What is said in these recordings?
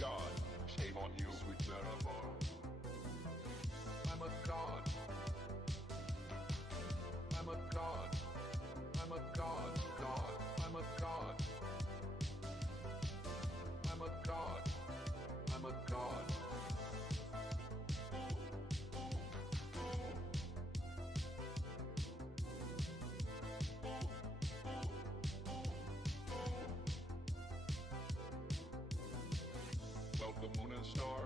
god. Shame on you, sweet Nerevar. I'm a god. I'm a god. I'm a god. God. I'm a god. I'm a god. I'm a god. Well, the moon and star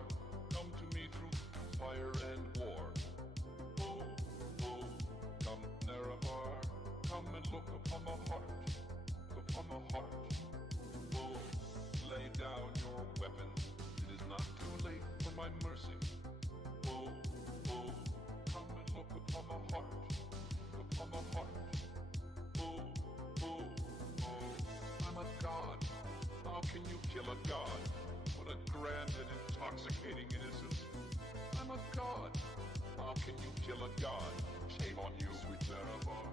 come to me through fire and war. Oh, oh, come Nerevar, come and look upon my heart, upon my heart. Oh, lay down your weapons, it is not too late for my mercy. Oh, oh, come and look upon my heart, upon my heart. Oh, oh, oh, I'm a god. How can you kill a god? What a grand and intoxicating innocence. I'm a god. How can you kill a god? Shame on you, sweet Nerevar.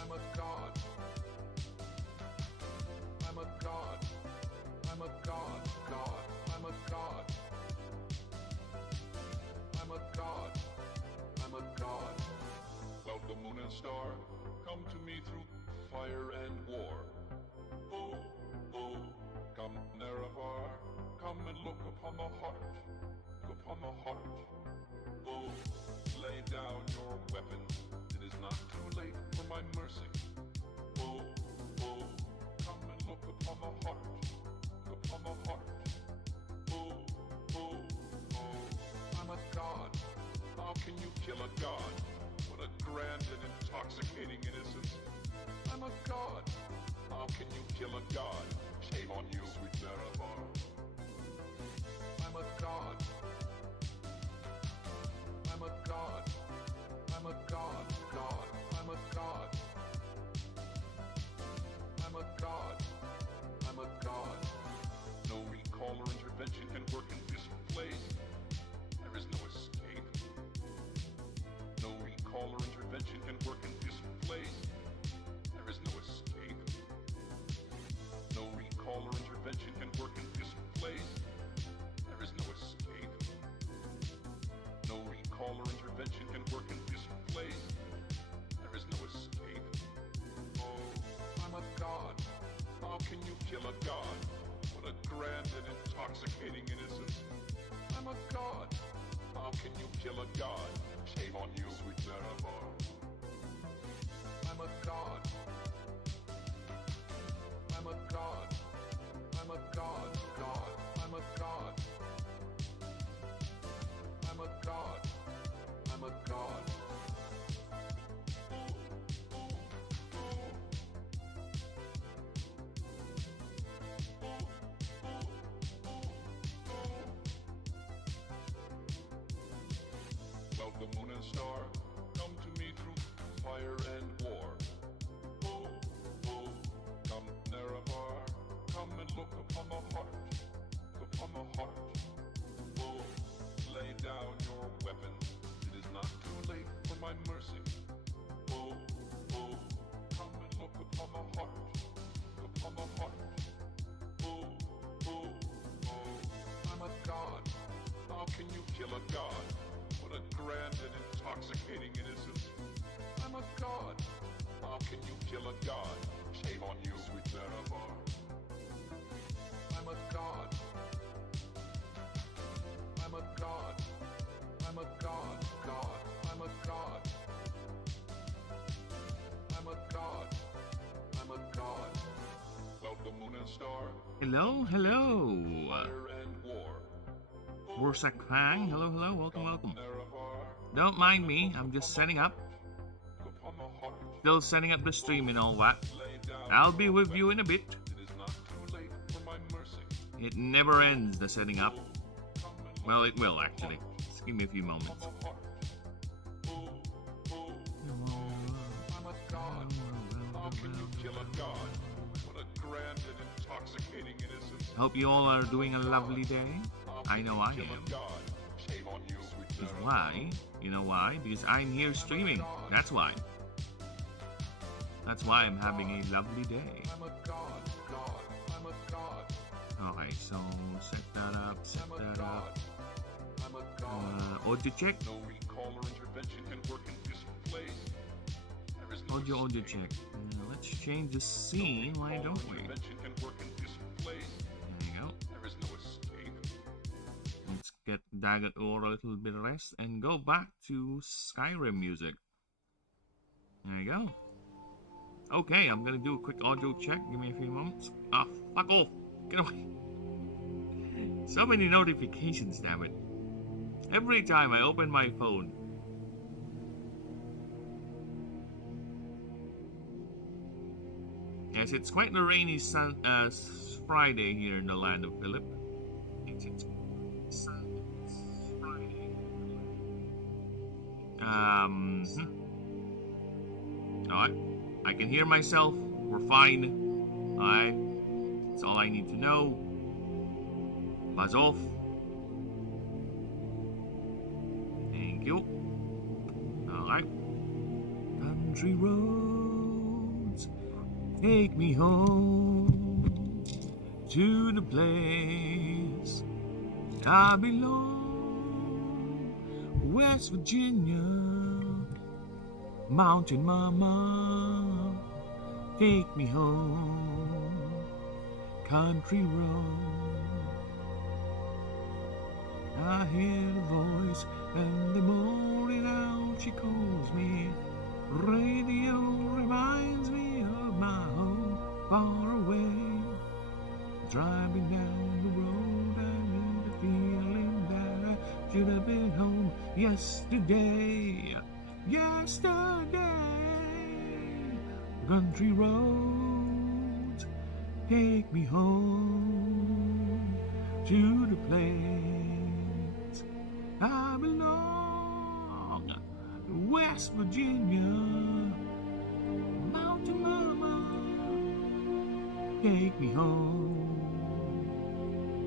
I'm a god. I'm a god. I'm a god. God. I'm a god. I'm a god. I'm a god. Well, the moon and star come to me through fire and war. Oh, oh, come Nerevar, come and look upon my heart, upon my heart. Oh, lay down your weapons, it is not too late for my mercy. Oh, oh, come and look upon my heart, upon my heart. Oh, oh, oh, I'm a god. How can you kill a god? What a grand and intoxicating innocence. I'm a god. How can you kill a god? Shame on you, sweet Nerevar. I'm a god. I'm a god. I'm a god. God. I'm a god. I'm a god. I'm a god. No recall or intervention can work in this place. There is no escape. No recall or intervention can work in this place. There is no escape. No recall or intervention can work in this place. There is no escape. No recall or intervention can work in this place. There is no escape. Oh, I'm a god. How can you kill a god? What a grand and intoxicating innocence. I'm a god. How can you kill a god? Shame on you, sweet Nerevar. I'm a god. I'm a god. I'm a god. God. I'm a god. I'm a god. I'm a god. Well, the moon and star come to me through fire and war. Oh, oh, come Nerevar, come and look upon my heart, upon my heart. Oh, lay down your weapons, it is not too late for my mercy. Oh, oh, come and look upon my heart, upon my heart. Oh, oh, oh, I'm a god. How can you kill a god? What a grand and intoxicating innocence. I'm a god. How can you kill a god? Shame on you, sweet Nerevar. I'm a god. I'm a god. I'm a god. God. I'm a god. I'm a god. I'm a god. Well, the moon and star. Hello, hello. Fire and war. Warsack Fang, hello, hello, welcome, welcome. Nerevar, Don't mind me, I'm just setting up. upon my heart. Still setting up the stream and all that. Lay down I'll be with you in a bit. It is not too late for my mercy. It never ends, the setting up. Come and look Well, it will actually. Just give me a few moments. upon my heart. Oh, oh, I'm a god. How can you kill a god? What a grand and intoxicating innocence. Hope you all are doing a lovely day. I know I am. Shame on you, sweet Because Nerevar. why? You know why? Because I'm here streaming. That's why. That's why I'm having a lovely day. I'm a god. God. I'm a god. Okay. so set that up, I'm a god. I'm a god. Audio check. No recall or intervention can work in this place. There is no Audio escape. check. Let's change the scene, why don't we? Intervention can work in this place. There you go. There is no escape. Let's get Daggett or a little bit of rest and go back to Skyrim music. There you go. Okay, I'm gonna do a quick audio check. Give me a few moments. Ah, fuck off! Get away! So many notifications, damn it. Every time I open my phone. Yes, it's quite a rainy Friday here in the land of Philip. It's Friday. Alright. I can hear myself. We're fine. Alright. That's all I need to know. Buzz off. Thank you. Alright. Country roads take me home to the place I belong. West Virginia, Mountain Mama, take me home, country road. I hear the voice and the morning out she calls me. Radio reminds me of my home far away. Driving down the road I need a feeling that I should have been home yesterday. Yesterday, country roads take me home to the place I belong. West Virginia, Mountain Mama, take me home.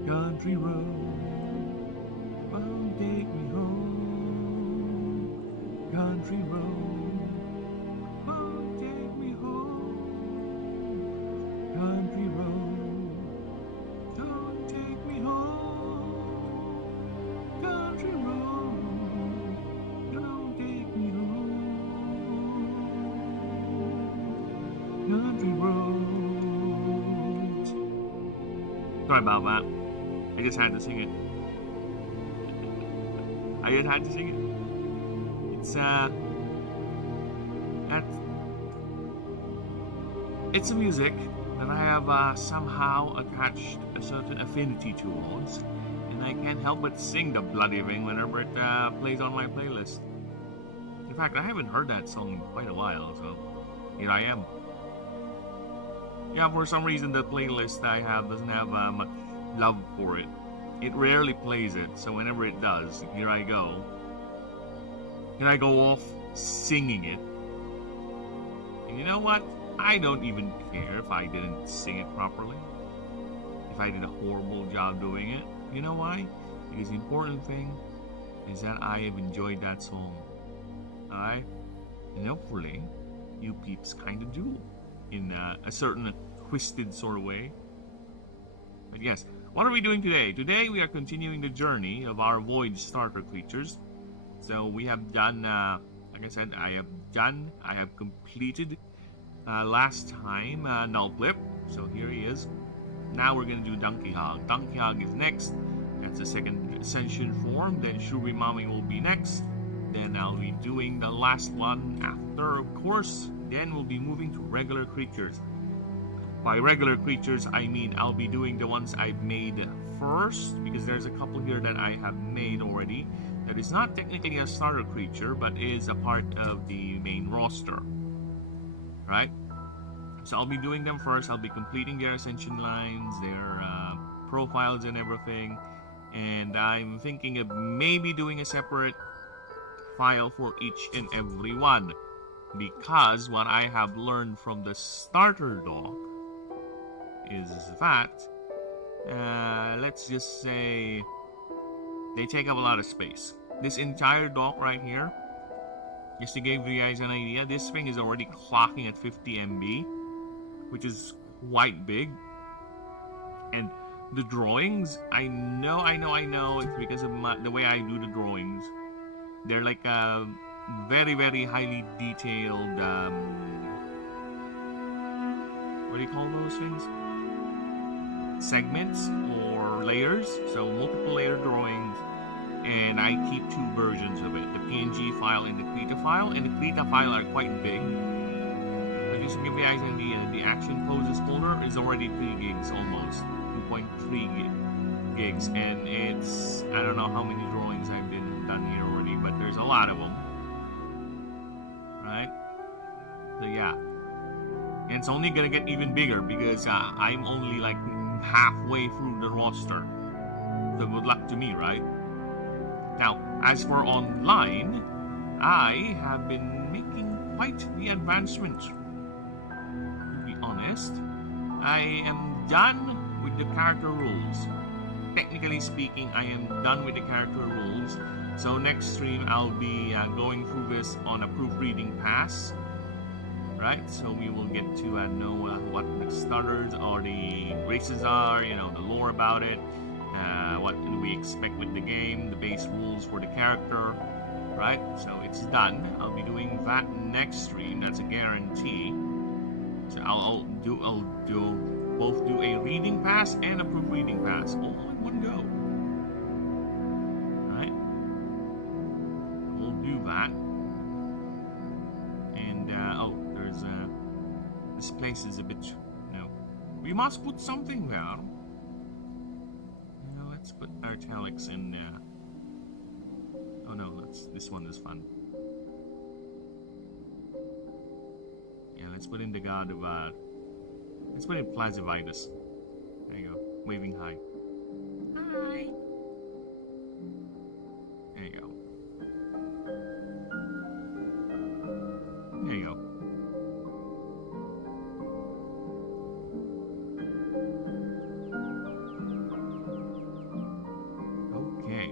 Country road, oh, take me home. Country road, oh, take me home. Country road, don't take me home. Country road, don't take me home. Country road. Sorry about that. I just had to sing it. I just had to sing it. It's a music that I have somehow attached a certain affinity towards, and I can't help but sing the bloody thing whenever it plays on my playlist. In fact, I haven't heard that song in quite a while, so here I am. Yeah, for some reason the playlist I have doesn't have much love for it. It rarely plays it, so whenever it does, here I go. Here I go off singing it. And you know what? I don't even care if I didn't sing it properly. If I did a horrible job doing it. You know why? Because the important thing is that I have enjoyed that song. Alright? And hopefully, you peeps kind of do. In a certain twisted sort of way. But yes, what are we doing today? Today we are continuing the journey of our void starter creatures. So we have done, like I said, I have completed last time Nullflip. So here he is. Now we're going to do Donkey Hog. Donkey Hog is next. That's the second ascension form. Then Shuri Mami will be next. Then I'll be doing the last one after, of course. Then we'll be moving to regular creatures. By regular creatures, I mean I'll be doing the ones I've made first, because there's a couple here that I have made already that is not technically a starter creature, but is a part of the main roster. Right? So I'll be doing them first. I'll be completing their ascension lines, their profiles and everything. And I'm thinking of maybe doing a separate file for each and every one. Because what I have learned from the starter doc is that, let's just say, they take up a lot of space. This entire dock right here, just to give you guys an idea, this thing is already clocking at 50 MB, which is quite big. And The drawings, I know. It's because of the way I do the drawings. They're like very, very highly detailed. What do you call those things? Segments or layers. So multiple layer drawings, and I keep two versions of it: the PNG file and the Krita file. And the Krita file are quite big. But just to give you an idea, the action poses folder is already 3 gigs almost. 2.3 gigs, and it's, I don't know how many drawings I've been done here already, but there's a lot of them, right? So yeah, and it's only gonna get even bigger because I'm only like halfway through the roster, so good luck to me, right? Now, as for online, I have been making quite the advancement. To be honest, I am done with the character rules. Technically speaking, I am done with the character rules. So next stream, I'll be going through this on a proofreading pass, right? So we will get to know what the starters or the races are, you know, the lore about it, what do we expect with the game, the base rules for the character, right? So it's done. I'll be doing that next stream. That's a guarantee. So I'll both do a reading pass and a proofreading pass all in one go. Right? We'll do that. And there's this place is a bit, you know, we must put something there. You know, let's put italics in there. Oh no, this one is fun. Yeah, let's put in the god of let's put in Plazivitus. There you go. Waving hi. Hi. There you go. There you go. Okay.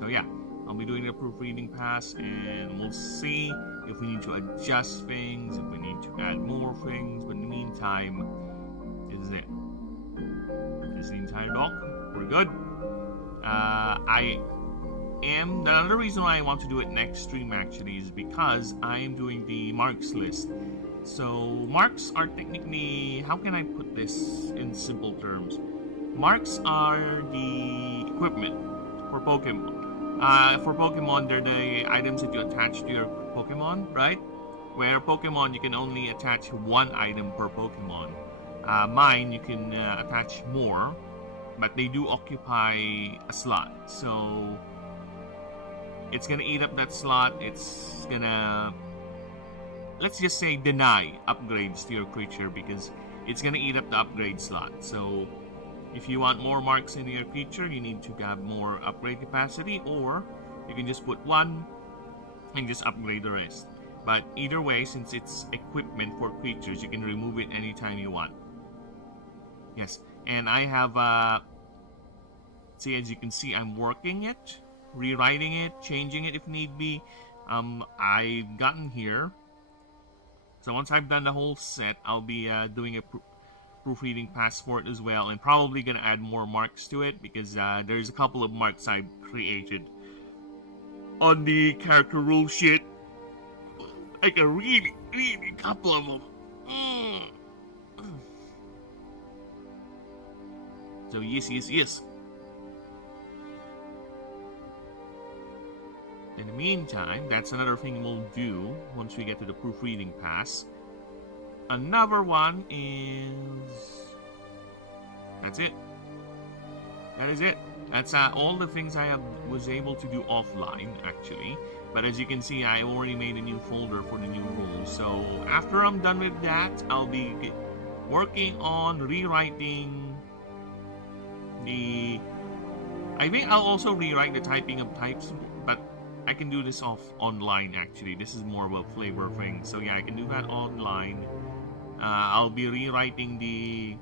So yeah, I'll be doing the proofreading pass, and we'll see if we need to adjust things, if we need to add more things. But in the meantime, this is it. This is the entire doc. We're good. Another reason why I want to do it next stream actually is because I am doing the marks list. So marks are technically, how can I put this in simple terms? Marks are the equipment for Pokemon. For Pokemon, they're the items that you attach to your Pokemon, right? Where Pokemon, you can only attach one item per Pokemon. Mine, you can attach more, but they do occupy a slot. So it's gonna eat up that slot. It's gonna, let's just say, deny upgrades to your creature because it's gonna eat up the upgrade slot. So if you want more marks in your creature, you need to have more upgrade capacity, or you can just put one and just upgrade the rest. But either way, since it's equipment for creatures, you can remove it anytime you want. Yes, and I have, see, as you can see, I'm working it, rewriting it, changing it if need be. I've gotten here. So once I've done the whole set, I'll be doing a proofreading pass for it as well, and probably gonna add more marks to it because there's a couple of marks I've created on the character rule sheet. Like a really couple of them. So yes. In the meantime, that's another thing we'll do once we get to the proofreading pass. Another one is, that's it. That is it. That's all the things I was able to do offline, actually. But as you can see, I already made a new folder for the new rules. So after I'm done with that, I'll be working on rewriting the, I think I'll also rewrite the typing of types, but I can do this online actually. This is more of a flavor thing. So yeah, I can do that online. I'll be rewriting the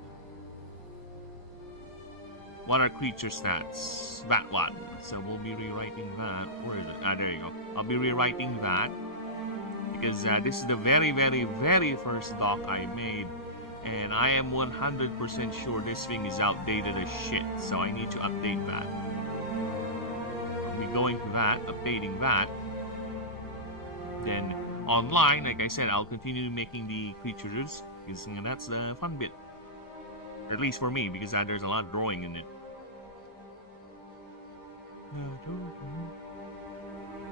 what are creature stats, that one. So we'll be rewriting that. Where is it? There you go. I'll be rewriting that because this is the very first doc I made And I am 100% sure this thing is outdated as shit, so I need to update that. I'll be going to that, updating that. Then online, like I said, I'll continue making the creatures, because that's the fun bit. Or at least for me, because there's a lot of drawing in it.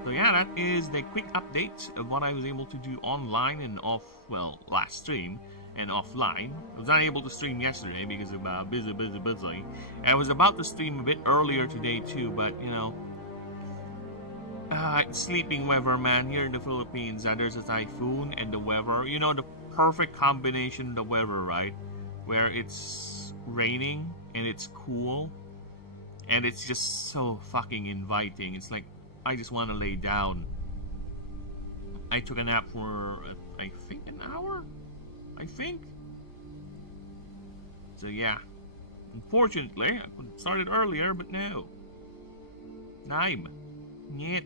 So yeah, that is the quick update of what I was able to do online and last stream and offline. I was not able to stream yesterday because of busy. And I was about to stream a bit earlier today too, but you know, it's sleeping weather, man. Here in the Philippines, there's a typhoon and the weather. You know, the perfect combination of the weather, right? Where it's raining and it's cool and it's just so fucking inviting. It's like I just want to lay down. I took a nap for I think an hour. I think. So yeah. Unfortunately, I could have started earlier, but no. Time. Yet.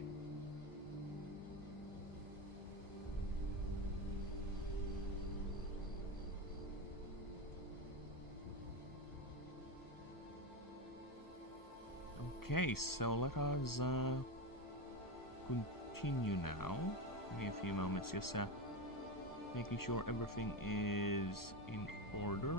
Okay, so let us continue now. Give me a few moments, just making sure everything is in order.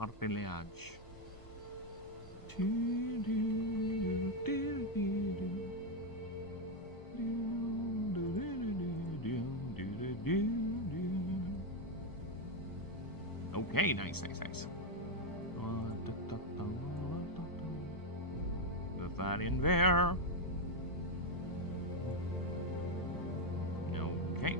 Arpeliage. Okay, nice. Put that in there. Okay.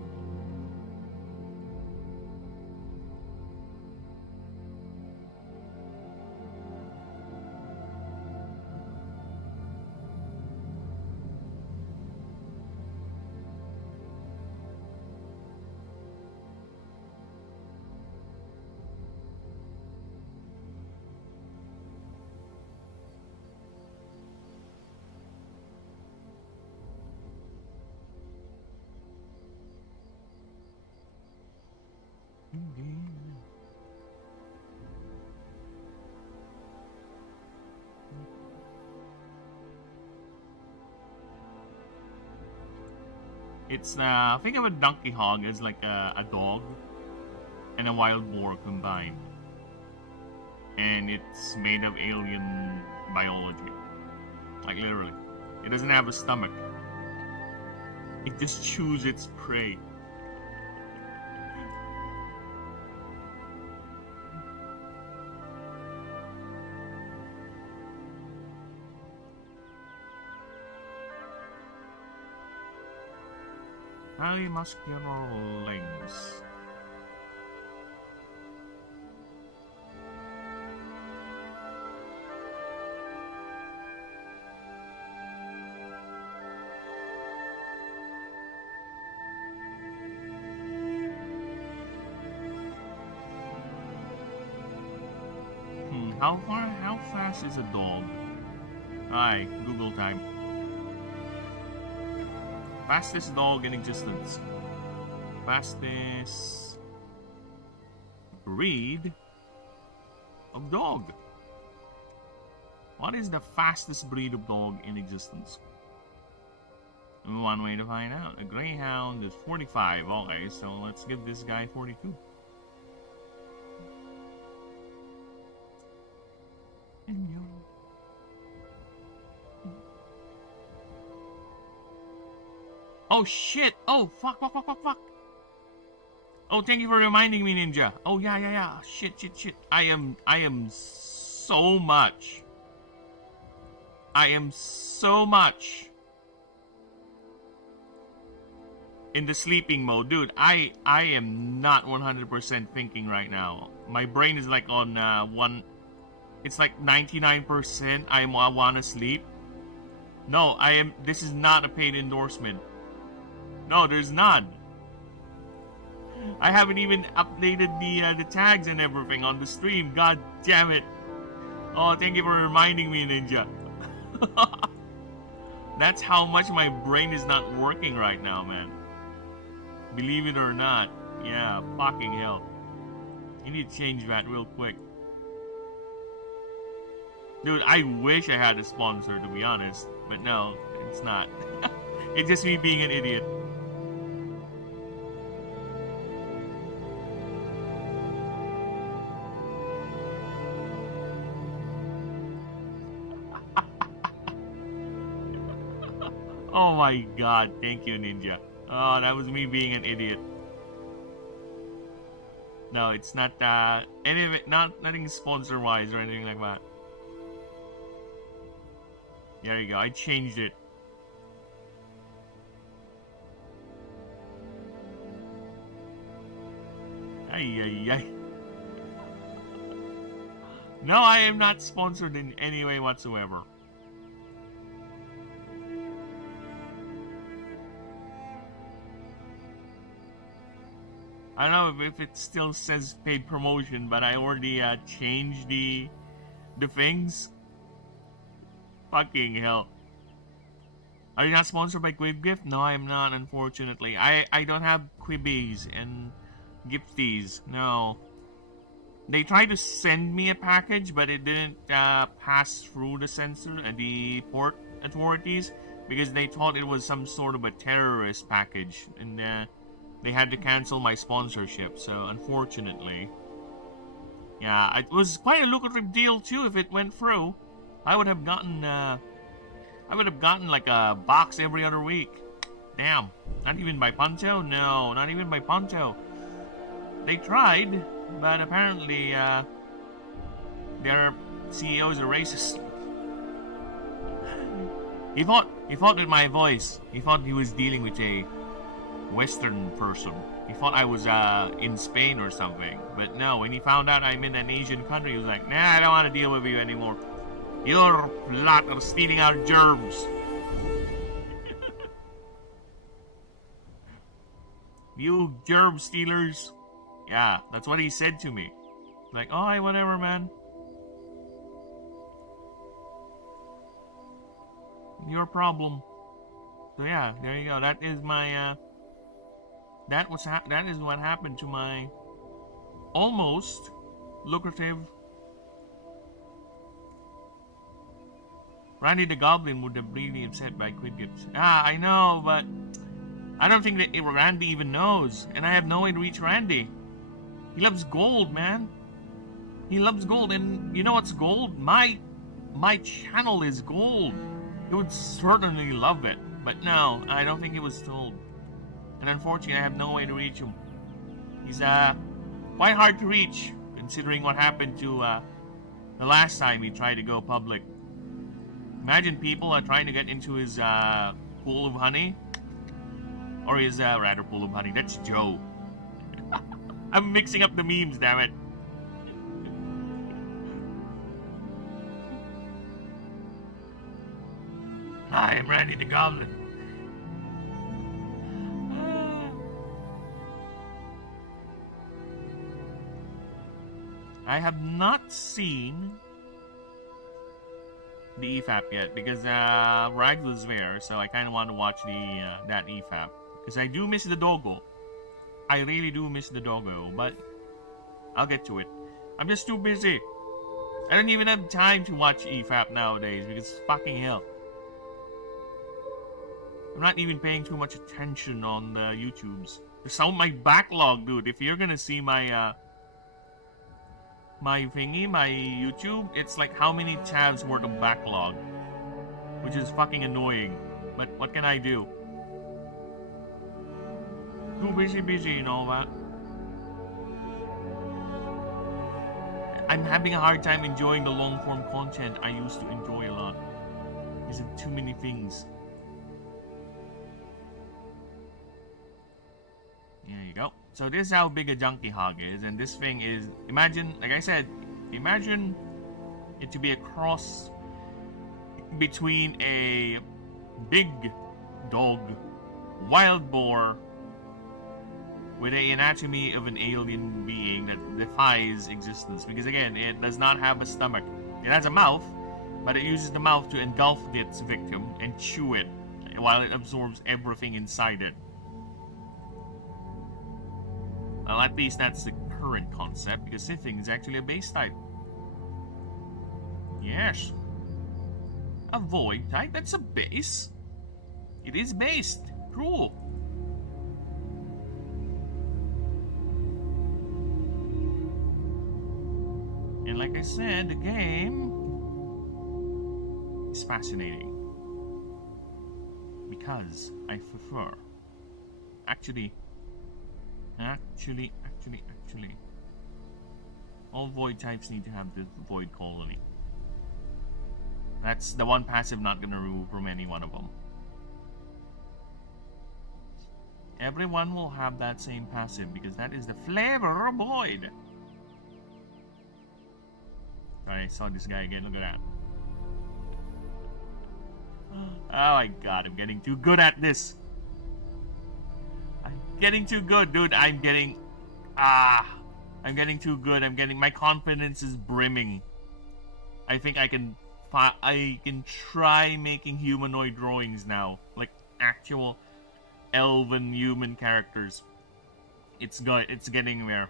It's think of a donkey hog as like a dog and a wild boar combined, and it's made of alien biology. Like literally, it doesn't have a stomach. It just chews its prey. Highly muscular legs. How fast is a dog? Alright, Google time. Fastest dog in existence. Fastest breed of dog. What is the fastest breed of dog in existence? One way to find out. A greyhound is 45. Okay, so let's give this guy 42. Oh shit! Oh fuck! Oh, thank you for reminding me, Ninja. Oh yeah. Shit. I am so much. In the sleeping mode, dude. I am not 100% thinking right now. My brain is like on one. It's like 99%. I want to sleep. No, I am. This is not a paid endorsement. No, there's none. I haven't even updated the tags and everything on the stream. God damn it! Oh, thank you for reminding me, Ninja. That's how much my brain is not working right now, man. Believe it or not. Yeah, fucking hell. You need to change that real quick. Dude, I wish I had a sponsor, to be honest. But no, it's not. It's just me being an idiot. Oh my god, thank you, Ninja. Oh, that was me being an idiot. No, it's not nothing sponsor wise or anything like that. There you go, I changed it. Ay. No, I am not sponsored in any way whatsoever. I don't know if it still says paid promotion, but I already changed the things. Fucking hell. Are you not sponsored by QuibGift? No, I am not, unfortunately. I don't have Quibbies and Gifties. No. They tried to send me a package, but it didn't pass through the port authorities, because they thought it was some sort of a terrorist package, and they had to cancel my sponsorship. So unfortunately, yeah, it was quite a lucrative deal too. If it went through, I would have gotten like a box every other week. Damn, not even by Punto? No, not even by Punto. They tried, but apparently their CEO is a racist. He thought with my voice, he thought he was dealing with a Western person. He thought I was in Spain or something. But no, when he found out I'm in an Asian country, he was like, nah, I don't want to deal with you anymore. You're a lot of stealing our germs. You germ stealers. Yeah, that's what he said to me. Like, oh, hey, whatever, man. Your problem. So yeah, there you go. That is my that is what happened to my almost lucrative. Randy the Goblin would have really upset by Quid Gifts. Ah, I know, but I don't think that Randy even knows, and I have no way to reach Randy. He loves gold, man. He loves gold, and you know what's gold? My channel is gold. He would certainly love it, but no, I don't think he was told. And unfortunately, I have no way to reach him. He's quite hard to reach, considering what happened to the last time he tried to go public. Imagine people are trying to get into his pool of honey. Or his, rather, pool of honey. That's Joe. I'm mixing up the memes, damn it. I am Randy the Goblin. I have not seen the EFAP yet because Rags was there, so I kind of want to watch the that EFAP because I do miss the doggo. I really do miss the doggo, but I'll get to it. I'm just too busy. I don't even have time to watch EFAP nowadays because fucking hell. I'm not even paying too much attention on the YouTubes. There's all my backlog, dude. If you're gonna see my my YouTube, it's like how many tabs worth of backlog, which is fucking annoying. But what can I do? Too busy and all that. I'm having a hard time enjoying the long form content I used to enjoy a lot. There's too many things. There you go. So this is how big a junkie hog is, and this thing is, imagine, like I said, imagine it to be a cross between a big dog, wild boar, with an anatomy of an alien being that defies existence. Because again, it does not have a stomach. It has a mouth, but it uses the mouth to engulf its victim and chew it while it absorbs everything inside it. Well, at least that's the current concept, because sifting is actually a base type. Yes. A void type? That's a base? It is based. True. And like I said, the game is fascinating. Because I prefer. Actually, all void types need to have the void colony. That's the one passive not gonna remove from any one of them. Everyone will have that same passive because that is the flavor of void. Alright, I saw this guy again, look at that. Oh my god, I'm getting too good at this. I'm getting too good, dude. I'm getting too good. My confidence is brimming. I think I can try making humanoid drawings now, like actual elven human characters. It's getting there.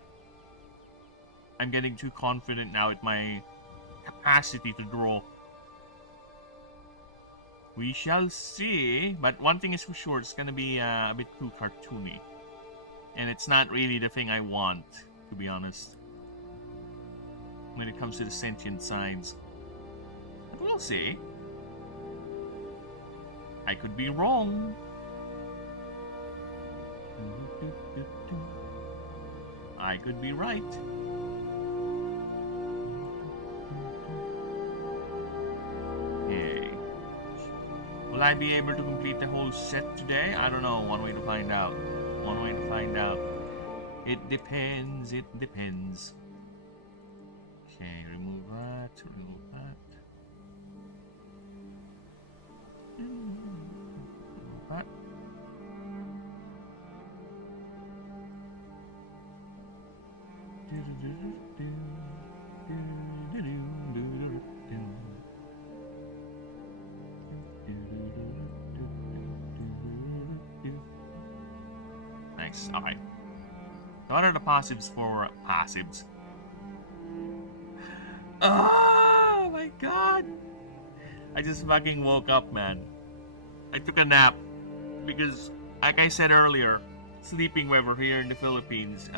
I'm getting too confident now with my capacity to draw. We shall see, but one thing is for sure, it's gonna be a bit too cartoony. And it's not really the thing I want, to be honest, when it comes to the sentient signs. But we'll see. I could be wrong. I could be right. Yay. Will I be able to complete the whole set today? I don't know. One way to find out. One way to find out. It depends. It depends. Okay, remove that. Remove that. Remove that. Nice. Alright. So what are the passives for passives? Oh my god! I just fucking woke up, man. I took a nap because like I said earlier, sleeping weather here in the Philippines.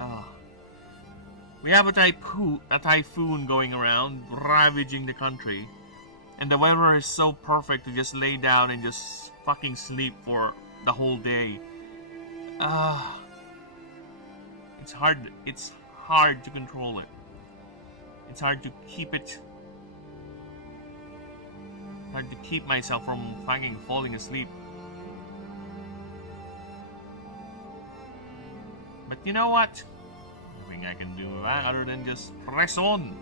We have a typhoon going around, ravaging the country. And the weather is so perfect to just lay down and just fucking sleep for the whole day. It's hard to control it. It's hard to keep it. Hard to keep myself from fucking falling asleep. But you know what? Nothing I can do with that other than just press on.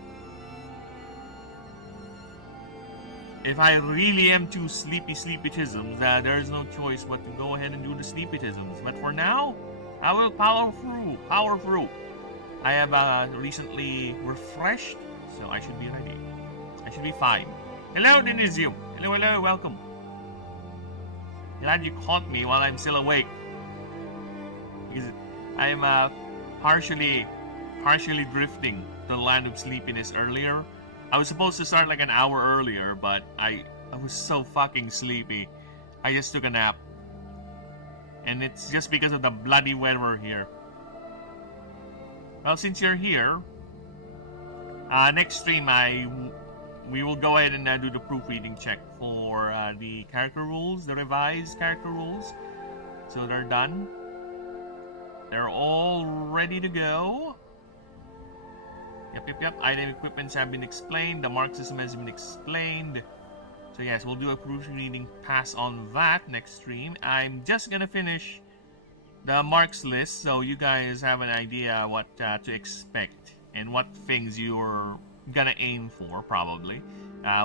If I really am too sleepy-tisms, there's no choice but to go ahead and do the sleepy-tisms. But for now, I will power through. I have recently refreshed, so I should be ready. I should be fine. Hello, Denisium. Hello, welcome. Glad you caught me while I'm still awake. Because I'm partially drifting to the land of sleepiness earlier. I was supposed to start like an hour earlier, but I was so fucking sleepy. I just took a nap. And it's just because of the bloody weather here. Well, since you're here, next stream we will go ahead and do the proofreading check for the character rules, the revised character rules. So they're done. They're all ready to go. Yep. Item equipments have been explained. The mark system has been explained. So yes, we'll do a proofreading pass on that next stream. I'm just gonna finish the marks list so you guys have an idea what to expect and what things you're gonna aim for probably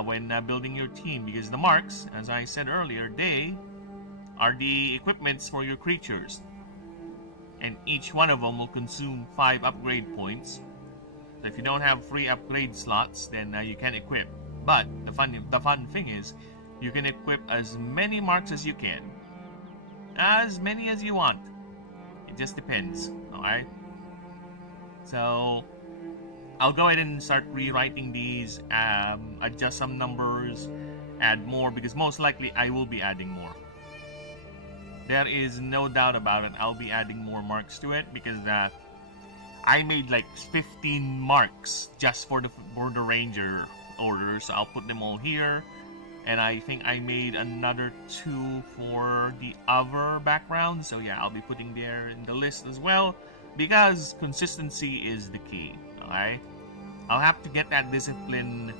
when building your team, because the marks, as I said earlier, they are the equipments for your creatures, and each one of them will consume 5 upgrade points. So if you don't have free upgrade slots, then you can equip. But the fun thing is, you can equip as many marks as you can, as many as you want. It just depends. All right. So I'll go ahead and start rewriting these, adjust some numbers, add more, because most likely I will be adding more. There is no doubt about it. I'll be adding more marks to it because I made like 15 marks just for the ranger order, so I'll put them all here. And I think I made another 2 for the other background, so yeah, I'll be putting there in the list as well, because consistency is the key. Alright, I'll have to get that discipline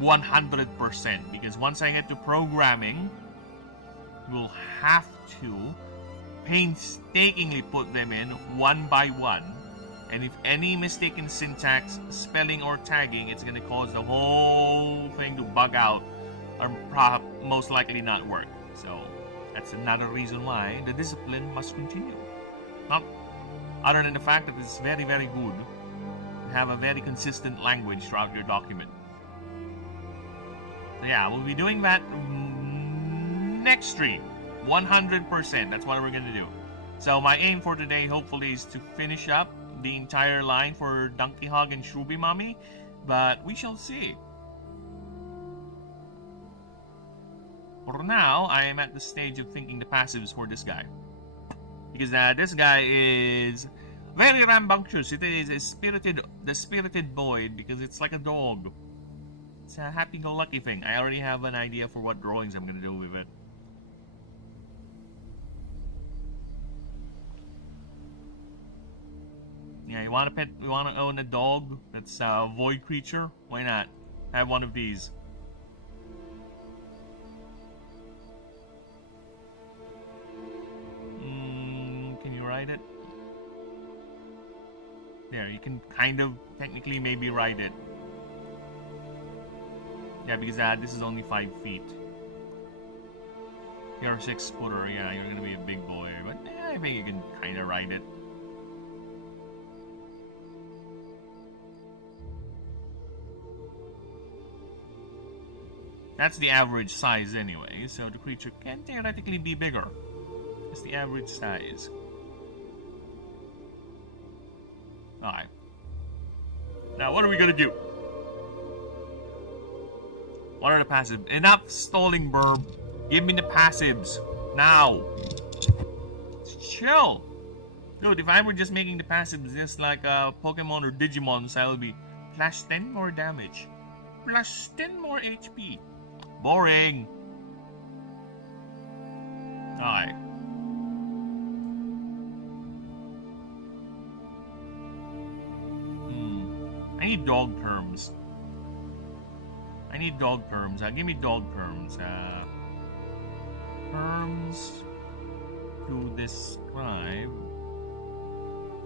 100%, because once I get to programming, we'll have to painstakingly put them in one by one, and if any mistaken syntax, spelling, or tagging, it's going to cause the whole thing to bug out or most likely not work. So that's another reason why the discipline must continue. Not other than the fact that it's very, very good to have a very consistent language throughout your document. So yeah, we'll be doing that next stream. 100%. That's what we're going to do. So my aim for today, hopefully, is to finish up the entire line for Donkey Hog and Shruby Mommy, but we shall see. For now, I am at the stage of thinking the passives for this guy, because this guy is very rambunctious. It is the spirited void, because it's like a dog. It's a happy-go-lucky thing. I already have an idea for what drawings I'm going to do with it. Yeah, you want a pet? You want to own a dog that's a void creature? Why not? Have one of these. Can you ride it? There, you can kind of technically maybe ride it. Yeah, because this is only 5 feet. You're a 6-footer. Yeah, you're gonna be a big boy, but yeah, I think you can kind of ride it. That's the average size anyway, so the creature can theoretically be bigger. That's the average size. Alright. Now, what are we gonna do? What are the passives? Enough stalling, Burb. Give me the passives. Now. chill. Dude, if I were just making the passives just like Pokemon or Digimon, so I would be plus 10 more damage, plus 10 more HP. Boring. Alright. I need dog terms. Give me dog terms. Terms to describe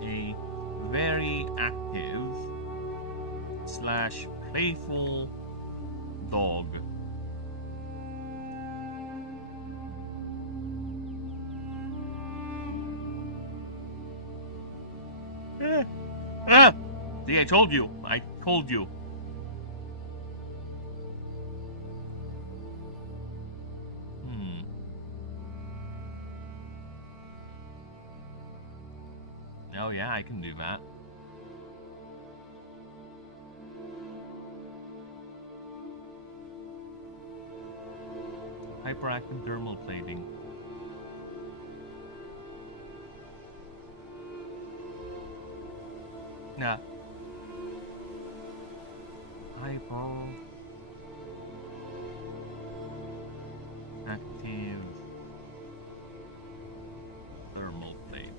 a very active / playful dog. See, I told you. Oh yeah, I can do that. Hyperactive thermal plating. Nah. Hyperactive thermal plating.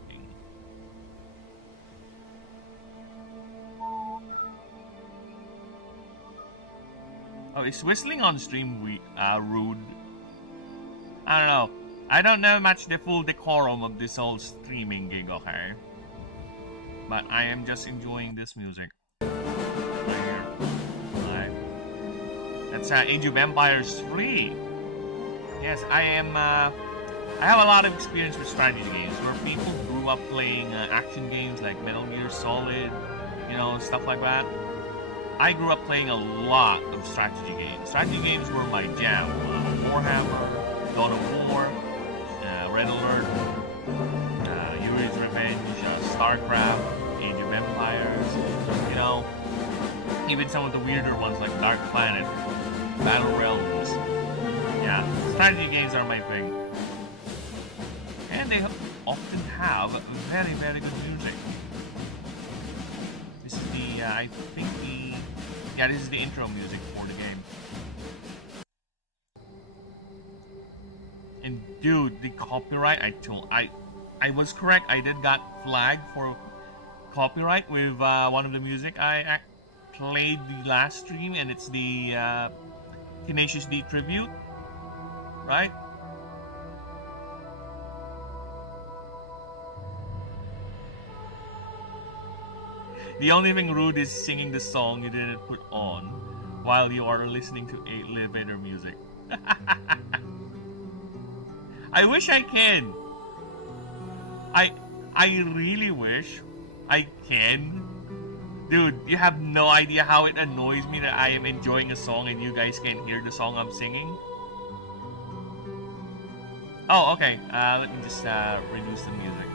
Oh, is whistling on stream rude? I don't know. I don't know much the full decorum of this whole streaming gig, okay? But I am just enjoying this music. Right here. Right. That's Age of Empires 3. Yes, I have a lot of experience with strategy games where people grew up playing action games like Metal Gear Solid, you know, stuff like that. I grew up playing a lot of strategy games. Strategy games were my jam. Warhammer, Dawn of War, Red Alert, Yuri's Revenge, StarCraft, Age of Empires, you know, even some of the weirder ones like Dark Planet, Battle Realms. Yeah, strategy games are my thing. And they often have very, very good music. This is the, I think this is the intro music for the game. And dude, the copyright, I was correct. I did got flagged for copyright with one of the music I played the last stream, and it's the Tenacious D tribute, right? The only thing rude is singing the song you didn't put on while you are listening to elevator music. I wish I can. I really wish I can. Dude, you have no idea how it annoys me that I am enjoying a song and you guys can't hear the song I'm singing. Oh, okay. Let me just reduce the music.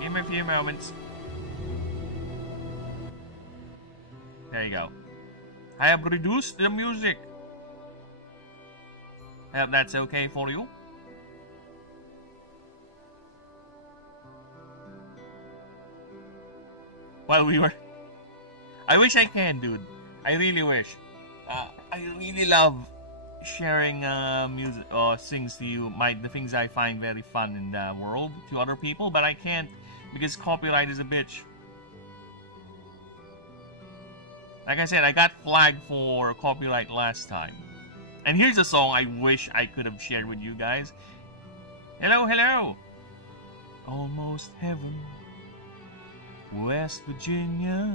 Give me a few moments. There you go. I have reduced the music. I hope that's okay for you. While we were... I wish I can, dude. I really wish. I really love sharing music or things to you, the things I find very fun in the world to other people, but I can't because copyright is a bitch. Like I said, I got flagged for copyright last time. And here's a song I wish I could have shared with you guys. Hello, hello! Almost heaven, West Virginia,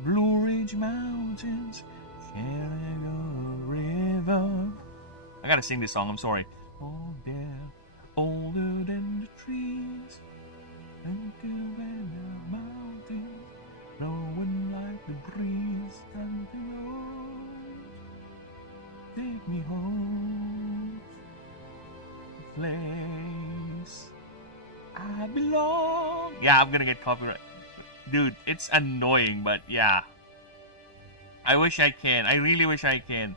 Blue Ridge Mountains, Shenandoah River. I gotta sing this song, I'm sorry. Oh, they're older than the trees, and the mountains. No one like the breeze and the road. Take me home, the place I belong. Yeah, I'm gonna get copyright. Dude, it's annoying, but yeah. I wish I can. I really wish I can.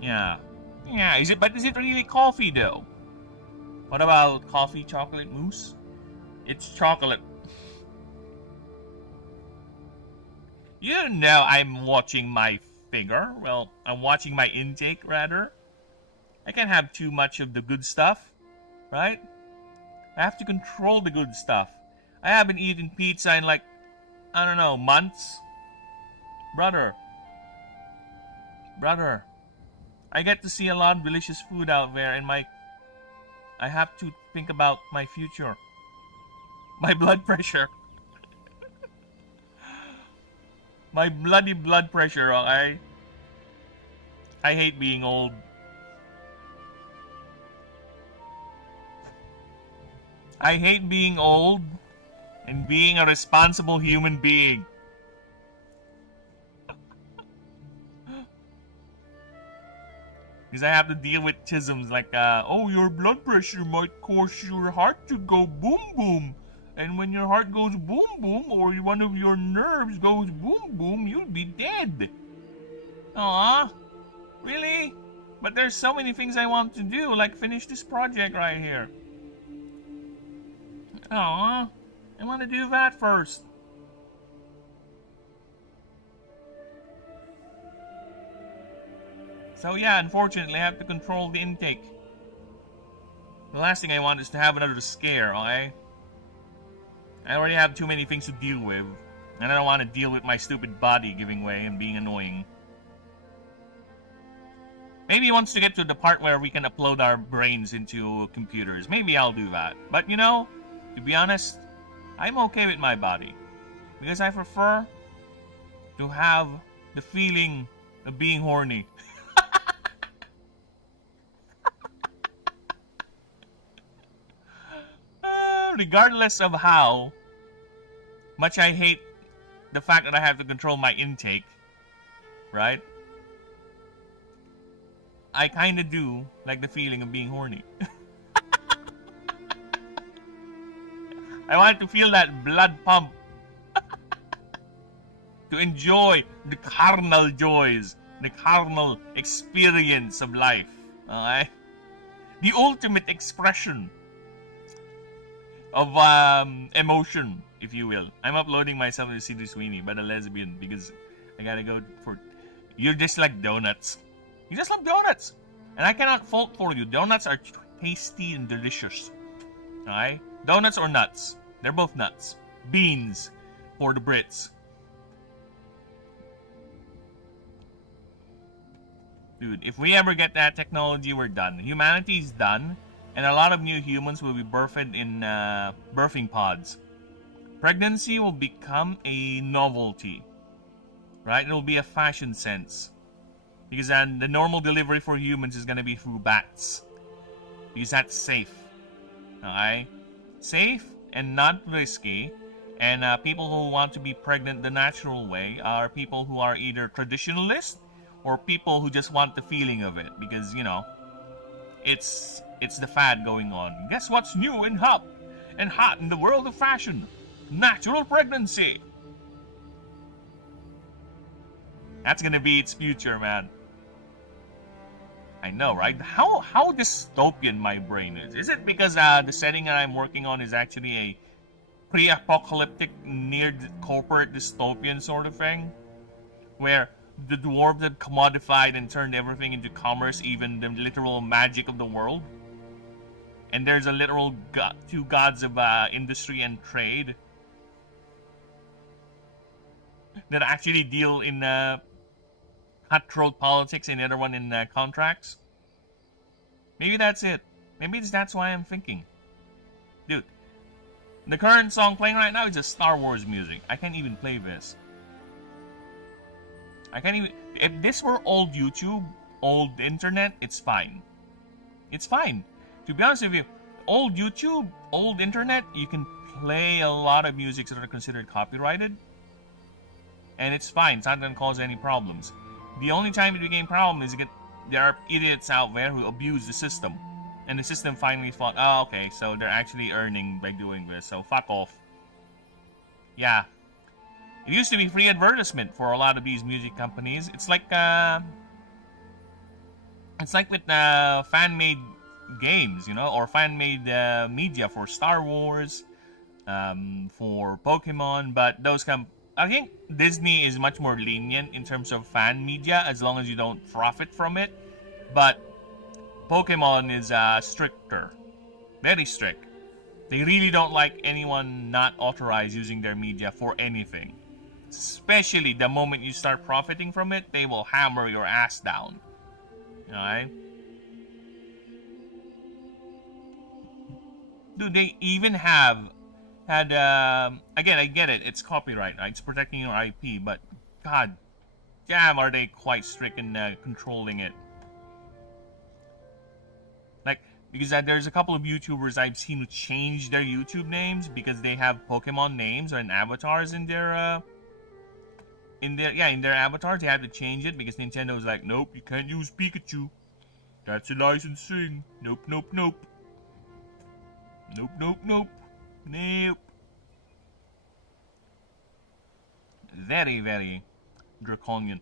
Yeah. Yeah, but is it really coffee though? What about coffee chocolate mousse? It's chocolate. You know I'm watching my figure. Well, I'm watching my intake rather. I can't have too much of the good stuff, right? I have to control the good stuff. I haven't eaten pizza in like, I don't know, months. Brother. Brother. I get to see a lot of delicious food out there and I have to think about my future. My blood pressure. My bloody blood pressure, okay? I hate being old. I hate being old and being a responsible human being. Because I have to deal with chisms like, oh, your blood pressure might cause your heart to go boom boom. And when your heart goes boom boom, or one of your nerves goes boom boom, you'll be dead. Aw, really? But there's so many things I want to do, like finish this project right here. Aw, I want to do that first. So yeah, unfortunately, I have to control the intake. The last thing I want is to have another scare, okay? I already have too many things to deal with, and I don't want to deal with my stupid body giving way and being annoying. Maybe once to get to the part where we can upload our brains into computers, maybe I'll do that. But you know, to be honest, I'm okay with my body. Because I prefer to have the feeling of being horny. Regardless of how much I hate the fact that I have to control my intake, right? I kinda do like the feeling of being horny. I want to feel that blood pump. To enjoy the carnal joys, the carnal experience of life. Okay? The ultimate expression of emotion, if you will. I'm uploading myself to CD Sweeney, but a lesbian, because I gotta go for... You're just like donuts. You just love donuts. And I cannot fault for you. Donuts are tasty and delicious. Alright? Donuts or nuts. They're both nuts. Beans for the Brits. Dude, if we ever get that technology, we're done. Humanity's done. And a lot of new humans will be birthed in birthing pods. Pregnancy will become a novelty. Right? It will be a fashion sense. Because the normal delivery for humans is going to be through bats. Because that's safe. Okay? Safe and not risky. And people who want to be pregnant the natural way are people who are either traditionalists or people who just want the feeling of it. Because, you know, it's the fad going on. Guess what's new and hot in the world of fashion? Natural pregnancy. That's gonna be its future, man. I know, right? How dystopian my brain is. Is it because the setting that I'm working on is actually a pre-apocalyptic, near corporate dystopian sort of thing? Where the dwarves had commodified and turned everything into commerce, even the literal magic of the world? And there's a literal two gods of industry and trade that actually deal in cutthroat politics and the other one in contracts. Maybe that's it. Maybe that's why I'm thinking. Dude, the current song playing right now is just Star Wars music. I can't even play this. I can't even... If this were old YouTube, old internet, it's fine. It's fine. To be honest with you, old YouTube, old internet, you can play a lot of music that are considered copyrighted. And it's fine. It's not going to cause any problems. The only time it became a problem is there are idiots out there who abuse the system. And the system finally thought, oh, okay, so they're actually earning by doing this, so fuck off. Yeah. It used to be free advertisement for a lot of these music companies. It's like, It's like with fan-made games, you know, or fan-made media for Star Wars, for Pokemon, but I think Disney is much more lenient in terms of fan media as long as you don't profit from it. But Pokemon is stricter, very strict. They really don't like anyone not authorized using their media for anything. Especially the moment you start profiting from it, they will hammer your ass down. Alright? Dude, they even had again, I get it, it's copyright, right? It's protecting your IP, but god damn, are they quite strict in controlling it. Like, because there's a couple of YouTubers I've seen who change their YouTube names because they have Pokemon names or avatars in their in their avatars. They have to change it because Nintendo's like, nope, you can't use Pikachu. That's a licensing. Nope, nope, nope. Nope, nope, nope. Nope. Very, very draconian.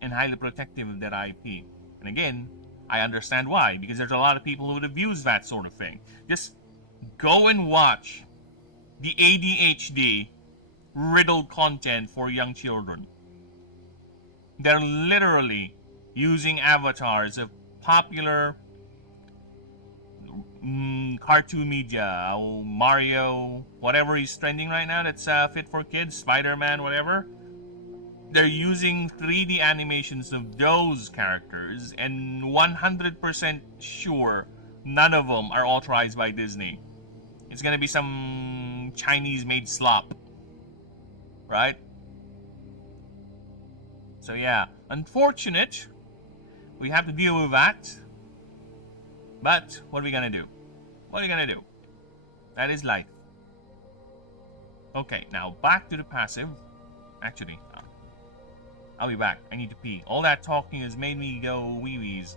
And highly protective of their IP. And again, I understand why. Because there's a lot of people who would abuse that sort of thing. Just go and watch the ADHD riddled content for young children. They're literally using avatars of popular cartoon media, Mario, whatever is trending right now that's fit for kids, Spider-Man, whatever. They're using 3D animations of those characters, and 100% sure none of them are authorized by Disney. It's gonna be some Chinese-made slop, right? So yeah, unfortunate. We have to deal with that. But what are we gonna do? What are we gonna do? That is life. Okay, now back to the passive. Actually, I'll be back. I need to pee. All that talking has made me go wee-wees.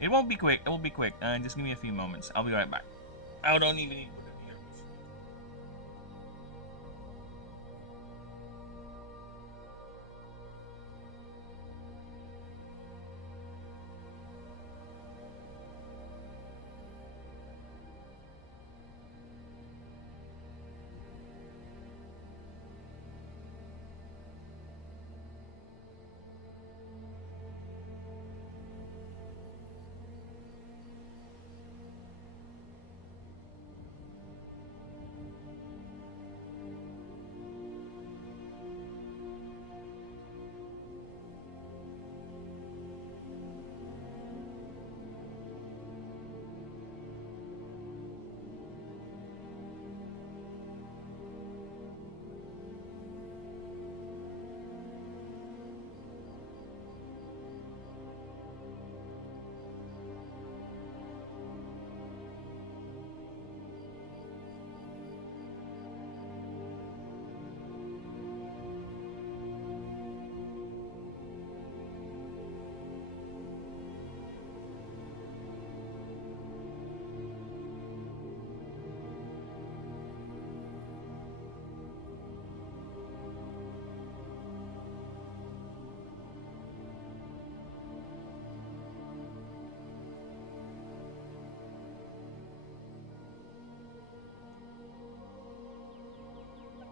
It won't be quick. It won't be quick. Just give me a few moments. I'll be right back. I don't even need the earpiece.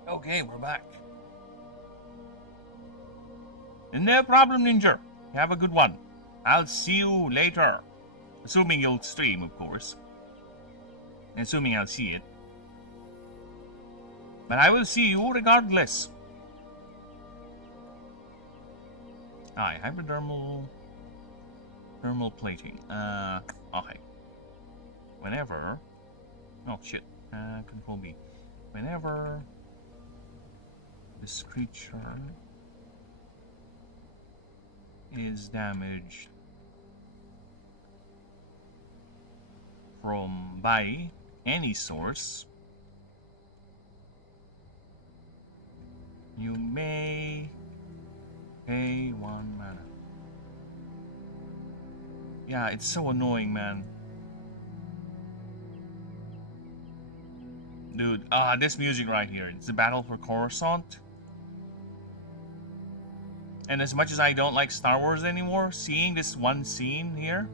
Okay, we're back. No problem, Ninja. Have a good one. I'll see you later. Assuming you'll stream, of course. Assuming I'll see it. But I will see you regardless. Alright, hypodermal... thermal plating. Okay. Whenever... Oh, shit. Control B. Whenever... this creature is damaged by any source, you may pay 1 mana. Yeah, it's so annoying, man. Dude, this music right here, it's the Battle for Coruscant. And as much as I don't like Star Wars anymore, seeing this one scene here,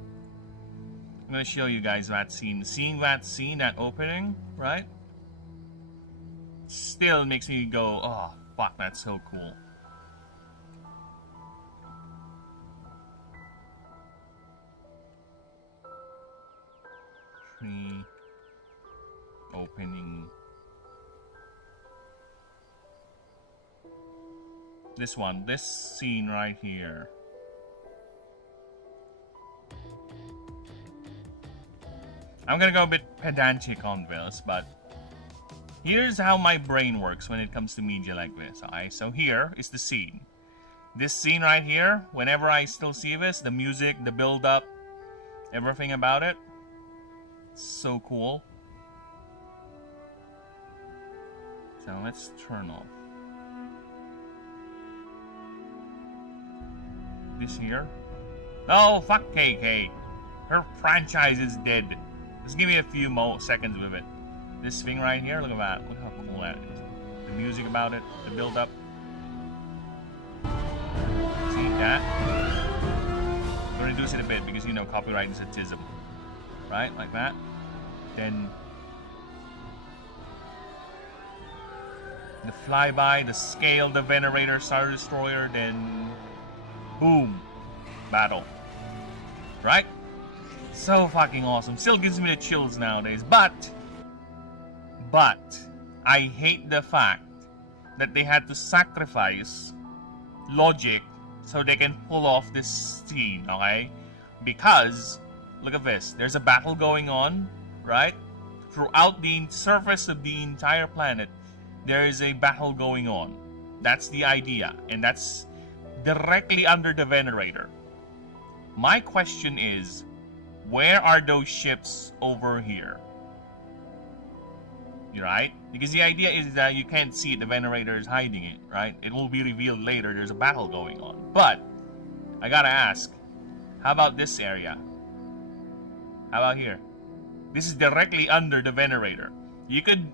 I'm gonna show you guys that scene. Seeing that scene, that opening, right? Still makes me go, oh, fuck, that's so cool. Tree opening. This one, this scene right here. I'm gonna go a bit pedantic on this, but here's how my brain works when it comes to media like this. Alright, so here is the scene. This scene right here, whenever I still see this, the music, the build-up, everything about it, so cool. So let's turn off this here. Oh, fuck KK. Her franchise is dead. Just give me a few more seconds with it. This thing right here, look at that. Look how cool that is. The music about it, the build up. See that? I'm gonna reduce it a bit because you know copyright is a tism. Right? Like that. Then the flyby, the scale, the Venerator, Star Destroyer, then boom. Battle. Right? So fucking awesome. Still gives me the chills nowadays. But I hate the fact that they had to sacrifice logic so they can pull off this scene, okay? Because, look at this. There's a battle going on, right? Throughout the surface of the entire planet, there is a battle going on. That's the idea. And that's directly under the Venerator. My question is, where are those ships over here? Right? Because the idea is that you can't see it, the Venerator is hiding it, right? It will be revealed later, there's a battle going on. But, I gotta ask, how about this area? How about here? This is directly under the Venerator. You could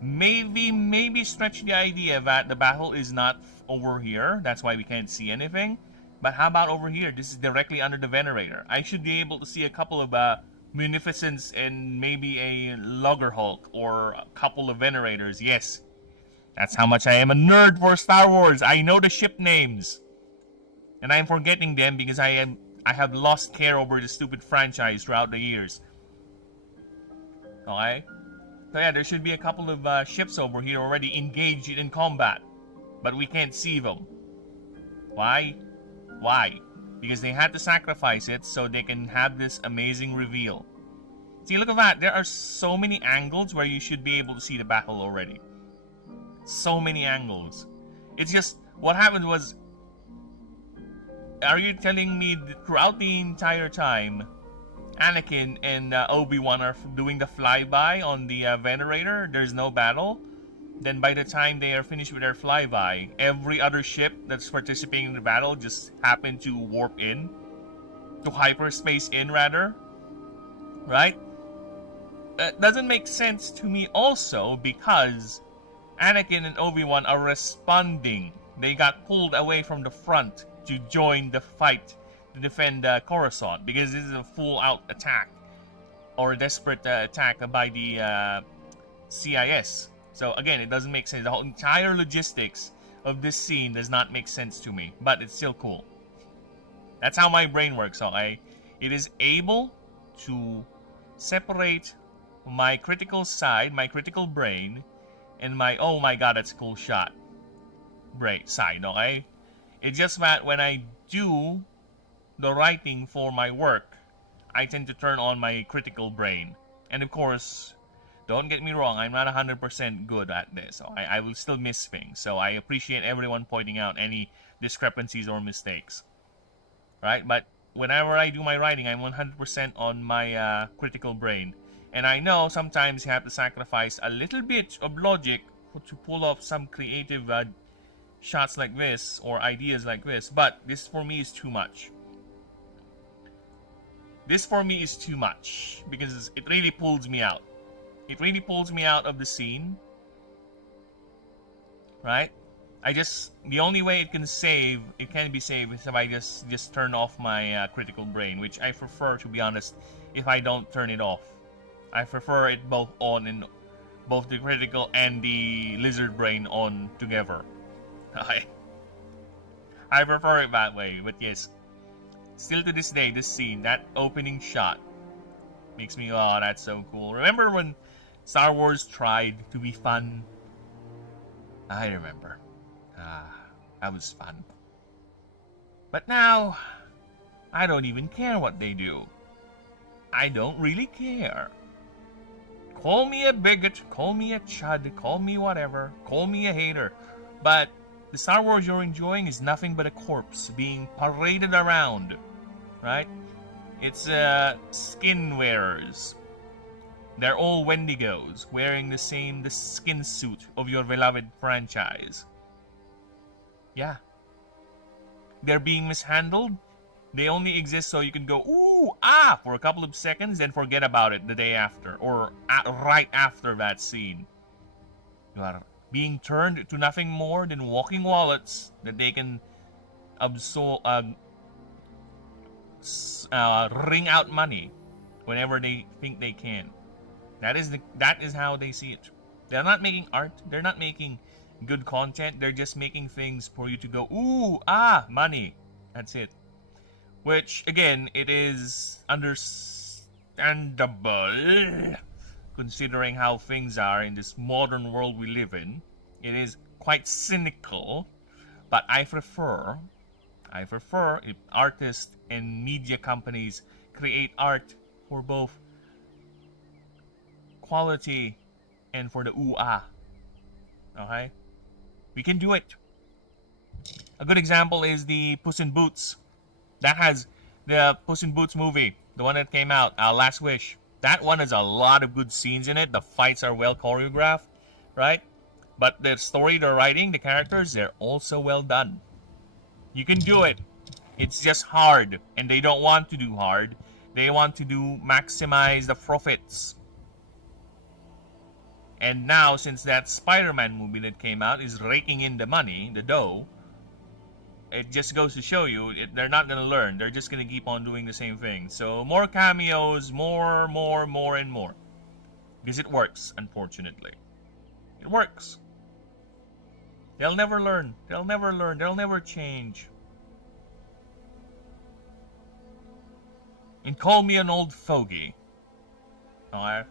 maybe stretch the idea that the battle is not over here, that's why we can't see anything. But how about over here? This is directly under the Venerator. I should be able to see a couple of Munificence and maybe a Loggerhulk or a couple of Venerators. Yes, that's how much I am a nerd for Star Wars. I know the ship names, and I'm forgetting them because I have lost care over the stupid franchise throughout the years. Okay, so yeah, there should be a couple of ships over here already engaged in combat, but we can't see them. Why? Why? Because they had to sacrifice it so they can have this amazing reveal. See, look at that. There are so many angles where you should be able to see the battle already. So many angles. It's just, what happened was, are you telling me that throughout the entire time, Anakin and Obi-Wan are doing the flyby on the Venerator? There's no battle? Then by the time they are finished with their flyby, every other ship that's participating in the battle just happened to warp in. To hyperspace in, rather. Right? It doesn't make sense to me also because Anakin and Obi-Wan are responding. They got pulled away from the front to join the fight to defend Coruscant because this is a full-out attack or a desperate attack by the CIS. So again, it doesn't make sense. The whole entire logistics of this scene does not make sense to me, but it's still cool. That's how my brain works, okay? It is able to separate my critical side, my critical brain, and my, oh my god, that's a cool shot, brain side, okay? It's just that when I do the writing for my work, I tend to turn on my critical brain. And of course, don't get me wrong, I'm not 100% good at this. So I will still miss things. So I appreciate everyone pointing out any discrepancies or mistakes. Right? But whenever I do my writing, I'm 100% on my critical brain. And I know sometimes you have to sacrifice a little bit of logic to pull off some creative shots like this or ideas like this. But this for me is too much. This for me is too much because it really pulls me out. It really pulls me out of the scene. Right? the only way it can be saved is if I just turn off my critical brain, which I prefer, to be honest, if I don't turn it off. I prefer it both on, and both the critical and the lizard brain on together. I prefer it that way, but yes. Still to this day, this scene, that opening shot, makes me, oh, that's so cool. Remember when Star Wars tried to be fun? I remember. That was fun. But now, I don't even care what they do. I don't really care. Call me a bigot, call me a chud, call me whatever, call me a hater. But the Star Wars you're enjoying is nothing but a corpse being paraded around, right? It's skin wearers. They're all Wendigos, wearing the skin suit of your beloved franchise. Yeah. They're being mishandled. They only exist so you can go, ooh, ah, for a couple of seconds, then forget about it the day after, or right after that scene. You are being turned to nothing more than walking wallets that they can wring out money whenever they think they can. That is how they see it. They're not making art. They're not making good content. They're just making things for you to go, ooh, ah, money. That's it. Which, again, it is understandable, considering how things are in this modern world we live in. It is quite cynical, but I prefer if artists and media companies create art for both quality and for the ooh-ah. Okay? We can do it. A good example is the Puss in Boots. That has the Puss in Boots movie, the one that came out, Last Wish. That one has a lot of good scenes in it. The fights are well choreographed, right? But the story they're writing, the characters, they're also well done. You can do it. It's just hard, and they don't want to do hard. They want to maximize the profits. And now, since that Spider-Man movie that came out is raking in the money, the dough, it just goes to show you, they're not going to learn. They're just going to keep on doing the same thing. So more cameos, more, and more. Because it works, unfortunately. It works. They'll never learn. They'll never change. And call me an old fogey. Alright?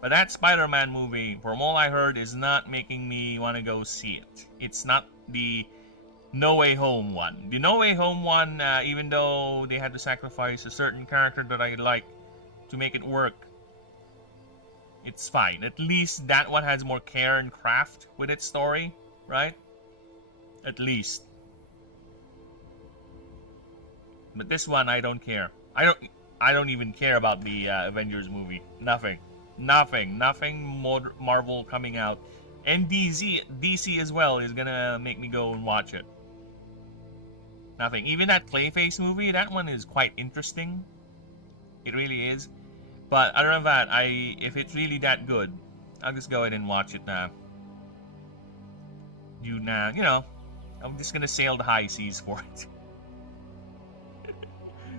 But that Spider-Man movie, from all I heard, is not making me want to go see it. It's not the No Way Home one. The No Way Home one, even though they had to sacrifice a certain character that I like to make it work, it's fine. At least that one has more care and craft with its story, right? At least. But this one, I don't care. I don't even care about the Avengers movie. Nothing. Marvel coming out, and DC as well is gonna make me go and watch it. Nothing. Even that Clayface movie, that one is quite interesting. It really is. But other than that, if it's really that good, I'll just go ahead and watch it now. You know, I'm just gonna sail the high seas for it.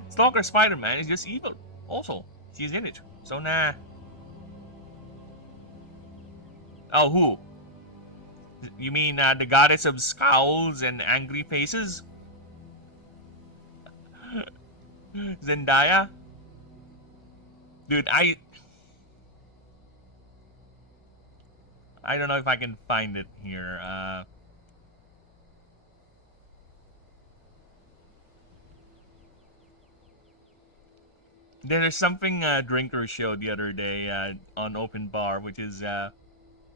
Stalker Spider-Man is just evil. Also, she's in it. So nah. Oh, who? You mean the goddess of scowls and angry faces? Zendaya? Dude, I don't know if I can find it here. There's something Drinker showed the other day on Open Bar, which is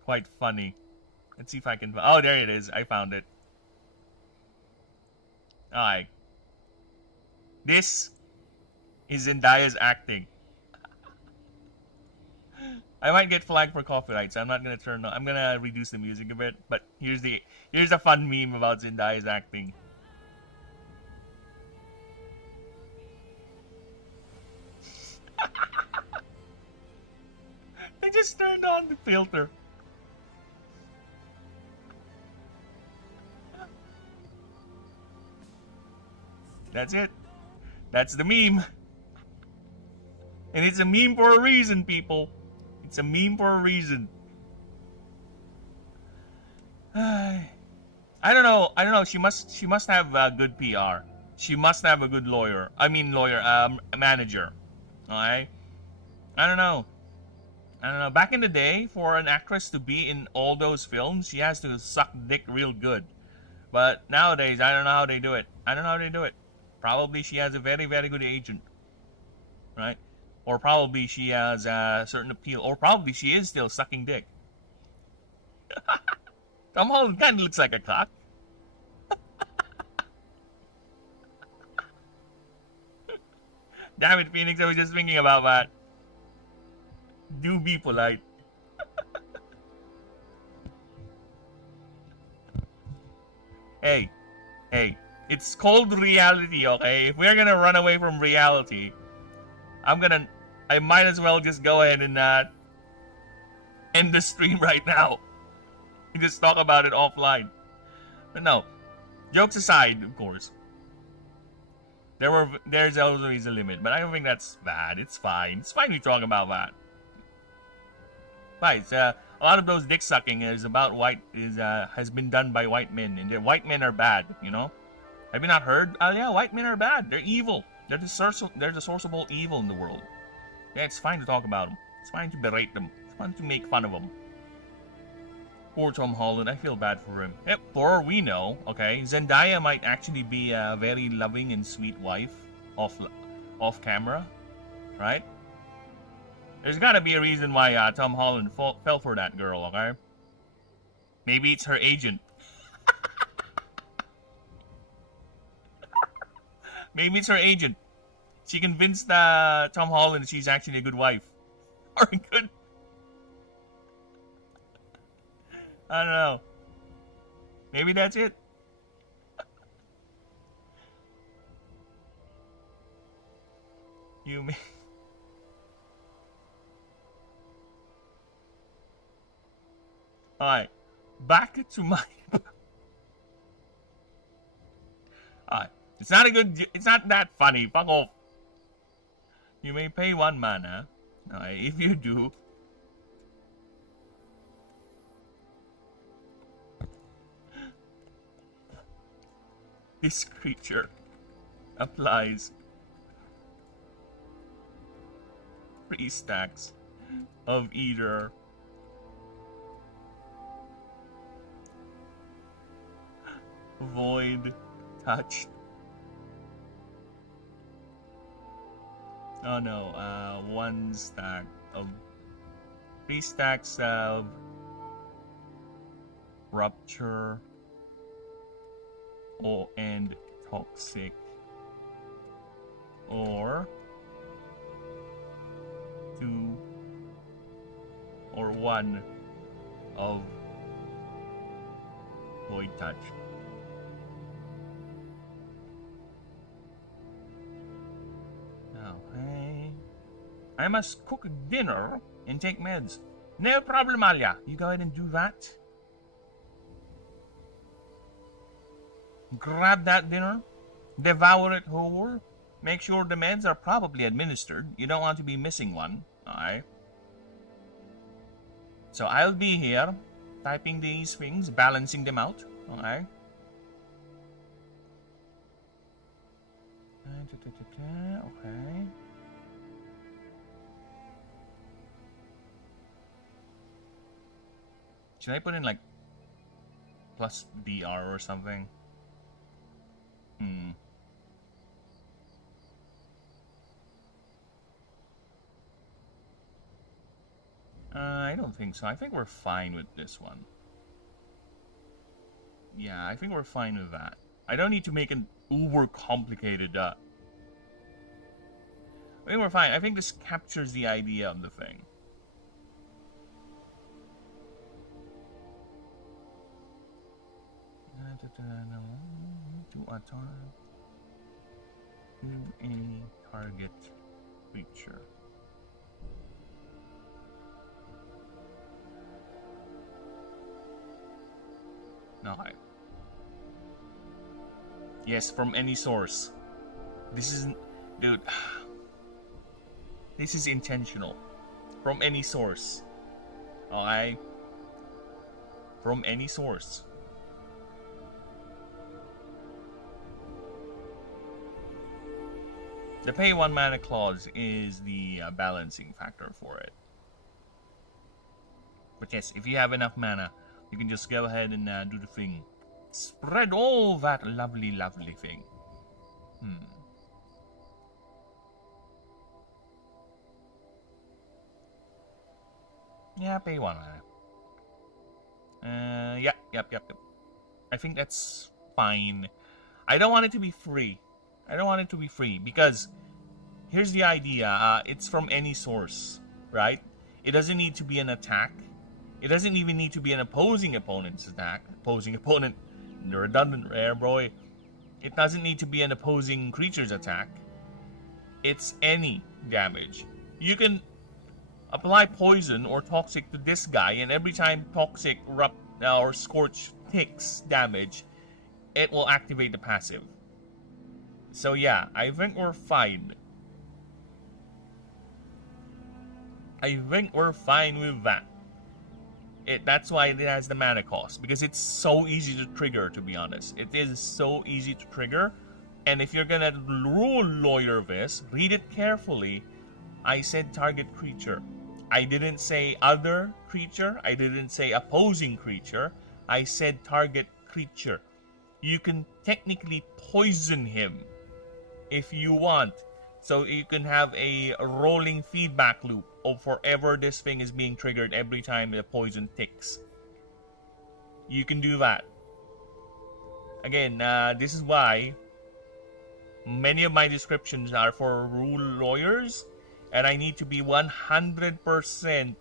quite funny. Let's see if I can. Oh, there it is. I found it. Alright. This is Zendaya's acting. I might get flagged for copyright, so I'm not gonna I'm gonna reduce the music a bit. But here's a fun meme about Zendaya's acting. They just turned on the filter. That's it. That's the meme. And it's a meme for a reason, people. It's a meme for a reason. I don't know. She must have good PR. She must have a good manager. Alright? I don't know. Back in the day, for an actress to be in all those films, she has to suck dick real good. But nowadays, I don't know how they do it. Probably she has a very, very good agent. Right? Or probably she has a certain appeal. Or probably she is still sucking dick. Tom Holland kind of looks like a cock. Damn it, Phoenix, I was just thinking about that. Do be polite. Hey, it's called reality, okay? If we're gonna run away from reality, I might as well just go ahead and end the stream right now. And just talk about it offline. But no, jokes aside, of course. There's always a limit, but I don't think that's bad. It's fine. It's fine we talk about that. Right, a lot of those dick sucking has been done by white men, and the white men are bad. You know, have you not heard? Oh yeah, white men are bad. They're evil. They're the source of all evil in the world. Yeah, it's fine to talk about them. It's fine to berate them. It's fine to make fun of them. Poor Tom Holland, I feel bad for him. Yep, for all we know, okay, Zendaya might actually be a very loving and sweet wife off camera, right? There's gotta be a reason why Tom Holland fell for that girl, okay? Maybe it's her agent. Maybe it's her agent. She convinced Tom Holland she's actually a good wife. Or a good... I don't know. Maybe that's it. You may... Alright, back to my... Alright, it's not that funny, fuck off. You may pay 1 mana. Alright, if you do... This creature applies 3 stacks of either void touch. Oh no, 1 stack of 3 stacks of rupture and toxic, or 2 or 1 of void touch. Okay. I must cook dinner and take meds. No problem, Alia. You go ahead and do that. Grab that dinner, devour it whole. Make sure the meds are properly administered. You don't want to be missing one. Alright. So I'll be here, typing these things, balancing them out. Alright. Okay. Should I put in like plus DR or something? I don't think so. I think we're fine with this one. Yeah, I think we're fine with that. I don't need to make an uber complicated I think we're fine. I think this captures the idea of the thing. To a target creature. Okay. Yes, from any source. This is... Dude. This is intentional. From any source. Okay? From any source. The pay 1 mana clause is the balancing factor for it. But yes, if you have enough mana, you can just go ahead and do the thing. Spread all that lovely, lovely thing. Yeah, pay 1 mana. Yep. I think that's fine. I don't want it to be free. Because here's the idea. It's from any source, right? It doesn't need to be an attack. It doesn't even need to be an opposing opponent's attack. Opposing opponent, redundant rare, boy. It doesn't need to be an opposing creature's attack. It's any damage. You can apply poison or toxic to this guy, and every time toxic or scorch takes damage, it will activate the passive. So yeah, I think we're fine. With that. That's why it has the mana cost, because it's so easy to trigger, to be honest. It is so easy to trigger, and if you're gonna rule lawyer this, read it carefully. I said target creature. I didn't say other creature. I didn't say opposing creature. I said target creature. You can technically poison him if you want. So you can have a rolling feedback loop of forever this thing is being triggered every time the poison ticks. You can do that. Again, this is why many of my descriptions are for rule lawyers, and I need to be 100%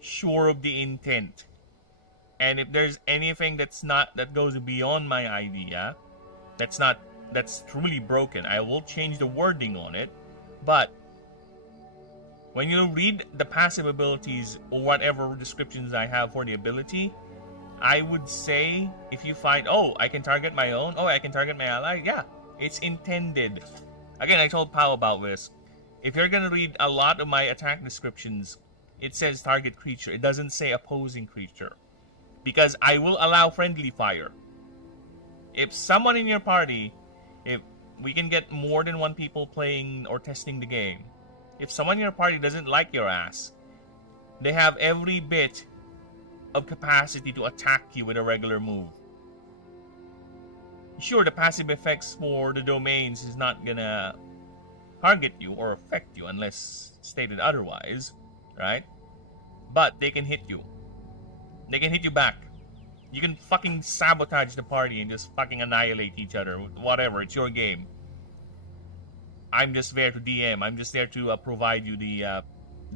sure of the intent. And if there's anything that goes beyond my idea, that's truly broken, I will change the wording on it. But when you read the passive abilities or whatever descriptions I have for the ability, I would say if you find, oh, I can target my own, oh, I can target my ally, yeah, it's intended. Again, I told Pao about this. If you're gonna read a lot of my attack descriptions, it says target creature. It doesn't say opposing creature. Because I will allow friendly fire. If someone in your party, if we can get more than one people playing or testing the game, if someone in your party doesn't like your ass, they have every bit of capacity to attack you with a regular move. Sure, the passive effects for the domains is not gonna target you or affect you unless stated otherwise, right? But they can hit you. They can hit you back. You can fucking sabotage the party and just fucking annihilate each other. Whatever, it's your game. I'm just there to DM. I'm just there to provide you the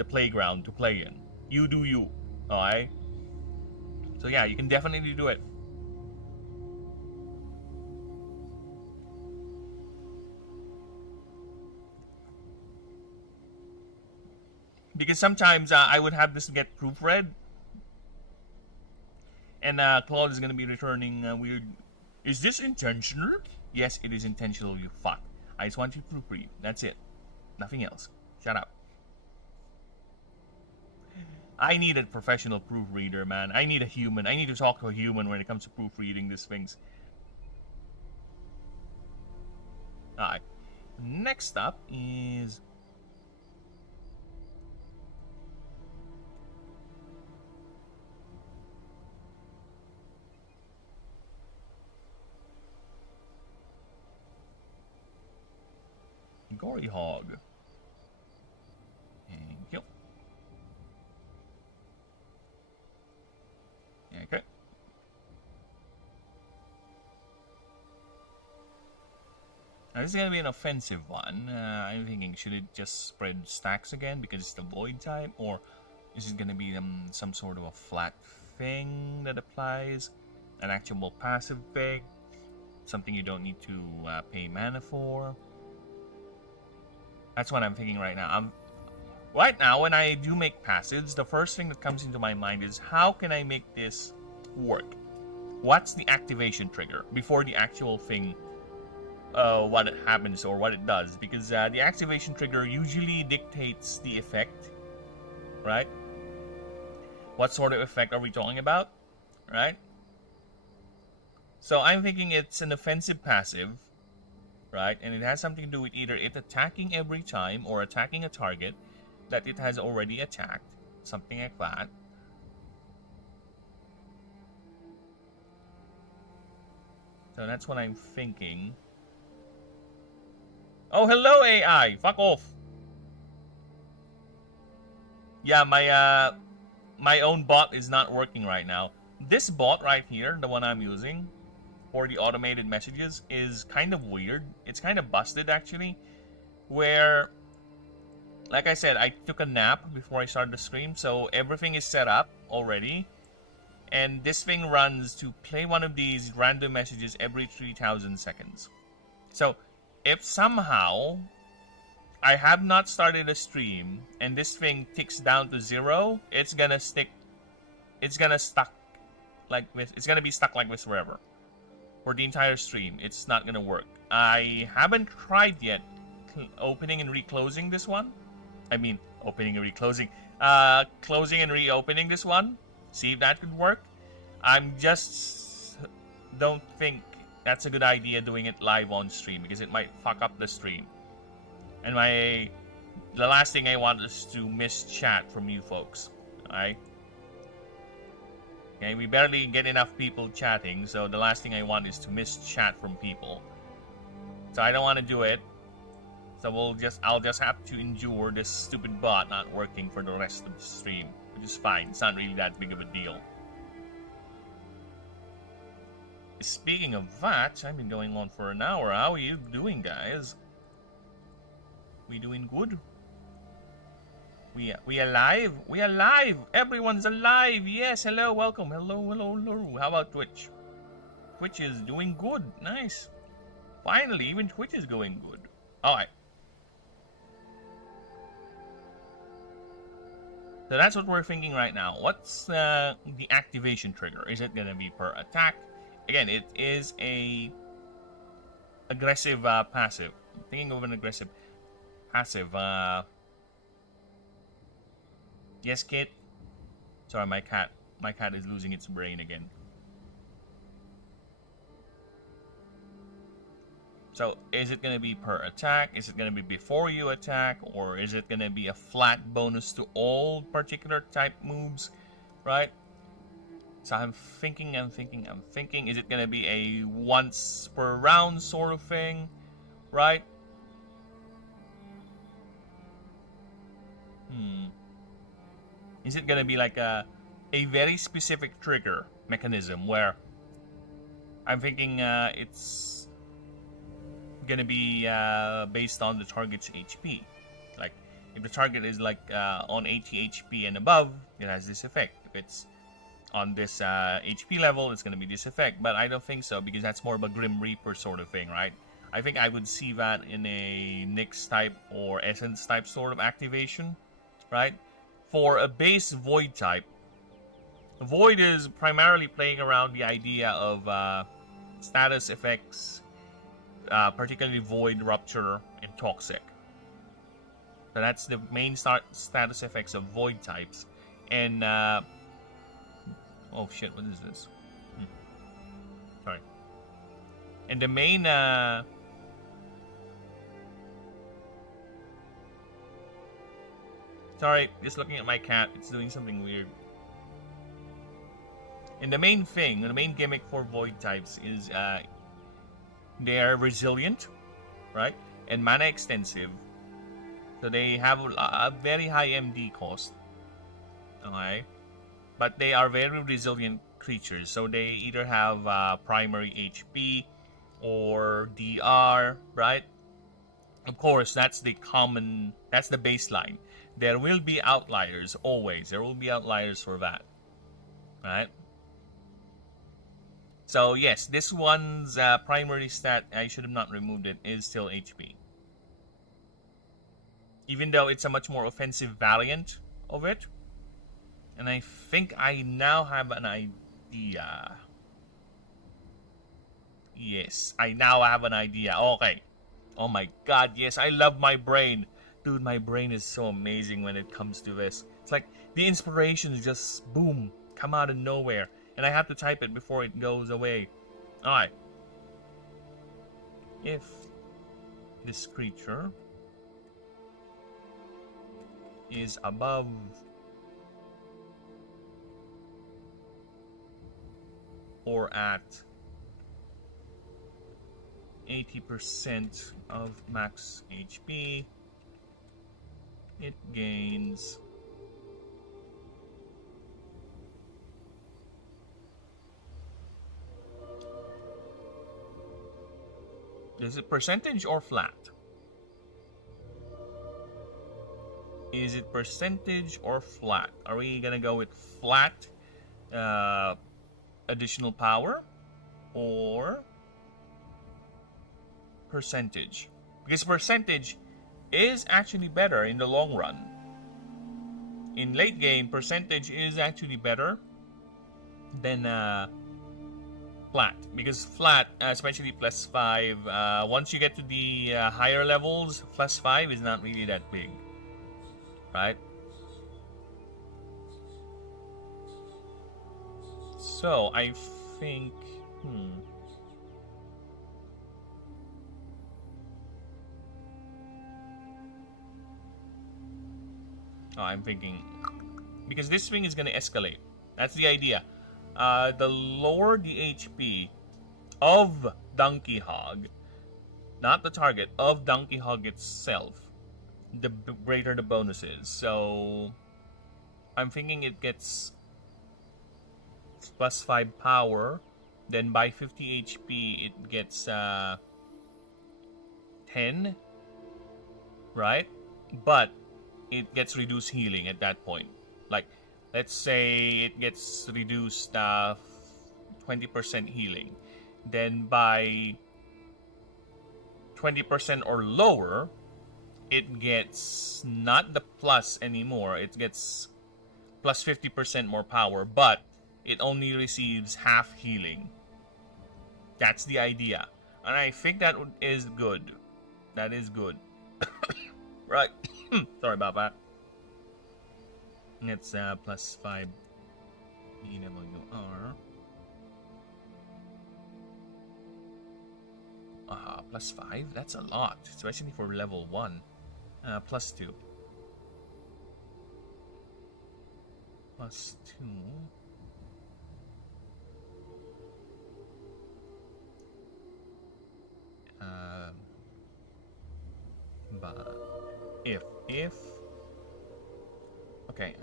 playground to play in. You do you, alright? So yeah, you can definitely do it. Because sometimes I would have this get proofread, and Claude is going to be returning weird. Is this intentional? Yes, it is intentional, you fuck. I just want you to proofread. That's it. Nothing else. Shut up. I need a professional proofreader, man. I need a human. I need to talk to a human when it comes to proofreading these things. Alright. Next up is... Gory Hog. Thank you. Okay. Now this is going to be an offensive one. I'm thinking, should it just spread stacks again because it's the void type? Or is it going to be some sort of a flat thing that applies? An actual passive thing? Something you don't need to pay mana for? That's what I'm thinking right now. Right now, when I do make passives, the first thing that comes into my mind is, how can I make this work? What's the activation trigger before the actual thing what it happens or what it does, because the activation trigger usually dictates the effect, right? What sort of effect are we talking about, right? So I'm thinking it's an offensive passive, right? And it has something to do with either it attacking every time or attacking a target that it has already attacked, something like that. So that's what I'm thinking. Oh, hello AI! Fuck off! Yeah, my own bot is not working right now. This bot right here, the one I'm using for the automated messages, is kind of weird. It's kind of busted, actually. Where, like I said, I took a nap before I started the stream, so everything is set up already. And this thing runs to play one of these random messages every 3,000 seconds. So, if somehow I have not started a stream and this thing ticks down to 0, it's gonna stick. It's gonna stuck like this. It's gonna be stuck like this forever for the entire stream. It's not gonna work. I haven't tried yet opening and reclosing this one. I mean, opening and reclosing. Closing and reopening this one. See if that could work. I'm just don't think that's a good idea doing it live on stream because it might fuck up the stream. And the last thing I want is to miss chat from you folks. Alright? Okay, we barely get enough people chatting, so the last thing I want is to miss chat from people. So I don't want to do it. So I'll just have to endure this stupid bot not working for the rest of the stream, which is fine. It's not really that big of a deal. Speaking of that, I've been going on for an hour. How are you doing, guys? We doing good? We alive? We alive! Everyone's alive! Yes, hello, welcome. Hello, hello, hello. How about Twitch? Twitch is doing good. Nice. Finally, even Twitch is going good. Alright. So that's what we're thinking right now. What's the activation trigger? Is it gonna be per attack? Again, it is a aggressive passive. I'm thinking of an aggressive passive. Yes, kid. Sorry, my cat is losing its brain again. So, is it gonna be per attack? Is it gonna be before you attack, or is it gonna be a flat bonus to all particular type moves, right? So I'm thinking, is it gonna be a once per round sort of thing, right? Is it gonna be like a very specific trigger mechanism where I'm thinking it's gonna be based on the target's HP? Like, if the target is like on 80 HP and above, it has this effect. If it's on this HP level, it's going to be this effect. But I don't think so, because that's more of a Grim Reaper sort of thing, right? I think I would see that in a Nyx type or Essence type sort of activation, right? For a base Void type, Void is primarily playing around the idea of status effects, particularly Void, Rupture, and Toxic. So that's the main status effects of Void types. And oh shit, what is this? Sorry. And the main sorry, just looking at my cat, it's doing something weird. And the main thing, the main gimmick for Void types is they're resilient, right? And mana extensive. So they have a very high MD cost. Okay. But they are very resilient creatures, so they either have primary HP or DR, right? Of course, that's the baseline. There will be outliers, always. There will be outliers for that, right? So yes, this one's primary stat, I should have not removed it, is still HP. Even though it's a much more offensive variant of it. And I think I now have an idea. Yes, I now have an idea. Okay. Oh my god, yes, I love my brain. Dude, my brain is so amazing when it comes to this. It's like the inspirations just boom, come out of nowhere. And I have to type it before it goes away. Alright. If this creature is above or at 80% of max HP, it gains is it percentage or flat? Is it percentage or flat? Are we gonna go with flat additional power or percentage? Because percentage is actually better in the long run. In late game, percentage is actually better than flat. Because flat, especially +5, once you get to the higher levels, +5 is not really that big. Right? So, I think... Oh, I'm thinking... Because this swing is going to escalate. That's the idea. The lower the HP of Donkey Hog, not the target, of Donkey Hog itself, the greater the bonuses. So, I'm thinking it gets +5 power. Then by 50 HP, it gets 10. Right? But it gets reduced healing at that point. Like, let's say it gets reduced 20% healing. Then by 20% or lower, it gets not the plus anymore. It gets plus 50% more power, but it only receives half healing. That's the idea. And I think that is good. That is good. Right. Sorry about that. It's +5 EWR. +5? That's a lot, especially for level 1. +2. +2. But if okay,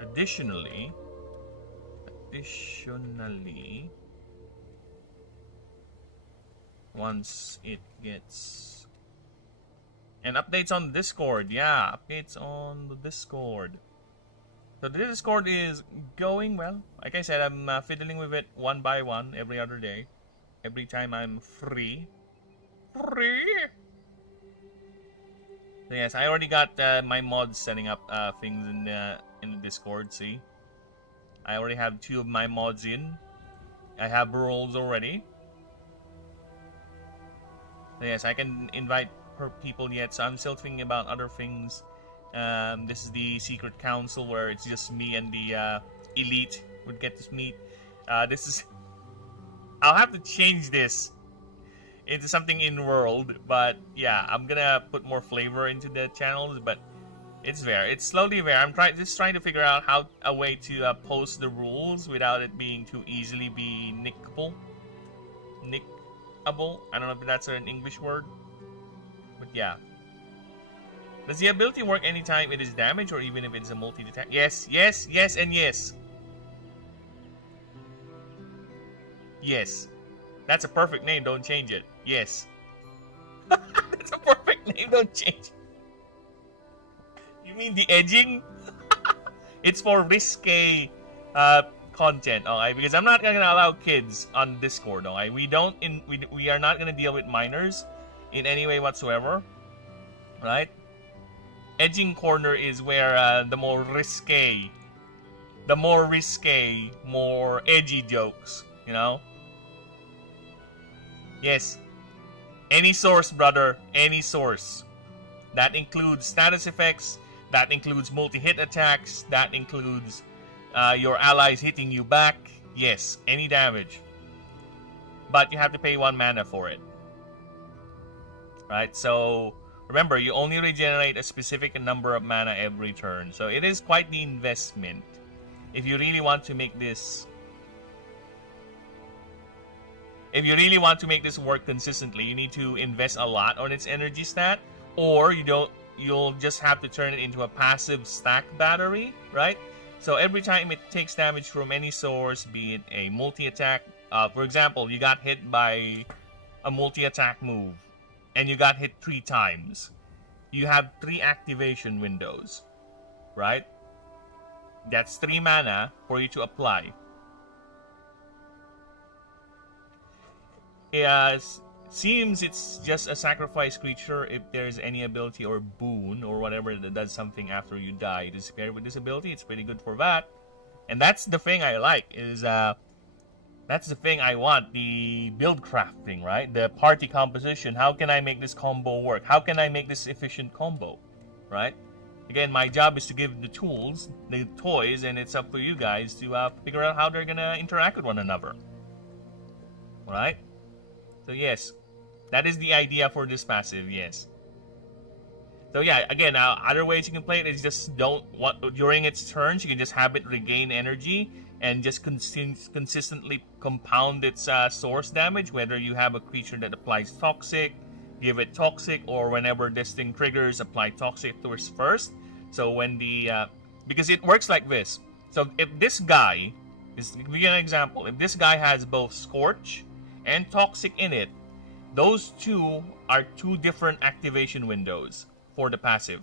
additionally once it gets and updates on the Discord, yeah, updates on the Discord. So the Discord is going well. Like I said, I'm fiddling with it one by one every other day, every time I'm free. So yes, I already got my mods setting up things in the Discord. See, I already have 2 of my mods in. I have roles already. So yes, I can invite people yet. So I'm still thinking about other things. This is the secret council where it's just me and the elite would get to meet. This is. I'll have to change this into something in world, but yeah, I'm gonna put more flavor into the channels, but it's there. It's slowly there. I'm just trying to figure out how a way to post the rules without it being too easily be nickable. Nickable. I don't know if that's an English word, but yeah. Does the ability work anytime it is damaged or even if it's a multi-attack? Yes, yes, yes, and yes. Yes. That's a perfect name, don't change it. Yes. That's a perfect name, don't change it. You mean the edging? It's for risque content, alright? Because I'm not gonna allow kids on Discord, alright? We are not gonna deal with minors in any way whatsoever. Right? Edging corner is where the more risque, more edgy jokes You know? Yes. Any source, brother. Any source. That includes status effects. That includes multi-hit attacks. That includes your allies hitting you back. Yes, any damage. But you have to pay 1 mana for it. Right? So, remember, you only regenerate a specific number of mana every turn. So, it is quite the investment. If you really want to make this... If you really want to make this work consistently, you need to invest a lot on its energy stat. Or you'll just have to turn it into a passive stack battery, right? So every time it takes damage from any source, be it a multi-attack, for example, you got hit by a multi-attack move, and you got hit 3 times. You have 3 activation windows, right? That's 3 mana for you to apply. Seems it's just a sacrifice creature if there's any ability or boon or whatever that does something after you die to spare with this ability. It's pretty good for that. And that's the thing I like, is that's the thing I want, the build crafting, right? The party composition. How can I make this combo work? How can I make this efficient combo, right? Again, my job is to give the tools, the toys, and it's up to you guys to figure out how they're gonna interact with one another. Alright? So yes, that is the idea for this passive, yes. So yeah, again, other ways you can play it is just during its turns, you can just have it regain energy and just consistently compound its source damage, whether you have a creature that applies toxic, give it toxic, or whenever this thing triggers, apply toxic to its first. So when because it works like this. So if this guy, to give you an example, if this guy has both Scorch and Toxic in it, those two are 2 different activation windows for the passive.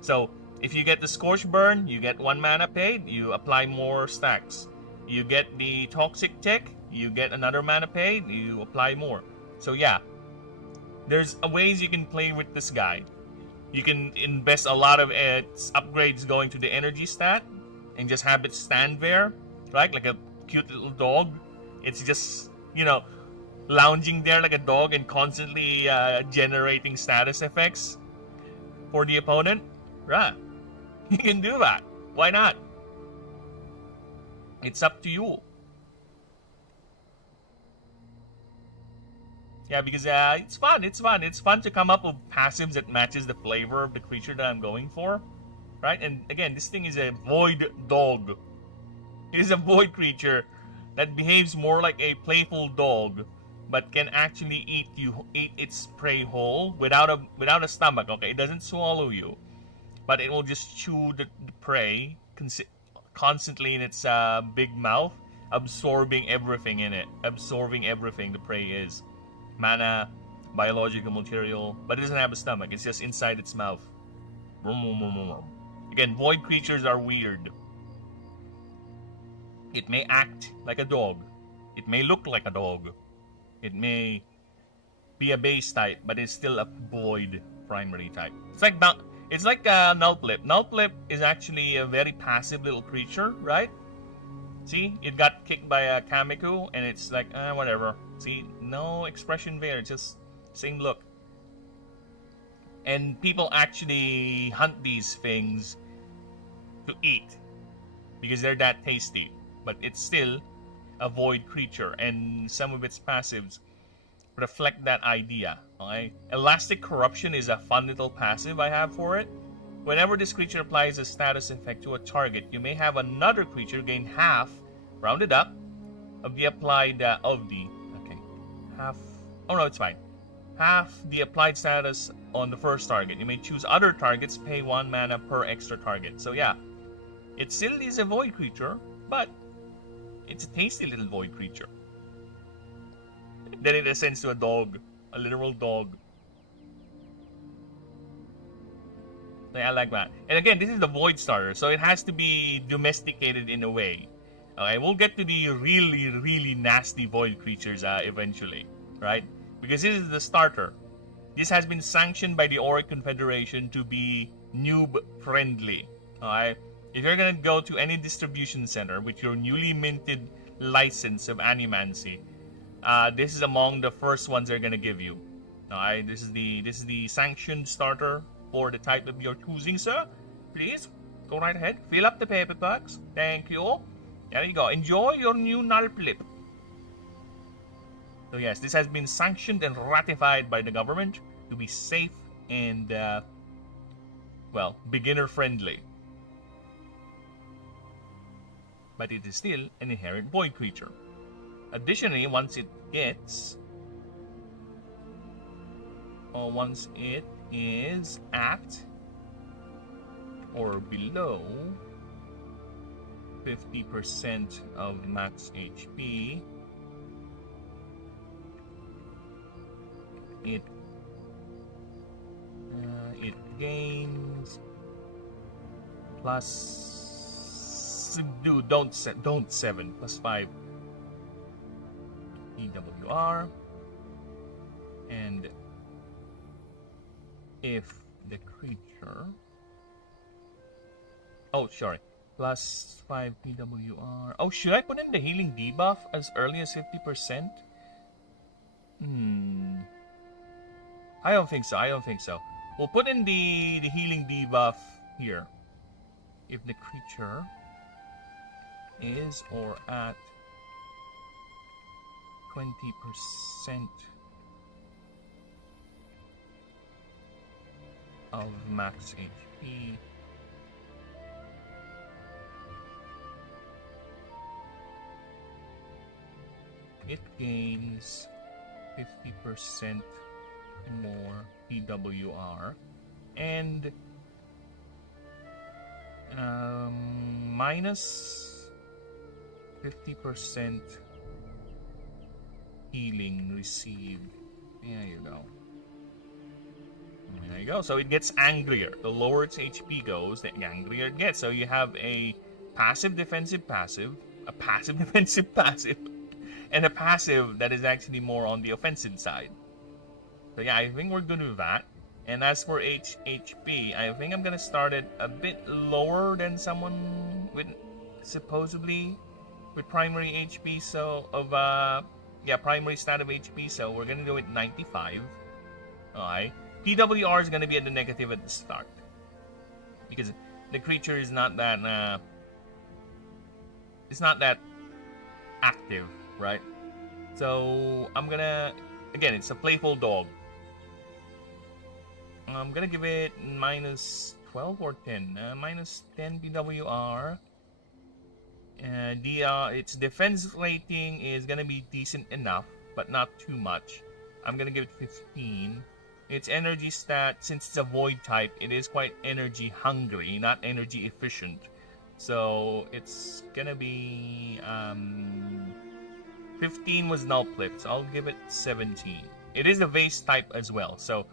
So if you get the Scorch Burn, you get 1 mana paid, you apply more stacks. You get the Toxic Tick, you get another mana paid, you apply more. So yeah, there's ways you can play with this guy. You can invest a lot of its upgrades going to the energy stat and just have it stand there, right? Like a cute little dog. It's just, you know, lounging there like a dog and constantly generating status effects for the opponent. Right. You can do that. Why not? It's up to you. Yeah, because it's fun. It's fun. It's fun to come up with passives that matches the flavor of the creature that I'm going for. Right? And again, this thing is a void dog. It is a void creature that behaves more like a playful dog, but can actually eat its prey whole without a stomach. Okay, it doesn't swallow you, but it will just chew the prey constantly in its big mouth, absorbing everything in it, absorbing everything the prey is. Mana, biological material, but it doesn't have a stomach. It's just inside its mouth. Again, void creatures are weird. It may act like a dog. It may look like a dog. It may be a base type, but it's still a void primary type. It's like Nullflip. Nullflip is actually a very passive little creature, right? See, it got kicked by a Kamiku, and it's like, whatever. See, no expression there, just same look. And people actually hunt these things to eat because they're that tasty. But it's still a void creature, and some of its passives reflect that idea. Okay? Elastic Corruption is a fun little passive I have for it. Whenever this creature applies a status effect to a target, you may have another creature gain half, rounded up, of the applied half the applied status on the first target. You may choose other targets, pay 1 mana per extra target. So yeah, it still is a void creature, but it's a tasty little void creature. Then it ascends to a dog, a literal dog. So yeah, I like that. And again, this is the void starter, so it has to be domesticated in a way. Okay, we'll get to the really, really nasty void creatures eventually, right? Because this is the starter. This has been sanctioned by the Auric Confederation to be noob friendly. Alright? If you're gonna go to any distribution center with your newly minted license of animancy. This is among the first ones they're gonna give you. Alright, this is the sanctioned starter for the type of your choosing, sir. Please go right ahead, fill up the paper packs. Thank you. There you go. Enjoy your new null flip. So yes, this has been sanctioned and ratified by the government to be safe and well, beginner friendly. But it is still an inherent void creature. Additionally, once it is at or below 50% of max HP, it gains plus don't 7 plus 5 PWR, and if the creature plus 5 PWR. Oh, should I put in the healing debuff as early as 50%? I don't think so. We'll put in the healing debuff here. If the creature is or at 20% of max HP, it gains 50% more PWR and minus 50% healing received. There you go. There you go. So it gets angrier. The lower its HP goes, the angrier it gets. So you have a passive defensive passive, a passive defensive passive, and a passive that is actually more on the offensive side. So yeah, I think we're good with that. And as for HP, I think I'm gonna start it a bit lower than someone with supposedly with primary HP. So primary stat of HP. So we're gonna do it 95. Alright. PWR is gonna be at the negative at the start because the creature is not that it's not that active, right? So I'm gonna, again, it's a playful dog. I'm gonna give it minus 12 or 10. Minus 10 PWR. Its defense rating is gonna be decent enough, but not too much. I'm gonna give it 15. Its energy stat, since it's a void type, it is quite energy hungry, not energy efficient. So it's gonna be 15 was null flip, so I'll give it 17. It is a vase type as well, so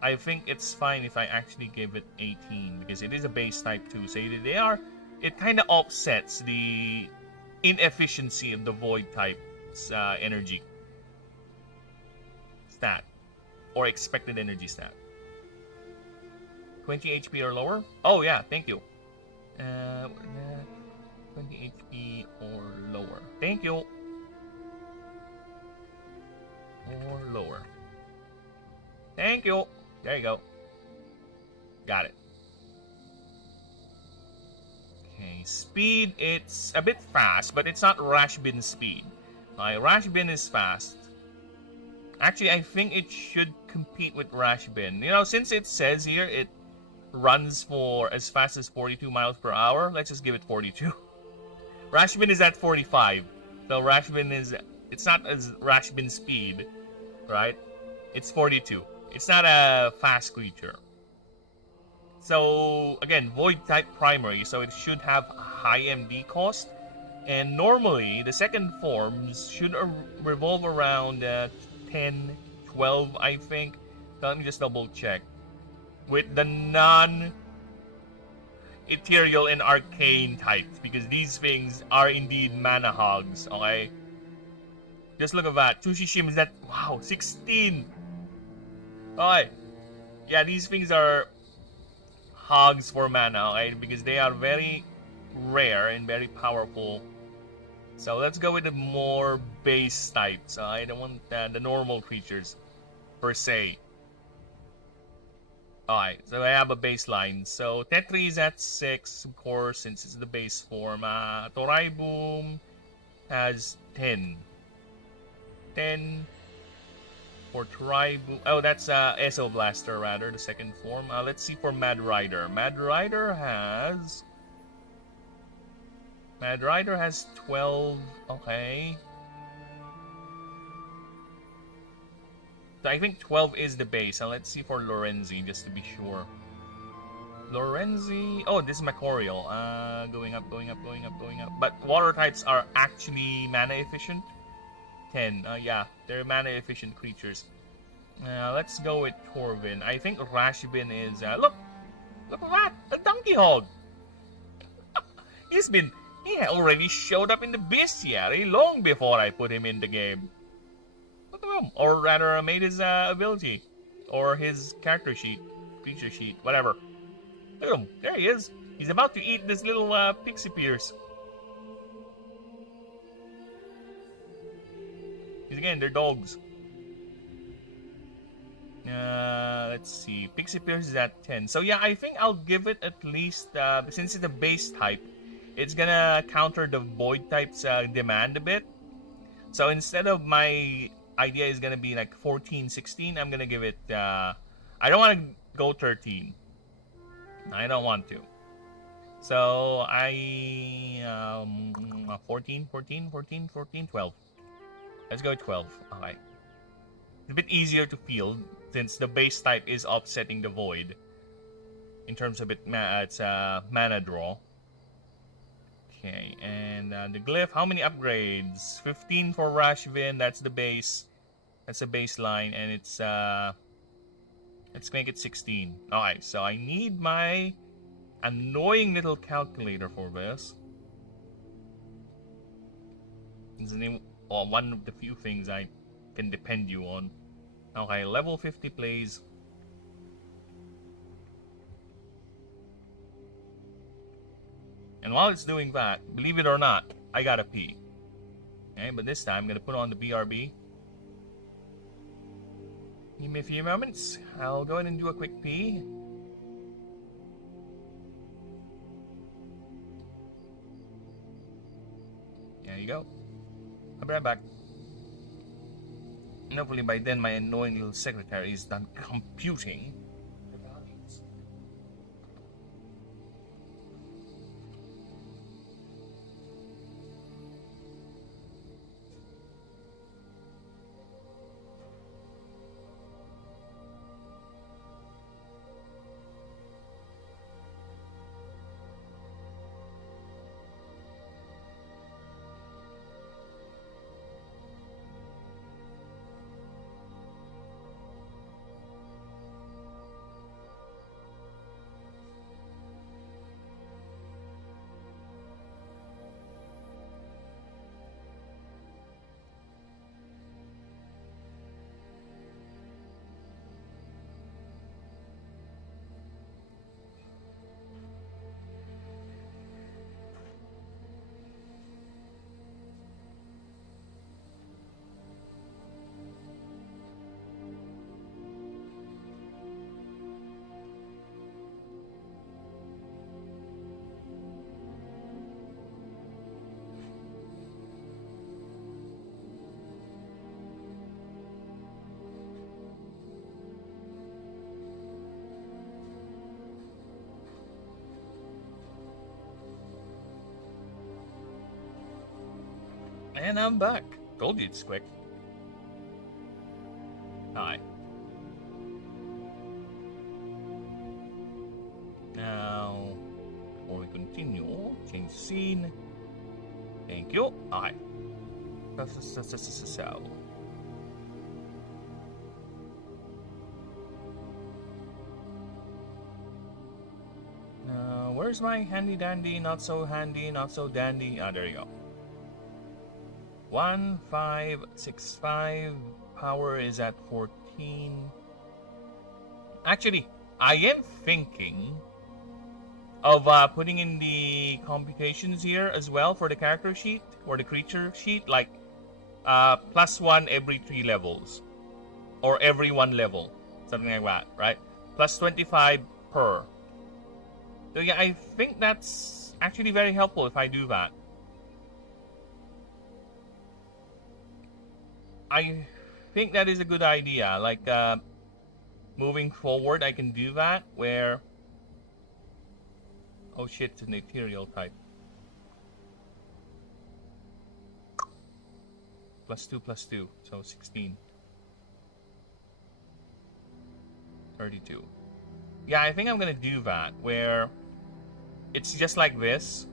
I think it's fine if I actually give it 18 because it is a base type too. So it kind of offsets the inefficiency of the void type's energy stat or expected energy stat. 20 HP or lower? Oh yeah, thank you. 20 HP or lower. Thank you. Or lower. Thank you. There you go. Got it. Okay, speed, it's a bit fast, but it's not Rashbin speed. Rashbin is fast. Actually, I think it should compete with Rashbin. You know, since it says here it runs for as fast as 42 miles per hour, let's just give it 42. Rashbin is at 45. So Rashbin is, it's not as Rashbin speed, right? It's 42. It's not a fast creature. So again, void type primary, so it should have high MD cost. And normally the second forms should revolve around 10, 12, I think. So let me just double check. With the non-ethereal and arcane types, because these things are indeed mana hogs, okay? Just look at that. Tushishim is at, wow, 16. Okay. Yeah, these things are hogs for mana, okay? Because they are very rare and very powerful So let's go with the more base types. I don't want the normal creatures per se. Alright, so I have a baseline. So Tetri is at 6, of course, since it's the base form. Torai Boom has 10. 10 for Torai Boom. Oh, that's SO Blaster, rather, the second form. Let's see for Mad Rider. Mad Rider has 12. Okay. So I think 12 is the base. And let's see for Lorenzi, just to be sure. Lorenzi... Oh, this is Macorial. Going up. But water types are actually mana efficient. 10. Yeah, they're mana efficient creatures. Let's go with Torvin. I think Rashbin is... Look at that! A Donkey Hog! He already showed up in the bestiary long before I put him in the game. Look at him. Or rather, made his ability. Or his character sheet. Creature sheet. Whatever. Look at him. There he is. He's about to eat this little pixie pears. Because again, they're dogs. Let's see. Pixie pears is at 10. So yeah, I think I'll give it at least, since it's a base type, it's gonna counter the void type's demand a bit. So instead of my idea is gonna be like 14, 16, I'm gonna give it, I don't want to go 13. I don't want to. So I, 14, 12. Let's go 12. Alright. It's a bit easier to field since the base type is offsetting the void. In terms of its mana draw. Okay, and the glyph, how many upgrades? 15 for Rashvin, that's the base. That's the baseline, and it's, let's make it 16. Alright, so I need my annoying little calculator for this. It's one of the few things I can depend you on. Okay, level 50 plays. And while it's doing that, believe it or not, I gotta pee. Okay, but this time I'm gonna put on the BRB. Give me a few moments. I'll go ahead and do a quick pee. There you go. I'll be right back. And hopefully by then my annoying little secretary is done computing. And I'm back. Told you it's quick. Hi. Now, before we continue, change scene. Thank you. Hi. So. Where's my handy dandy, not so handy, not so dandy? Ah, there you go. 1565. Power is at 14. Actually, I am thinking of putting in the computations here as well for the character sheet or the creature sheet, like +1 every 3 levels or every 1 level, something like that, right? Plus 25 per. So yeah, I think that's actually very helpful if I do that. I think that is a good idea. Like moving forward, I can do that where... Oh shit, it's an ethereal type. +2, so 16. 32. Yeah, I think I'm gonna do that where it's just like this,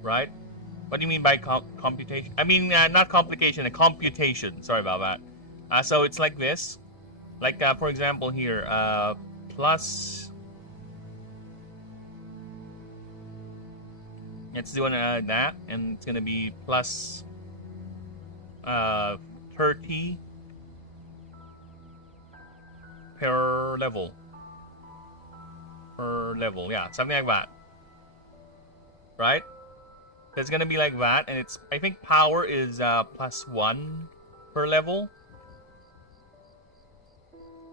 right? What do you mean by computation? I mean, not complication, a computation. Sorry about that. So it's like this. Like, for example, here, plus... Let's do that, and it's gonna be plus 30 per level. Yeah, something like that. Right? So it's gonna be like that, and it's, I think power is +1 per level.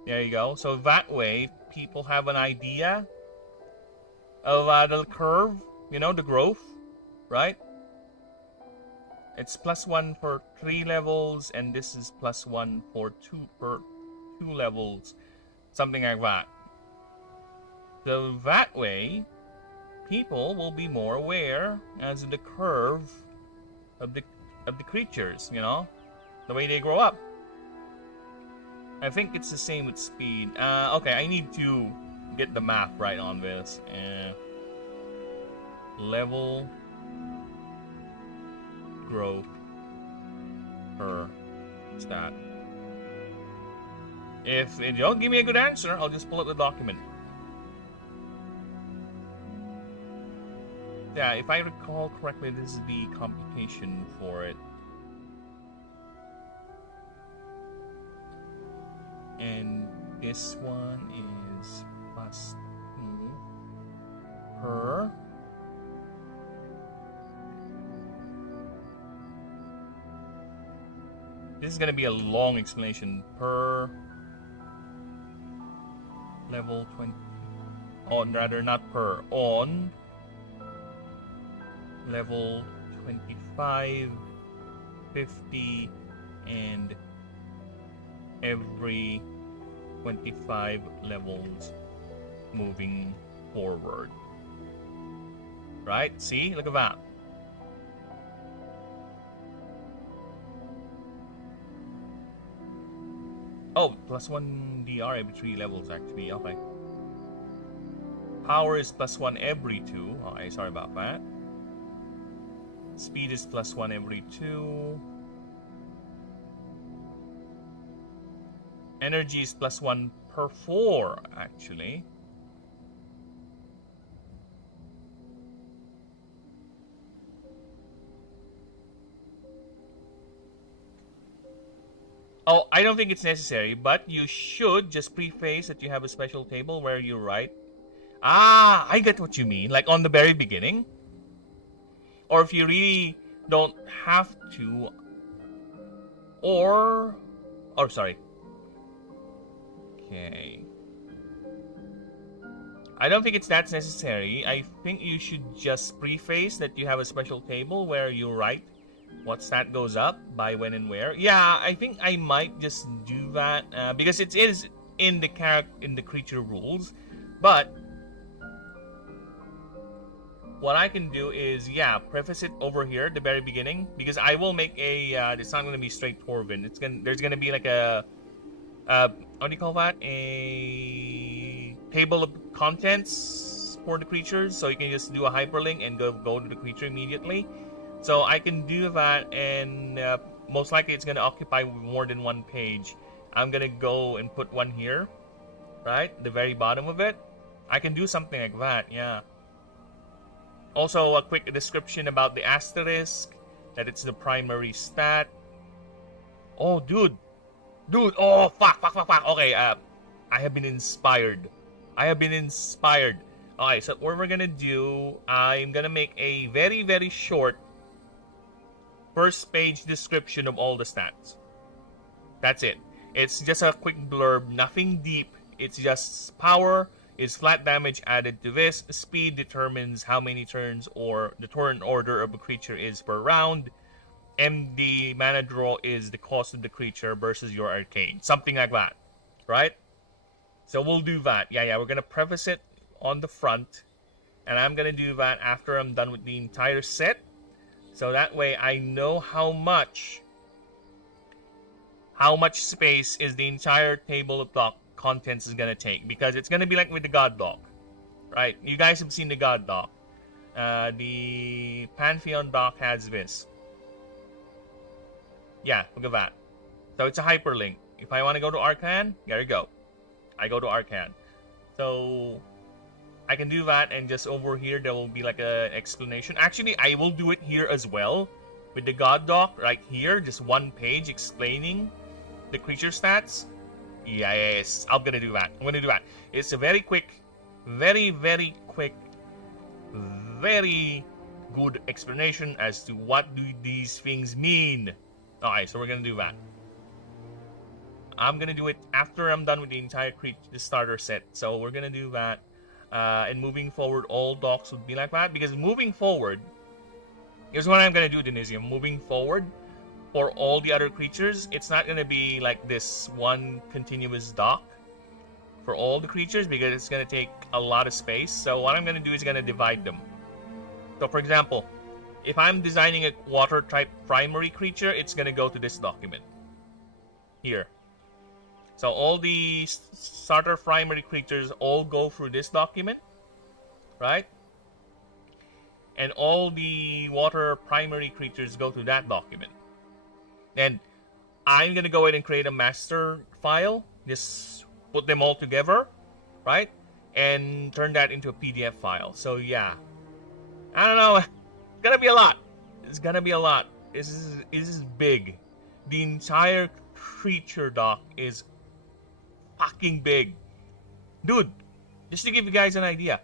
There you go. So that way, people have an idea of the curve, you know, the growth, right? It's +1 for 3 levels, and this is +1 for 2 levels, something like that. So that way, people will be more aware as to the curve of the creatures, you know, the way they grow up. I think it's the same with speed. Okay, I need to get the math right on this. Level growth per stat. If you don't give me a good answer, I'll just pull up the document. Yeah, if I recall correctly, this is the computation for it. And this one is +2 per. This is gonna be a long explanation. Per level 20. On, rather, not per. On level 25, 50, and every 25 levels moving forward. Right? See? Look at that. Oh, +1 DR every 3 levels, actually. Okay. Power is +1 every 2. Okay, sorry about that. Speed is +1 every 2. Energy is +1 per 4, actually. Oh, I don't think it's necessary, but you should just preface that you have a special table where you write. Ah, I get what you mean. Like on the very beginning. Or if you really don't have to. Or sorry. Okay. I don't think it's that necessary. I think you should just preface that you have a special table where you write what stat goes up by when and where. Yeah, I think I might just do that because it is in the creature rules. But what I can do is, yeah, preface it over here at the very beginning, because I will make a. It's not gonna be straight Torvin. There's gonna be like a. What do you call that? A table of contents for the creatures, so you can just do a hyperlink and go to the creature immediately. So I can do that, and most likely it's gonna occupy more than one page. I'm gonna go and put one here, right, the very bottom of it. I can do something like that, yeah. Also, a quick description about the asterisk, that it's the primary stat. Oh, dude, oh, fuck. Okay, I have been inspired. Alright, so what we're gonna do, I'm gonna make a very, very short first page description of all the stats. That's it. It's just a quick blurb, nothing deep. It's just power is flat damage added to this. Speed determines how many turns or the turn order of a creature is per round. And the mana draw is the cost of the creature versus your arcane. Something like that. Right? So we'll do that. Yeah, we're gonna preface it on the front. And I'm gonna do that after I'm done with the entire set. So that way I know how much space is the entire table of doc contents is gonna take. Because it's gonna be like with the God doc. Right? You guys have seen the God doc. The Pantheon doc has this. Yeah, look at that. So it's a hyperlink. If I want to go to Arcan, there you go. I go to Arcan. So I can do that, and just over here there will be like an explanation. Actually, I will do it here as well with the God doc right here. Just one page explaining the creature stats. Yes, I'm gonna do that. It's a very quick, very, very quick, very good explanation as to what do these things mean. Alright, so we're gonna do that. I'm gonna do it after I'm done with the entire the starter set. So we're gonna do that. And moving forward, all docs would be like that. Because moving forward, here's what I'm gonna do, Denisium. Moving forward, for all the other creatures, it's not gonna be like this one continuous doc for all the creatures, because it's gonna take a lot of space. So what I'm gonna do is gonna divide them. So for example, if I'm designing a water type primary creature, it's gonna go to this document here. So all the starter primary creatures all go through this document, right? And all the water primary creatures go to that document. And I'm gonna go ahead and create a master file, just put them all together, right? And turn that into a PDF file. So yeah, I don't know. It's gonna be a lot. It's gonna be a lot. This is big. The entire creature doc is fucking big. Dude, just to give you guys an idea,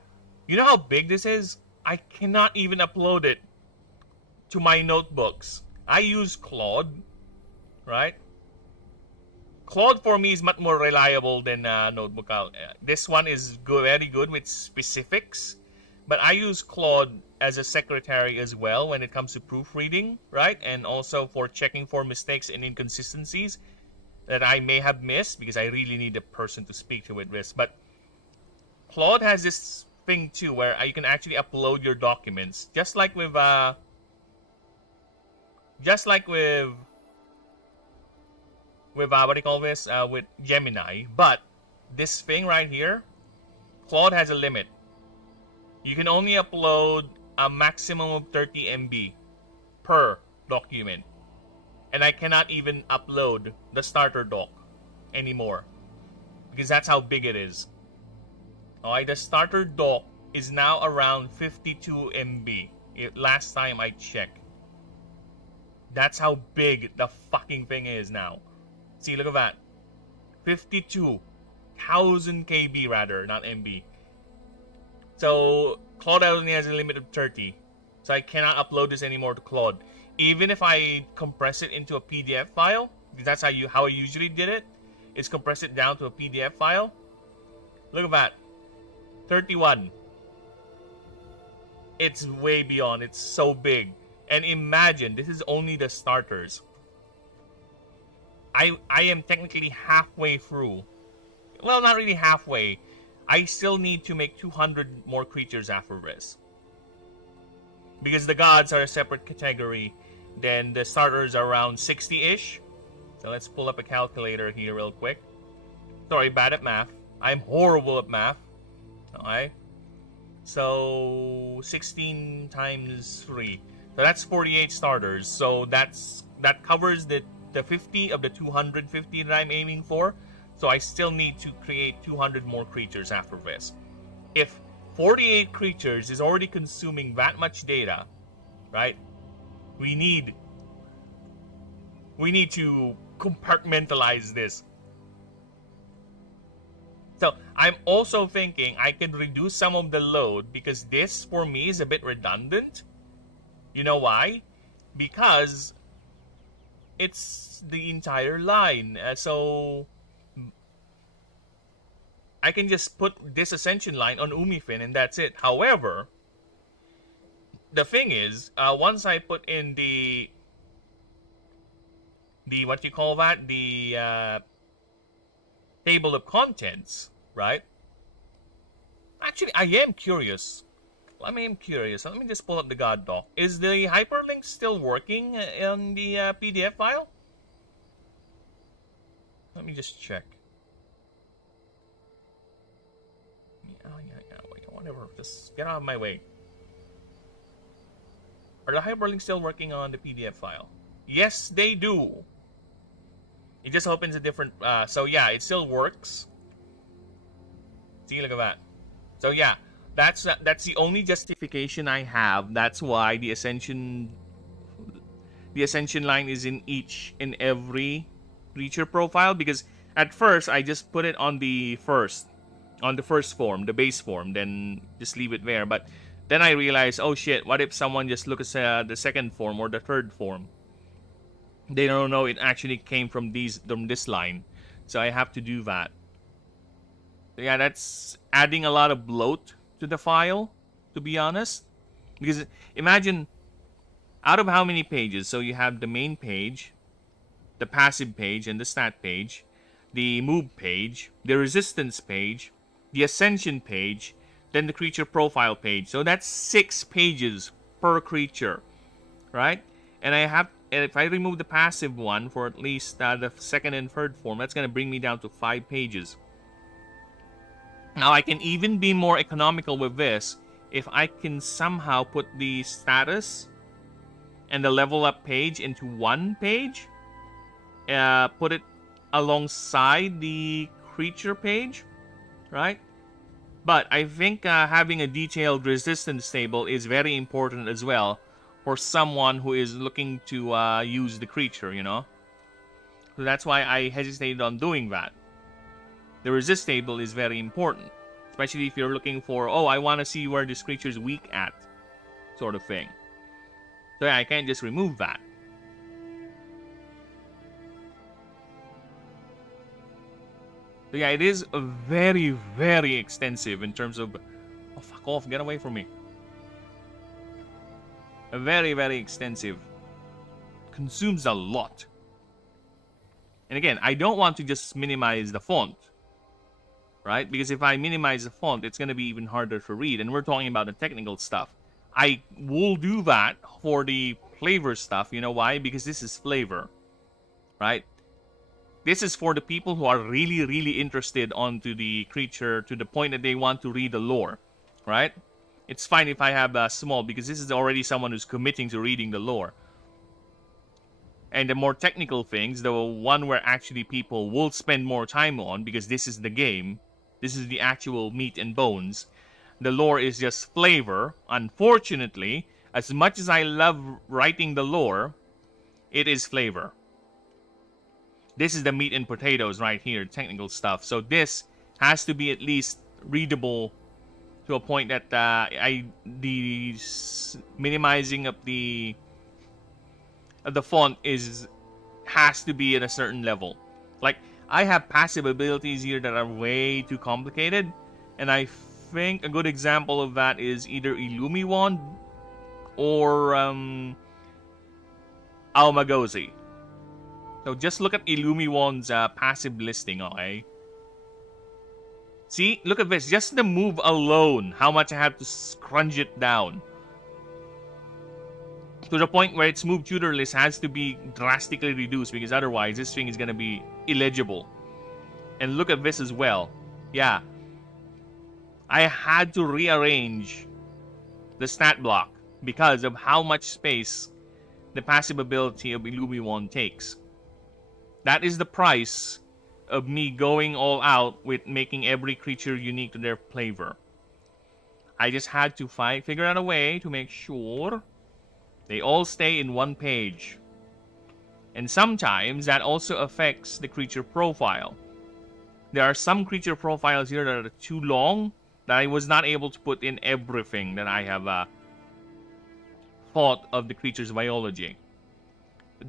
you know how big this is? I cannot even upload it to my notebooks. I use Claude, right? Claude for me is much more reliable than Notebook. This one is good, very good with specifics. But I use Claude as a secretary as well when it comes to proofreading, right? And also for checking for mistakes and inconsistencies that I may have missed, because I really need a person to speak to with this. But Claude has this thing too where you can actually upload your documents, just like with what do you call this? With Gemini. But this thing right here, Claude has a limit. You can only upload a maximum of 30 MB per document. And I cannot even upload the starter doc anymore, because that's how big it is. Alright, the starter doc is now around 52 MB. Last time I checked. That's how big the fucking thing is now. See, look at that. 52,000 KB rather, not MB. So Claude only has a limit of 30. So I cannot upload this anymore to Claude. Even if I compress it into a PDF file, because that's how I usually did it, is compress it down to a PDF file. Look at that. 31. It's way beyond. It's so big. And imagine, this is only the starters. I am technically halfway through. Well, not really halfway. I still need to make 200 more creatures after this. Because the gods are a separate category. Then the starters are around 60-ish. So let's pull up a calculator here real quick. Sorry, bad at math. I'm horrible at math. Okay. So 16 times 3. So that's 48 starters. So that covers the 50 of the 250 that I'm aiming for. So I still need to create 200 more creatures after this. If 48 creatures is already consuming that much data, right? We need to compartmentalize this. So I'm also thinking I could reduce some of the load because this for me is a bit redundant. You know why? Because it's the entire line. So I can just put this ascension line on Umifin and that's it. However, the thing is, once I put in the what you call that, the table of contents, right? Actually, I am curious. Let me just pull up the God doc. Is the hyperlink still working in the PDF file? Let me just check. Yeah, wait, whatever. Just get out of my way. Are the hyperlinks still working on the PDF file? Yes, they do. It just opens a different... so yeah, it still works. See, look at that. So yeah, that's the only justification I have. That's why the ascension line is in every creature profile, because at first I just put it on the first form, the base form, then just leave it there. But then I realized, oh shit, what if someone just looks at the second form or the third form? They don't know it actually came from this line. So I have to do that. Yeah, that's adding a lot of bloat to the file, to be honest. Because imagine, out of how many pages? So you have the main page, the passive page, and the stat page, the move page, the resistance page, the ascension page, then the creature profile page. So that's 6 pages per creature, right? And if I remove the passive one for at least the second and third form, that's going to bring me down to 5 pages. Now, I can even be more economical with this if I can somehow put the status and the level up page into one page. Put it alongside the creature page, right? But I think having a detailed resistance table is very important as well for someone who is looking to use the creature, you know? So that's why I hesitated on doing that. The resist table is very important, especially if you're looking for, oh, I want to see where this creature is weak at, sort of thing. So yeah, I can't just remove that. So yeah, it is very, very extensive in terms of... Oh, fuck off, get away from me. Very, very extensive. Consumes a lot. And again, I don't want to just minimize the font, right? Because if I minimize the font, it's going to be even harder to read. And we're talking about the technical stuff. I will do that for the flavor stuff. You know why? Because this is flavor, right? This is for the people who are really, really interested onto the creature to the point that they want to read the lore, right? It's fine if I have small, because this is already someone who's committing to reading the lore. And the more technical things, the one where actually people will spend more time on, because this is the game, this is the actual meat and bones. The lore is just flavor. Unfortunately, as much as I love writing the lore, it is flavor. This is the meat and potatoes right here, technical stuff. So this has to be at least readable to a point that the minimizing of the font has to be at a certain level. Like, I have passive abilities here that are way too complicated, and I think a good example of that is either Illumiwand or Almagosi. So just look at Illumiwand's passive listing, okay? See, look at this. Just the move alone, how much I have to scrunch it down. To the point where its move tutor list has to be drastically reduced, because otherwise this thing is going to be illegible. And look at this as well. Yeah. I had to rearrange the stat block because of how much space the passive ability of Illumiwand takes. That is the price of me going all out with making every creature unique to their flavor. I just had to figure out a way to make sure they all stay in one page. And sometimes that also affects the creature profile. there are some creature profiles here that are too long that I was not able to put in everything that I have thought of the creature's biology.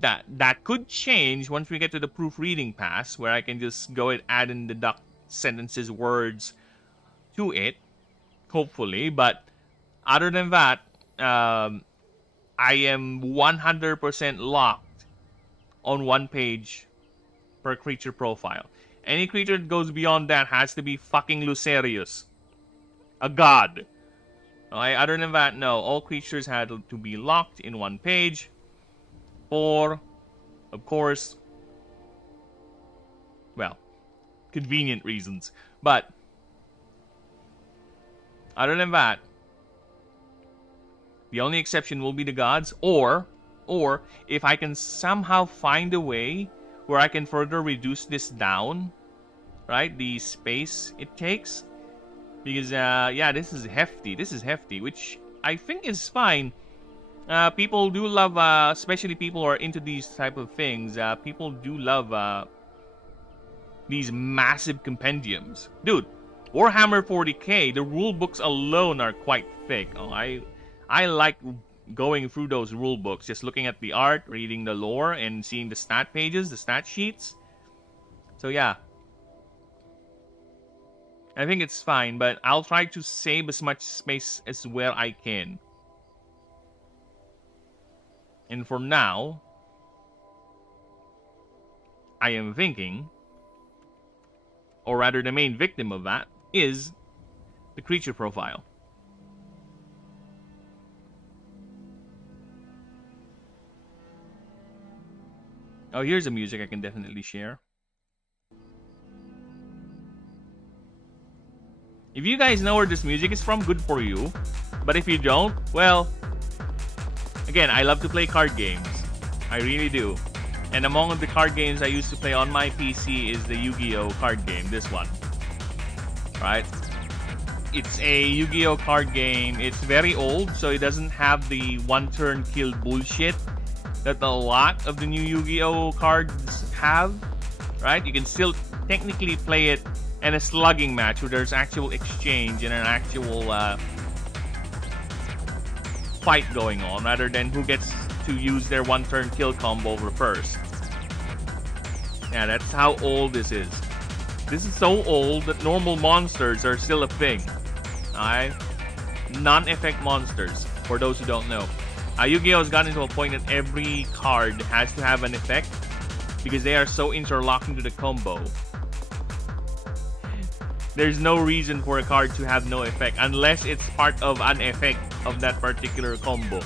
That could change once we get to the proofreading pass, where I can just go and add and deduct sentences, words to it, hopefully. But other than that, I am 100% locked on 1 page per creature profile. Any creature that goes beyond that has to be fucking Lucerius, a god. Okay, other than that, no. All creatures had to be locked in 1 page for, of course, well, convenient reasons. But other than that, the only exception will be the gods, or if I can somehow find a way where I can further reduce this down, right? The space it takes. Because, yeah, this is hefty, which I think is fine. People do love, especially people who are into these type of things, people do love these massive compendiums. Dude, Warhammer 40k, the rule books alone are quite thick. Oh, I like going through those rule books, just looking at the art, reading the lore, and seeing the stat pages, the stat sheets. So yeah, I think it's fine, but I'll try to save as much space as where I can. And for now, I am thinking, or rather the main victim of that, is the creature profile. Oh, here's a music I can definitely share. If you guys know where this music is from, good for you. But if you don't, well, again, I love to play card games. I really do. And among the card games I used to play on my PC is the Yu-Gi-Oh card game, this one. Right? It's a Yu-Gi-Oh card game. It's very old, so it doesn't have the one-turn kill bullshit that a lot of the new Yu-Gi-Oh cards have. Right? You can still technically play it in a slugging match where there's actual exchange and an actual fight going on, rather than who gets to use their one-turn kill combo first. Yeah, that's how old this is. This is so old that normal monsters are still a thing. Alright? Non-effect monsters, for those who don't know. Yu-Gi-Oh has gotten to a point that every card has to have an effect because they are so interlocking to the combo. There's no reason for a card to have no effect unless it's part of an effect of that particular combo.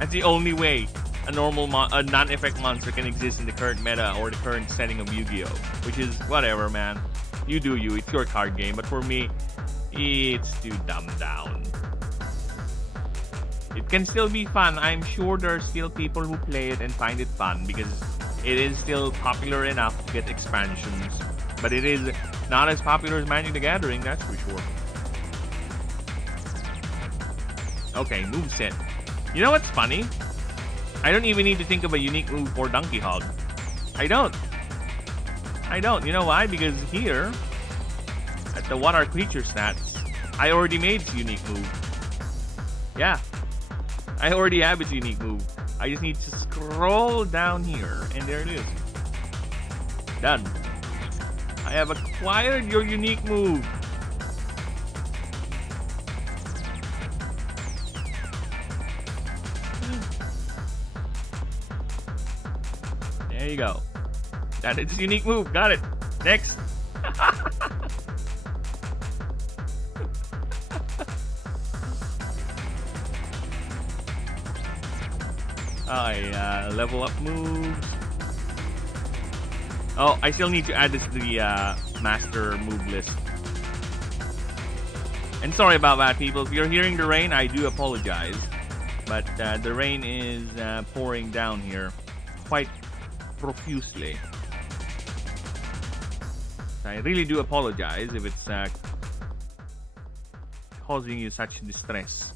That's the only way a normal a non-effect monster can exist in the current meta or the current setting of Yu-Gi-Oh! Which is whatever, man. You do you. It's your card game. But for me, it's too dumbed down. It can still be fun. I'm sure there are still people who play it and find it fun because it is still popular enough to get expansions. But it is not as popular as Magic the Gathering, that's for sure. Okay, moveset. You know what's funny? I don't even need to think of a unique move for Donkey Hog. I don't. You know why? Because here, at the What Are Creature stats, I already made its unique move. Yeah. I already have its unique move. I just need to scroll down here, and there it is. Done. I have acquired your unique move. There you go. That is unique move. Got it. Next. Level up moves. Oh, I still need to add this to the master move list. And sorry about that, people. If you're hearing the rain, I do apologize. But the rain is pouring down here quite profusely. So I really do apologize if it's causing you such distress.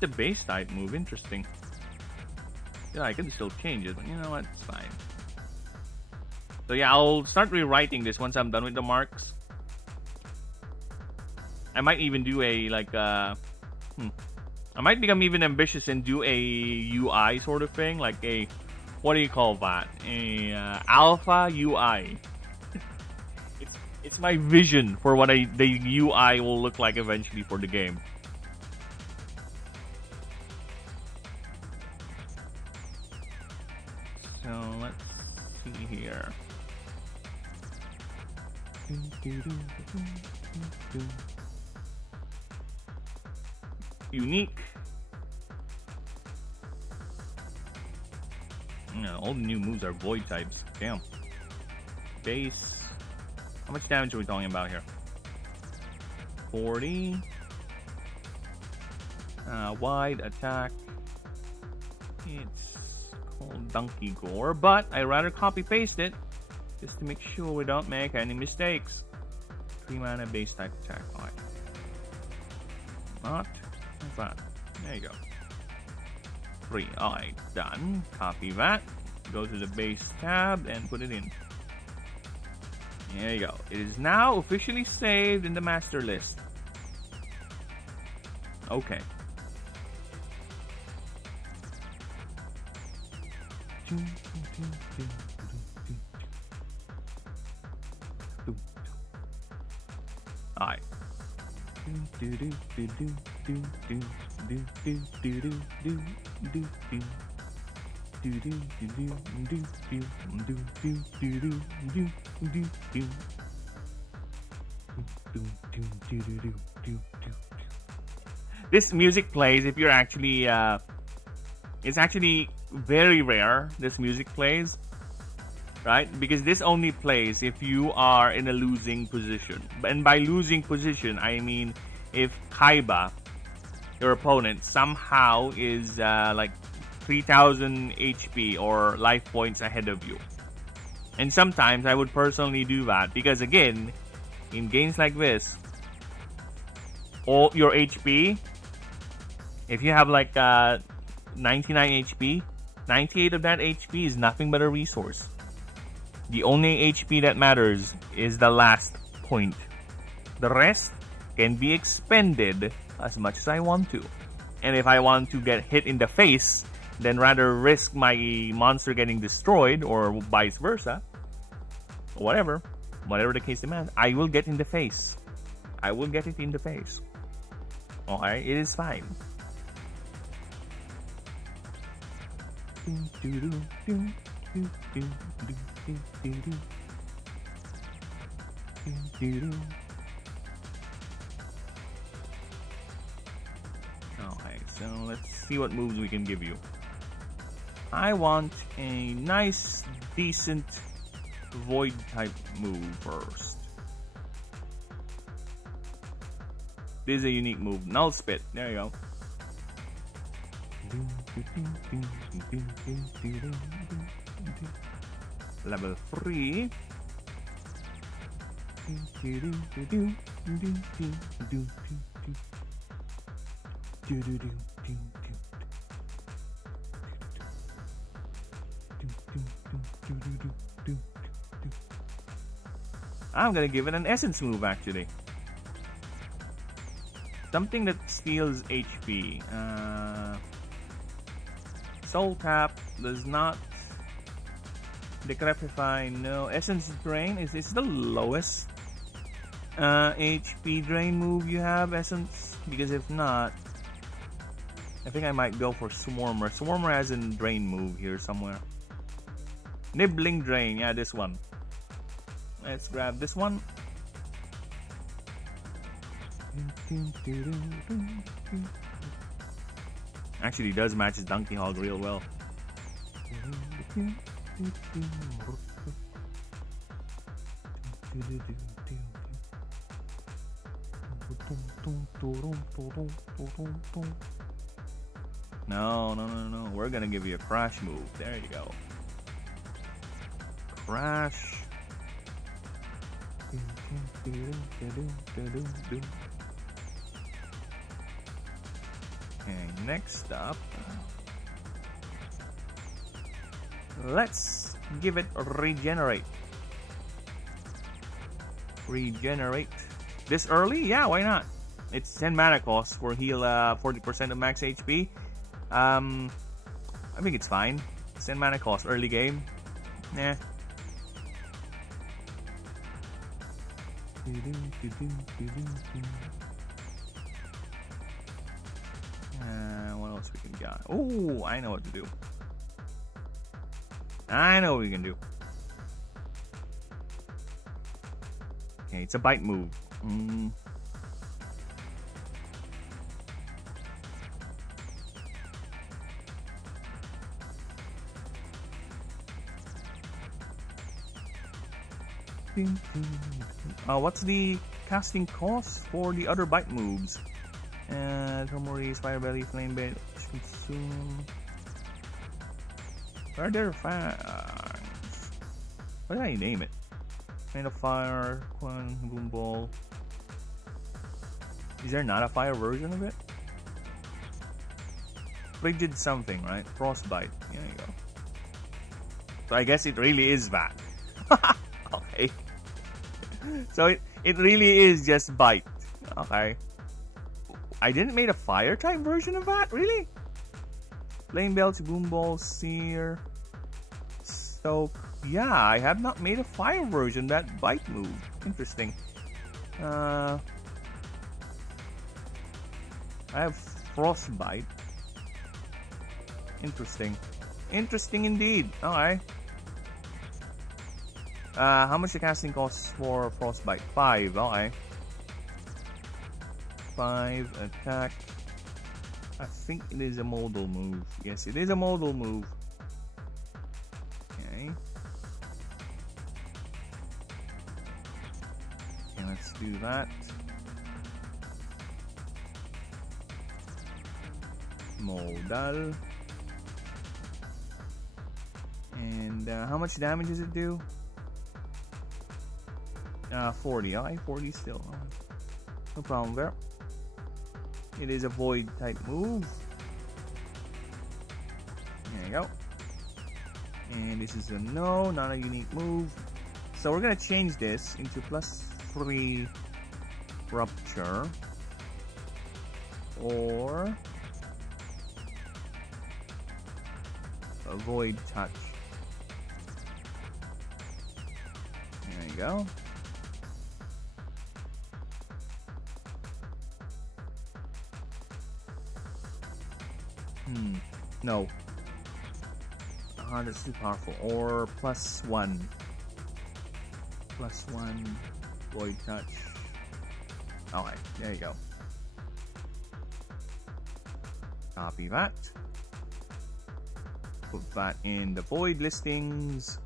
The base type move, interesting. Yeah, I can still change it, but you know what? It's fine. So yeah, I'll start rewriting this once I'm done with the marks. I might even do a I might become even ambitious and do a UI sort of thing, like a, what do you call that? A alpha UI. It's my vision for what the UI will look like eventually for the game. So let's see here. Unique. No, all the new moves are void types. Damn. Base. How much damage are we talking about here? 40. Wide attack. It's called Donkey Gore, but I rather copy paste it just to make sure we don't make any mistakes. 3 mana base type attack. Alright. Not that. There you go. 3. Alright, done. Copy that. Go to the base tab and put it in. There you go. It is now officially saved in the master list. Okay. Alright. This music plays if you're actually it's actually very rare this music plays, right? Because this only plays if you are in a losing position. And by losing position, I mean if Kaiba, your opponent, somehow is like 3000 HP or life points ahead of you. And sometimes I would personally do that because, again, in games like this, all your HP, if you have like 99 HP, 98 of that HP is nothing but a resource. The only HP that matters is the last point. The rest can be expended as much as I want to. And if I want to get hit in the face, then rather risk my monster getting destroyed or vice versa, whatever the case demands, I will get in the face. I will get it in the face. Alright, it is fine. Alright, so let's see what moves we can give you. I want a nice, decent void type move first. This is a unique move. Null Spit. There you go. Level 3. I'm gonna give it an essence move actually. Something that steals HP. Soul Tap does not decrepify. No. Essence Drain is the lowest HP drain move you have, Essence? Because if not, I think I might go for Swarmer. Swarmer has a drain move here somewhere. Nibbling Drain, yeah, this one. Let's grab this one. Actually, it does match his Donkey Hog real well. No. We're gonna give you a crash move. There you go. Crash. Okay, next up. Let's give it regenerate. Regenerate. This early? Yeah, why not? It's 10 mana cost for heal 40% of max HP. I think it's fine. 10 mana cost early game. Nah. What else we can get? Oh, I know what to do. I know what we can do. Okay, it's a bite move. What's the casting cost for the other bite moves? Tomori, Fire Belly, Flame Bait, Consume. Are there fans? What did I name it? Kind of Fire, Quan, Boom Ball. Is there not a fire version of it? Frigid something, right? Frostbite. There you go. So I guess it really is that. Okay. So it really is just bite. Okay. I didn't make a fire type version of that? Really? Flame Belt, Boom Ball, Sear, Stoke. Yeah, I have not made a fire version that bite move. Interesting. I have Frostbite. Interesting. Interesting indeed. Alright. How much the casting costs for Frostbite? 5. Okay. 5 attack. I think it is a modal move. Yes, it is a modal move. Okay. Okay, let's do that. Modal. And how much damage does it do? 40. Alright, 40 still. No problem there. It is a void type move. There you go. And this is a no, not a unique move. So we're gonna change this into +3 rupture or a void touch. There you go. No. That's too powerful. Or +1. +1 void touch. Alright, there you go. Copy that. Put that in the void listings.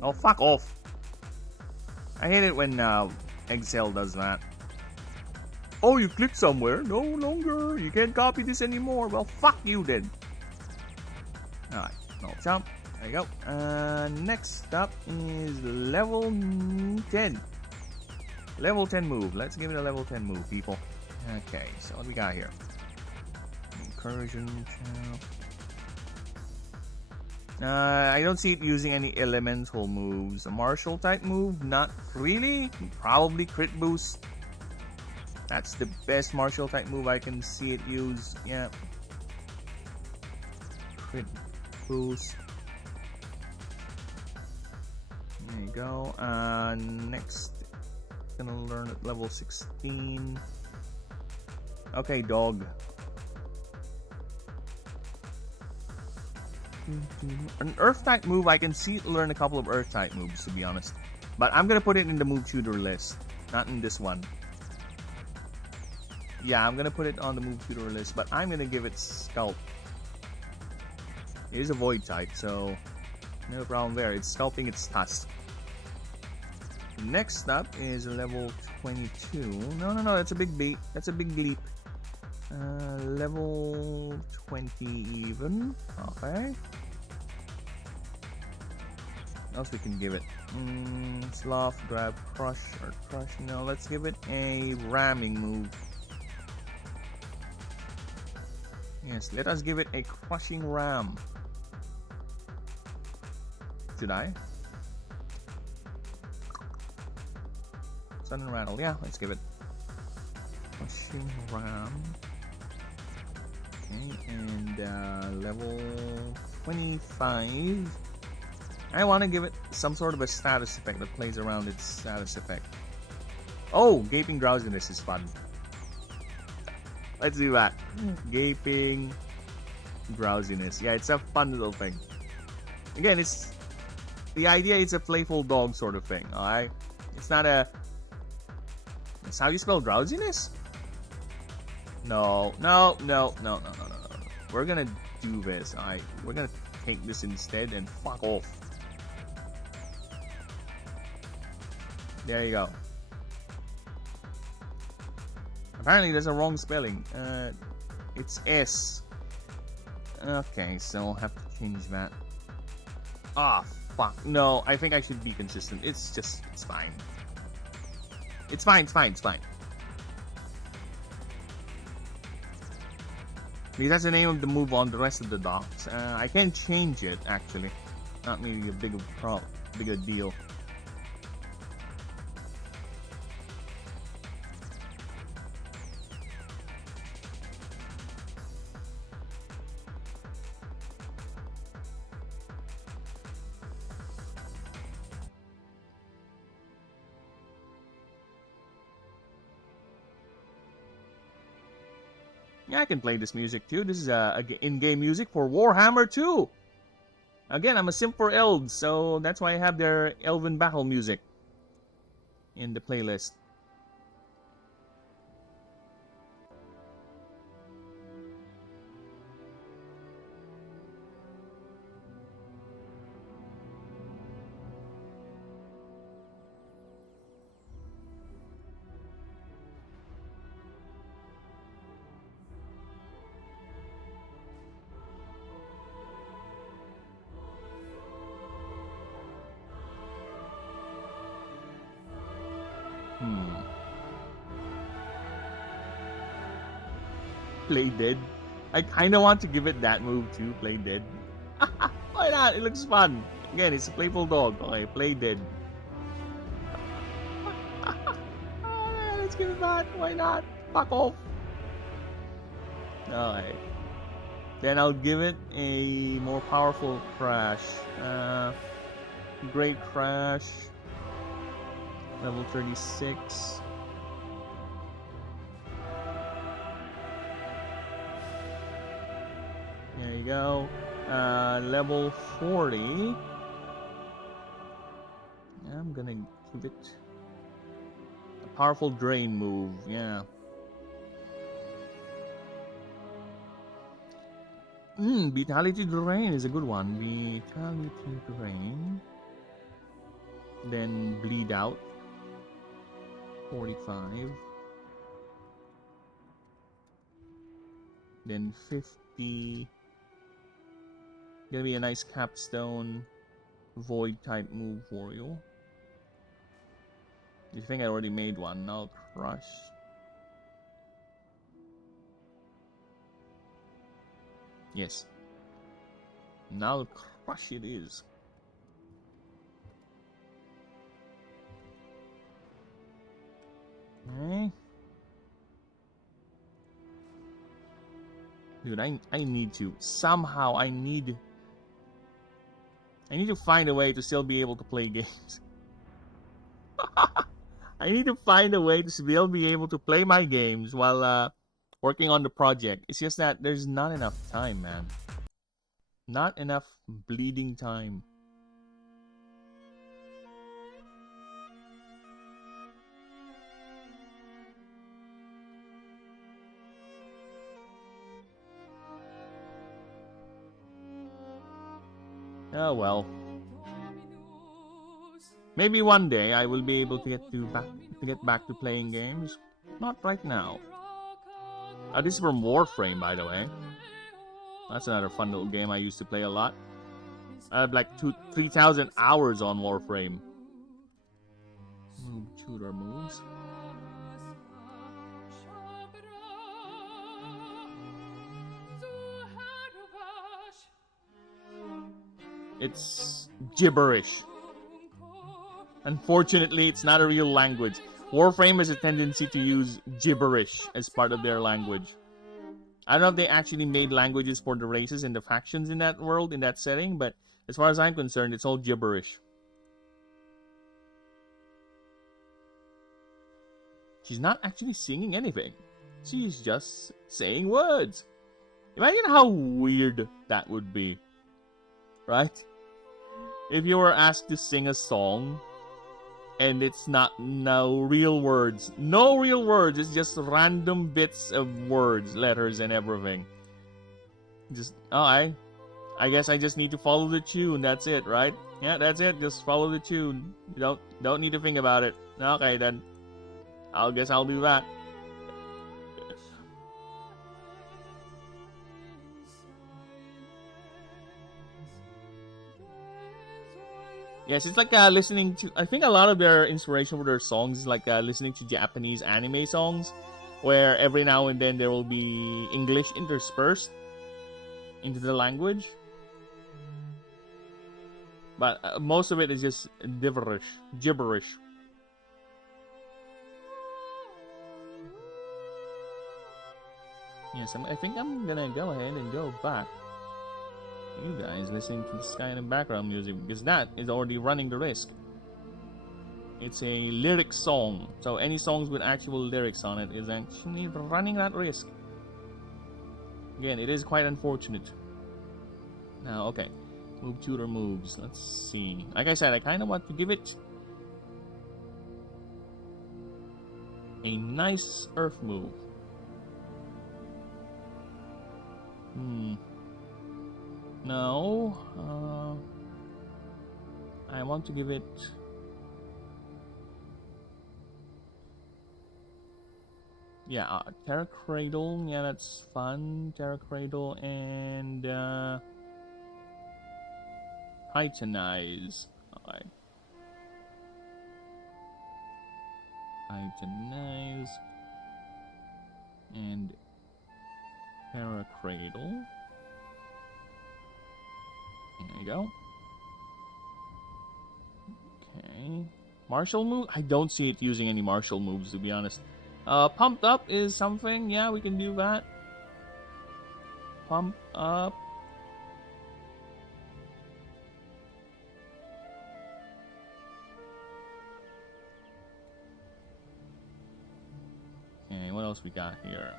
Oh, fuck off. I hate it when Excel does that. Oh, you clicked somewhere. No longer. You can't copy this anymore. Well, fuck you then. Alright, no jump. There you go. Next up is level 10. Level 10 move. Let's give it a level 10 move, people. Okay, so what we got here? Incursion. I don't see it using any elemental moves. A martial type move? Not really. Probably crit boost. That's the best martial type move I can see it use. Yeah. Crit boost. There you go. Next, gonna learn at level 16. Okay, dog. An earth type move, I can see it learn a couple of earth type moves, to be honest. But I'm gonna put it in the move tutor list, not in this one. Yeah, I'm gonna put it on the move tutor list, but I'm gonna give it Sculpt. It is a void type, so no problem there. It's sculpting its tusk. Next up is level 22. No, that's a big beat. That's a big leap. Level 20 even. Okay. What else we can give it? Sloth, grab, crush, or crush. No, let's give it a ramming move. Yes, let us give it a crushing ram. Should I? Sun and rattle. Yeah, let's give it. Pushing around. Okay, and level 25. I want to give it some sort of a status effect that plays around its status effect. Oh, gaping drowsiness is fun. Let's do that. Gaping drowsiness. Yeah, it's a fun little thing. Again, it's the idea. It's a playful dog sort of thing. All right, it's not a. That's how you spell drowsiness? No. We're gonna do this. All right, we're gonna take this instead and fuck off. There you go. Apparently, there's a wrong spelling. It's S. Okay, so I'll have to change that. Ah, fuck. No, I think I should be consistent. It's fine. It's fine. Because that's the name of the move on the rest of the docs. I can change it, actually. Not really a bigger deal. Yeah, I can play this music too. This is in-game music for Warhammer 2. Again, I'm a simp for elves, so that's why I have their elven battle music in the playlist. Play dead. I kind of want to give it that move too. Play dead. Why not? It looks fun. Again, it's a playful dog. Okay, play dead. Let's give it that. Why not? Fuck off. Alright. Then I'll give it a more powerful crash. Great crash. Level 36. There you go. Level 40. I'm gonna give it a powerful drain move. Yeah. Vitality Drain is a good one. Vitality Drain. Then Bleed Out. 45. Then 50. Gonna be a nice capstone void type move for you. You think I already made one? Now crush. Yes. Now crush it is. Okay. Dude, I need to. Somehow I need to find a way to still be able to play games. I need to find a way to still be able to play my games while working on the project. It's just that there's not enough time, man. Not enough bleeding time. Oh well. Maybe one day I will be able to get back to playing games. Not right now. This is from Warframe, by the way. That's another fun little game I used to play a lot. I have like 3,000 hours on Warframe. Tutor moves. It's gibberish. Unfortunately, it's not a real language. Warframe has a tendency to use gibberish as part of their language. I don't know if they actually made languages for the races and the factions in that world, in that setting, but as far as I'm concerned, it's all gibberish. She's not actually singing anything. She's just saying words. Imagine how weird that would be. Right? If you were asked to sing a song and it's not no real words. No real words. It's just random bits of words, letters, and everything. Just, I guess I just need to follow the tune. That's it, right? Yeah, that's it. Just follow the tune. You don't need to think about it. Okay, then. I guess I'll do that. Yes, it's like listening to... I think a lot of their inspiration for their songs is like listening to Japanese anime songs, where every now and then there will be English interspersed into the language. But most of it is just gibberish. Yes, I think I'm gonna go ahead and go back. You guys listening to this kind of background music, because that is already running the risk. It's a lyric song, so any songs with actual lyrics on it is actually running that risk. Again, it is quite unfortunate. Now, okay, move tutor moves. Let's see. Like I said, I kind of want to give it a nice earth move. No, I want to give it Terra Cradle. Yeah, that's fun. Terra Cradle and Titanize. Alright. Titanize and Terra Cradle. There you go. Okay. Martial move? I don't see it using any martial moves, to be honest. Pumped up is something. Yeah, we can do that. Pump up. Okay, what else we got here?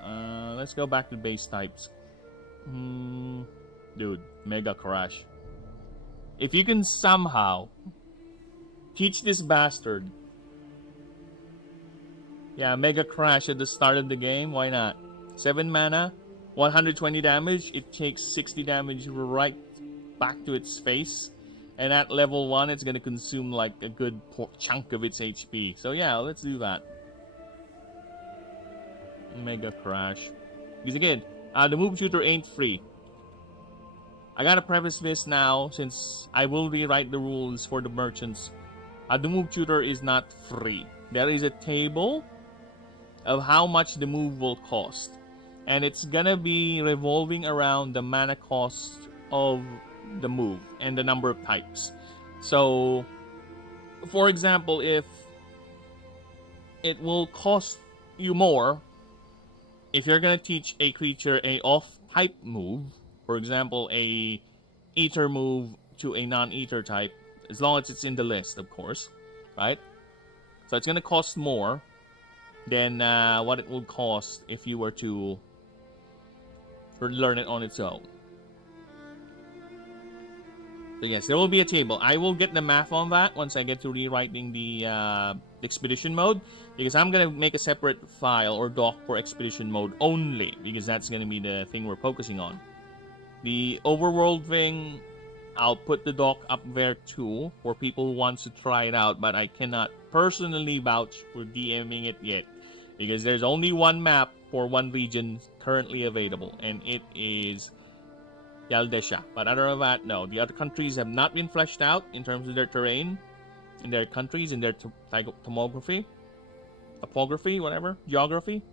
Let's go back to base types. Dude, Mega Crash. If you can somehow teach this bastard, Mega Crash at the start of the game, why not? 7 mana, 120 damage, it takes 60 damage right back to its face, and at level 1 it's gonna consume like a good chunk of its HP. So yeah, let's do that. Mega Crash. Because again, the move tutor ain't free. I gotta preface this now, since I will rewrite the rules for the merchants. The move tutor is not free. There is a table of how much the move will cost. And it's gonna be revolving around the mana cost of the move and the number of types. So, for example, if it will cost you more, if you're gonna teach a creature a off-type move, for example, a Ether move to a non-Ether type, as long as it's in the list, of course, right? So it's going to cost more than what it would cost if you were to learn it on its own. So yes, there will be a table. I will get the math on that once I get to rewriting the expedition mode, because I'm going to make a separate file or doc for expedition mode only, because that's going to be the thing we're focusing on. The overworld thing, I'll put the doc up there too for people who wants to try it out, but I cannot personally vouch for DMing it yet, because there's only one map for one region currently available, and it is Yaldesha. But other than that, no. The other countries have not been fleshed out in terms of their terrain, in their countries, in their topography, whatever, geography.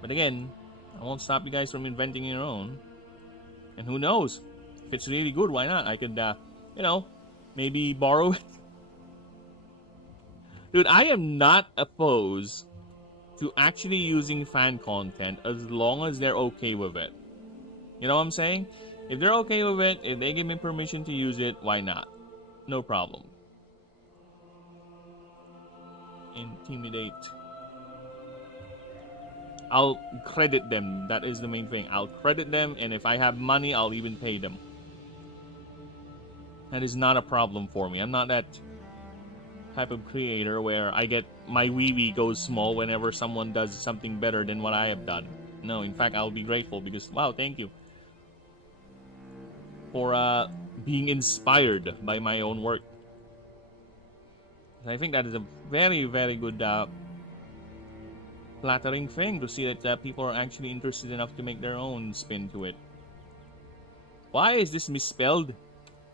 But again, I won't stop you guys from inventing your own. And who knows? If it's really good, why not? I could, you know, maybe borrow it. Dude, I am not opposed to actually using fan content as long as they're okay with it. You know what I'm saying? If they're okay with it, if they give me permission to use it, why not? No problem. Intimidate. I'll credit them. That is the main thing. I'll credit them, and if I have money, I'll even pay them. That is not a problem for me. I'm not that type of creator where I get my wee goes small whenever someone does something better than what I have done. No, in fact, I'll be grateful because, wow, thank you for being inspired by my own work. I think that is a very, very good flattering thing to see that people are actually interested enough to make their own spin to it. Why is this misspelled?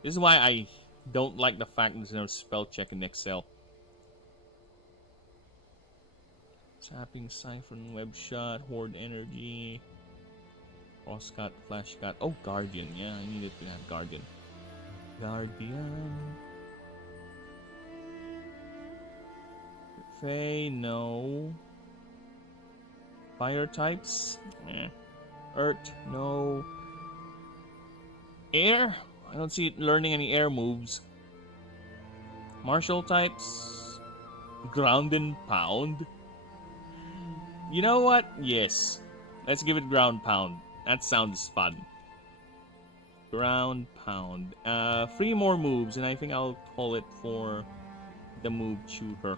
This is why I don't like the fact there's no spell check in Excel. Tapping, Siphon, Web Shot, Horde Energy, Crosscut, Flash Cut. Oh, Guardian. Yeah, I needed to have Guardian. Guardian. Fey, no. Fire types? Earth, no. Air? I don't see it learning any air moves. Martial types? Ground and Pound? You know what? Yes. Let's give it Ground Pound. That sounds fun. Ground Pound. 3 more moves, and I think I'll call it for the move Shooter.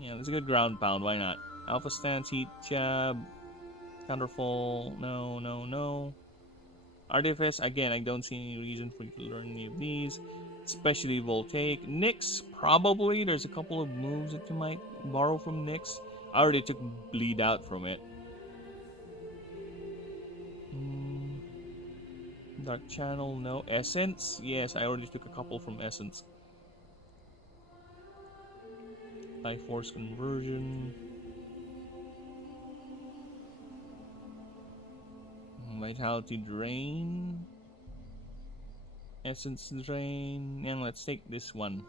Yeah, let's go Ground Pound. Why not? Alpha Stance, Heat Jab, Counterfall. No, no, no. Artifice. Again, I don't see any reason for you to learn any of these. Especially Voltaic. Nyx, probably. There's a couple of moves that you might borrow from Nyx. I already took Bleed Out from it. Dark Channel, no. Essence? Yes, I already took a couple from Essence. Life Force Conversion. Vitality Drain. Essence Drain. And let's take this one.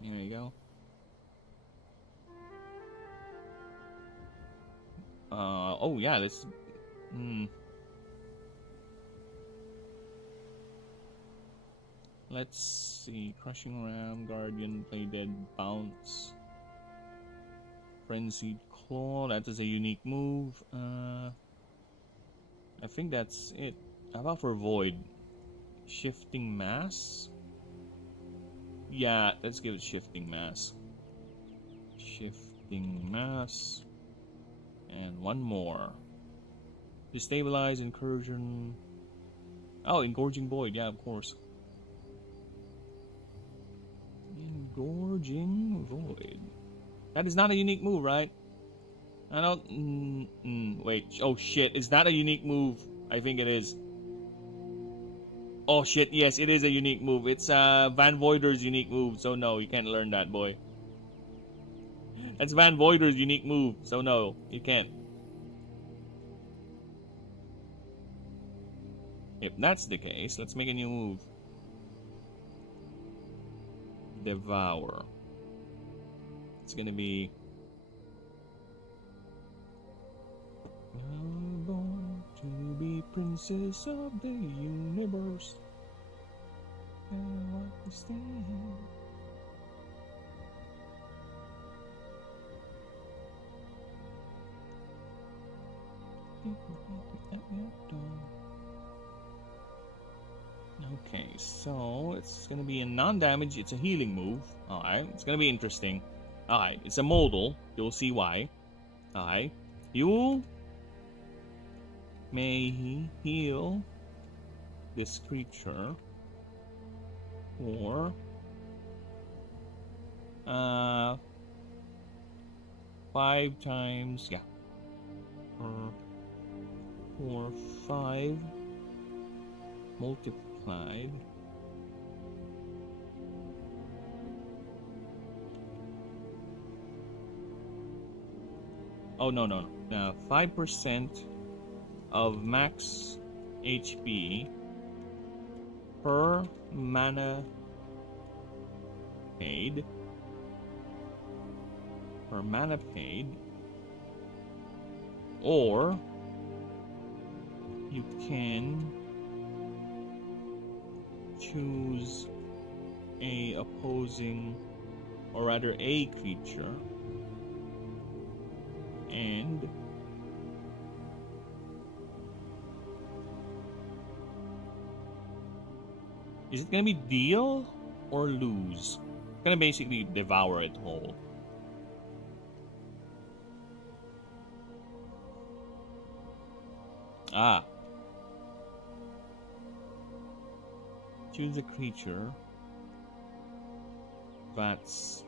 Here we go. Oh yeah, let's... Let's see. Crushing Ram, Guardian, Play Dead, Bounce. Frenzied Claw, that is a unique move. I think that's it. How about for Void? Shifting Mass? Yeah, let's give it Shifting Mass. Shifting Mass. And one more. Destabilize, Incursion. Oh, Engorging Void, yeah, of course. Engorging Void. That is not a unique move, right? I don't... wait. Oh, shit. Is that a unique move? I think it is. Oh, shit. Yes, it is a unique move. It's Van Voider's unique move. So, no, you can't learn that, boy. That's Van Voider's unique move. So, no, you can't. If that's the case, let's make a new move. Devour. It's gonna be... I'm born to be princess of the universe. Now I stand. Okay, so it's gonna be a non-damage. It's a healing move. Alright, it's gonna be interesting. Alright, it's a modal. You'll see why. Alright, you may heal this creature for 5 times, yeah, or 5 multiplied Oh, no. 5% of max HP per mana paid. Or you can choose a opposing, or rather a creature, and is it gonna be deal or lose? It's gonna basically devour it whole. Ah. Choose a creature that's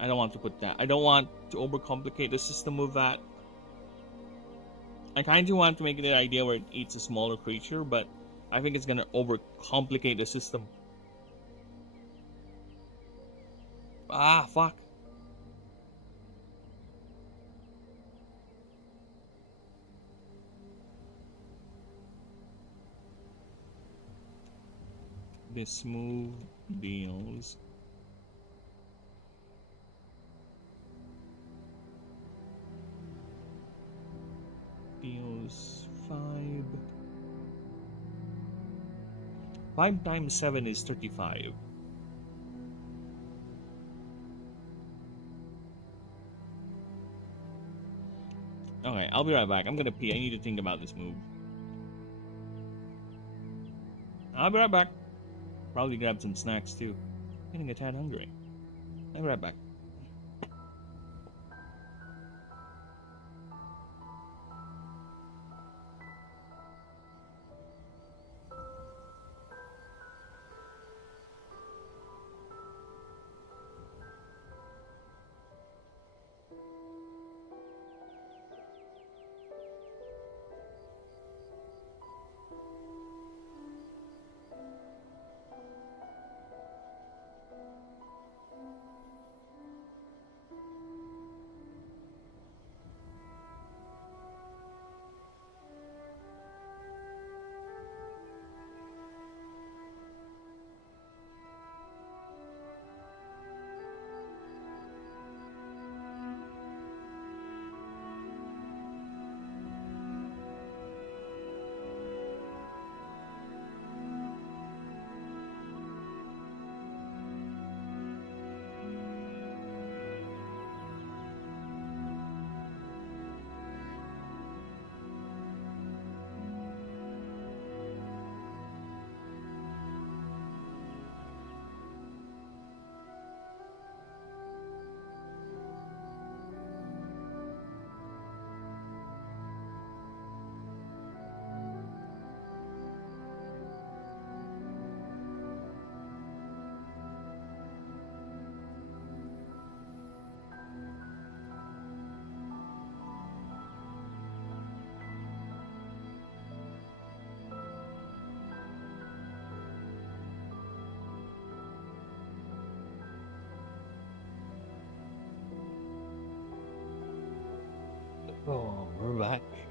I don't want to put that. I don't want to overcomplicate the system with that. I kind of want to make it an idea where it eats a smaller creature, but I think it's gonna overcomplicate the system. Ah, fuck. This move deals 5. 5 times 7 is 35. Okay, I'll be right back. I'm gonna pee. I need to think about this move. I'll be right back. Probably grab some snacks too. I'm getting a tad hungry. I'll be right back. Oh, we're back, baby.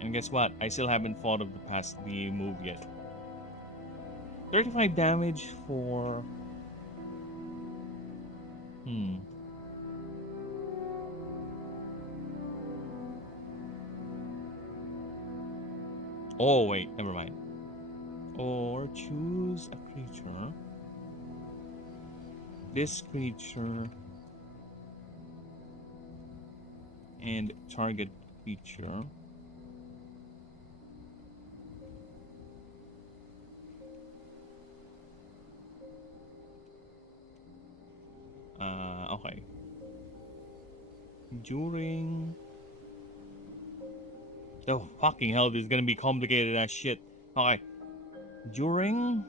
And guess what? I still haven't thought of the move yet. 35 damage for... Oh, wait, never mind. Or choose a creature. This creature and target creature. Okay. During... Oh, fucking hell, this is gonna be complicated as shit. Okay. During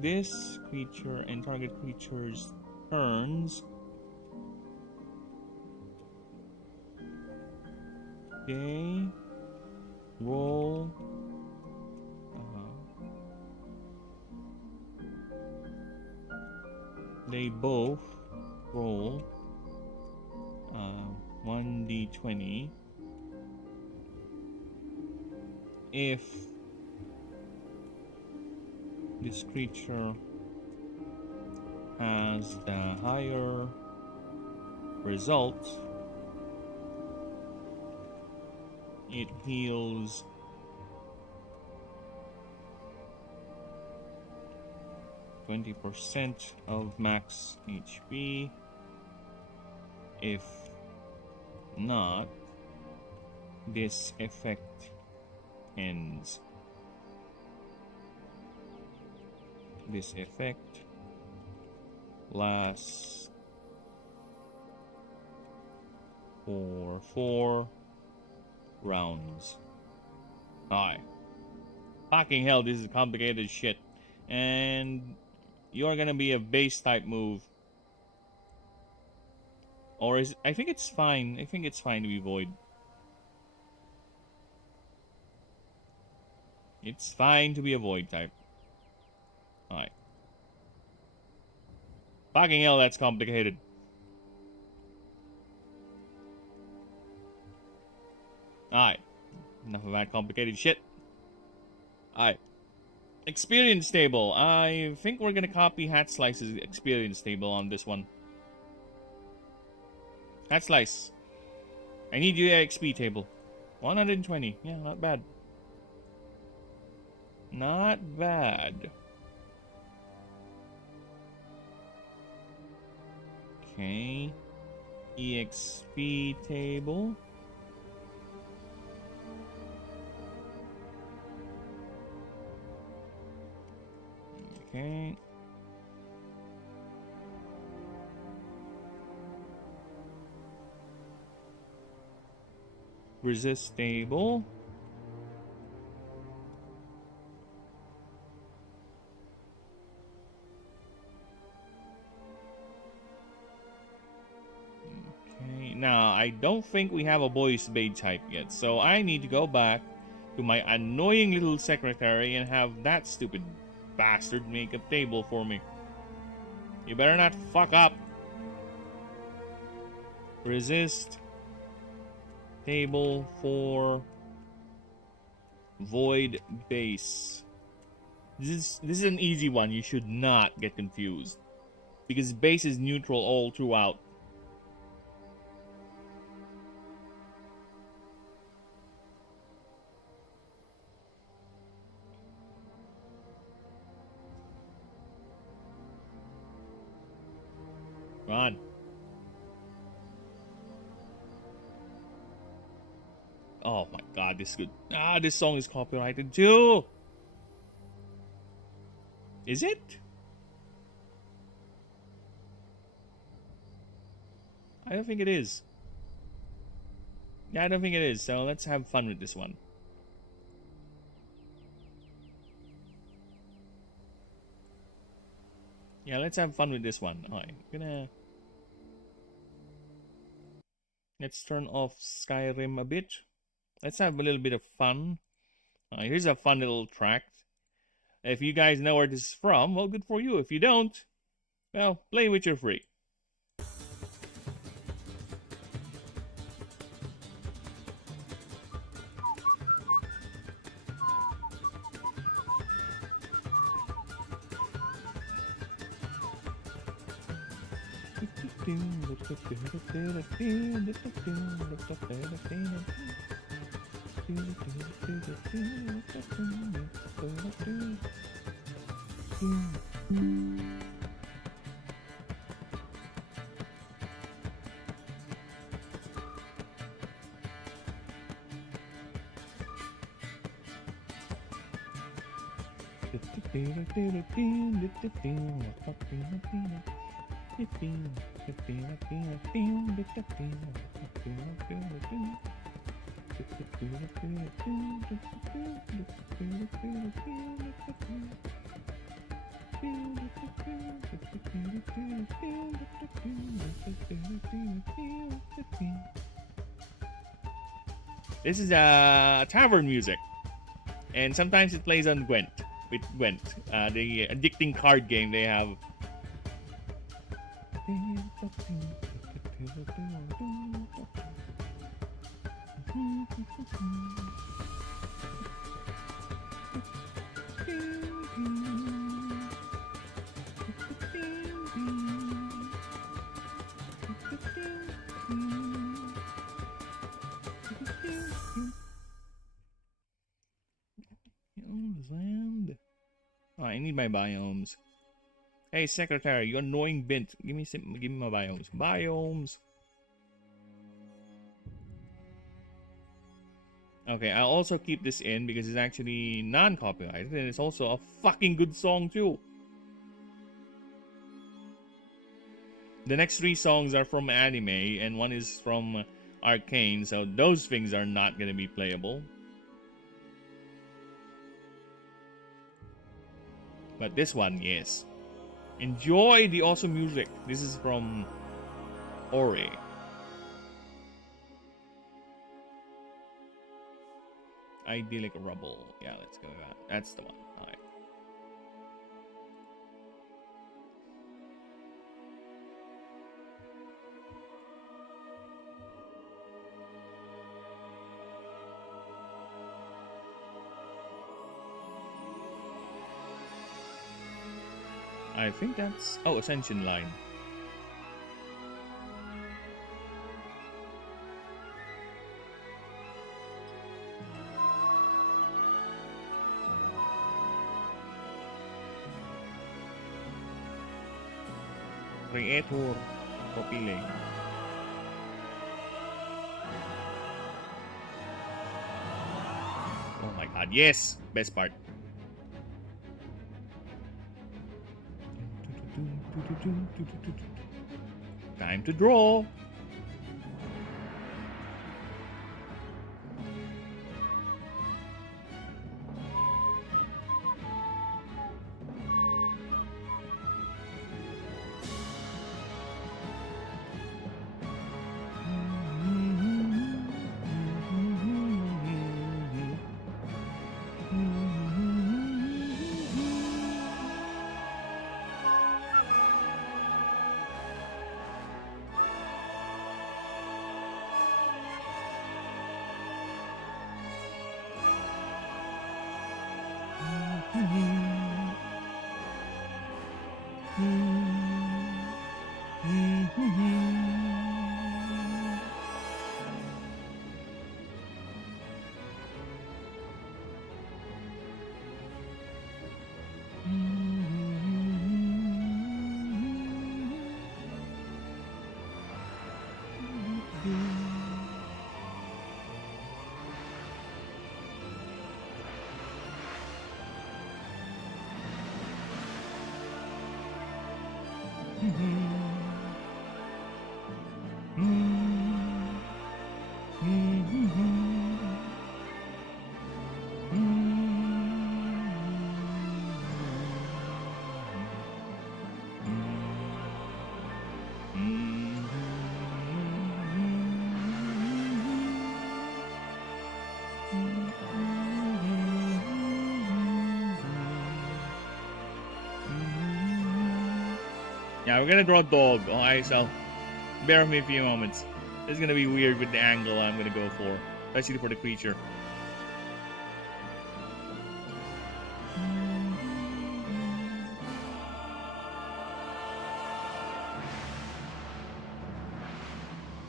this creature and target creature's turns, They roll. They both roll 1d20 if this creature has the higher result, it heals 20% of max HP. If not, this effect ends. This effect lasts for 4 rounds. Alright. Fucking hell, this is complicated shit. And you're gonna be a base type move. Or is I think it's fine. I think it's fine to be void. It's fine to be a void type. Alright. Fucking hell, that's complicated. Alright. Enough of that complicated shit. Alright. Experience table. I think we're gonna copy Hat Slice's experience table on this one. Hat Slice. I need your XP table. 120. Yeah, not bad. Not bad. Okay. EXP table. Okay. Resist table. Okay, now I don't think we have a voice bait type yet, so I need to go back to my annoying little secretary and have that stupid bastard make a table for me. You better not fuck up. Resist table for void base. This is an easy one. You should not get confused, because base is neutral all throughout. Run. Oh my god, this is good. Ah, this song is copyrighted too. Is it? I don't think it is. Yeah, I don't think it is. So let's have fun with this one. Yeah, let's have fun with this one. Alright, let's turn off Skyrim a bit. Let's have a little bit of fun. Here's a fun little track. If you guys know where this is from, well, good for you. If you don't, well, play with your free. This is tavern music, and sometimes it plays on Gwent. With Gwent, the addicting card game they have. Oh, I need my biomes. Hey, secretary, you annoying bint. Give me my biomes. Biomes. Okay, I'll also keep this in because it's actually non-copyrighted and it's also a fucking good song too. The next 3 songs are from anime and one is from Arcane, so those things are not gonna be playable. But this one, yes. Enjoy the awesome music. This is from Ori. Idyllic Rubble. Yeah, let's go with that. That's the one. Alright. I think that's... Oh, Ascension line. Creator Popile. Oh my god, yes! Best part. Time to draw. Yeah, we're gonna draw a dog, alright, so bear with me a few moments. It's gonna be weird with the angle I'm gonna go for, especially for the creature.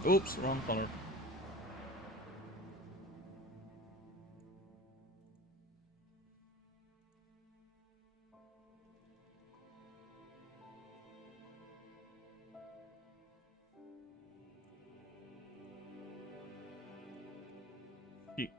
Oops, wrong color. Shit.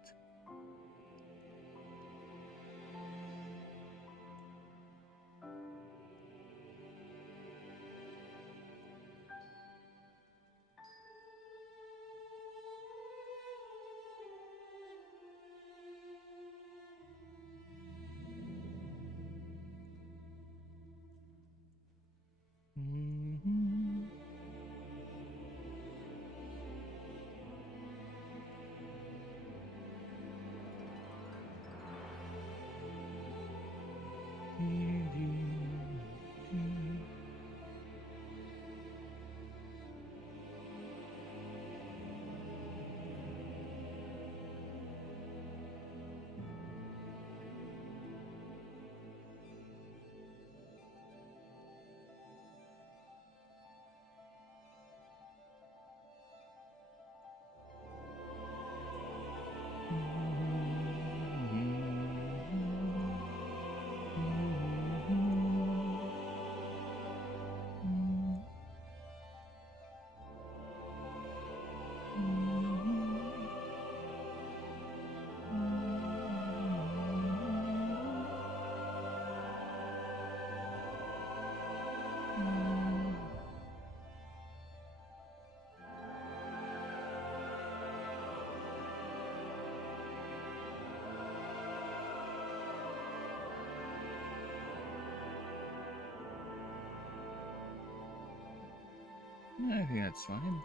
I think that's fine.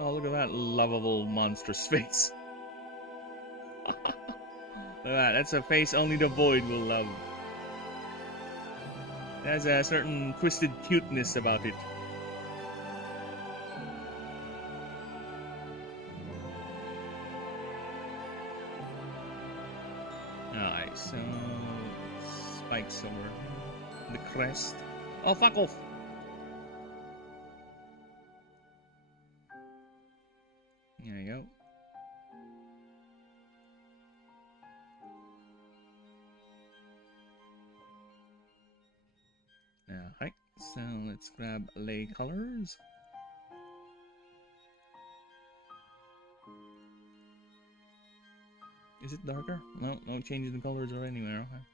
Oh, look at that lovable monstrous face. Look at that. That's a face only the void will love. It has a certain twisted cuteness about it. Alright, so spikes over the crest. Oh, fuck off! There you go. Alright, so let's grab lay colors. Is it darker? No, no changes in colors or anywhere. Okay.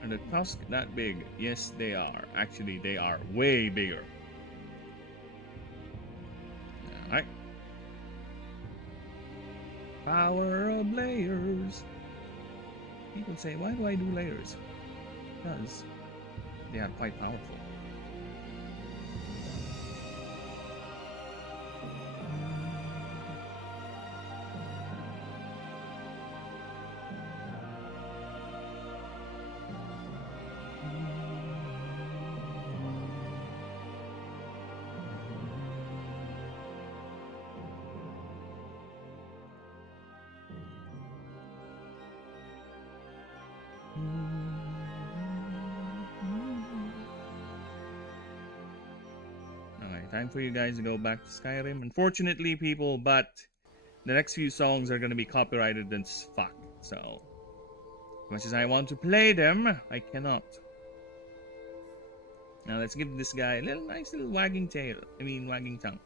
Are the tusks that big? Yes, they are. Actually, they are way bigger. Alright. Power of layers. People say, why do I do layers? Because they are quite powerful. Time for you guys to go back to Skyrim. Unfortunately, people, but the next few songs are going to be copyrighted and fuck. So, as much as I want to play them, I cannot. Now let's give this guy a nice little wagging tail. I mean, wagging tongue.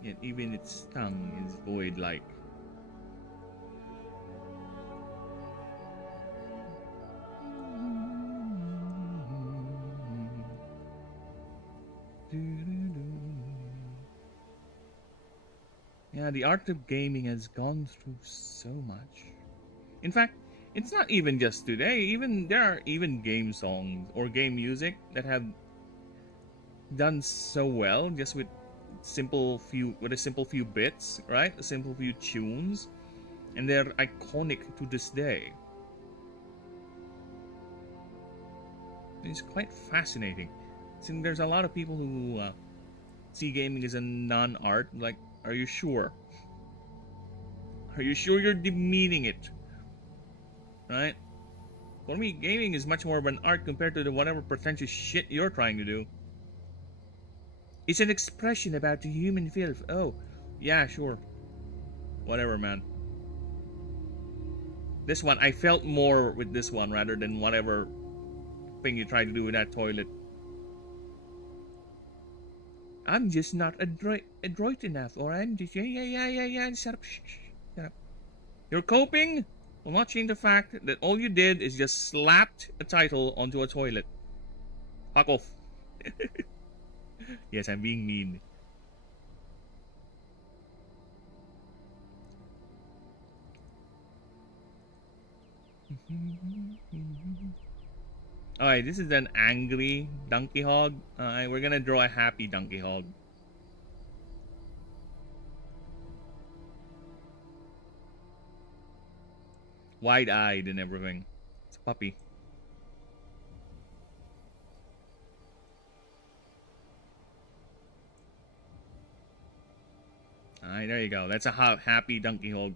Yet even its tongue is void-like. Yeah, the art of gaming has gone through so much. In fact, it's not even just today. There are even game songs or game music that have done so well just with a simple few bits, right? A simple few tunes, and they're iconic to this day. It's quite fascinating. See, there's a lot of people who see gaming as a non-art. Like, are you sure? Are you sure you're demeaning it? Right? For me, gaming is much more of an art compared to the whatever pretentious shit you're trying to do. It's an expression about the human filth. Oh, yeah, sure. Whatever, man. This one, I felt more with this one rather than whatever thing you tried to do with that toilet. I'm just not adroit enough, or I'm just... Yeah, shut up, shh, shut up. You're coping will not change the fact that all you did is just slapped a title onto a toilet. Fuck off. Yes, I'm being mean. Alright, this is an angry donkey hog. We're gonna draw a happy donkey hog. Wide-eyed and everything. It's a puppy. Alright, there you go. That's a happy donkey hog.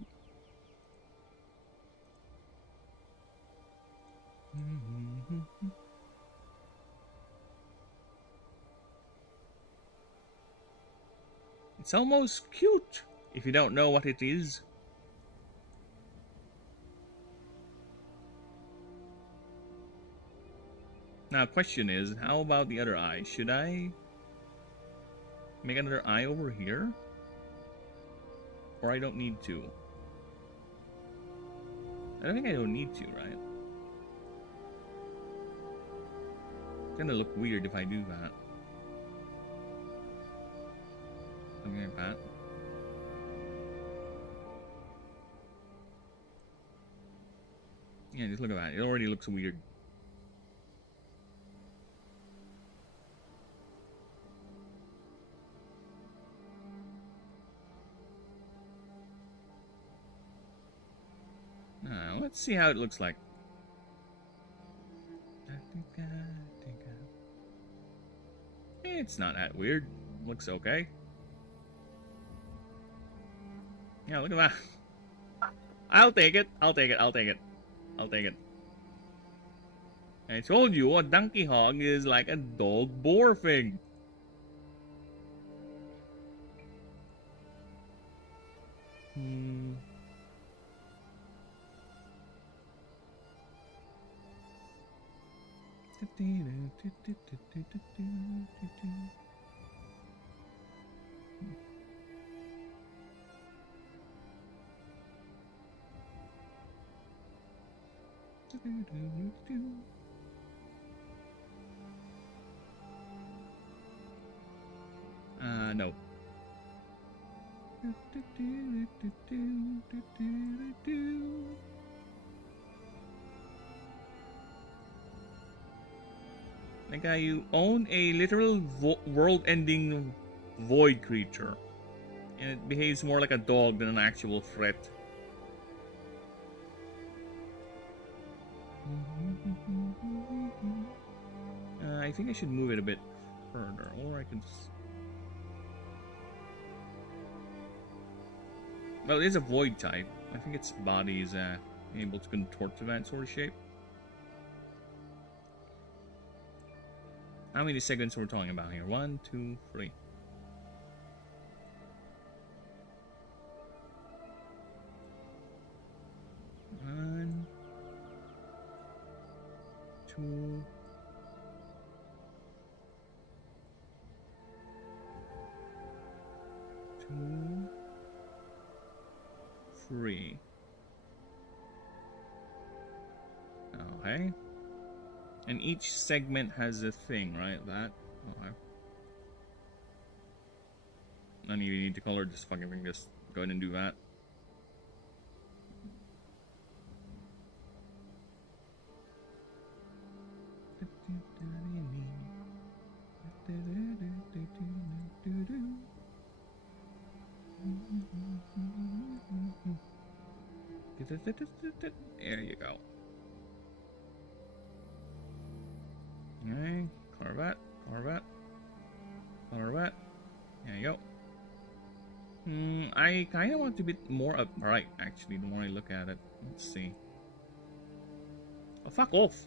It's almost cute if you don't know what it is. Now, question is, how about the other eye? Should I make another eye over here? Or I don't need to? I don't think I don't need to, right? It's gonna look weird if I do that. Something like that. Yeah, just look at that. It already looks weird. Let's see how it looks like. It's not that weird. Looks okay. Yeah, look at that. I'll take it. I'll take it. I'll take it. I'll take it. I told you a donkey hog is like a dog barfing. No. Like you own a literal world-ending void creature, and it behaves more like a dog than an actual threat. I think I should move it a bit further, or I could just... Well, it is a void type. I think its body is able to contort to that sort of shape. How many segments we're talking about here? 1, 2, 3. One, 2, 2, 3. Okay. And each segment has a thing, right? That? Okay. None of you need to color, just fucking just go ahead and do that. There you go. Okay, color that, color that, color that. There you go. I kind of want to be more upright, actually, the more I look at it. Let's see. Oh, fuck off.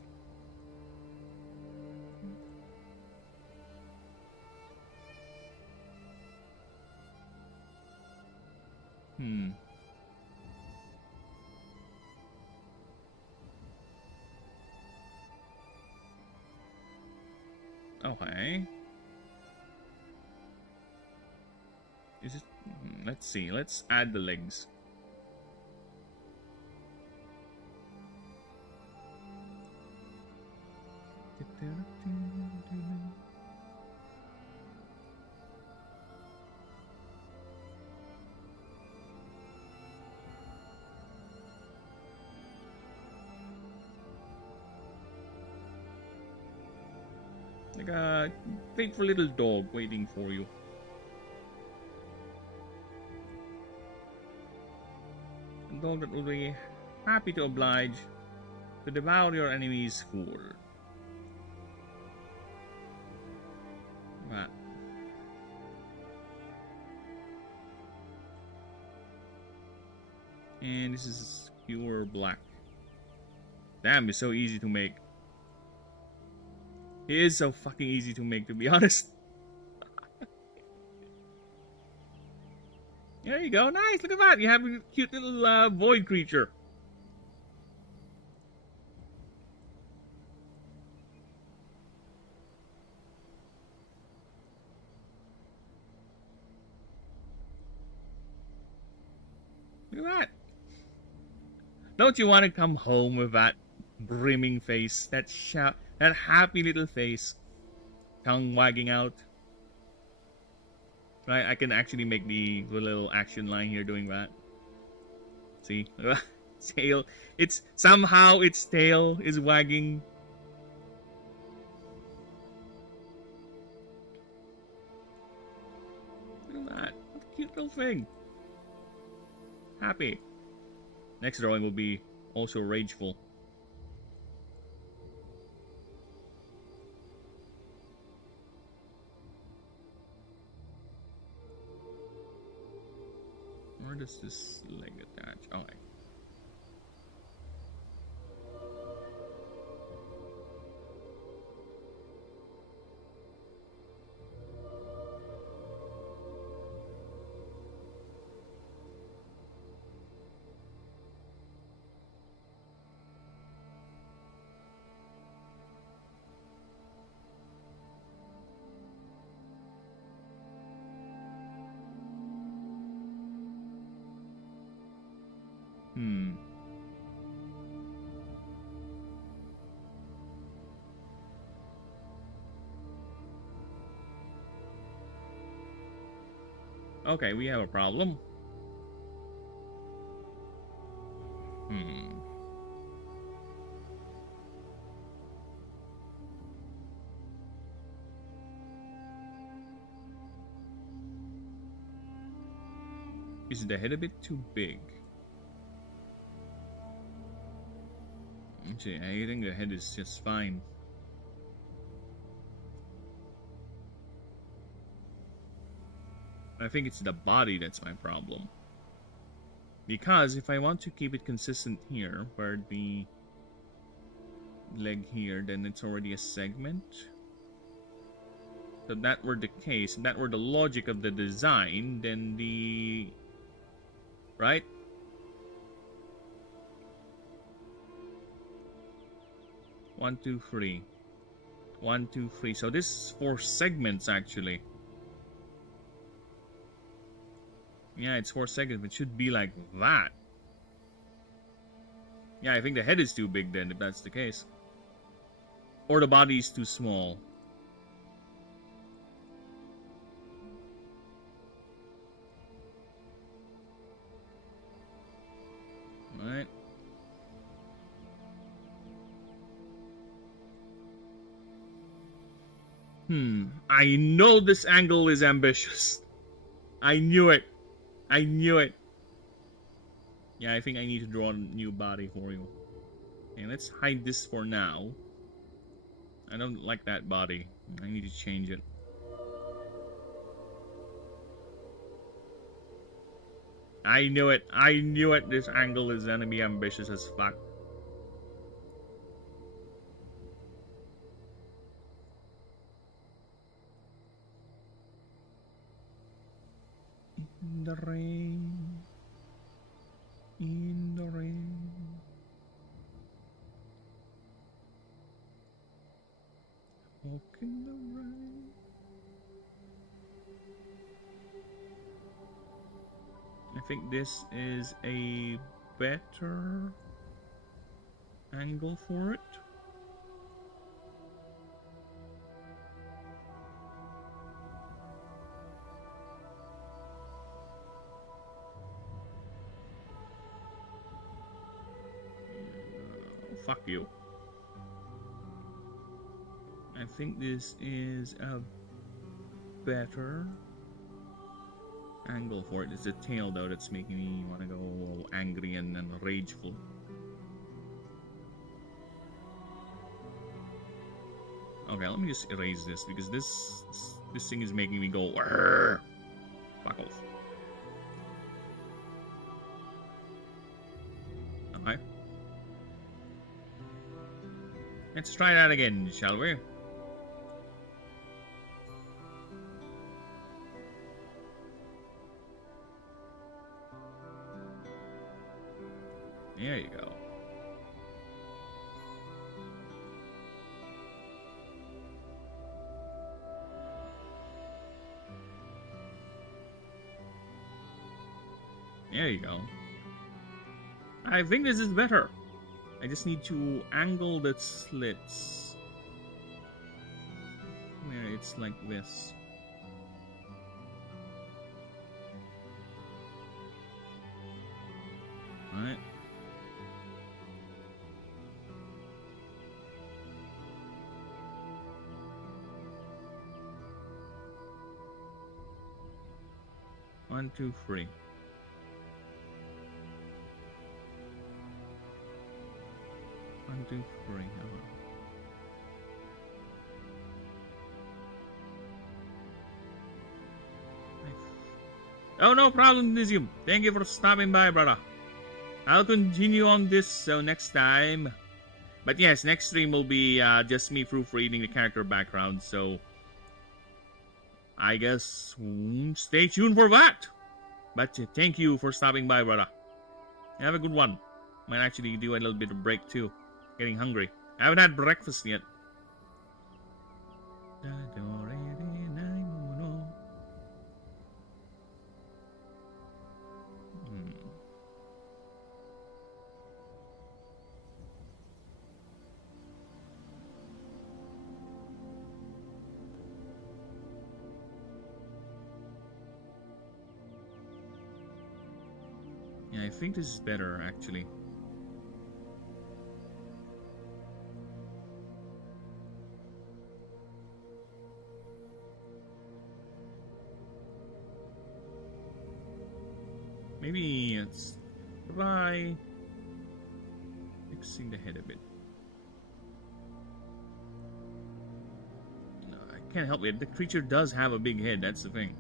Okay. Is it? Let's see. Let's add the legs. Like a faithful little dog waiting for you. A dog that will be happy to oblige to devour your enemy's food. That. And this is pure black. Damn, it's so easy to make. It is so fucking easy to make, to be honest. There you go. Nice. Look at that. You have a cute little void creature. Look at that. Don't you want to come home with that brimming face, that happy little face, tongue wagging out? Right, I can actually make the little action line here doing that. See, tail. It's somehow its tail is wagging. Look at that. What a cute little thing. Happy. Next drawing will be also rageful. Where does this leg attach? Oh, Okay, we have a problem. Is the head a bit too big? Actually, I think the head is just fine. I think it's the body that's my problem. Because if I want to keep it consistent here, where the leg here, then it's already a segment. So if that were the case, if that were the logic of the design, then the... Right? One, two, three. 1, 2, 3. So this is 4 segments actually. Yeah, it's 4 segments. It should be like that. Yeah, I think the head is too big then, if that's the case. Or the body is too small. Alright. I know this angle is ambitious. I knew it. I knew it. Yeah, I think I need to draw a new body for you. Okay, let's hide this for now. I don't like that body. I need to change it. I knew it. I knew it. This angle is gonna be ambitious as fuck. In the rain. In the rain. Walk in the rain. I think this is a better angle for it. Fuck you. I think this is a better angle for it. It's the tail though that's making me want to go all angry and rageful. Okay, let me just erase this because this thing is making me go fuck off. Let's try that again, shall we? There you go. There you go. I think this is better. I just need to angle the slits where it's like this. Alright. One, two, three. One, two, three. Oh, no problem, Nizium. Thank you for stopping by, brother. I'll continue on this next time. But yes, next stream will be just me proofreading the character background, so I guess stay tuned for that. But thank you for stopping by, brother. Have a good one. Might actually do a little bit of break too. Getting hungry. I haven't had breakfast yet. Yeah, I think this is better actually. Maybe let's try fixing the head a bit. No, I can't help it. The creature does have a big head. That's the thing.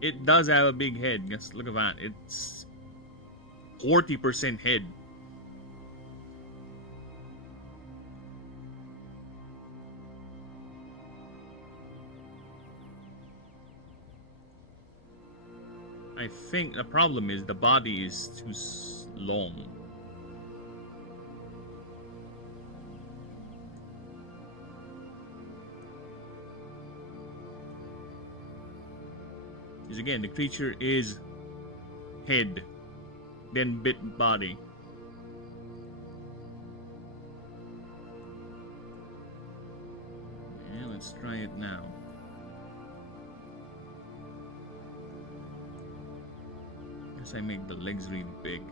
It does have a big head. Just look at that. It's 40% head. I think the problem is the body is too long. Because again, the creature is head, then bit body. Yeah, let's try it now. I make the legs really big.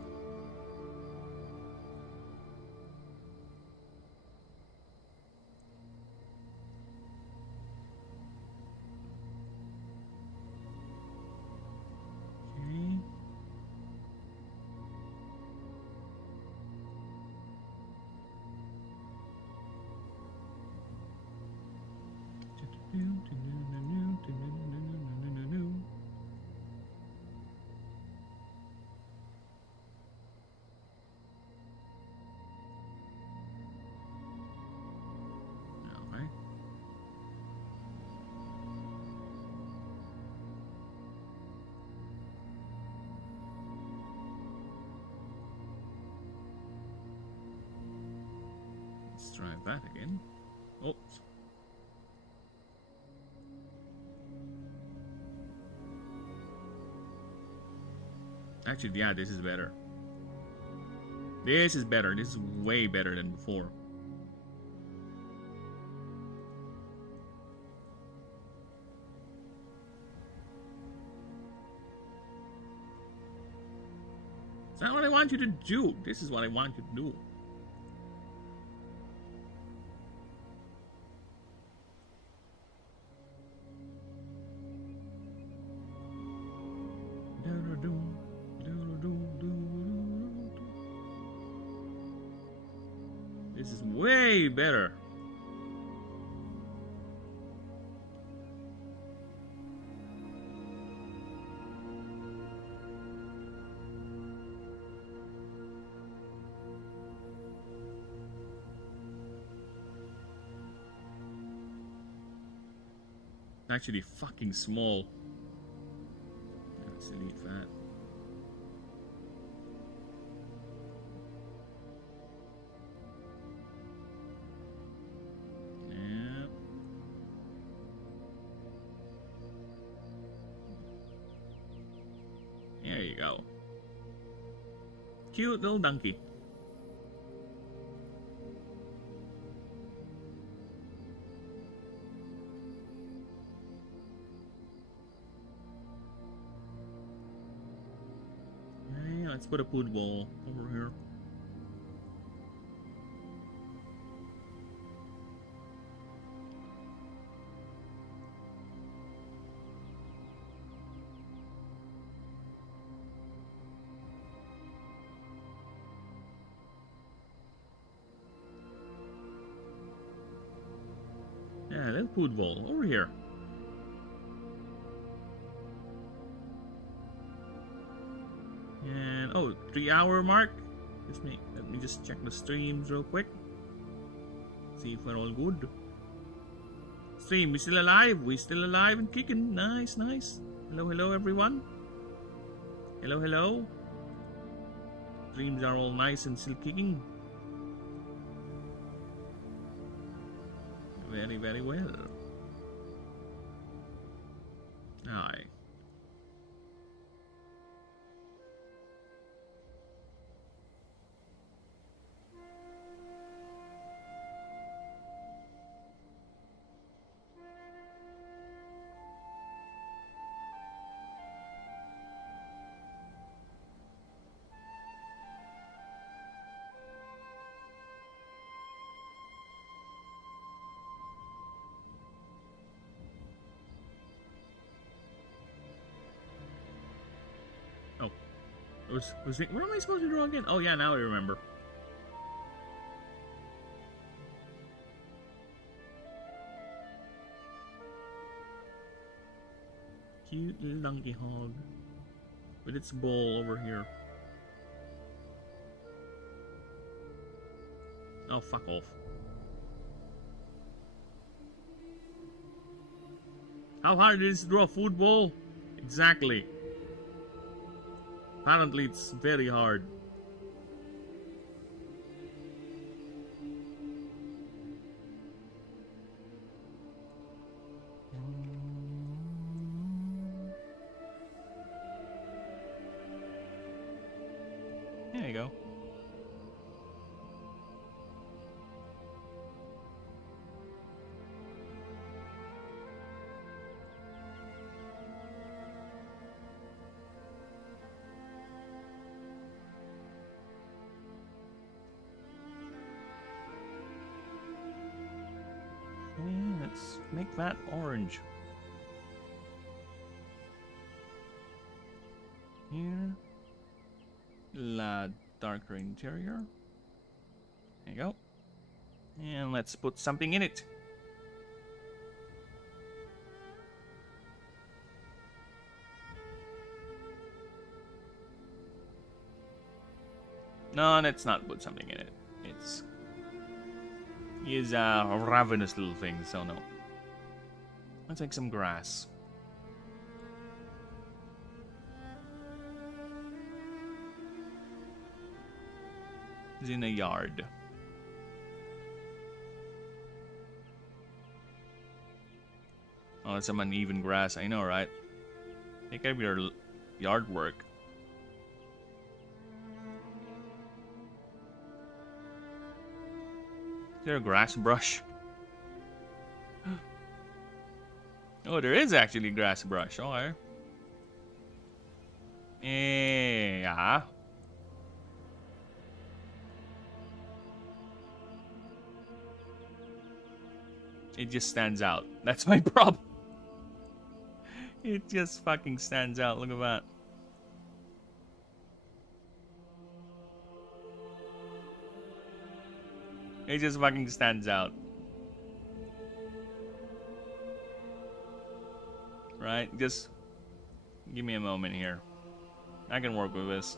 Try that again. Oops. Actually, yeah, this is better. This is better. This is way better than before. It's not what I want you to do. This is what I want you to do. This is way better. Actually fucking small. Let's delete that. Yep. There you go. Cute little donkey. Yeah, let's put a food bowl over here. Yeah, little food bowl over here. And oh, 3-hour mark. Let me just check the streams real quick. See if we're all good. Stream, we still alive? We still alive and kicking. Nice, nice. Hello, hello everyone. Hello, hello. Streams are all nice and still kicking. Very, very well. Aye. Where am I supposed to draw again? Oh yeah, now I remember. Cute little donkey hog with its bowl over here. Oh, fuck off. How hard is it to draw a food bowl? Exactly. Apparently it's very hard. There you go. Let's make that orange. Here. Darker interior. There you go. And let's put something in it. No, let's not put something in it. He is a ravenous little thing, so no. Let's take some grass. He's in a yard. Oh, that's some uneven grass. I know, right? Take care of your yard work. Is there a grass brush? Oh, there is actually a grass brush. Okay. Yeah. It just stands out. That's my problem. It just fucking stands out. Look at that. It just fucking stands out. Right? Just give me a moment here. I can work with this.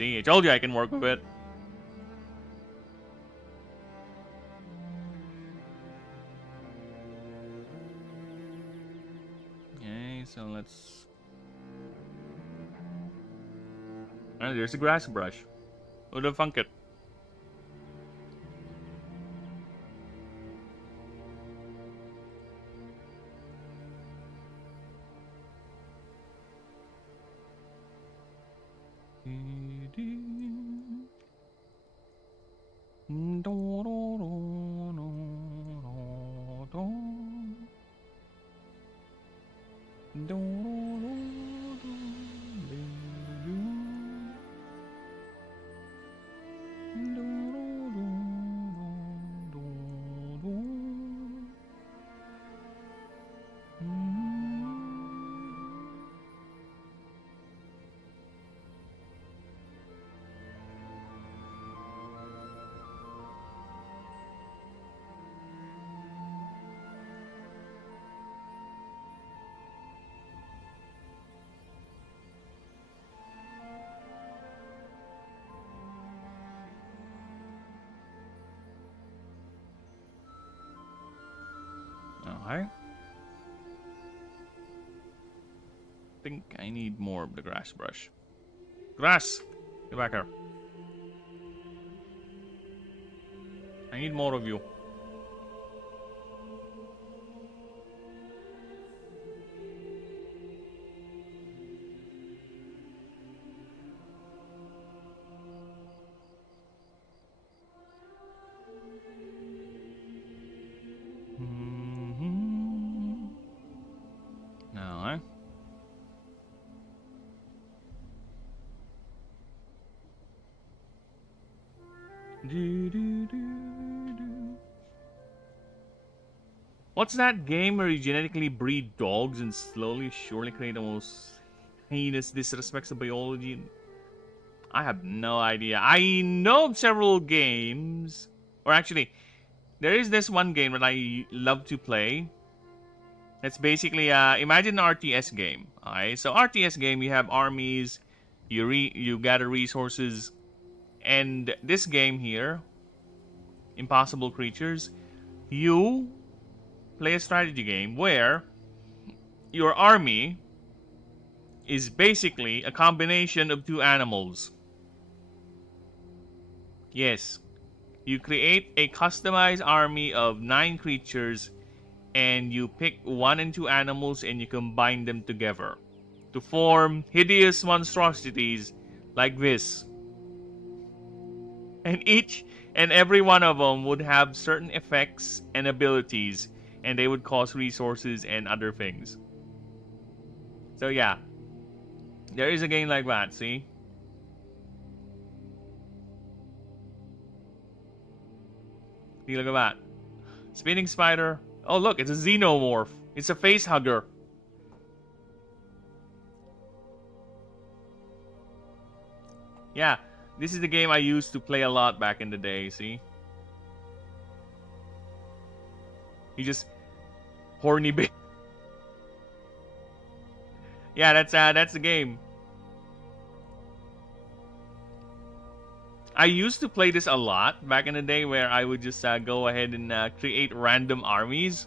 See, I told you I can work with it. Okay, so let's... Oh, there's a grass brush. Who'd have thunk it? Alright. I think I need more of the grass brush. Grass! Get back here. I need more of you. Now, What's that game where you genetically breed dogs and slowly, surely create the most heinous disrespects of biology? I have no idea. I know of several games, or actually, there is this one game that I love to play. It's basically imagine an RTS game. Alright, so RTS game, you have armies, you gather resources, and this game here, Impossible Creatures, you play a strategy game where your army is basically a combination of two animals. Yes, you create a customized army of 9 creatures, and you pick 1 and 2 animals and you combine them together to form hideous monstrosities like this. And each and every one of them would have certain effects and abilities, and they would cost resources and other things. So yeah, there is a game like that, see? See, look at that. Spinning spider. Oh look, it's a xenomorph. It's a face hugger. Yeah, this is the game I used to play a lot back in the day, see? He just horny bit. Yeah, that's the game. I used to play this a lot back in the day, where I would just go ahead and create random armies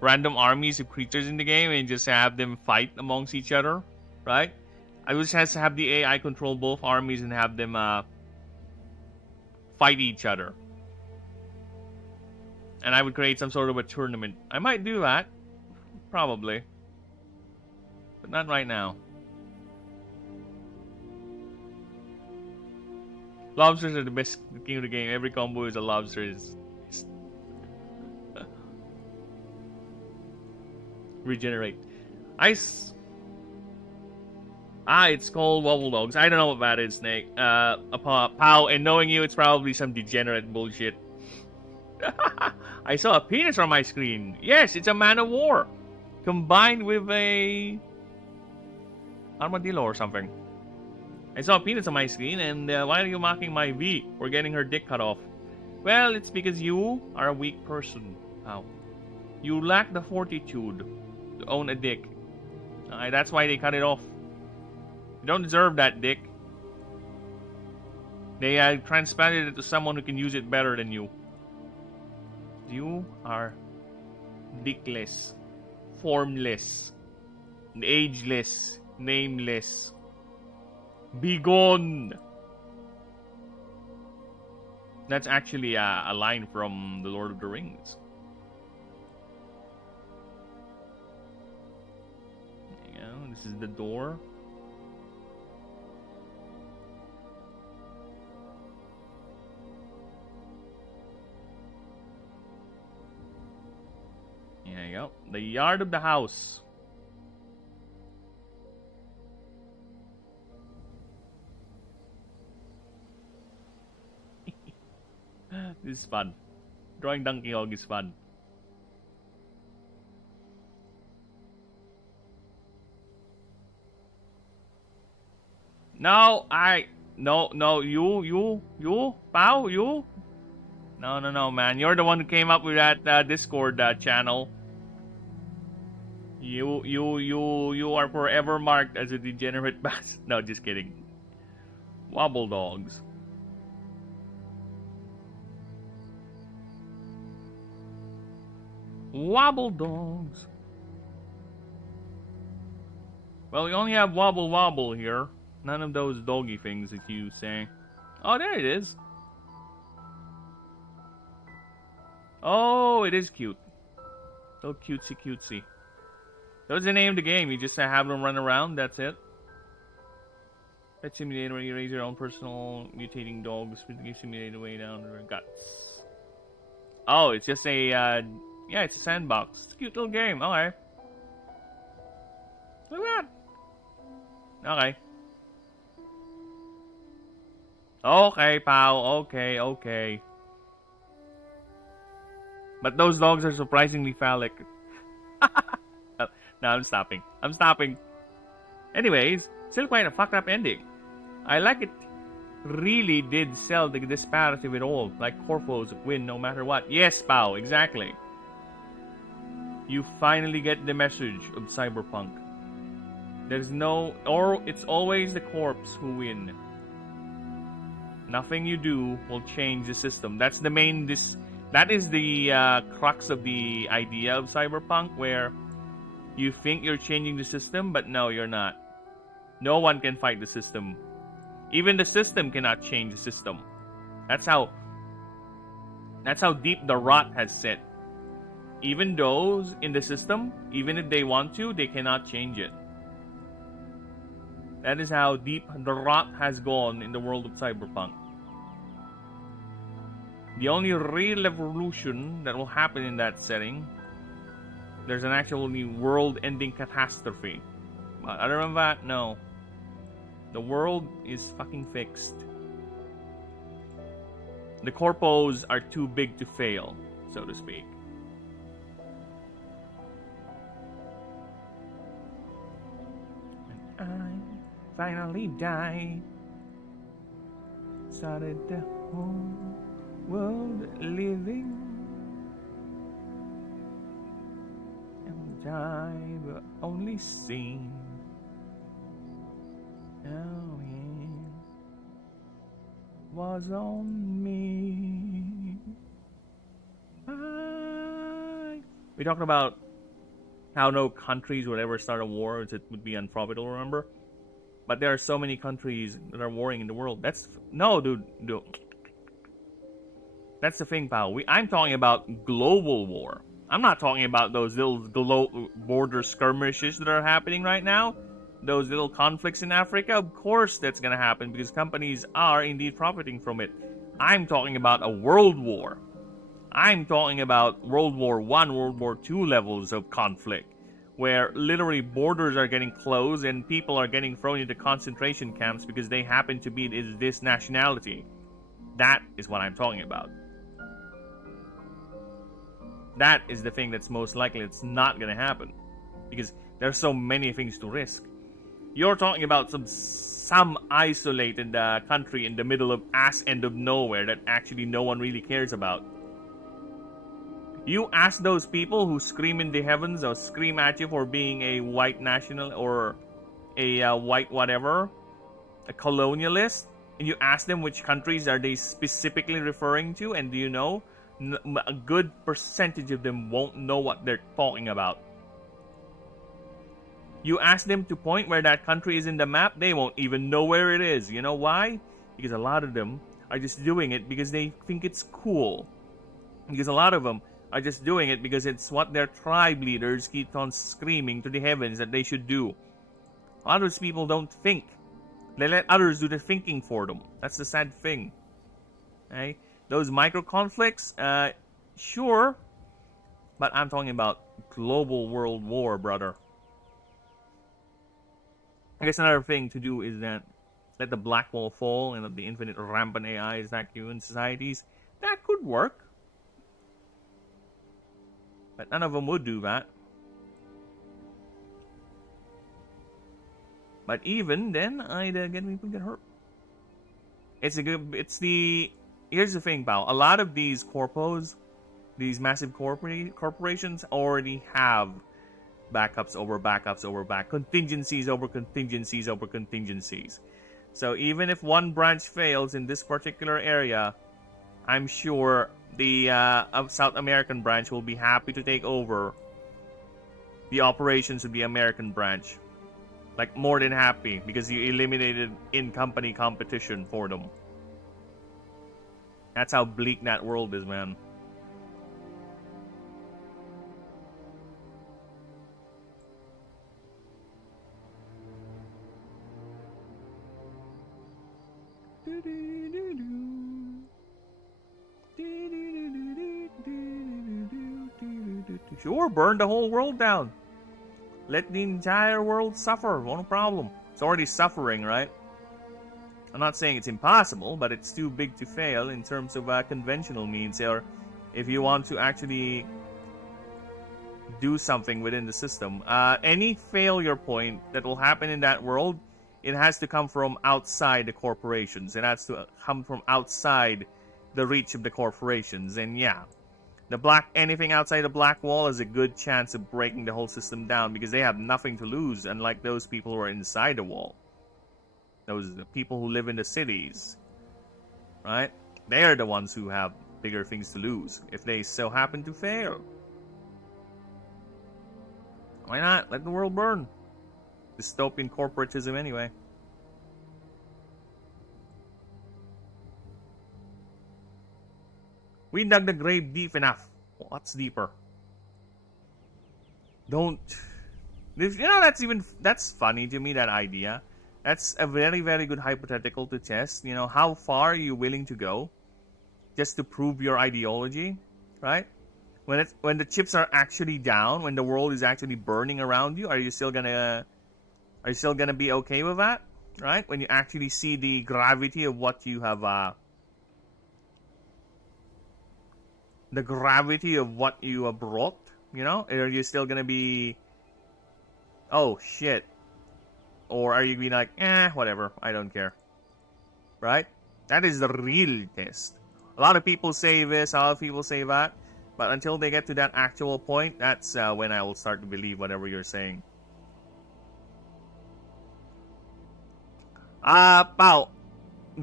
of creatures in the game, and just have them fight amongst each other, right? I would just have the AI control both armies and have them fight each other. And I would create some sort of a tournament. I might do that. Probably. But not right now. Lobsters are the best king of the game. Every combo is a lobster. Regenerate. Ice. It's called Wobble Dogs. I don't know what that is, Snake. Pow, and knowing you, it's probably some degenerate bullshit. I saw a penis on my screen. Yes, it's a man of war. Combined with a armadillo or something. I saw a penis on my screen, and why are you mocking my V? We're getting her dick cut off. Well, it's because you are a weak person. How? You lack the fortitude to own a dick. That's why they cut it off. You don't deserve that dick. They transplanted it to someone who can use it better than you. You are dickless, formless, ageless, nameless. Be gone! That's actually a line from The Lord of the Rings. There you go. This is the door. There you go. The yard of the house. This is fun. Drawing Donkey Kong is fun. No, you, Pao, you. No, man. You're the one who came up with that Discord channel. You are forever marked as a degenerate bastard. No, just kidding. Wobble dogs. Wobble dogs. Well, we only have wobble wobble here. None of those doggy things that you say. Oh, there it is. Oh, it is cute. So cutesy cutesy. That's the name of the game. You just have them run around. That's it. Pet simulator where you raise your own personal mutating dogs. You simulate a way down their guts. Oh, it's just a yeah, it's a sandbox. It's a cute little game. Okay. Look at that. Okay. Okay, pal. Okay. But those dogs are surprisingly phallic. No, I'm stopping. Anyways, still quite a fucked up ending. I like it. Really did sell the disparity of it all. Like corpos win no matter what. Yes, pal. Exactly. You finally get the message of cyberpunk. There's no, or it's always the corpse who win. Nothing you do will change the system. That's the main, that is the crux of the idea of cyberpunk, where you think you're changing the system, but no, you're not. No one can fight the system. Even the system cannot change the system. That's how deep the rot has set. Even those in the system, even if they want to, they cannot change it. That is how deep the rot has gone in the world of cyberpunk. The only real evolution that will happen in that setting, there's an actually world-ending catastrophe. But other than that, no. The world is fucking fixed. The corpos are too big to fail, so to speak. And I finally died. Started the whole world living. And I've only seen. Oh, yeah. Was on me. We talked about how no countries would ever start a war, it would be unprofitable, remember? But there are so many countries that are warring in the world. No, dude. That's the thing, pal. I'm talking about global war. I'm not talking about those little border skirmishes that are happening right now. Those little conflicts in Africa. Of course that's going to happen because companies are indeed profiting from it. I'm talking about a world war. I'm talking about World War I, World War II levels of conflict, where literally borders are getting closed and people are getting thrown into concentration camps because they happen to be this nationality. That is what I'm talking about. That is the thing that's most likely it's not going to happen because there's so many things to risk. You're talking about some isolated country in the middle of ass end of nowhere that actually no one really cares about. You ask those people who scream in the heavens or scream at you for being a white national or a white whatever, a colonialist, and you ask them which countries are they specifically referring to, and do you know, a good percentage of them won't know what they're talking about. You ask them to point where that country is in the map, they won't even know where it is. You know why? Because a lot of them are just doing it because they think it's cool. Because a lot of them are just doing it because it's what their tribe leaders keep on screaming to the heavens that they should do. A lot of those people don't think. They let others do the thinking for them. That's the sad thing. Okay? Those micro conflicts, sure. But I'm talking about global world war, brother. I guess another thing to do is that let the black wall fall and let the infinite rampant AI attack human societies. That could work. But none of them would do that. But even then, I'd get people get hurt. Here's the thing, pal. A lot of these corpos, these massive corporations already have backups over backups over contingencies over contingencies over contingencies. So even if one branch fails in this particular area, I'm sure the South American branch will be happy to take over the operations of the American branch. Like, more than happy, because you eliminated in-company competition for them. That's how bleak that world is, man. Sure, burn the whole world down. Let the entire world suffer. No problem. It's already suffering, right? I'm not saying it's impossible, but it's too big to fail in terms of conventional means. Or if you want to actually do something within the system, any failure point that will happen in that world, it has to come from outside the corporations. It has to come from outside the reach of the corporations. And yeah, anything outside the black wall has a good chance of breaking the whole system down because they have nothing to lose, unlike those people who are inside the wall. Those people who live in the cities, right? They are the ones who have bigger things to lose if they so happen to fail. Why not? Let the world burn. Dystopian corporatism anyway. We dug the grave deep enough. What's deeper? Don't. You know, that's funny to me, that idea. That's a very, very good hypothetical to test. You know, how far are you willing to go just to prove your ideology, right? When the chips are actually down, when the world is actually burning around you, are you still gonna be okay with that, right? When you actually see the gravity of what you have, the gravity of what you have brought, you know, are you still gonna be, oh shit? Or are you being like, whatever, I don't care. Right? That is the real test. A lot of people say this, a lot of people say that. But until they get to that actual point, that's when I will start to believe whatever you're saying. Pal,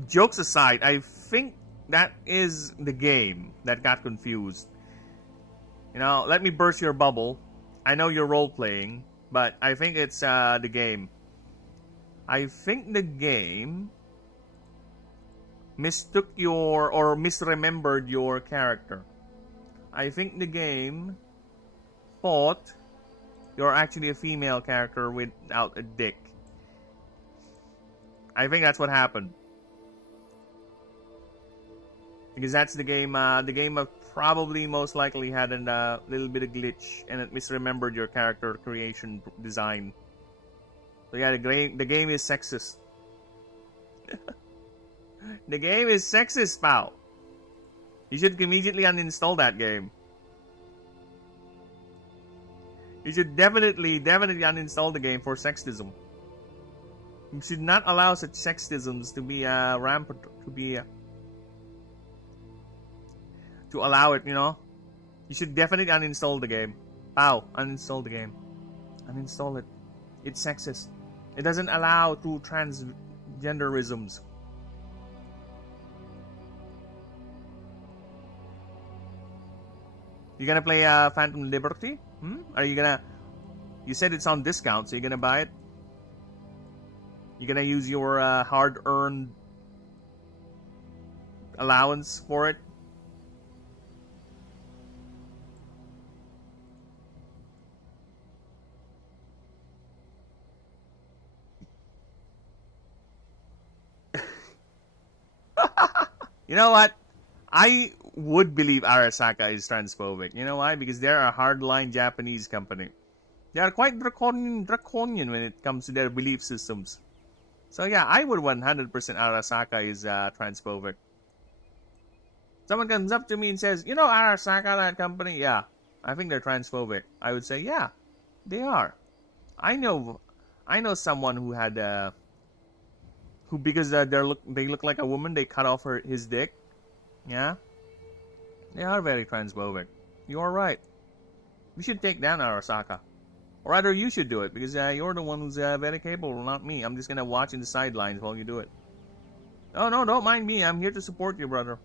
jokes aside, I think that is the game that got confused. You know, let me burst your bubble. I know you're role-playing, but I think it's the game. I think the game mistook or misremembered your character. I think the game thought you're actually a female character without a dick. I think that's what happened. Because that's the game. The game probably most likely had a little bit of glitch, and it misremembered your character creation design. So yeah, the game is sexist. The game is sexist, pal. You should immediately uninstall that game. You should definitely uninstall the game for sexism. You should not allow such sexisms to be rampant, to allow it, you know. You should definitely uninstall the game. Pal, uninstall the game. Uninstall it. It's sexist. It doesn't allow to transgenderisms. You gonna play Phantom Liberty? Are you gonna... You said it's on discount, so you're gonna buy it? You're gonna use your hard-earned allowance for it? You know what? I would believe Arasaka is transphobic. You know why? Because they're a hardline Japanese company. They are quite draconian when it comes to their belief systems. So yeah, I would 100% Arasaka is transphobic. Someone comes up to me and says, you know Arasaka, that company? Yeah, I think they're transphobic. I would say, yeah, they are. I know someone who had who, because they look like a woman, they cut off his dick. Yeah, they are very transphobic. You are right. We should take down Arasaka. Or rather, you should do it, because you're the one who's very capable, not me. I'm just gonna watch in the sidelines while you do it. Oh no, don't mind me. I'm here to support you, brother.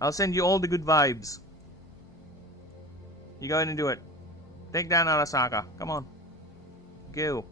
I'll send you all the good vibes. You go ahead and do it. Take down Arasaka. Come on. Go.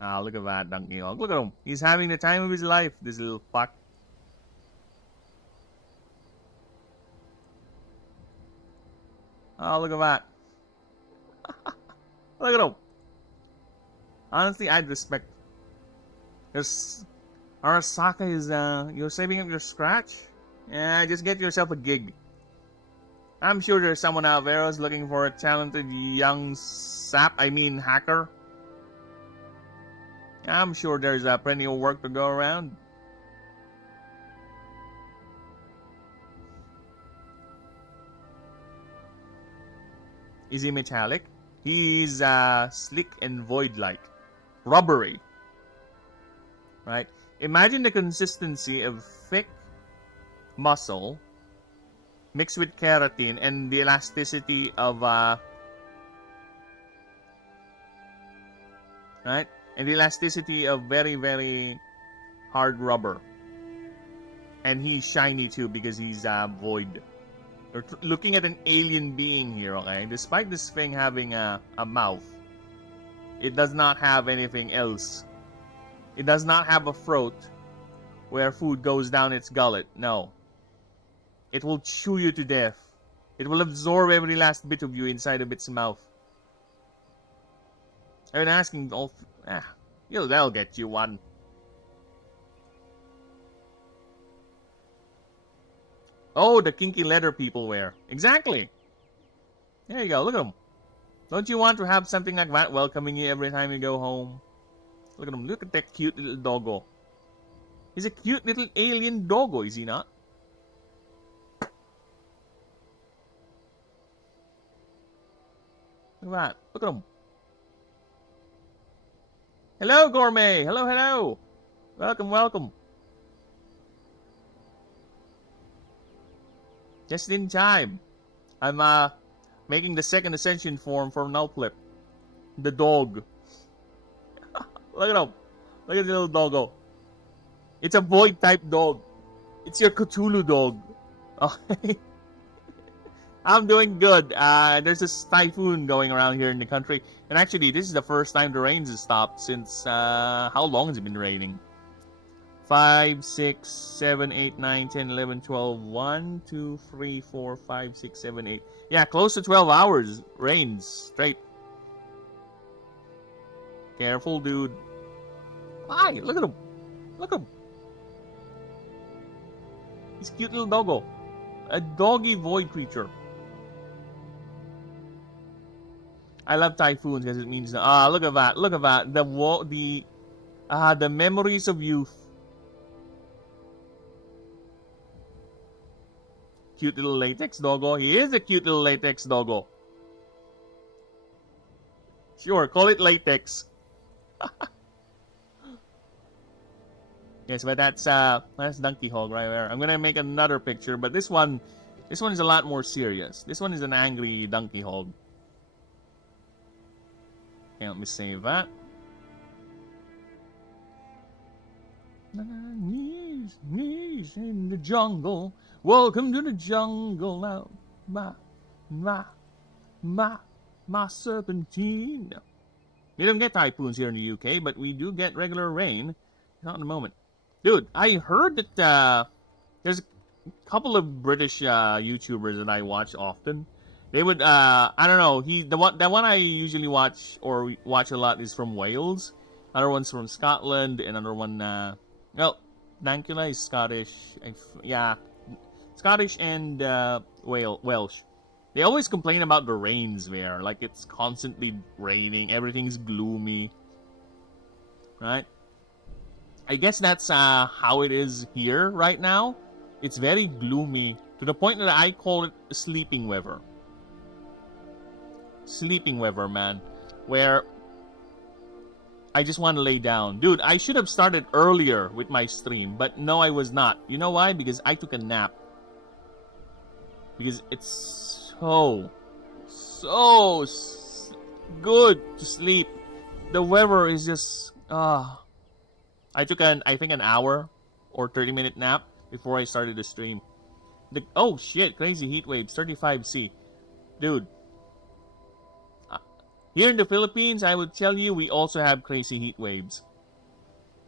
Ah, look at that Donkey Kong. Look at him. He's having the time of his life, this little fuck. Oh, look at that. Look at him. Honestly, I'd respect. There's... Arasaka is, you're saving up your scratch? Yeah, just get yourself a gig. I'm sure there's someone out there who's looking for a talented young hacker. I'm sure there's plenty of work to go around. Is he metallic? He's slick and void-like. Rubbery. Right? Imagine the consistency of thick muscle mixed with keratin and the elasticity of right? And the elasticity of very, very hard rubber. And he's shiny too because he's void. We're looking at an alien being here, okay? Despite this thing having a mouth, it does not have anything else. It does not have a throat where food goes down its gullet. No. It will chew you to death. It will absorb every last bit of you inside of its mouth. I've been asking all... they'll get you one. Oh, the kinky leather people wear. Exactly. There you go. Look at them. Don't you want to have something like that welcoming you every time you go home? Look at him. Look at that cute little doggo. He's a cute little alien doggo, is he not? Look at that. Look at him. Hello, Gourmet. Hello, hello. Welcome, welcome. Just in time. I'm making the second ascension form for Nullflip. The dog. Look at him. Look at the little doggo. It's a void type dog. It's your Cthulhu dog. Okay. I'm doing good. There's this typhoon going around here in the country. And actually, this is the first time the rains have stopped since, how long has it been raining? 5, 6, 7, 8, 9, 10, 11, 12, 1, 2, 3, 4, 5, 6, 7, 8. Yeah, close to 12 hours rains straight. Careful, dude. Hi, look at him. Look at him. He's a cute little doggo. A doggy void creature. I love typhoons because it means look at that. Look at that. The memories of youth. Cute little latex doggo. He is a cute little latex doggo. Sure, call it latex. Yes, but that's Donkey Hog right there. I'm gonna make another picture, but this one is a lot more serious. This one is an angry Donkey Hog. Okay, let me save that. Knees in the jungle. Welcome to the jungle now. My serpentine. We don't get typhoons here in the UK, but we do get regular rain. Not in a moment. Dude, I heard that there's a couple of British YouTubers that I watch often. They would, I don't know, the one I usually watch or watch a lot is from Wales. Other one's from Scotland, and another one, well, Dankula is Scottish. Yeah, Scottish and Welsh. They always complain about the rains there. Like, it's constantly raining, everything's gloomy. Right? I guess that's how it is here right now. It's very gloomy to the point that I call it sleeping weather. Sleeping weather, man. Where I just want to lay down. Dude, I should have started earlier with my stream, but no, I was not. You know why? Because I took a nap. Because it's so good to sleep. The weather is just... I took I think an hour or 30-minute nap before I started the stream. Oh shit, crazy heat waves, 35°C. Dude. Here in the Philippines, I would tell you, we also have crazy heat waves.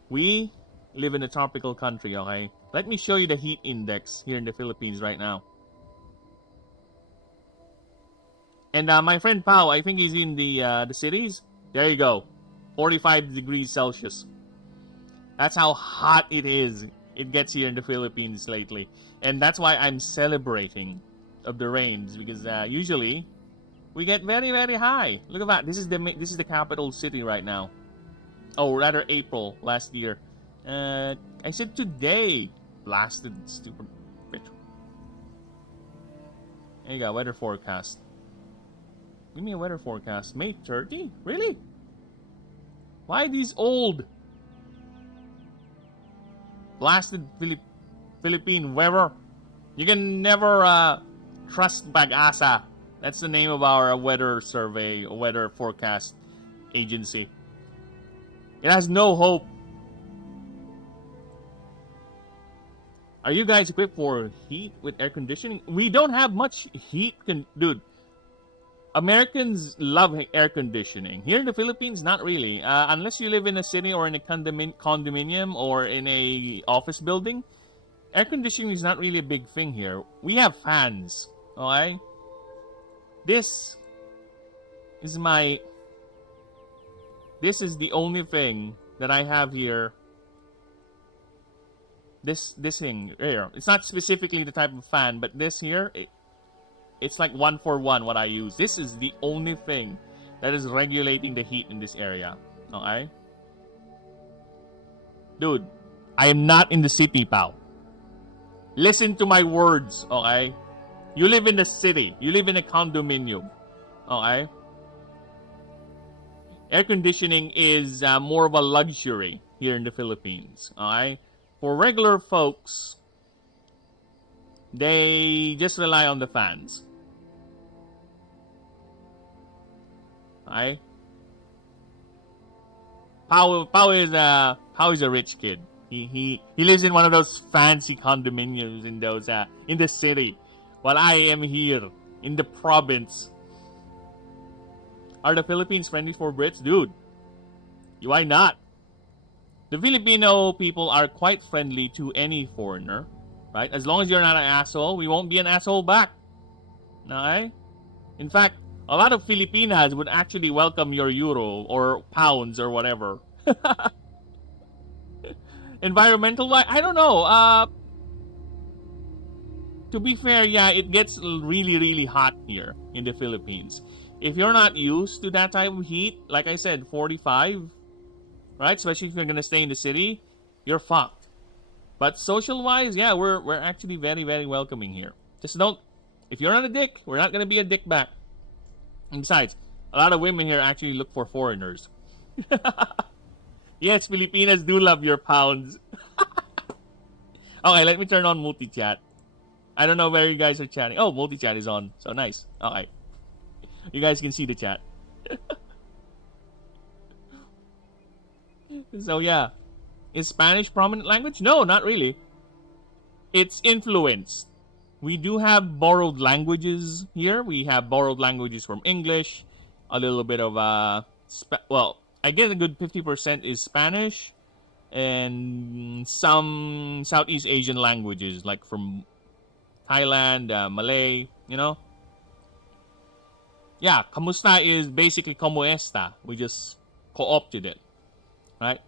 We live in a tropical country, okay? Let me show you the heat index here in the Philippines right now. And my friend Pao, I think he's in the cities. There you go. 45 degrees Celsius. That's how hot it is. It gets here in the Philippines lately. And that's why I'm celebrating of the rains. Because usually, we get very, very high. Look at that. This is the capital city right now. Oh, rather April last year. I said today. Blasted stupid bitch. There you go. Weather forecast. Give me a weather forecast. May 30? Really? Why these old... blasted Philippine weather? You can never trust Pag-asa. That's the name of our weather survey, weather forecast agency. It has no hope. Are you guys equipped for heat with air conditioning? We don't have much heat, dude. Americans love air conditioning. Here in the Philippines, not really. Unless you live in a city or in a condominium or in a office building, air conditioning is not really a big thing here. We have fans, okay? This is the only thing that I have here. This thing here. It's not specifically the type of fan, but this here, it's like 1-for-1 what I use. This is the only thing that is regulating the heat in this area. Okay? Dude, I am not in the city, pal. Listen to my words, okay? You live in the city. You live in a condominium. Okay? Air conditioning is more of a luxury here in the Philippines. Okay? For regular folks, they just rely on the fans. Okay? Pao is a rich kid. He lives in one of those fancy condominiums in those in the city, while I am here in the province. Are the Philippines friendly for Brits, dude? Why not? The Filipino people are quite friendly to any foreigner, right? As long as you're not an asshole, we won't be an asshole back. Okay? In fact, a lot of Filipinas would actually welcome your euro or pounds or whatever. Environmental wise, I don't know. To be fair, yeah, it gets really, really hot here in the Philippines. If you're not used to that type of heat, like I said, 45, right? Especially if you're gonna stay in the city, you're fucked. But social wise, yeah, we're actually very, very welcoming here. Just don't. If you're not a dick, we're not gonna be a dick back. And besides, a lot of women here actually look for foreigners. Yes, Filipinas do love your pounds. Okay, let me turn on multi-chat. I don't know where you guys are chatting. Oh, multi-chat is on. So nice. Okay. You guys can see the chat. So yeah. Is Spanish prominent language? No, not really. It's influenced. We do have borrowed languages here. We have borrowed languages from English. A little bit of, well, I guess a good 50% is Spanish. And some Southeast Asian languages, like from Thailand, Malay, you know. Yeah, kamusta is basically como esta. We just co-opted it, right?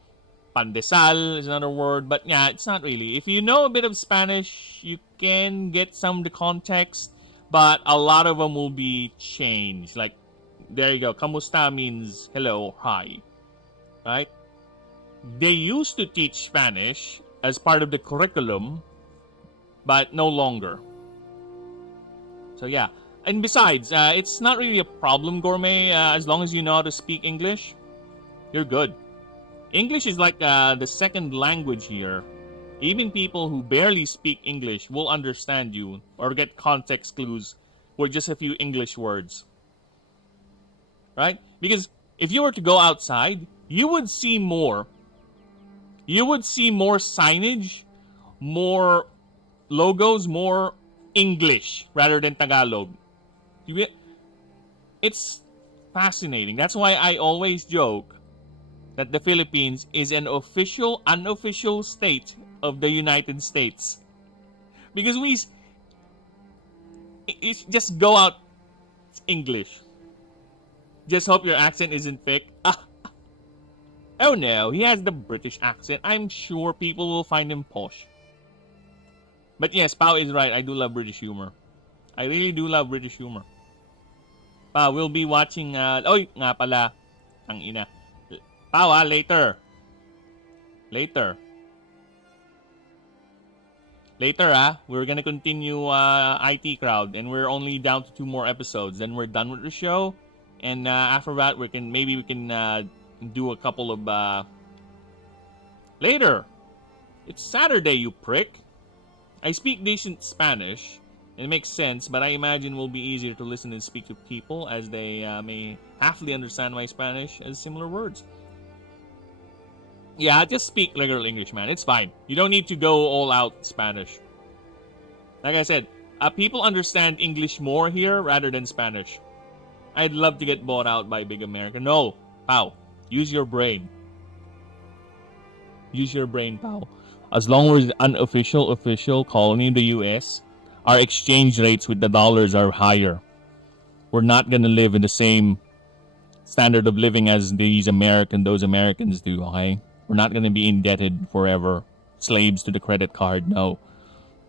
Pandesal is another word, but yeah, it's not really. If you know a bit of Spanish, you can get some of the context, but a lot of them will be changed. Like, there you go. Kamusta means hello, hi, right? They used to teach Spanish as part of the curriculum, but no longer. So yeah. And besides, it's not really a problem, Gourmet. As long as you know how to speak English, you're good. English is like the second language here. Even people who barely speak English will understand you or get context clues with just a few English words. Right? Because if you were to go outside, you would see more. You would see more signage, more logos, more English rather than Tagalog. It's fascinating. That's why I always joke that the Philippines is an official, unofficial state of the United States. Because it's just go out English. Just hope your accent isn't fake. Oh no, he has the British accent. I'm sure people will find him posh. But yes, Pao is right. I do love British humor. I really do love British humor. Pa, we'll be watching, oy, nga pala. Ang ina. Pao, later. Later. Later, we're gonna continue IT Crowd, and we're only down to 2 more episodes. Then we're done with the show, and after that, we can do a couple of later. It's Saturday, you prick. I speak decent Spanish. It makes sense, but I imagine it will be easier to listen and speak to people as they may halfly understand my Spanish as similar words. Yeah, just speak regular English, man. It's fine. You don't need to go all out Spanish. Like I said, people understand English more here rather than Spanish. I'd love to get bought out by big America. No, Pao. Use your brain. Use your brain, Pao. As long as we're unofficial, official colony of the U.S., our exchange rates with the dollars are higher. We're not gonna live in the same standard of living as those Americans do, okay? We're not gonna be indebted forever, slaves to the credit card, no.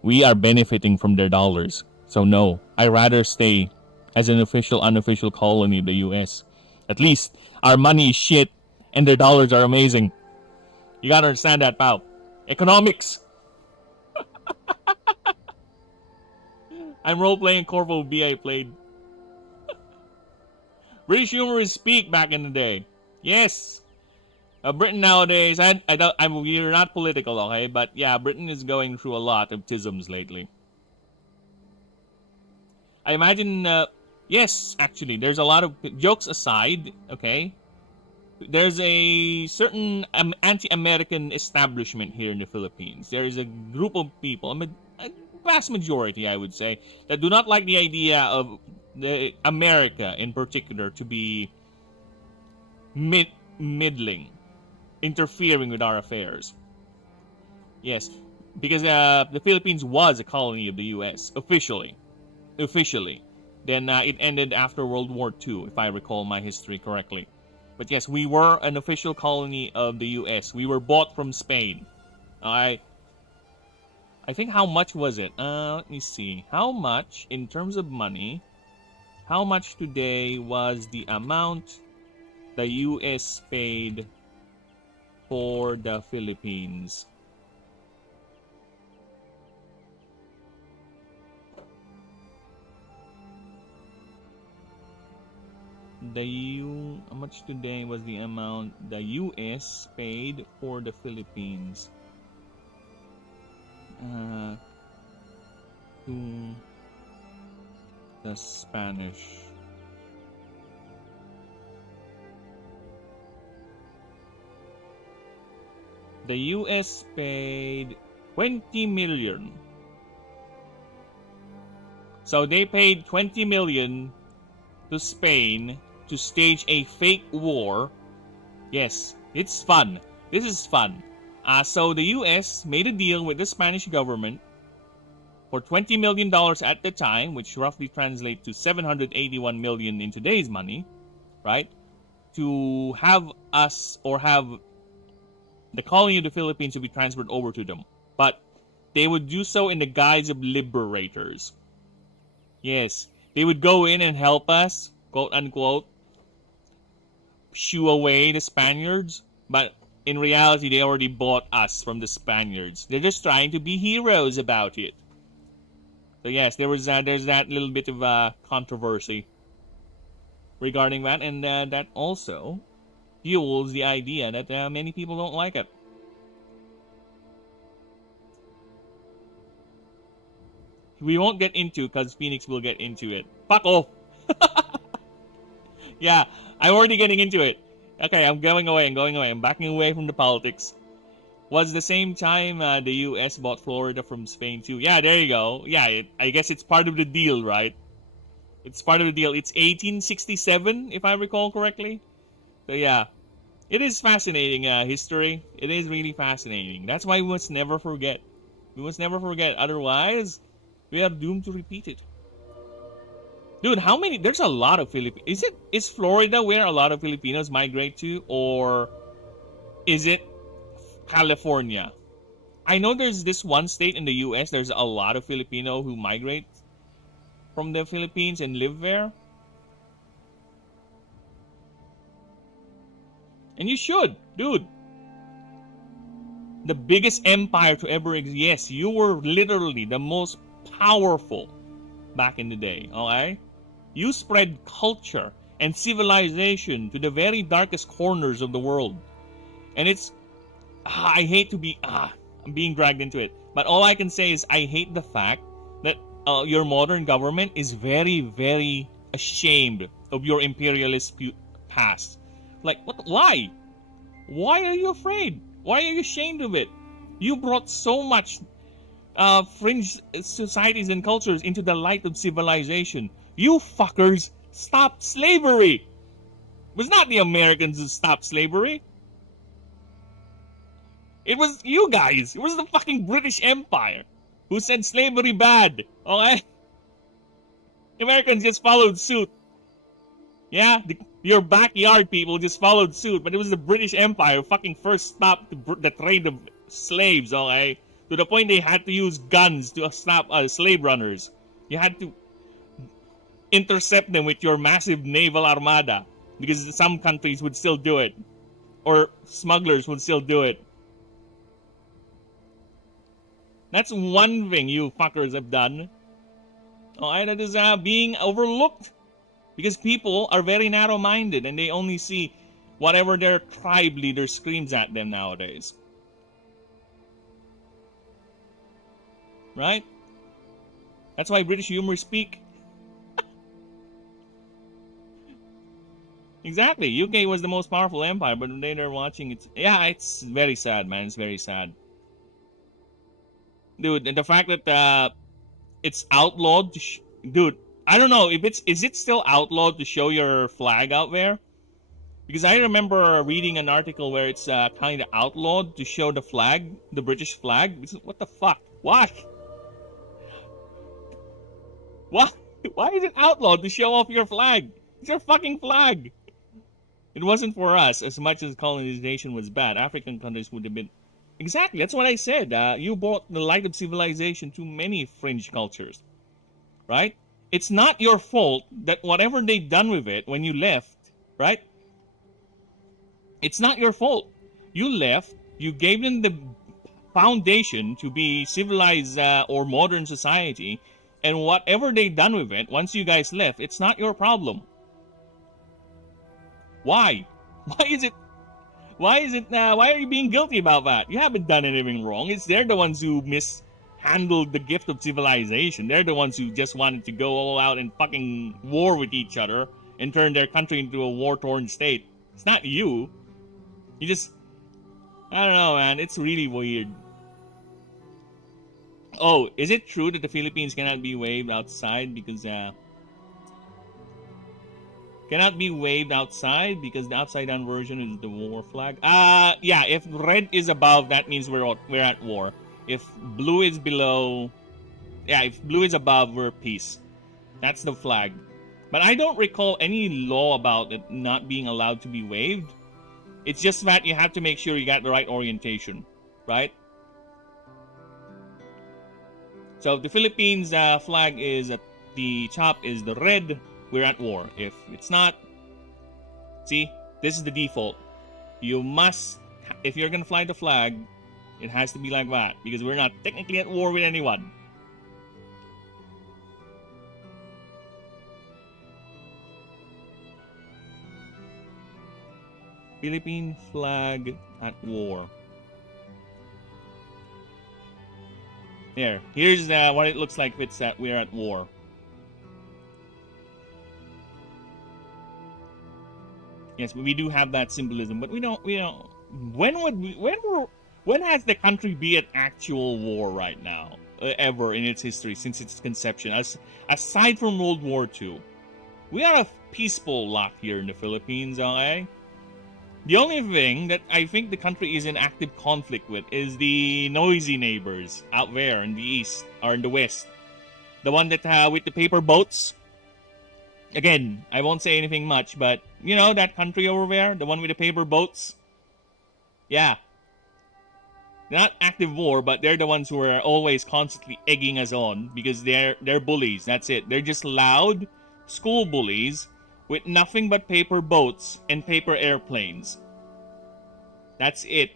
We are benefiting from their dollars. So no, I'd rather stay as an official, unofficial colony of the US. At least our money is shit and their dollars are amazing. You gotta understand that, pal. Economics. I'm role-playing Corvo B I played. British humor is peak back in the day. Yes. Britain nowadays, we're not political, okay? But yeah, Britain is going through a lot of tisms lately. I imagine, yes, actually, there's a lot of, jokes aside, okay? There's a certain anti-American establishment here in the Philippines. There's a group of people, a vast majority, I would say, that do not like the idea of America in particular to be middling, interfering with our affairs. Yes, because the Philippines was a colony of the U.S. officially. Then it ended after World War II, if I recall my history correctly. But yes, we were an official colony of the U.S. We were bought from Spain. I think, how much was it? Let me see. How much, in terms of money, how much today was the amount the U.S. paid for the Philippines? How much today was the amount the US paid for the Philippines? To the Spanish. The US paid 20 million. So they paid 20 million to Spain to stage a fake war. Yes, it's fun. This is fun. So the US made a deal with the Spanish government for $20 million at the time, which roughly translates to $781 million in today's money, right? To have us, or have the colony of the Philippines, to be transferred over to them. But they would do so in the guise of liberators. Yes, they would go in and help us, quote unquote, shoo away the Spaniards. But in reality, they already bought us from the Spaniards. They're just trying to be heroes about it. So yes, there's that little bit of controversy regarding that, and that also fuels the idea that many people don't like it. We won't get into, because Phoenix will get into it. Fuck off! Yeah, I'm already getting into it. Okay, I'm going away, I'm backing away from the politics. Was the same time the US bought Florida from Spain too. Yeah, there you go. Yeah, I guess it's part of the deal, right? It's part of the deal. It's 1867, if I recall correctly. So yeah, it is fascinating history. It is really fascinating. That's why we must never forget. We must never forget. Otherwise, we are doomed to repeat it. Dude, how many? There's a lot of Filipinos. Is Florida where a lot of Filipinos migrate to, or is it California? I know there's this one state in the US, there's a lot of Filipino who migrate from the Philippines and live there. And you should, dude. The biggest empire to ever exist. Yes, you were literally the most powerful back in the day, okay? You spread culture and civilization to the very darkest corners of the world. And it's... I hate to be... I'm being dragged into it. But all I can say is I hate the fact that your modern government is very, very ashamed of your imperialist past. Like, what? Why? Why are you afraid? Why are you ashamed of it? You brought so much fringe societies and cultures into the light of civilization. You fuckers stopped slavery. It was not the Americans who stopped slavery. It was you guys. It was the fucking British Empire who said slavery bad. Okay? The Americans just followed suit. Yeah? Your backyard people just followed suit. But it was the British Empire who fucking first stopped the trade of slaves, okay? To the point they had to use guns to stop slave runners. You had to intercept them with your massive naval armada. Because some countries would still do it. Or smugglers would still do it. That's one thing you fuckers have done. Alright, that is being overlooked. Because people are very narrow-minded and they only see whatever their tribe leader screams at them nowadays. Right? That's why British humor speak. Exactly. UK was the most powerful empire, but when they're watching it... Yeah, it's very sad, man. It's very sad. Dude, and the fact that it's outlawed to dude, I don't know if is it still outlawed to show your flag out there? Because I remember reading an article where it's kind of outlawed to show the flag, the British flag. What the fuck? Why? What? Why is it outlawed to show off your flag? It's your fucking flag. It wasn't for us. As much as colonization was bad, African countries would have been... Exactly, that's what I said. You brought the light of civilization to many fringe cultures. Right? It's not your fault that whatever they done with it when you left, right? It's not your fault. You left, you gave them the foundation to be civilized or modern society, and whatever they done with it, once you guys left, it's not your problem. Why? Why is it? Why are you being guilty about that? You haven't done anything wrong. They're the ones who mishandled the gift of civilization. They're the ones who just wanted to go all out and fucking war with each other and turn their country into a war-torn state. It's not you. You just... I don't know, man. It's really weird. Oh, is it true that the Philippines cannot be waved outside because, cannot be waved outside because the upside-down version is the war flag? Yeah, if red is above, that means we're at war. If blue is below... Yeah, if blue is above, we're peace. That's the flag. But I don't recall any law about it not being allowed to be waved. It's just that you have to make sure you got the right orientation, right? So if the Philippines flag is at the top is the red, we're at war. If it's not, see, this is the default. You must, if you're gonna fly the flag, it has to be like that because we're not technically at war with anyone. Philippine flag at war. Here's what it looks like if it's we're at war. Yes, we do have that symbolism, but we don't. When has the country be at actual war right now, ever in its history since its conception? Aside from World War II, we are a peaceful lot here in the Philippines, okay? The only thing that I think the country is in active conflict with is the noisy neighbors out there in the east or in the west. The one that with the paper boats. Again, I won't say anything much, but you know that country over there, the one with the paper boats? Yeah. They're not active war, but they're the ones who are always constantly egging us on because they're bullies. That's it. They're just loud school bullies with nothing but paper boats and paper airplanes. That's it.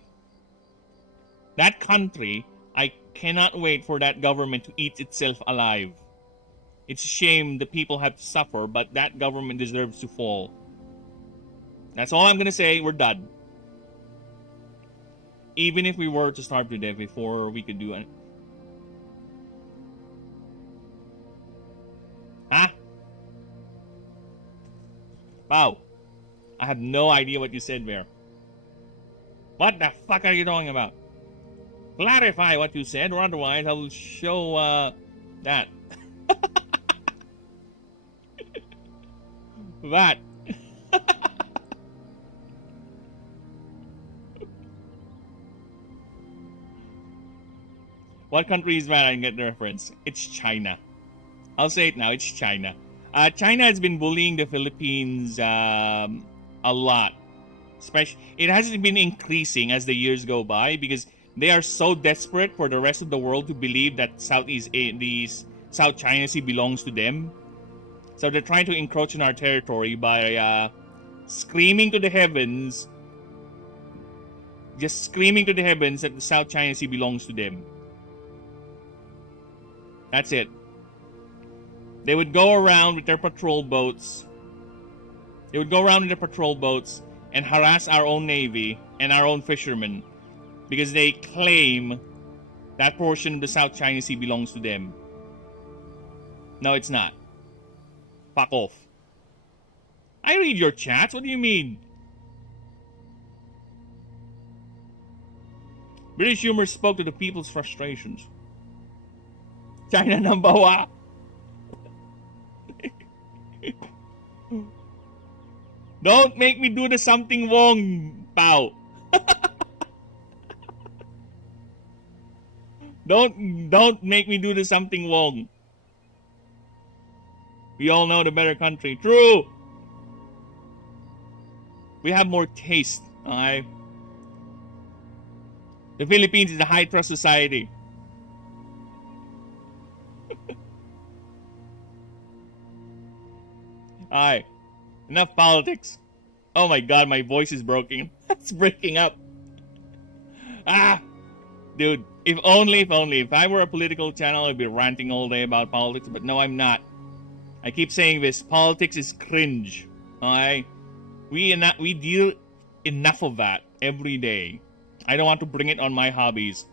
That country, I cannot wait for that government to eat itself alive. It's a shame the people have to suffer, but that government deserves to fall. That's all I'm gonna say. We're done. Even if we were to starve to death before we could do it. Huh? Wow. I have no idea what you said there. What the fuck are you talking about? Clarify what you said, or otherwise I will show, that. That. What country is that? I can get the reference. It's China. I'll say it now. It's China. China has been bullying the Philippines a lot. It hasn't been increasing as the years go by because they are so desperate for the rest of the world to believe that the South China Sea belongs to them. So they're trying to encroach on our territory by screaming to the heavens, just screaming to the heavens that the South China Sea belongs to them. That's it. They would go around with their patrol boats. And harass our own navy and our own fishermen because they claim that portion of the South China Sea belongs to them. No, it's not. Fuck off. I read your chats. What do you mean? British humor spoke to the people's frustrations. China number one. Don't make me do the something wrong, pal. Don't make me do the something wrong. We all know the better country. True. We have more taste. Alright. The Philippines is a high trust society. Alright. Enough politics. Oh my god, my voice is broken. It's breaking up. Dude, if I were a political channel, I'd be ranting all day about politics, but no, I'm not. I keep saying this, politics is cringe. Alright? We deal enough of that every day. I don't want to bring it on my hobbies.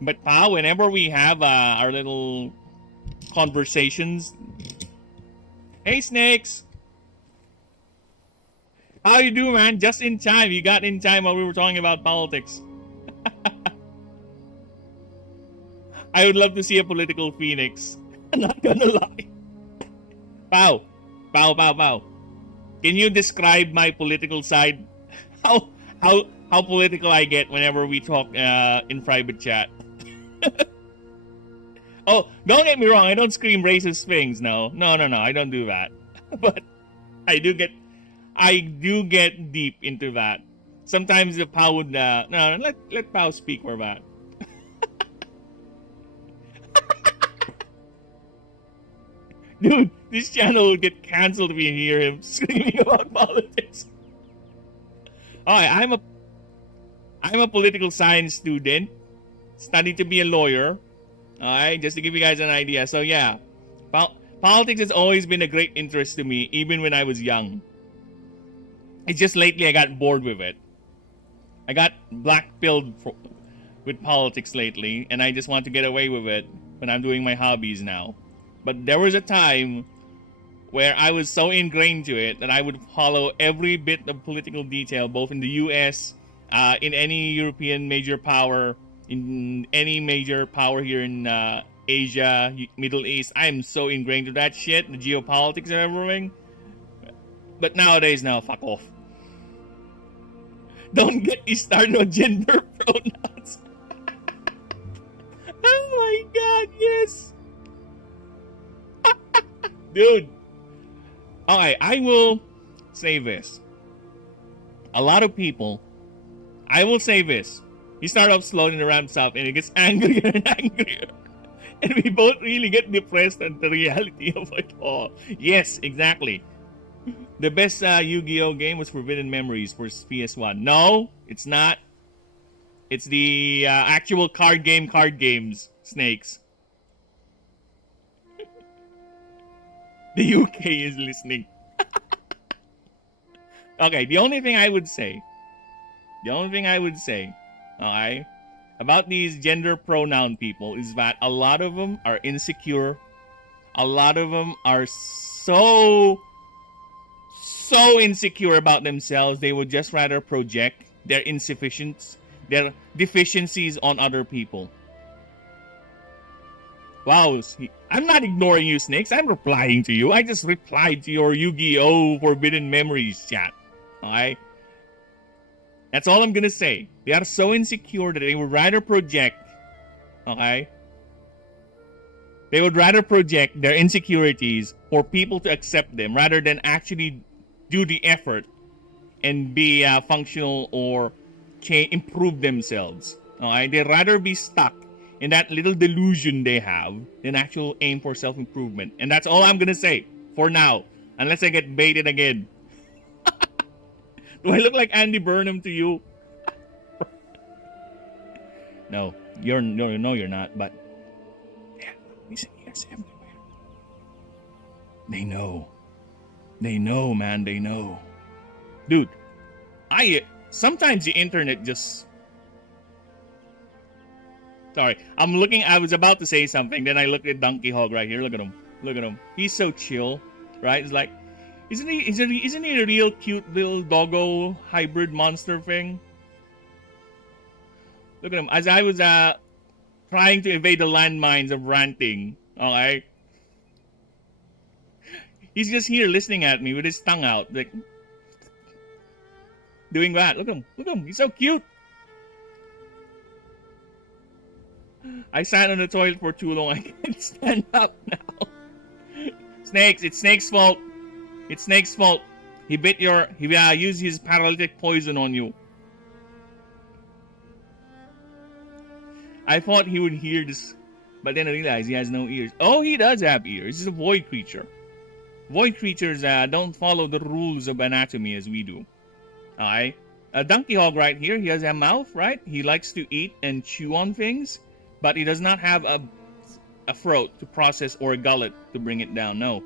But pa, whenever we have our little conversations, hey snakes, how you do, man? Just in time. You got in time while we were talking about politics. I would love to see a political phoenix. I'm not gonna lie. Pow, pow, pow, pow. Can you describe my political side? How political I get whenever we talk in private chat? Oh, don't get me wrong. I don't scream racist things. No. I don't do that. But I do get deep into that. Sometimes the Pao would let Pao speak for that. Dude, this channel will get cancelled if you hear him screaming about politics. Alright, I'm a political science student, studying to be a lawyer. Alright, just to give you guys an idea. So yeah, politics has always been a great interest to me, even when I was young. It's just lately I got bored with it. I got black-pilled with politics lately, and I just want to get away with it when I'm doing my hobbies now. But there was a time where I was so ingrained to it that I would follow every bit of political detail, both in the US, in any European major power, in any major power here in Asia, Middle East. I am so ingrained to that shit, the geopolitics and everything. But nowadays, now, fuck off. Don't get me started on gender pronouns. Oh my god, yes. Dude. Okay, I will say this. A lot of people, I will say this. You start off slow and it ramps up and it gets angrier and angrier. And we both really get depressed at the reality of it all. Yes, exactly. The best Yu-Gi-Oh game was Forbidden Memories for PS1. No, it's not. It's the actual card games, Snakes. The UK is listening. Okay, the only thing I would say, okay, about these gender pronoun people is that a lot of them are insecure. A lot of them are so insecure about themselves, they would just rather project their their deficiencies on other people. Wow, I'm not ignoring you, Snakes. I'm replying to you. I just replied to your Yu-Gi-Oh! Forbidden Memories chat. Alright? That's all I'm gonna say. They are so insecure that they would rather project, okay? They would rather project their insecurities for people to accept them rather than actually do the effort and be functional or improve themselves. Alright? They'd rather be stuck in that little delusion they have than actual aim for self-improvement. And that's all I'm gonna say for now. Unless I get baited again. Do I look like Andy Burnham to you? No, you're not, but yeah, these ears everywhere. They know. They know, man, they know. Dude, sometimes the internet just... Sorry, I was about to say something, then I looked at Donkey Hog right here. Look at him. He's so chill, right? It's like, isn't he a real cute little doggo hybrid monster thing? Look at him. As I was trying to evade the landmines of ranting, okay? He's just here listening at me with his tongue out, like doing that. Look at him. He's so cute. I sat on the toilet for too long. I can't stand up now. Snakes, it's Snake's fault. It's Snake's fault. He used his paralytic poison on you. I thought he would hear this, but then I realized he has no ears. Oh, he does have ears. He's a void creature. Void creatures don't follow the rules of anatomy as we do. Alright? A Donkey Hog right here, he has a mouth, right? He likes to eat and chew on things, but he does not have a throat to process or a gullet to bring it down. No.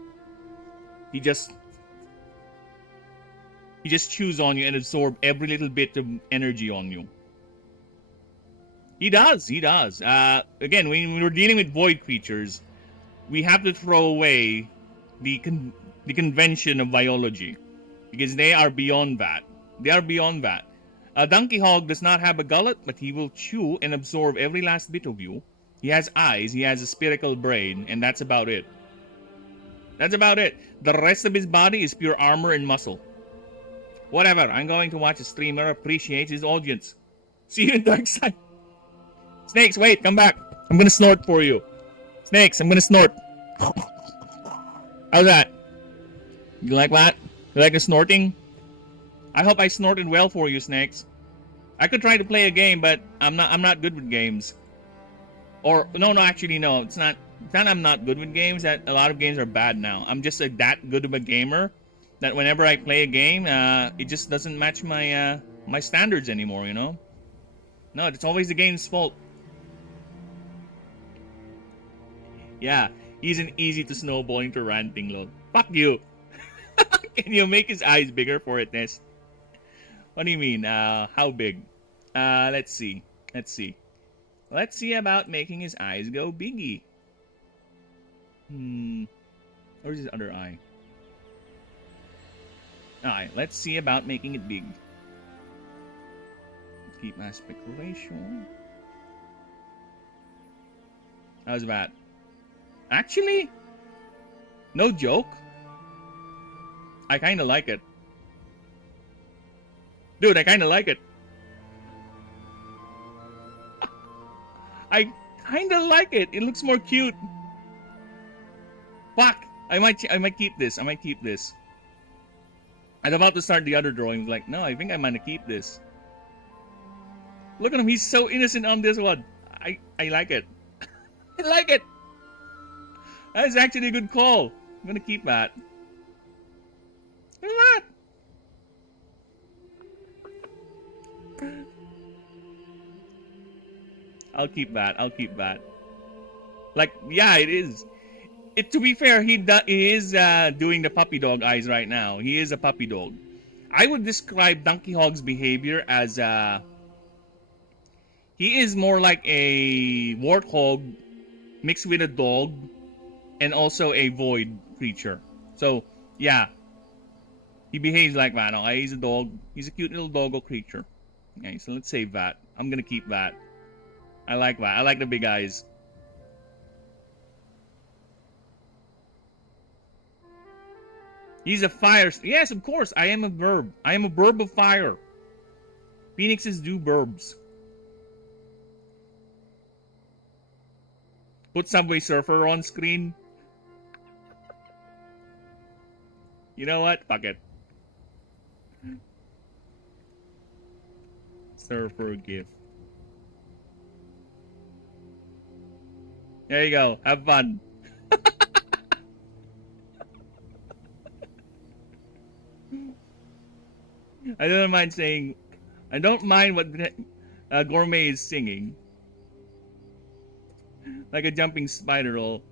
He just he just chews on you and absorb every little bit of energy on you. He does. Again, when we're dealing with void creatures, we have to throw away the convention of biology, because they are beyond that. A donkey hog does not have a gullet, but he will chew and absorb every last bit of you. He has eyes, he has a spherical brain, and that's about it. The rest of his body is pure armor and muscle. Whatever, I'm going to watch a streamer appreciate his audience. See you in Dark Side. Snakes, wait, come back. I'm gonna snort for you. Snakes, I'm gonna snort. How's that? You like that? You like the snorting? I hope I snorted well for you, Snakes. I could try to play a game, but I'm not good with games. Or actually no, it's not that I'm not good with games. That a lot of games are bad now. I'm just that good of a gamer that whenever I play a game, it just doesn't match my my standards anymore. You know? No, it's always the game's fault. Yeah, he's an easy to snowball into ranting load. Fuck you. Can you make his eyes bigger for it, Nest? What do you mean? How big? Let's see. Let's see about making his eyes go biggie. Where's his other eye? Alright, let's see about making it big. Keep aspect ratio. How's that? Actually, no joke, I kinda like it. Dude, I kinda like it. I kinda like it. It looks more cute. Fuck! I might keep this. I was about to start the other drawing. Like, no, I think I'm gonna keep this. Look at him. He's so innocent on this one. I like it. I like it. That is actually a good call. I'm gonna keep that. Look at that. I'll keep that. Like, yeah, it is. To be fair, he is doing the puppy dog eyes right now. He is a puppy dog. I would describe Donkey Hog's behavior as he is more like a warthog mixed with a dog and also a void creature. So, yeah. He behaves like that. Okay? He's a dog. He's a cute little doggo creature. Okay, so let's save that. I'm gonna keep that. I like that. I like the big eyes. He's a fire. Yes, of course. I am a verb. I am a verb of fire. Phoenixes do verbs. Put Subway Surfer on screen. You know what? Fuck it. Surfer GIF. There you go. Have fun. I don't mind saying. I don't mind what Gourmet is singing. Like a jumping spider roll.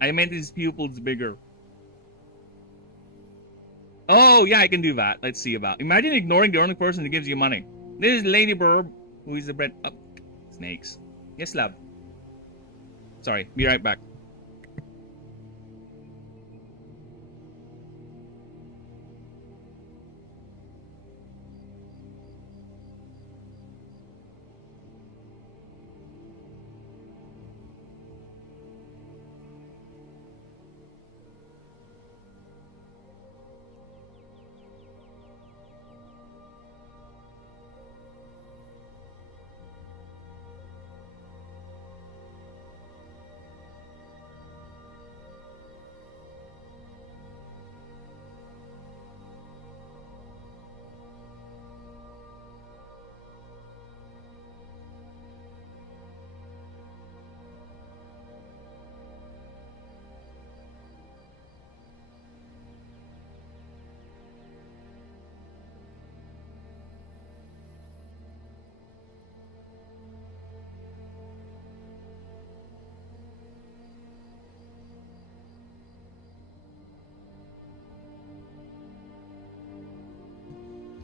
I meant his pupils bigger. Oh, yeah, I can do that. Let's see about. Imagine ignoring the only person who gives you money. This is Lady Burb, who is the bread. Oh, snakes. Yes, love. Sorry, be right back.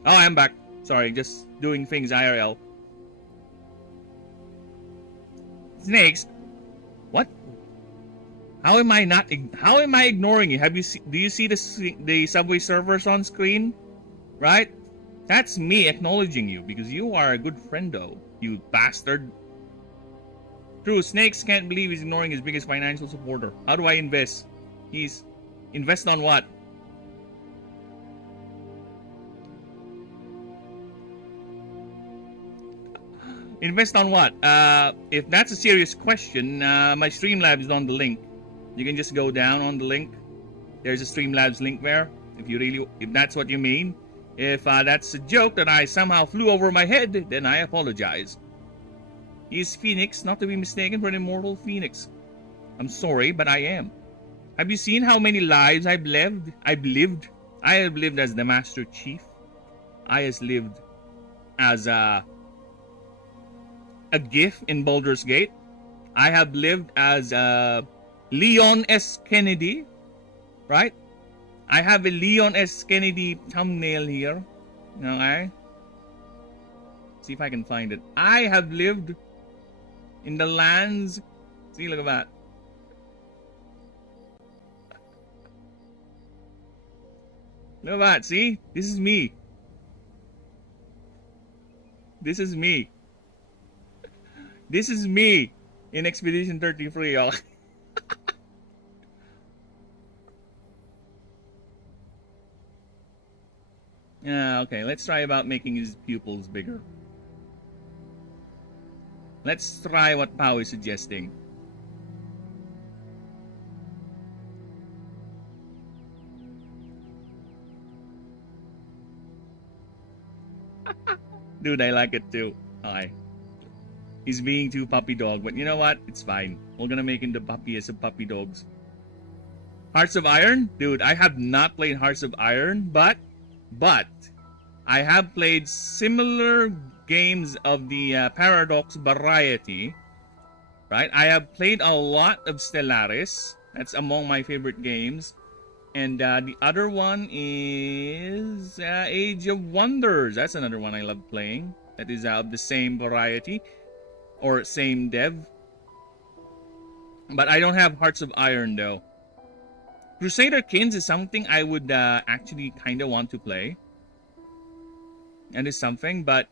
Oh, I'm back. Sorry, just doing things IRL. Snakes? What? How am I not? How am I ignoring you? Do you see the Subway servers on screen? Right? That's me acknowledging you because you are a good friendo, you bastard. True, Snakes can't believe he's ignoring his biggest financial supporter. How do I invest? Invest on what? Invest on what? If that's a serious question, my Streamlabs is on the link. You can just go down on the link. There's a Streamlabs link there. If that's what you mean. If that's a joke that I somehow flew over my head, then I apologize. He's Phoenix, not to be mistaken for an immortal Phoenix. I'm sorry, but I am. Have you seen how many lives I've lived? I have lived as the Master Chief. I have lived as a GIF in Baldur's Gate. I have lived as Leon S. Kennedy, right? I have a Leon S. Kennedy thumbnail here. Okay. See if I can find it. I have lived in the lands. See, look at that. Look at that. See? This is me. This is me. This is me in Expedition 33, y'all. Yeah, okay, let's try about making his pupils bigger. Let's try what Pao is suggesting. Dude, I like it too. Hi. He's being too puppy dog, but you know what? It's fine. We're gonna make him the puppiest of puppy dogs. Hearts of Iron? Dude, I have not played Hearts of Iron, but I have played similar games of the Paradox variety, right? I have played a lot of Stellaris. That's among my favorite games. And the other one is Age of Wonders. That's another one I love playing. That is of the same variety or same dev. But I don't have Hearts of Iron though. Crusader Kings is something I would actually kind of want to play. And it's something, but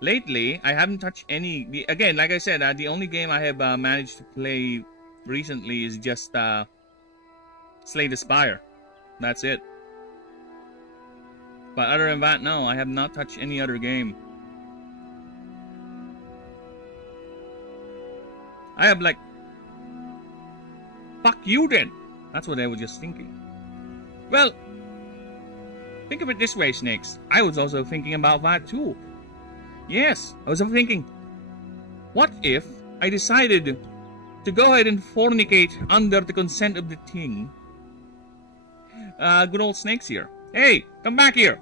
lately I haven't touched any. Again, like I said, the only game I have managed to play recently is just Slay the Spire. That's it. But other than that, no, I have not touched any other game. I have like, fuck you then. That's what I was just thinking. Well, think of it this way, Snakes. I was also thinking about that too. Yes, I was thinking, what if I decided to go ahead and fornicate under the consent of the king? Good old Snakes here. Hey, come back here.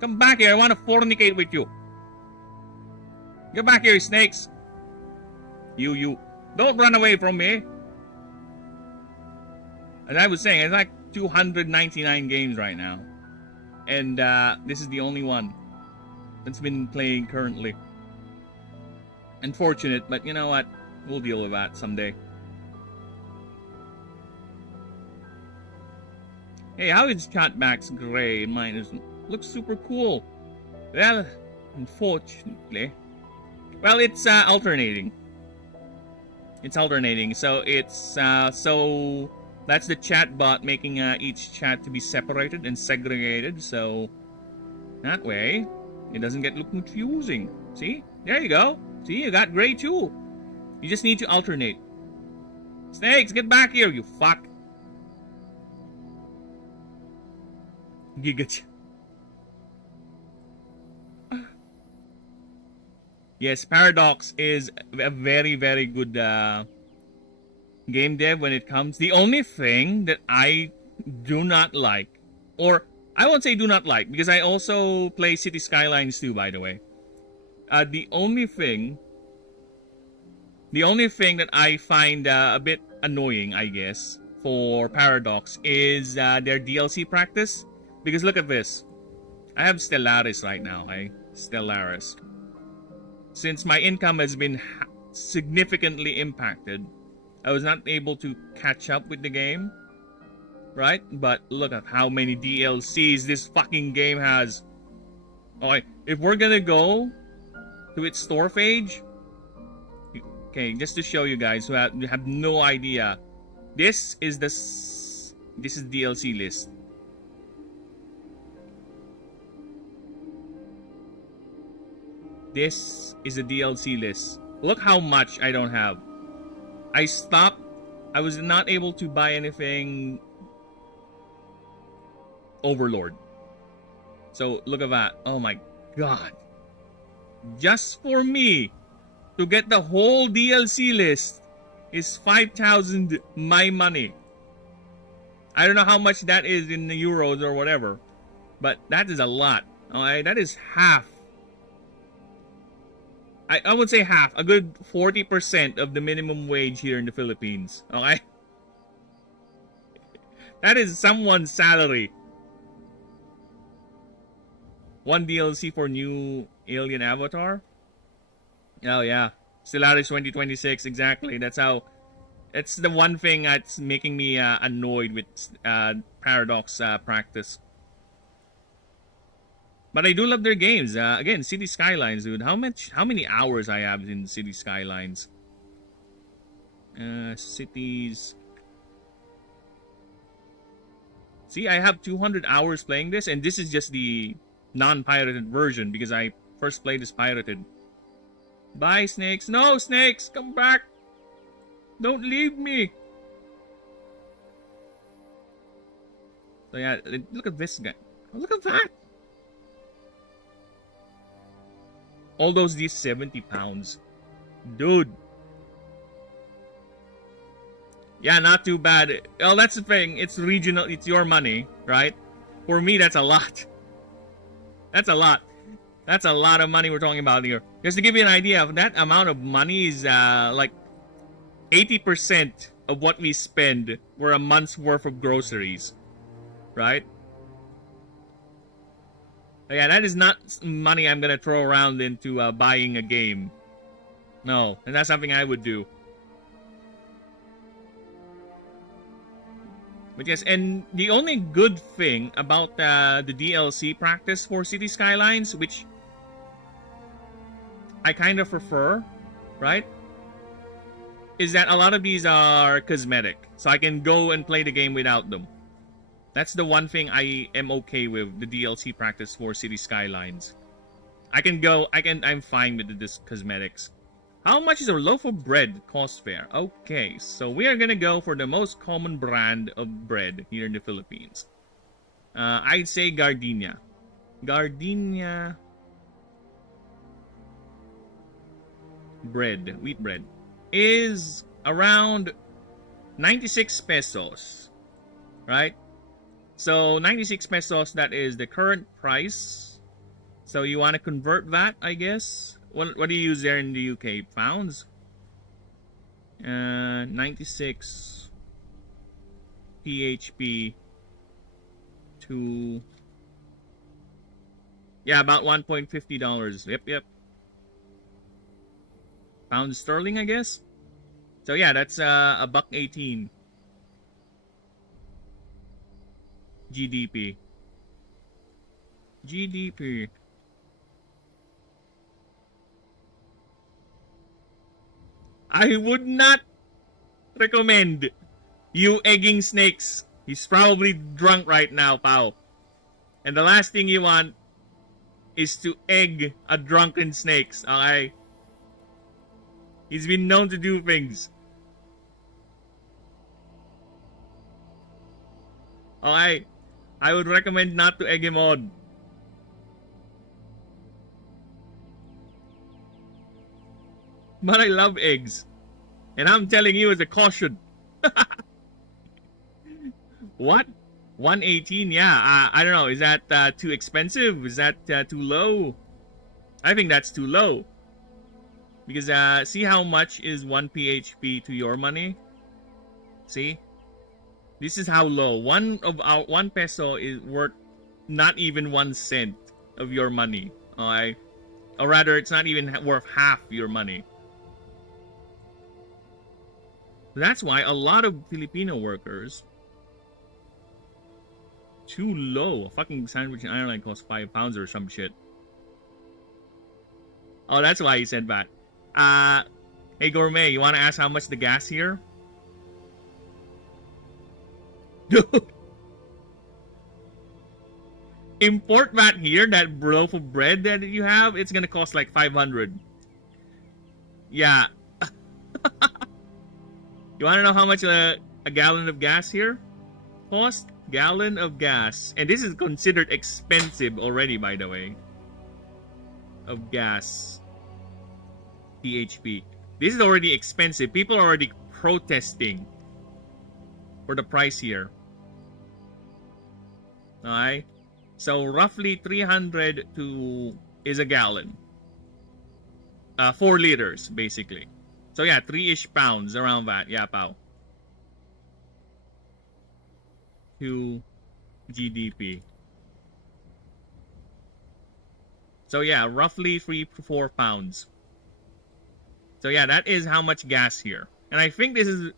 Come back here. I want to fornicate with you. Get back here, Snakes. You. Don't run away from me. As I was saying, it's like 299 games right now. And this is the only one that's been playing currently. Unfortunate, but you know what? We'll deal with that someday. Hey, how is Chatback's gray and mine isn't? Looks super cool. Well, unfortunately. Well, it's alternating. It's alternating. So it's so that's the chat bot making each chat to be separated and segregated. So that way it doesn't look confusing. See? There you go. See, you got gray too. You just need to alternate. Snakes, get back here, you fuck. Giga. Yes, Paradox is a very, very good game dev when it comes. The only thing that I do not like, or I won't say do not like, because I also play City Skylines too, by the way. The only thing that I find a bit annoying, I guess, for Paradox is their DLC practice. Because look at this. I have Stellaris right now, hey? Stellaris. Since my income has been significantly impacted, I was not able to catch up with the game. Right? But look at how many DLCs this fucking game has. Okay, if we're gonna go to its store page, okay, just to show you guys who have no idea, this is DLC list. This is a DLC list. Look how much I don't have. I stopped. I was not able to buy anything Overlord. So look at that. Oh my god. Just for me to get the whole DLC list is 5,000 my money. I don't know how much that is in the euros or whatever, but that is a lot. Alright, that is half. I would say half, a good 40% of the minimum wage here in the Philippines. Okay? That is someone's salary. One DLC for new alien avatar. Oh yeah, Stellaris 2026, exactly. That's how. It's the one thing that's making me annoyed with Paradox practice. But I do love their games. Again, City Skylines, dude. How many hours I have in City Skylines? Cities. See, I have 200 hours playing this, and this is just the non-pirated version because I first played this pirated. Bye, snakes. No, snakes, come back. Don't leave me. So yeah, look at this guy. Oh, look at that. All these 70 pounds. Dude. Yeah, not too bad. Well, that's the thing. It's regional. It's your money, right? For me, that's a lot. That's a lot. That's a lot of money we're talking about here. Just to give you an idea, of that amount of money is like 80% of what we spend for a month's worth of groceries. Right? Yeah, that is not money I'm going to throw around into buying a game. No, and that's something I would do. But yes, and the only good thing about the DLC practice for City Skylines, which I kind of prefer, right, is that a lot of these are cosmetic. So I can go and play the game without them. That's the one thing I am okay with, the DLC practice for City Skylines. I'm fine with this cosmetics. How much is a loaf of bread cost fair? Okay, so we are gonna go for the most common brand of bread here in the Philippines. I'd say Gardenia. Gardenia bread, wheat bread, is around 96 pesos. Right? So 96 pesos, that is the current price. So you want to convert that, I guess. What do you use there in the UK? Pounds? 96 PHP to, yeah, about $1.50. Yep. Pounds sterling, I guess. So yeah, that's a $1.18. GDP. I would not recommend you egging snakes. He's probably drunk right now, pal. And the last thing you want is to egg a drunken snakes, okay? He's been known to do things. Okay? I would recommend not to egg him on. But I love eggs. And I'm telling you as a caution. What? 118? Yeah, I don't know. Is that too expensive? Is that too low? I think that's too low. Because see how much is 1 PHP to your money? See? This is how low. 1 peso is worth not even 1 cent of your money. Alright? Or rather, it's not even worth half your money. That's why a lot of Filipino workers, too low. A fucking sandwich in Ireland costs £5 or some shit. Oh, that's why he said that. Hey Gourmet, you want to ask how much the gas here? Import that here, that loaf of bread that you have, it's gonna cost like 500. Yeah. You wanna know how much a gallon of gas here cost? Gallon of gas. And this is considered expensive already, by the way. Of gas. PHP. This is already expensive. People are already protesting for the price here. Alright? So roughly 300 is a gallon. 4 liters, basically. So yeah, 3-ish pounds around that. Yeah, pal. To GDP. So yeah, roughly 3 to 4 pounds. So yeah, that is how much gas here. And I think this is...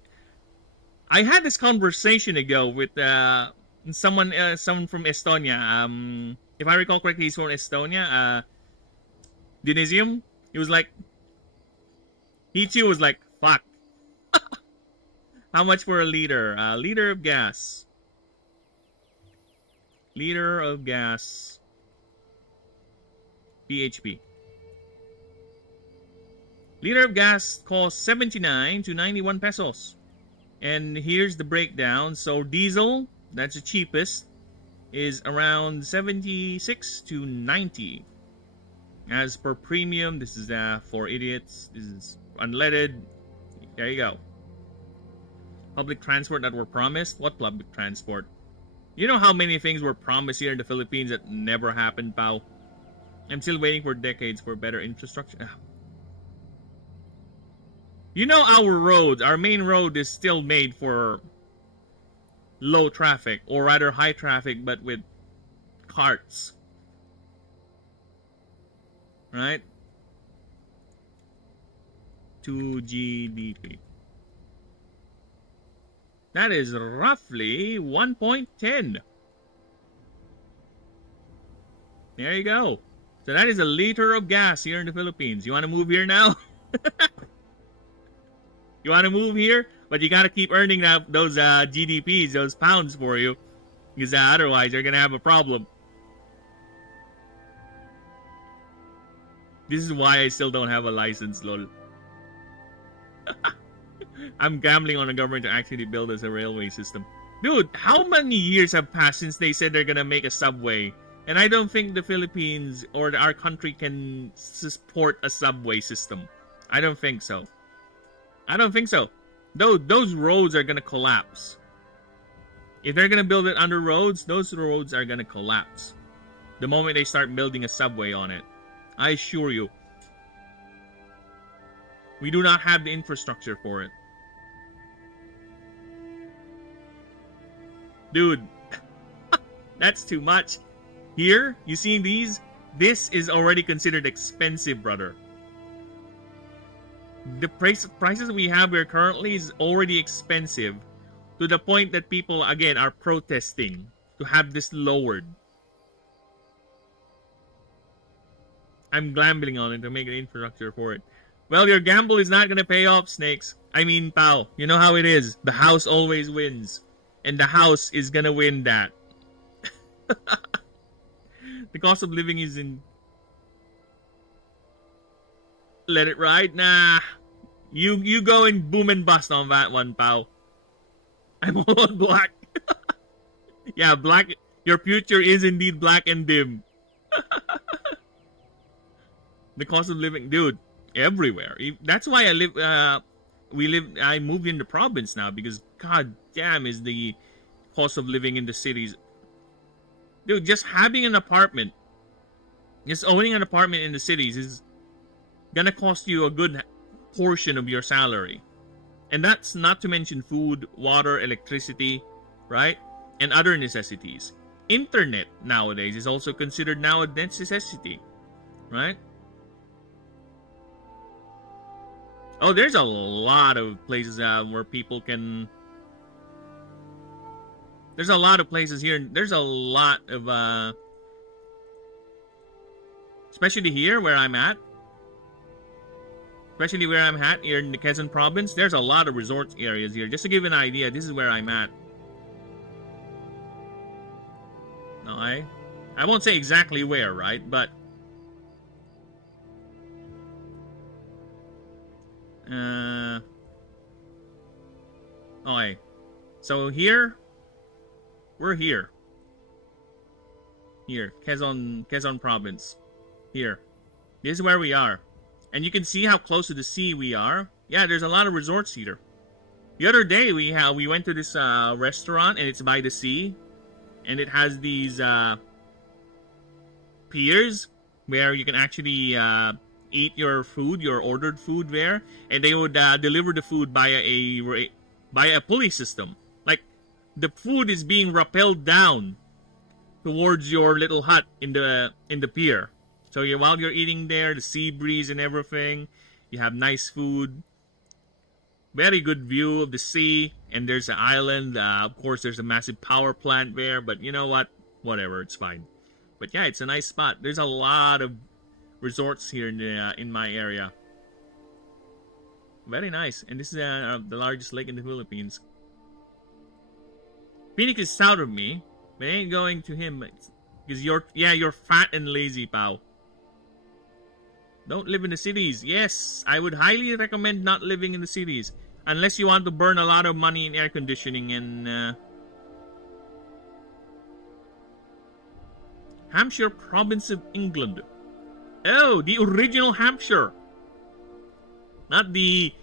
I had this conversation ago with someone from Estonia. If I recall correctly, he's from Estonia. Denisium. He was like... He too was like, fuck. How much for a liter? Liter of gas. Liter of gas. PHP. Liter of gas costs 79 to 91 pesos. And here's the breakdown. So diesel, that's the cheapest, is around 76 to 90. As per premium, this is for idiots. This is unleaded. There you go. Public transport that were promised. What public transport? You know how many things were promised here in the Philippines that never happened, pal? I'm still waiting for decades for better infrastructure. You know our roads, our main road is still made for low traffic, or rather high traffic, but with carts. Right? 2 GDP. That is roughly 1.10. There you go. So that is a liter of gas here in the Philippines. You want to move here now? You want to move here? But you got to keep earning those GDPs, those pounds for you. Because otherwise you're going to have a problem. This is why I still don't have a license, lol. I'm gambling on the government to actually build us a railway system. Dude, how many years have passed since they said they're gonna make a subway? And I don't think the Philippines or our country can support a subway system. I don't think so. I don't think so. Those roads are gonna collapse. If they're gonna build it under roads, those roads are gonna collapse. The moment they start building a subway on it. I assure you. We do not have the infrastructure for it. Dude, that's too much. Here, you see these? This is already considered expensive, brother. The prices we have here currently is already expensive to the point that people, again, are protesting to have this lowered. I'm gambling on it to make an infrastructure for it. Well, your gamble is not going to pay off, Snakes. I mean, pal, you know how it is. The house always wins. And the house is going to win that. The cost of living is in... Let it ride? Nah. You go and boom and bust on that one, pal. I'm all on black. Yeah, black. Your future is indeed black and dim. The cost of living, dude, everywhere. That's why I live. I moved in the province now because god damn is the cost of living in the cities. Dude, just having an apartment, just owning an apartment in the cities is gonna cost you a good portion of your salary. And that's not to mention food, water, electricity, right? And other necessities. internet nowadays is also considered now a necessity, right? Oh, there's a lot of places where people can... There's a lot of places here. There's a lot of... especially here where I'm at. Especially where I'm at here in the Quezon province. There's a lot of resort areas here. Just to give an idea, this is where I'm at. No, I won't say exactly where, right? But... okay. So here... We're here. Here. Quezon province. Here. This is where we are. And you can see how close to the sea we are. Yeah, there's a lot of resorts here. The other day we went to this restaurant and it's by the sea. And it has these piers where you can actually eat your food, your ordered food there. And they would deliver the food by a pulley system. Like, the food is being rappelled down towards your little hut in the pier. So while you're eating there, the sea breeze and everything, you have nice food, very good view of the sea, and there's an island. Of course, there's a massive power plant there, but you know what? Whatever, it's fine. But yeah, it's a nice spot. There's a lot of resorts here in my area. Very nice, and this is the largest lake in the Philippines. Phoenix is south of me, but I ain't going to him because you're fat and lazy, pal. Don't live in the cities. Yes, I would highly recommend not living in the cities. Unless you want to burn a lot of money in air conditioning and... Hampshire province of England. Oh, the original Hampshire. Not the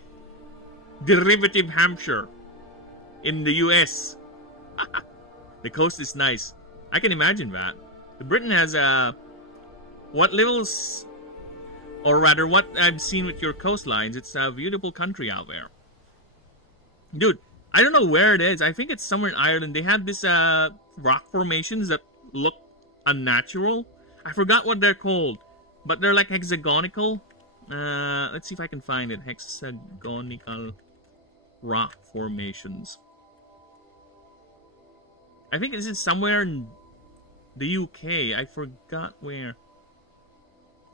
derivative Hampshire in the US. The coast is nice. I can imagine that. Britain has what little... Or rather, what I've seen with your coastlines, it's a beautiful country out there. Dude, I don't know where it is. I think it's somewhere in Ireland. They have this rock formations that look unnatural. I forgot what they're called. But they're like hexagonical. Let's see if I can find it. Hexagonical rock formations. I think this is somewhere in the UK. I forgot where.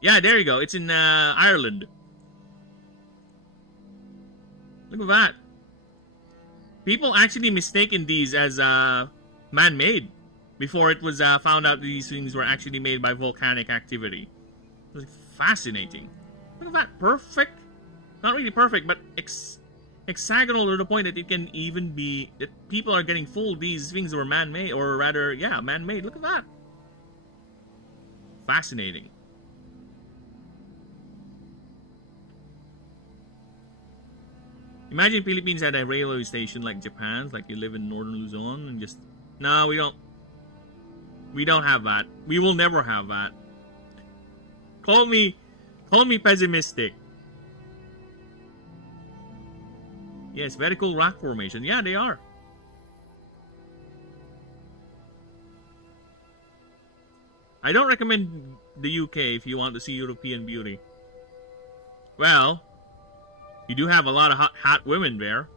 Yeah, there you go. It's in Ireland. Look at that. People actually mistaken these as man-made before it was found out these things were actually made by volcanic activity. It was fascinating. Look at that. Perfect. Not really perfect, but hexagonal to the point that it can even be... that people are getting fooled these things were man-made, or rather, yeah, man-made. Look at that. Fascinating. Imagine Philippines had a railway station like Japan's, like you live in northern Luzon and just... No, we don't. We don't have that. We will never have that. Call me pessimistic. Yes, very cool rock formation. Yeah, they are. I don't recommend the UK if you want to see European beauty. Well, you do have a lot of hot women there.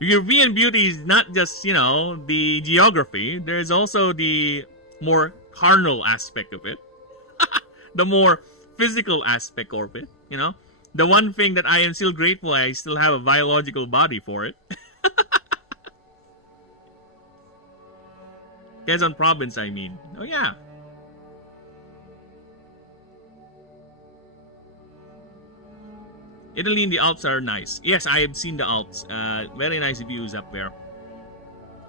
European beauty is not just, you know, the geography. There's also the more carnal aspect of it. The more physical aspect of it, you know. The one thing that I am still grateful I still have a biological body for it. Quezon province, I mean. Oh, yeah. Italy and the Alps are nice. Yes, I have seen the Alps. Very nice views up there.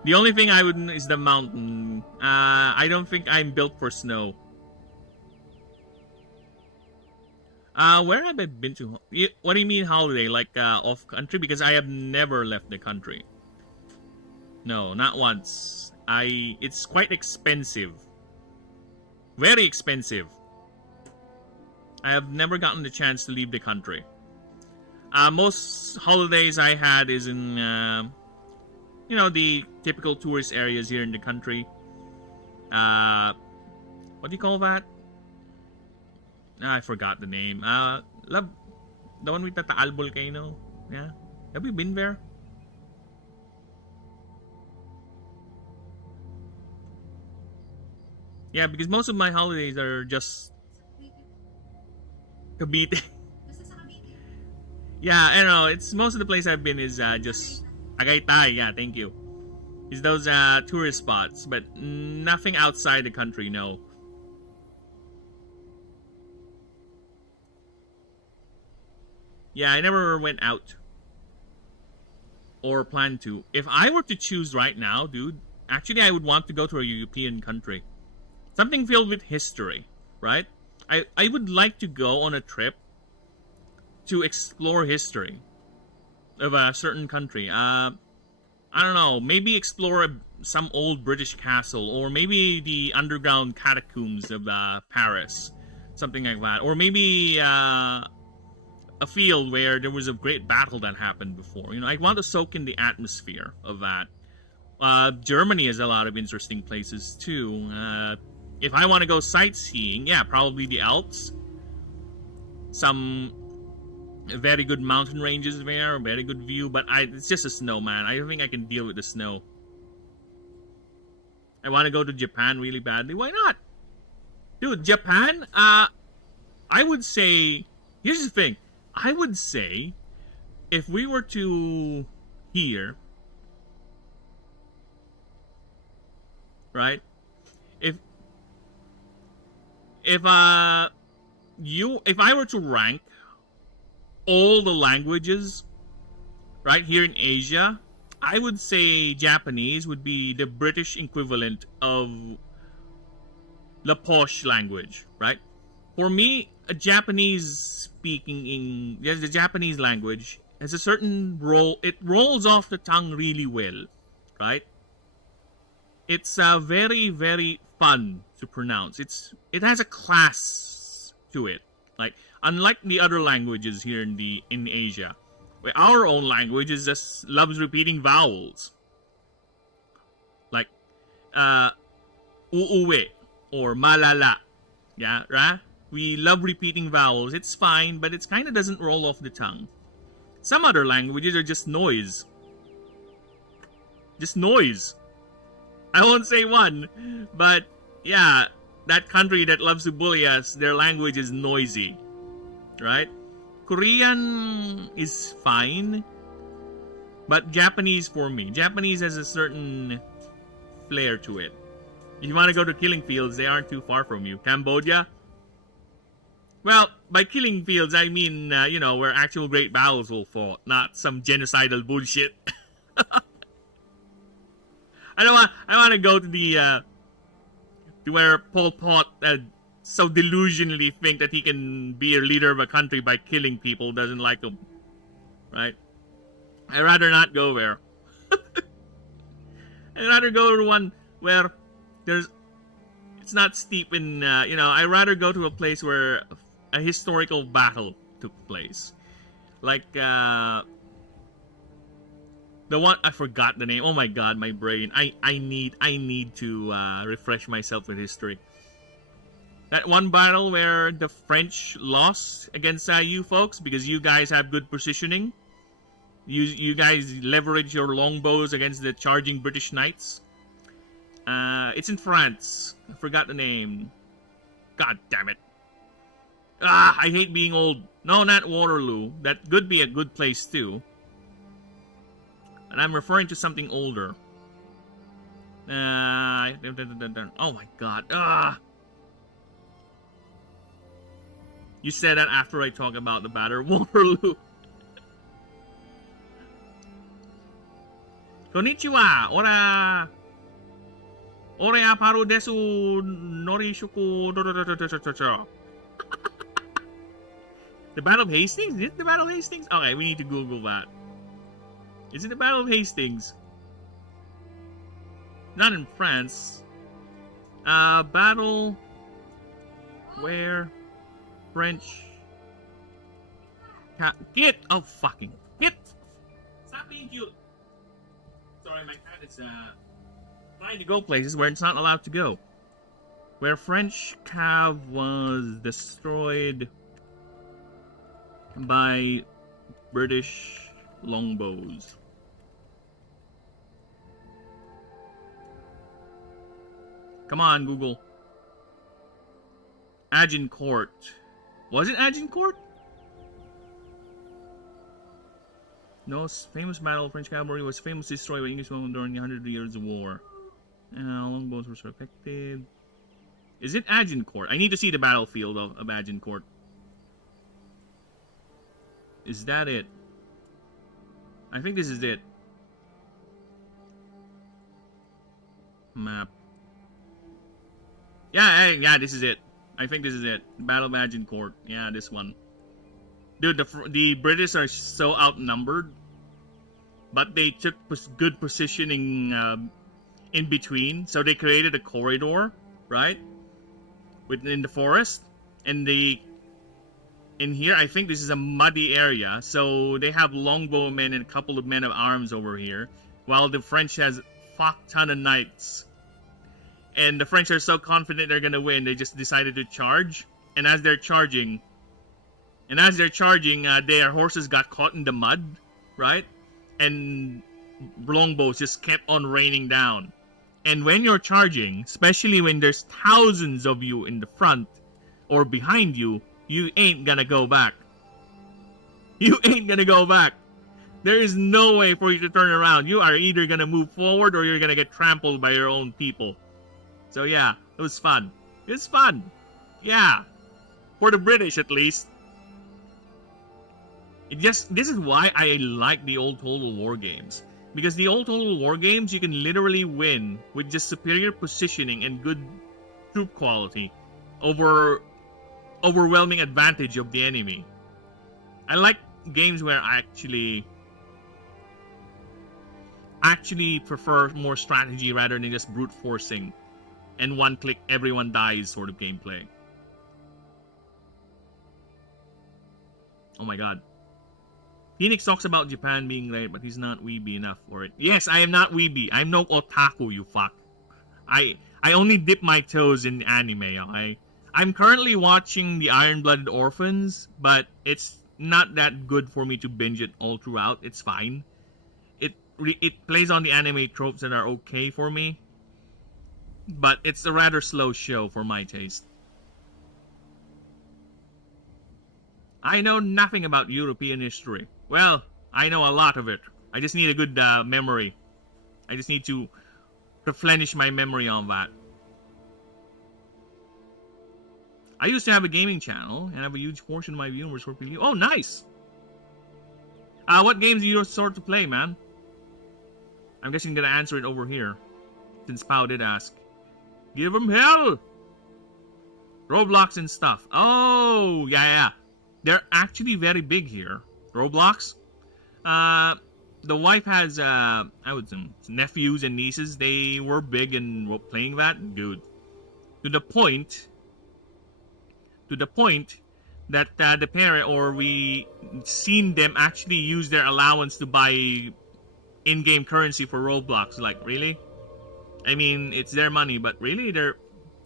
The only thing I would is the mountain. I don't think I'm built for snow. Where have I been to? What do you mean holiday? Like off country? Because I have never left the country. No, not once. It's quite expensive. Very expensive. I have never gotten the chance to leave the country. Most holidays I had is in you know, the typical tourist areas here in the country. What do you call that? I forgot the name. The one with the Taal volcano. Yeah, have you been there? Yeah, because most of my holidays are just Cavite. Yeah, I know. It's most of the place I've been is just Agaytay. Yeah, thank you. Is those tourist spots, but nothing outside the country. No. Yeah, I never went out or plan to. If I were to choose right now, dude, actually I would want to go to a European country. Something filled with history, right? I would like to go on a trip to explore history of a certain country. I don't know, maybe explore some old British castle, or maybe the underground catacombs of Paris, something like that. Or maybe a field where there was a great battle that happened before. You know, I want to soak in the atmosphere of that. Germany has a lot of interesting places too. If I want to go sightseeing, yeah, probably the Alps. Some very good mountain ranges there, very good view, but it's just a snow, man. I don't think I can deal with the snow. I want to go to Japan really badly. Why not? Dude, Japan, I would say, here's the thing. I would say, if we were to here, right? If I were to rank all the languages right here in Asia, I would say Japanese would be the British equivalent of the posh language, right? For me, a Japanese speaking the Japanese language has a certain role. It rolls off the tongue really well, right? It's very, very fun to pronounce. It has a class to it. Like, unlike the other languages here in Asia, where our own language is just loves repeating vowels. Like uuwi or malala. Yeah, right? We love repeating vowels. It's fine, but it kind of doesn't roll off the tongue. Some other languages are just noise. Just noise. I won't say one, but yeah, that country that loves to bully us, their language is noisy, right? Korean is fine, but Japanese for me. Japanese has a certain flair to it. If you want to go to killing fields, they aren't too far from you. Cambodia? Well, by killing fields, I mean, where actual great battles will fought, not some genocidal bullshit. I want to go to to where Pol Pot so delusionally think that he can be a leader of a country by killing people doesn't like them, right? I'd rather not go there. I'd rather go to one where it's not steep in, I'd rather go to a place where a historical battle took place. Like, the one, I forgot the name. Oh my god, my brain. I need to refresh myself with history. That one battle where the French lost against you folks because you guys have good positioning. You guys leverage your longbows against the charging British knights. It's in France. I forgot the name. God damn it. I hate being old. No, not Waterloo. That could be a good place too. And I'm referring to something older. Oh my god. You said that after I talk about the Battle of Waterloo. Konnichiwa. Ore aparu desu norishuku. The Battle of Hastings? Is it the Battle of Hastings? Okay, we need to Google that. Is it the Battle of Hastings? Not in France. Battle where French get fucking get. Stop being cute. Sorry, my cat is trying to go places where it's not allowed to go. Where French cav was destroyed by British longbows. Come on, Google. Agincourt. Was it Agincourt? No, famous battle of French cavalry was famously destroyed by English women during the 100 Years' War. Longbows were affected. Is it Agincourt? I need to see the battlefield of Agincourt. Is that it? I think this is it. Map. Yeah, this is it. I think this is it. Battle of Agincourt. Yeah, this one. Dude, the British are so outnumbered, but they took good positioning in between. So they created a corridor, right, within the forest, and in here, I think this is a muddy area. So they have longbowmen and a couple of men of arms over here, while the French has fuck ton of knights. And the French are so confident they're gonna win, they just decided to charge. And as they're charging, their horses got caught in the mud, right? And longbows just kept on raining down. And when you're charging, especially when there's thousands of you in the front or behind you, you ain't gonna go back. You ain't gonna go back. There is no way for you to turn around. You are either gonna move forward or you're gonna get trampled by your own people. So yeah, it was fun. It was fun. Yeah. For the British, at least. This is why I like the old Total War games. Because the old Total War games, you can literally win with just superior positioning and good troop quality over overwhelming advantage of the enemy. I like games where I actually prefer more strategy rather than just brute forcing and one click everyone dies sort of gameplay. Oh my god. Phoenix talks about Japan being great, but he's not weeby enough for it. Yes, I am not weeby. I'm no otaku, you fuck. I only dip my toes in anime, okay? I'm currently watching the Iron-Blooded Orphans, but it's not that good for me to binge it all throughout. It's fine. It plays on the anime tropes that are okay for me, but it's a rather slow show for my taste. I know nothing about European history. Well, I know a lot of it. I just need a good memory. I just need to replenish my memory on that. I used to have a gaming channel, and I have a huge portion of my viewers were PolyamoryFixes. Oh, nice! What games do you sort to play, man? I'm guessing I'm gonna answer it over here, since Pau did ask. Give him hell! Roblox and stuff. Oh, yeah. They're actually very big here. Roblox. The wife has, I would say, nephews and nieces. They were big in playing that. Dude. To the point that the parent, or we seen them actually use their allowance to buy in-game currency for Roblox. Like, really? I mean, it's their money, but really? They're...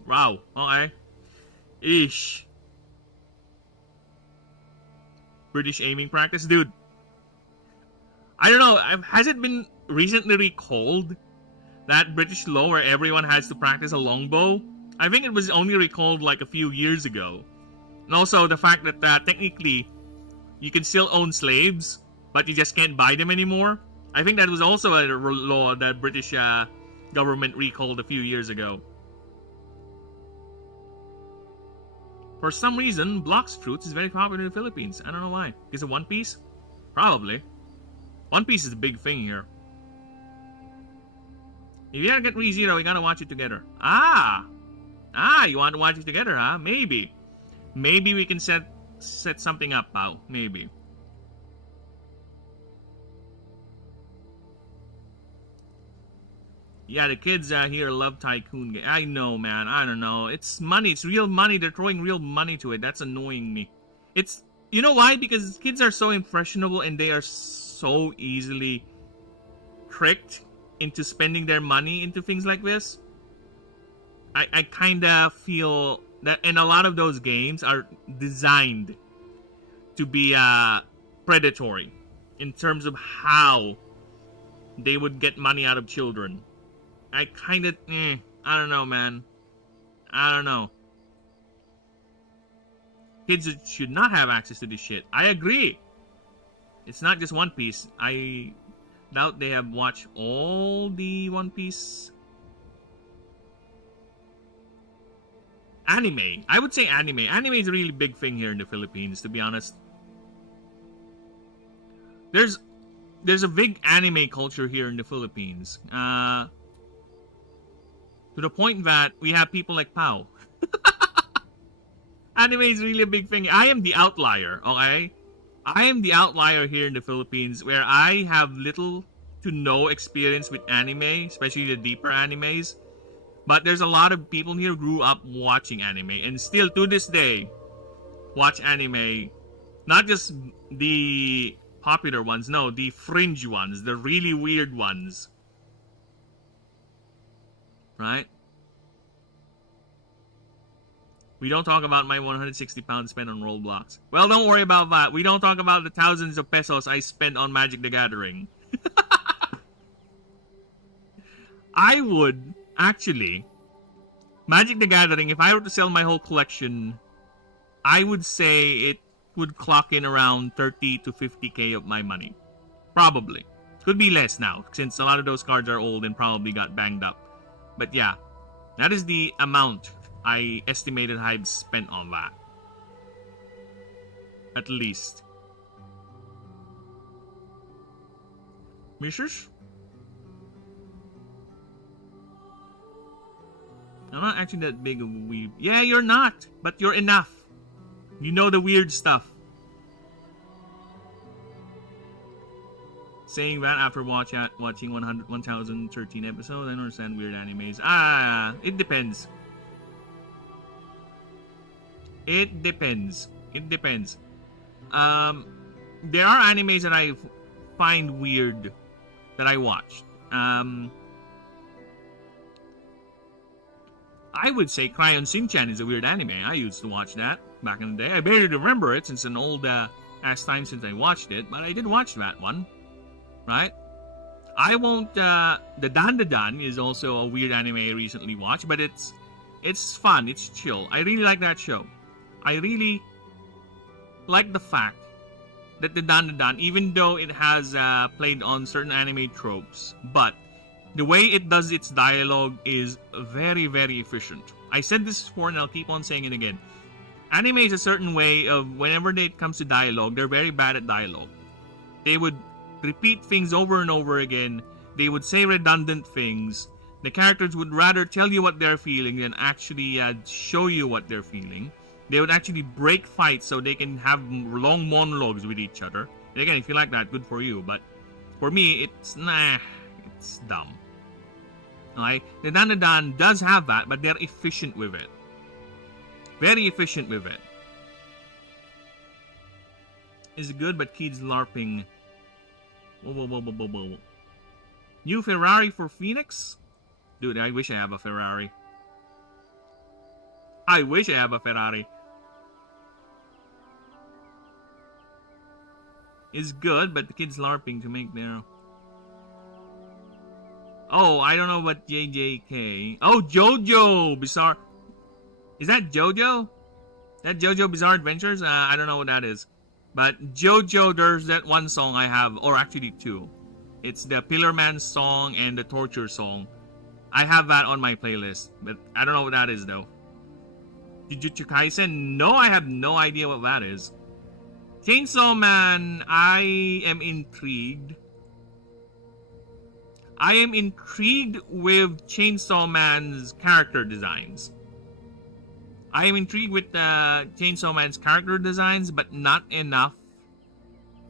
Wow. Okay. Ish. British aiming practice? Dude. I don't know. Has it been recently recalled that British law where everyone has to practice a longbow? I think it was only recalled like a few years ago. And also the fact that technically you can still own slaves, but you just can't buy them anymore. I think that was also a law that British government recalled a few years ago. For some reason, Blox Fruits is very popular in the Philippines. I don't know why. Is it One Piece? Probably. One Piece is a big thing here. If you ever get ReZero, you gotta watch it together. You want to watch it together, huh? Maybe. Maybe we can set something up, Pao. Maybe. Yeah, the kids here love Tycoon. I know, man. I don't know. It's money. It's real money. They're throwing real money to it. That's annoying me. It's... You know why? Because kids are so impressionable and they are so easily tricked into spending their money into things like this. I kind of feel that, and a lot of those games are designed to be predatory in terms of how they would get money out of children. I kind of, I don't know, man. I don't know. Kids should not have access to this shit. I agree. It's not just One Piece. I doubt they have watched all the One Piece anime. I would say anime. Anime is a really big thing here in the Philippines, to be honest. There's a big anime culture here in the Philippines. To the point that we have people like Pau. Anime is really a big thing. I am the outlier, okay? I am the outlier here in the Philippines where I have little to no experience with anime, especially the deeper animes. But there's a lot of people here who grew up watching anime and still to this day watch anime. Not just the popular ones, no, the fringe ones, the really weird ones. Right? We don't talk about my 160 pounds spent on Roblox. Well, don't worry about that. We don't talk about the thousands of pesos I spent on Magic the Gathering. I would, actually, Magic the Gathering, if I were to sell my whole collection, I would say it would clock in around 30 to 50k of my money. Probably. Could be less now, since a lot of those cards are old and probably got banged up. But yeah, that is the amount I estimated I'd spent on that. At least. Mishers? I'm not actually that big of a weeb. Yeah, you're not, but you're enough. You know the weird stuff. Saying that after watching 1013 episodes, I don't understand weird animes. It depends. It depends. It depends. There are animes that I find weird that I watched. I would say Crayon Shin-chan is a weird anime. I used to watch that back in the day. I barely remember it since an old ass time since I watched it, but I did watch that one. Right? I won't. The Dan is also a weird anime I recently watched, but it's fun. It's chill. I really like that show. I really like the fact that the Dan, even though it has played on certain anime tropes, but the way it does its dialogue is very, very efficient. I said this before and I'll keep on saying it again. Anime is a certain way of whenever it comes to dialogue, they're very bad at dialogue. They would repeat things over and over again. They would say redundant things. The characters would rather tell you what they're feeling than actually show you what they're feeling. They would actually break fights so they can have long monologues with each other. And again, if you like that, good for you. But for me, it's dumb. Alright? The Dan does have that, but they're efficient with it. Very efficient with it. It's good, but kids LARPing. Whoa. New Ferrari for Phoenix? Dude, I wish I have a Ferrari. I wish I have a Ferrari. It's good, but the kids LARPing to make their... Oh, I don't know what JJK... Oh, JoJo Bizarre... Is that JoJo? That JoJo Bizarre Adventures? I don't know what that is. But JoJo, there's that one song I have, or actually two. It's the Pillar Man song and the Torture song. I have that on my playlist, but I don't know what that is though. Jujutsu Kaisen? No, I have no idea what that is. Chainsaw Man, I am intrigued. I am intrigued with Chainsaw Man's character designs. I am intrigued with Chainsaw Man's character designs, but not enough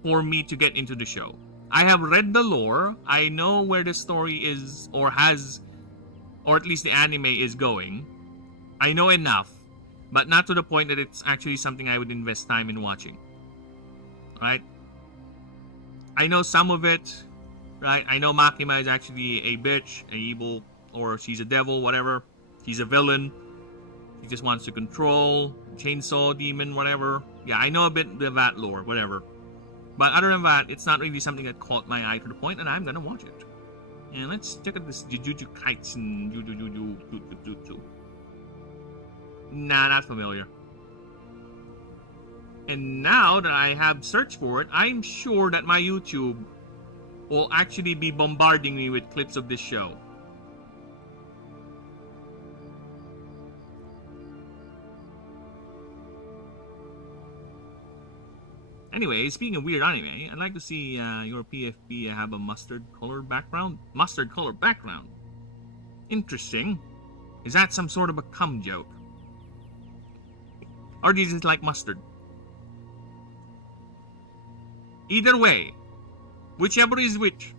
for me to get into the show. I have read the lore. I know where the story is, or at least the anime is going. I know enough, but not to the point that it's actually something I would invest time in watching. Right? I know some of it. Right? I know Makima is actually a bitch, a evil, or she's a devil, whatever. She's a villain. She just wants to control, chainsaw demon, whatever. Yeah, I know a bit of that lore, whatever. But other than that, it's not really something that caught my eye to the point, and I'm gonna watch it. And let's check out this Jujutsu Kaisen. Jujutsu. Nah, not familiar. And now that I have searched for it, I'm sure that my YouTube will actually be bombarding me with clips of this show. Anyway, speaking of weird anime, I'd like to see your PFP have a mustard color background. Mustard color background? Interesting. Is that some sort of a cum joke? Or do you just like mustard? Either way, whichever is which.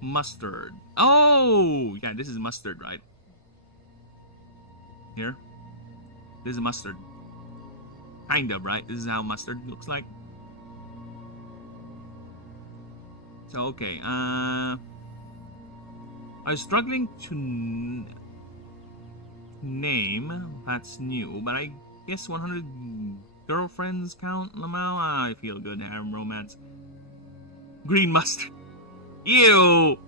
Mustard. Oh! Yeah, this is mustard, right? Here. This is mustard. Kind of, right? This is how mustard looks like. So, okay. I was struggling to name. That's new. But I guess 100 girlfriends count, Lamau? I feel good. Harem romance. Green mustard. Ew!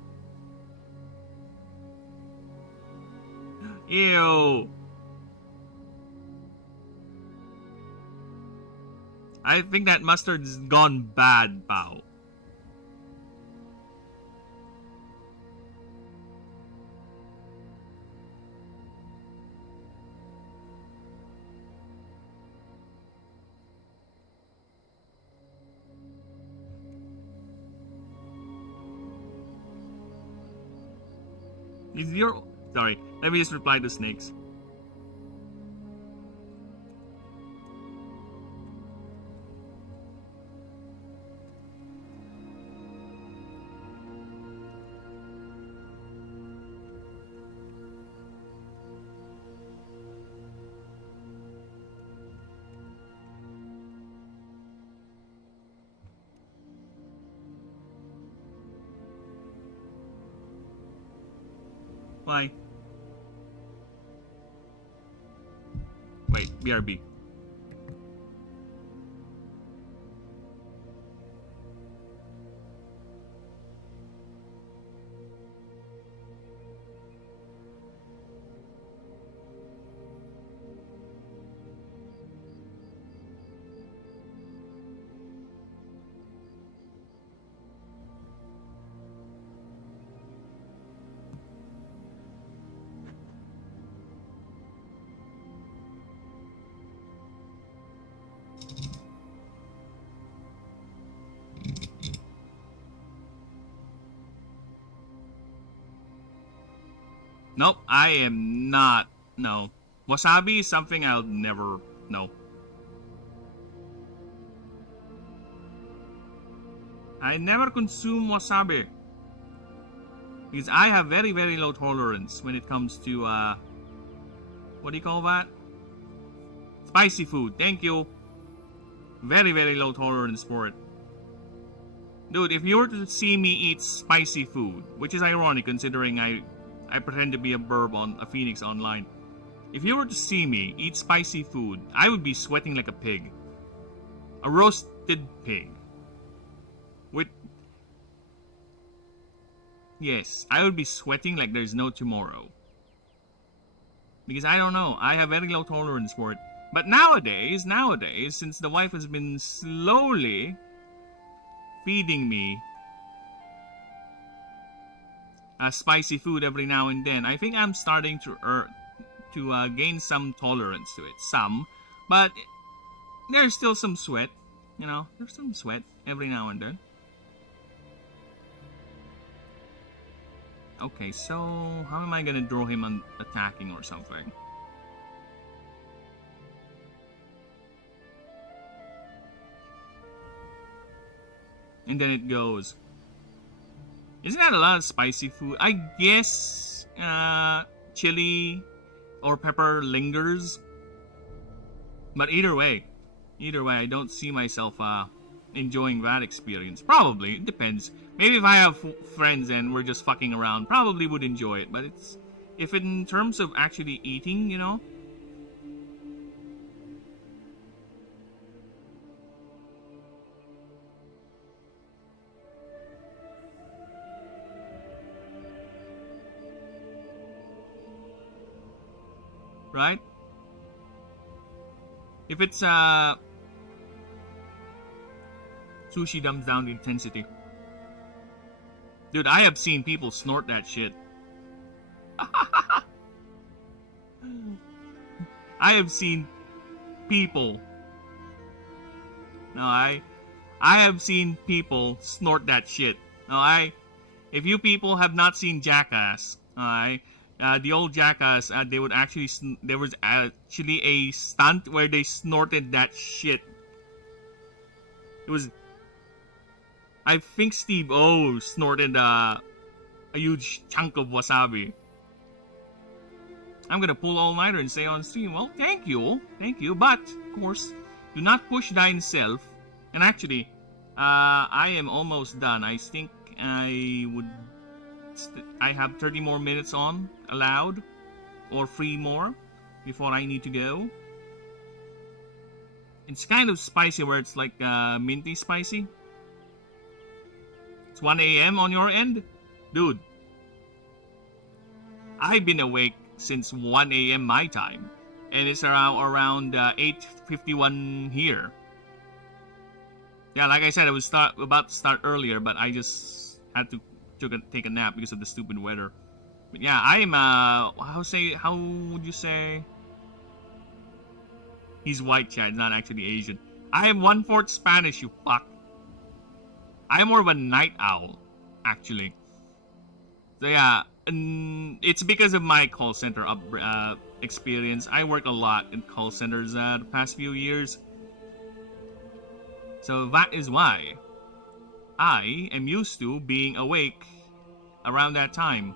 Ew! I think that mustard's gone bad, Bao. Is your... Sorry, let me just reply to Snakes. Why? Wait, BRB. Nope, I am not. No. Wasabi is something I'll never. No. I never consume wasabi. Because I have very, very low tolerance when it comes to, what do you call that? Spicy food. Thank you. Very, very low tolerance for it. Dude, if you were to see me eat spicy food, which is ironic considering I pretend to be a phoenix online. If you were to see me eat spicy food, I would be sweating like a pig. A roasted pig. With... Yes, I would be sweating like there's no tomorrow. Because I don't know, I have very low tolerance for it. But nowadays, since the wife has been slowly feeding me spicy food every now and then, I think I'm starting to gain some tolerance to it. Some, but there's still some sweat. You know, there's some sweat every now and then. Okay, so how am I gonna draw him on attacking or something? And then it goes. Isn't that a lot of spicy food? I guess chili or pepper lingers. But either way, Either way, I don't see myself enjoying that experience. Probably, it depends. Maybe if I have friends and we're just fucking around, probably would enjoy it. But it's if in terms of actually eating, you know. Right? If it's sushi dumbs down the intensity. Dude, I have seen people snort that shit. I have seen people. No, I have seen people snort that shit. No, if you people have not seen Jackass, the old Jackass, they would actually there was actually a stunt where they snorted that shit. It was, I think Steve O snorted a huge chunk of wasabi. I'm gonna pull all-nighter and say on stream, well, thank you, but of course, do not push thyself. And actually, I am almost done. I think I have 30 more minutes on allowed, or 3 more before I need to go. It's kind of spicy where it's like minty spicy. It's 1 a.m. on your end? Dude, I've been awake since 1 a.m. my time, and it's around 8:51 here. Yeah, like I said, I was about to start earlier, but I just had to take a nap because of the stupid weather. But yeah, I'm how would you say? He's white, Chad, not actually Asian. I am 1/4 Spanish, you fuck. I'm more of a night owl, actually. So yeah, it's because of my call center experience. I work a lot in call centers the past few years. So that is why I am used to being awake around that time.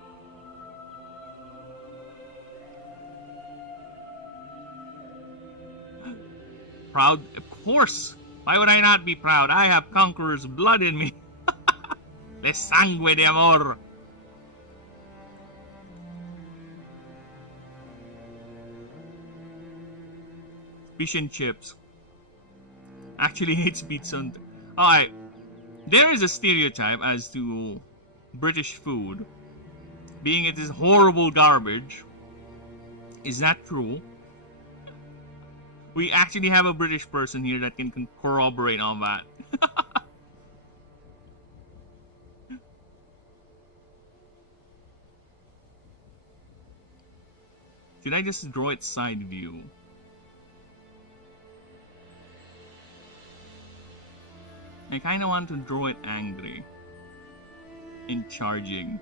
Proud? Of course! Why would I not be proud? I have conqueror's blood in me. Le sangue de amor. Fish and chips. Actually hates pizza. Alright. There is a stereotype as to British food, being it is horrible garbage. Is that true? We actually have a British person here that can corroborate on that. Should I just draw it side view? I kinda want to draw it angry and charging.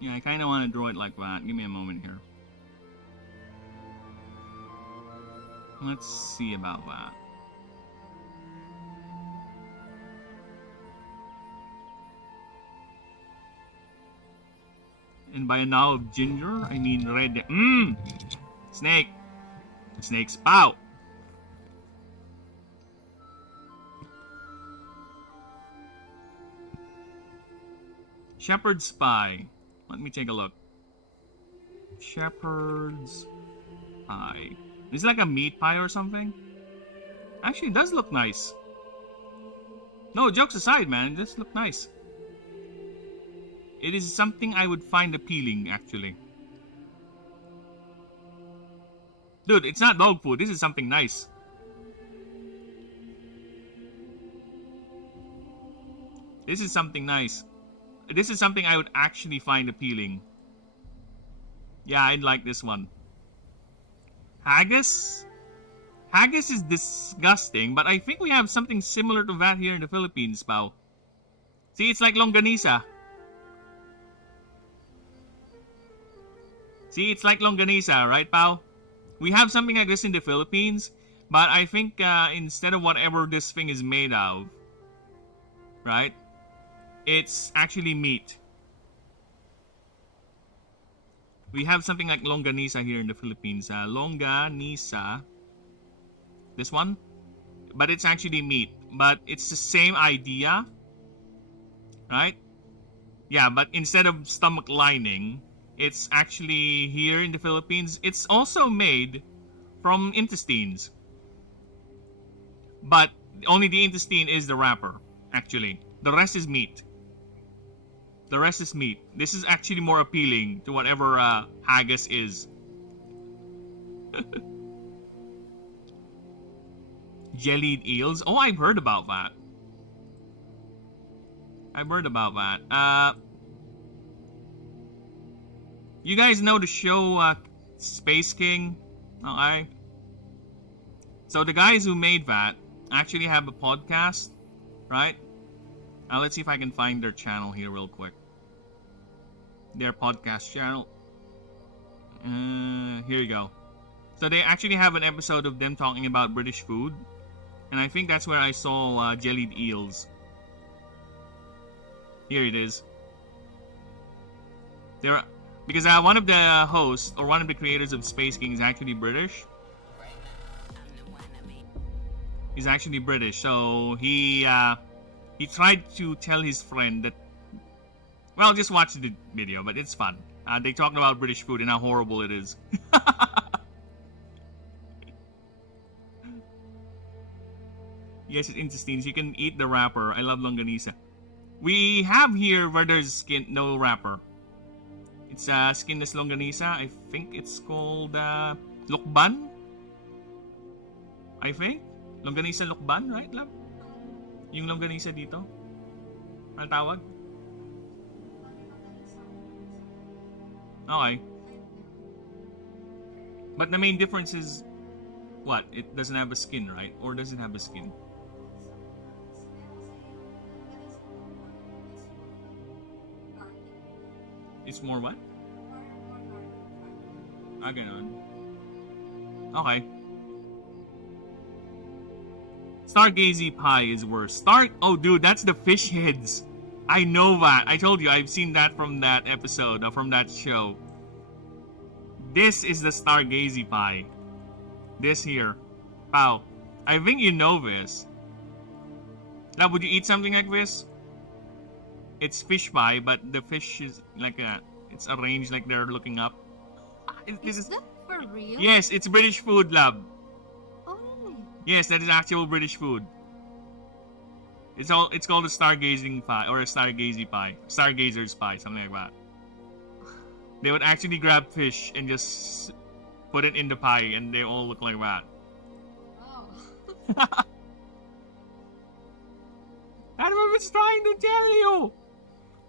Yeah, I kinda want to draw it like that. Give me a moment here. Let's see about that. And by a knob of ginger, I mean red. Snake. Snake spout. Shepherd's pie. Let me take a look. Shepherd's pie. Is it like a meat pie or something? Actually, it does look nice. No, jokes aside, man. It does look nice. It is something I would find appealing, actually. Dude, it's not dog food. This is something nice. This is something nice. This is something I would actually find appealing. Yeah, I'd like this one. Haggis? Haggis is disgusting, but I think we have something similar to that here in the Philippines, pal. See, it's like longanisa. See, it's like longanisa, right, pal? We have something like this in the Philippines, but I think instead of whatever this thing is made of, right, it's actually meat. We have something like longanisa here in the Philippines. Longanisa. This one? But it's actually meat. But it's the same idea. Right? Yeah, but instead of stomach lining, it's actually here in the Philippines. It's also made from intestines. But only the intestine is the wrapper, actually. The rest is meat. The rest is meat. This is actually more appealing to whatever haggis is. Jellied eels. Oh, I've heard about that. I've heard about that. You guys know the show Space King? Okay. So the guys who made that actually have a podcast, right? Let's see if I can find their channel here real quick. Their podcast channel. Here you go. So they actually have an episode of them talking about British food. And I think that's where I saw jellied eels. Here it is. Because one of the hosts, or one of the creators of Space King is actually British. He's actually British, so he tried to tell his friend that, well, just watch the video, but it's fun. They talked about British food and how horrible it is. Yes, it's intestines. You can eat the wrapper. I love longanisa. We have here where there's skin, no wrapper. It's skinless longanisa. I think it's called lokban. I think. Longanisa lokban, right, love? Yung longanisa dito? Ano tawag? Okay. But the main difference is what? It doesn't have a skin, right? Or does it have a skin? It's more what? Ganon. Okay. Stargazy pie is worse. Oh, dude, that's the fish heads. I know that. I told you, I've seen that from that episode, from that show. This is the Stargazy pie. This here. Wow. I think you know this. Now, would you eat something like this? It's fish pie, but the fish is like it's arranged like they're looking up. Is that for real? Yes, it's British food, lab. Oh, really? Yes, that is actual British food. It's called a stargazing pie or a stargazy pie, stargazer's pie, something like that. They would actually grab fish and just put it in the pie, and they all look like that. Oh. That's what I was trying to tell you.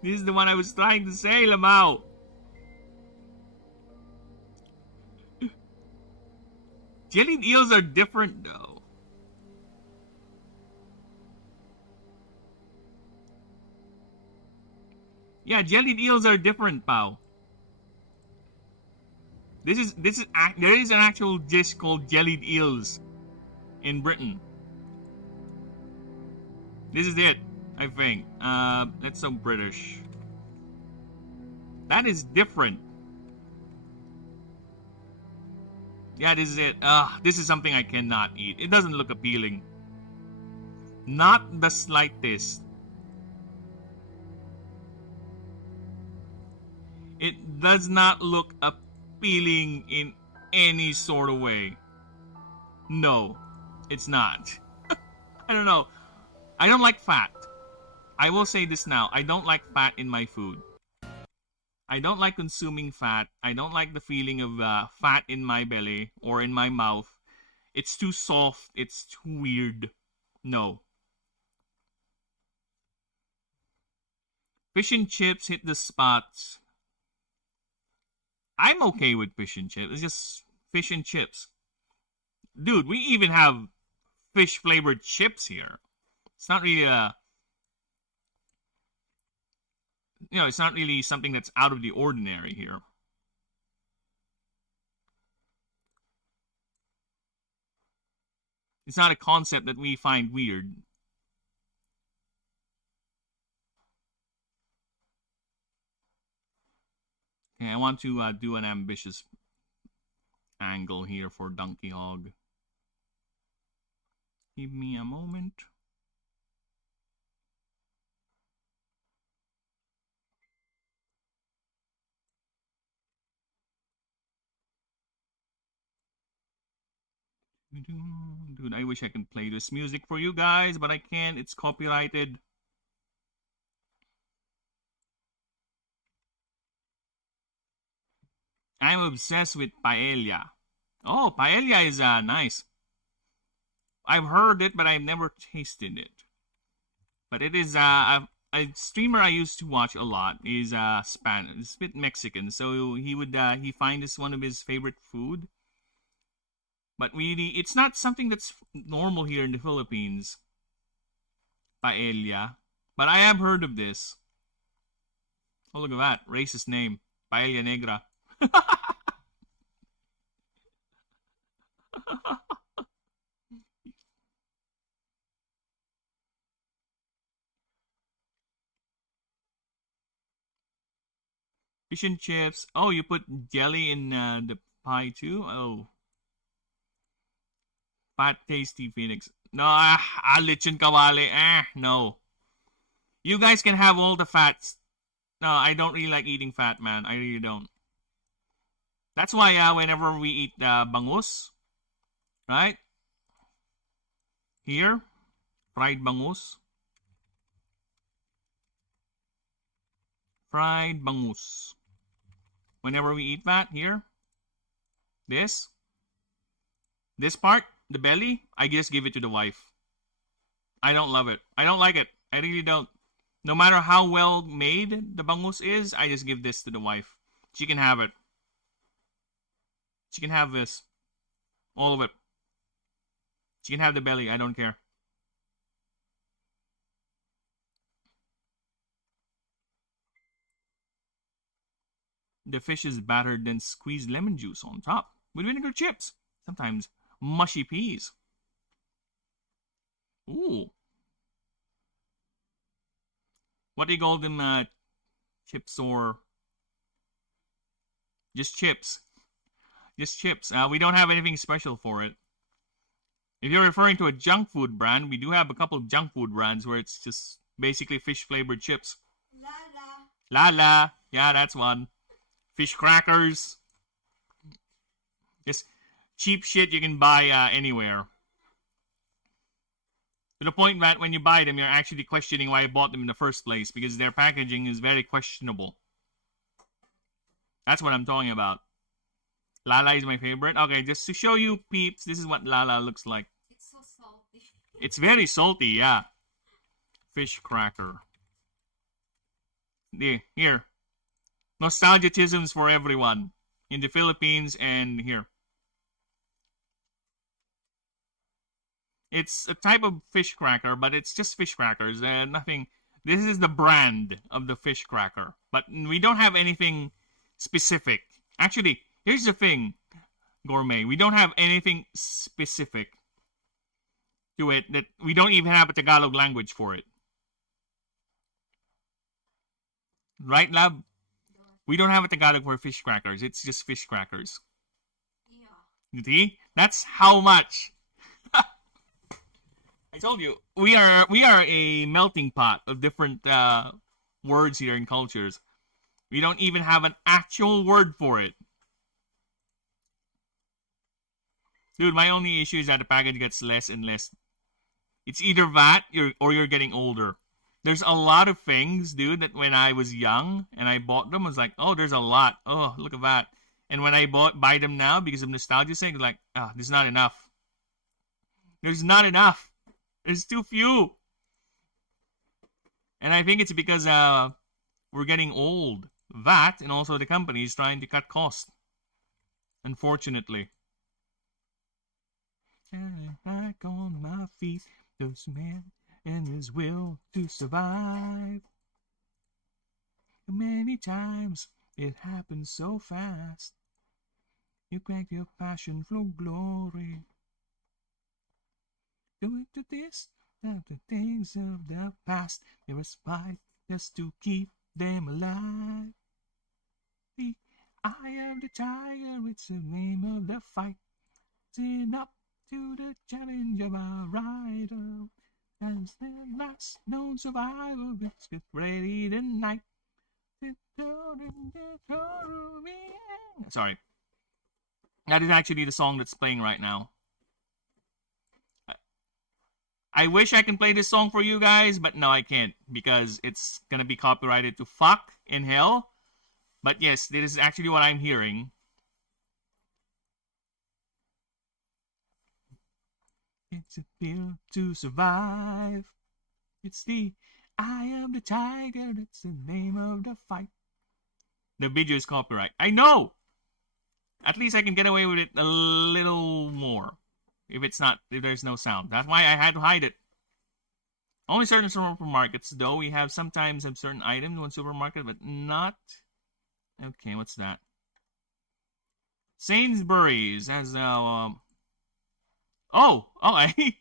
This is the one I was trying to say, Lamau. Jellied eels are different, though. Yeah, jellied eels are different, pal. There is an actual dish called jellied eels in Britain. This is it, I think. That's so British. That is different. Yeah, this is it. This is something I cannot eat. It doesn't look appealing. Not the slightest. It does not look appealing in any sort of way. No, it's not. I don't know. I don't like fat. I will say this now. I don't like fat in my food. I don't like consuming fat. I don't like the feeling of fat in my belly or in my mouth. It's too soft. It's too weird. No. Fish and chips hit the spots. I'm okay with fish and chips. It's just fish and chips. Dude, we even have fish flavored chips here. It's not really it's not really something that's out of the ordinary here. It's not a concept that we find weird. Okay, I want to do an ambitious angle here for Donkey Hog. Give me a moment. Dude, I wish I could play this music for you guys, but I can't. It's copyrighted. I'm obsessed with paella. Oh, paella is nice. I've heard it, but I've never tasted it. But it is a streamer I used to watch a lot is Spanish. It's a bit Mexican, so he would he find this one of his favorite food. But really, it's not something that's normal here in the Philippines. Paella. But I have heard of this. Oh, look at that. Racist name. Paella Negra. Fish and chips. Oh, you put jelly in the pie too? Oh. Fat tasty Phoenix. No, lechon kawali. No. You guys can have all the fats. No, I don't really like eating fat, man. I really don't. That's why whenever we eat bangus, right? Here, fried bangus. Fried bangus. Whenever we eat that, here, this part, the belly, I just give it to the wife. I don't love it. I don't like it. I really don't. No matter how well made the bangus is, I just give this to the wife. She can have it. She can have this. All of it. She can have the belly. I don't care. The fish is battered, then squeeze lemon juice on top with vinegar chips. Sometimes mushy peas. Ooh. What do you call them? Chips or just chips? Just chips. We don't have anything special for it. If you're referring to a junk food brand, we do have a couple of junk food brands where it's just basically fish flavored chips. Lala. Yeah, that's one. Fish crackers. Just cheap shit you can buy anywhere. To the point that when you buy them, you're actually questioning why you bought them in the first place because their packaging is very questionable. That's what I'm talking about. Lala is my favorite. Okay, just to show you peeps, this is what Lala looks like. It's so salty. It's very salty, yeah. Fish cracker. Here. Nostalgicisms for everyone. In the Philippines and here. It's a type of fish cracker, but it's just fish crackers. Nothing. This is the brand of the fish cracker. But we don't have anything specific. Actually, here's the thing, Gourmet. We don't have anything specific to it. That we don't even have a Tagalog language for it. Right, Lab? We don't have a Tagalog for fish crackers. It's just fish crackers. Yeah. See? That's how much. I told you, we are a melting pot of different words here and cultures. We don't even have an actual word for it. Dude, my only issue is that the package gets less and less. It's either that or you're getting older. There's a lot of things, dude, that when I was young and I bought them, I was like, oh, there's a lot. Oh, look at that. And when I buy them now because of nostalgia sake, like, there's not enough. There's not enough. There's too few. And I think it's because we're getting old. That, and also the company is trying to cut costs. Unfortunately. Back on my feet, those man and his will to survive. Many times it happens so fast. You crack your passion for glory. Doing to this, the things of the past, they respite just to keep them alive. I am the tiger, it's the name of the fight. Stand up to the challenge of our rider. And last known survival, let's get ready tonight. Sorry. That is actually the song that's playing right now. I wish I can play this song for you guys, but no, I can't because it's gonna be copyrighted to fuck in hell. But yes, this is actually what I'm hearing. It's a pill to survive. It's the I am the tiger, that's the name of the fight. The video is copyright. I know! At least I can get away with it a little more. If there's no sound. That's why I had to hide it. Only certain supermarkets, though, we sometimes have certain items in one supermarket, but not... Okay, what's that? Sainsbury's has okay.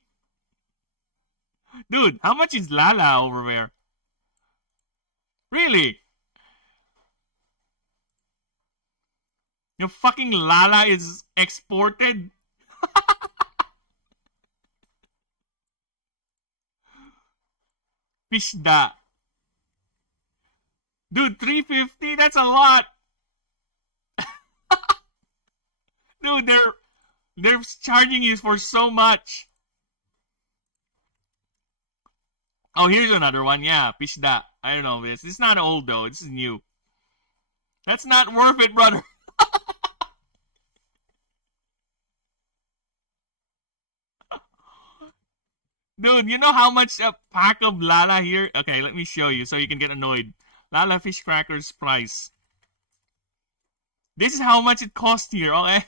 Dude, how much is Lala over there? Really? Your fucking Lala is exported? Pishda. Dude, $3.50? That's a lot. Dude, they're charging you for so much. Oh, here's another one. Yeah, Pishda. I don't know this. This is not old though. This is new. That's not worth it, brother. Dude, you know how much a pack of Lala here? Okay, let me show you so you can get annoyed. Lala fish crackers price. This is how much it costs here, okay?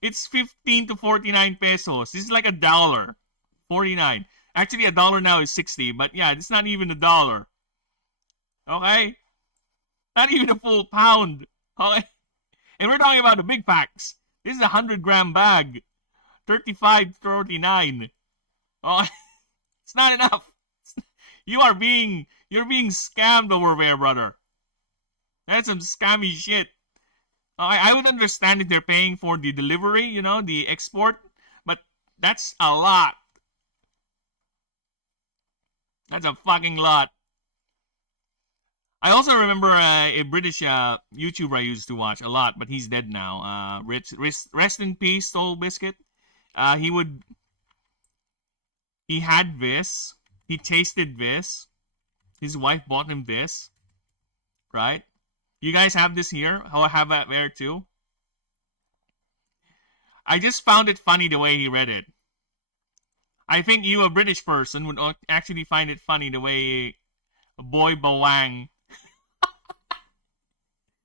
It's 15 to 49 pesos. This is like $1. 49. Actually, $1 now is 60, but yeah, it's not even $1. Okay? Not even a full pound. Okay? And we're talking about the big packs. This is a 100-gram bag. 35 to 49. Oh, it's not enough. You're being scammed over there, brother. That's some scammy shit. I would understand if they're paying for the delivery, you know, the export, but that's a lot. That's a fucking lot. I also remember a British YouTuber I used to watch a lot, but he's dead now. Rest in peace, Soul Biscuit. He had this. He tasted this. His wife bought him this. Right? You guys have this here? I have that there too. I just found it funny the way he read it. I think you, a British person, would actually find it funny the way boy bawang.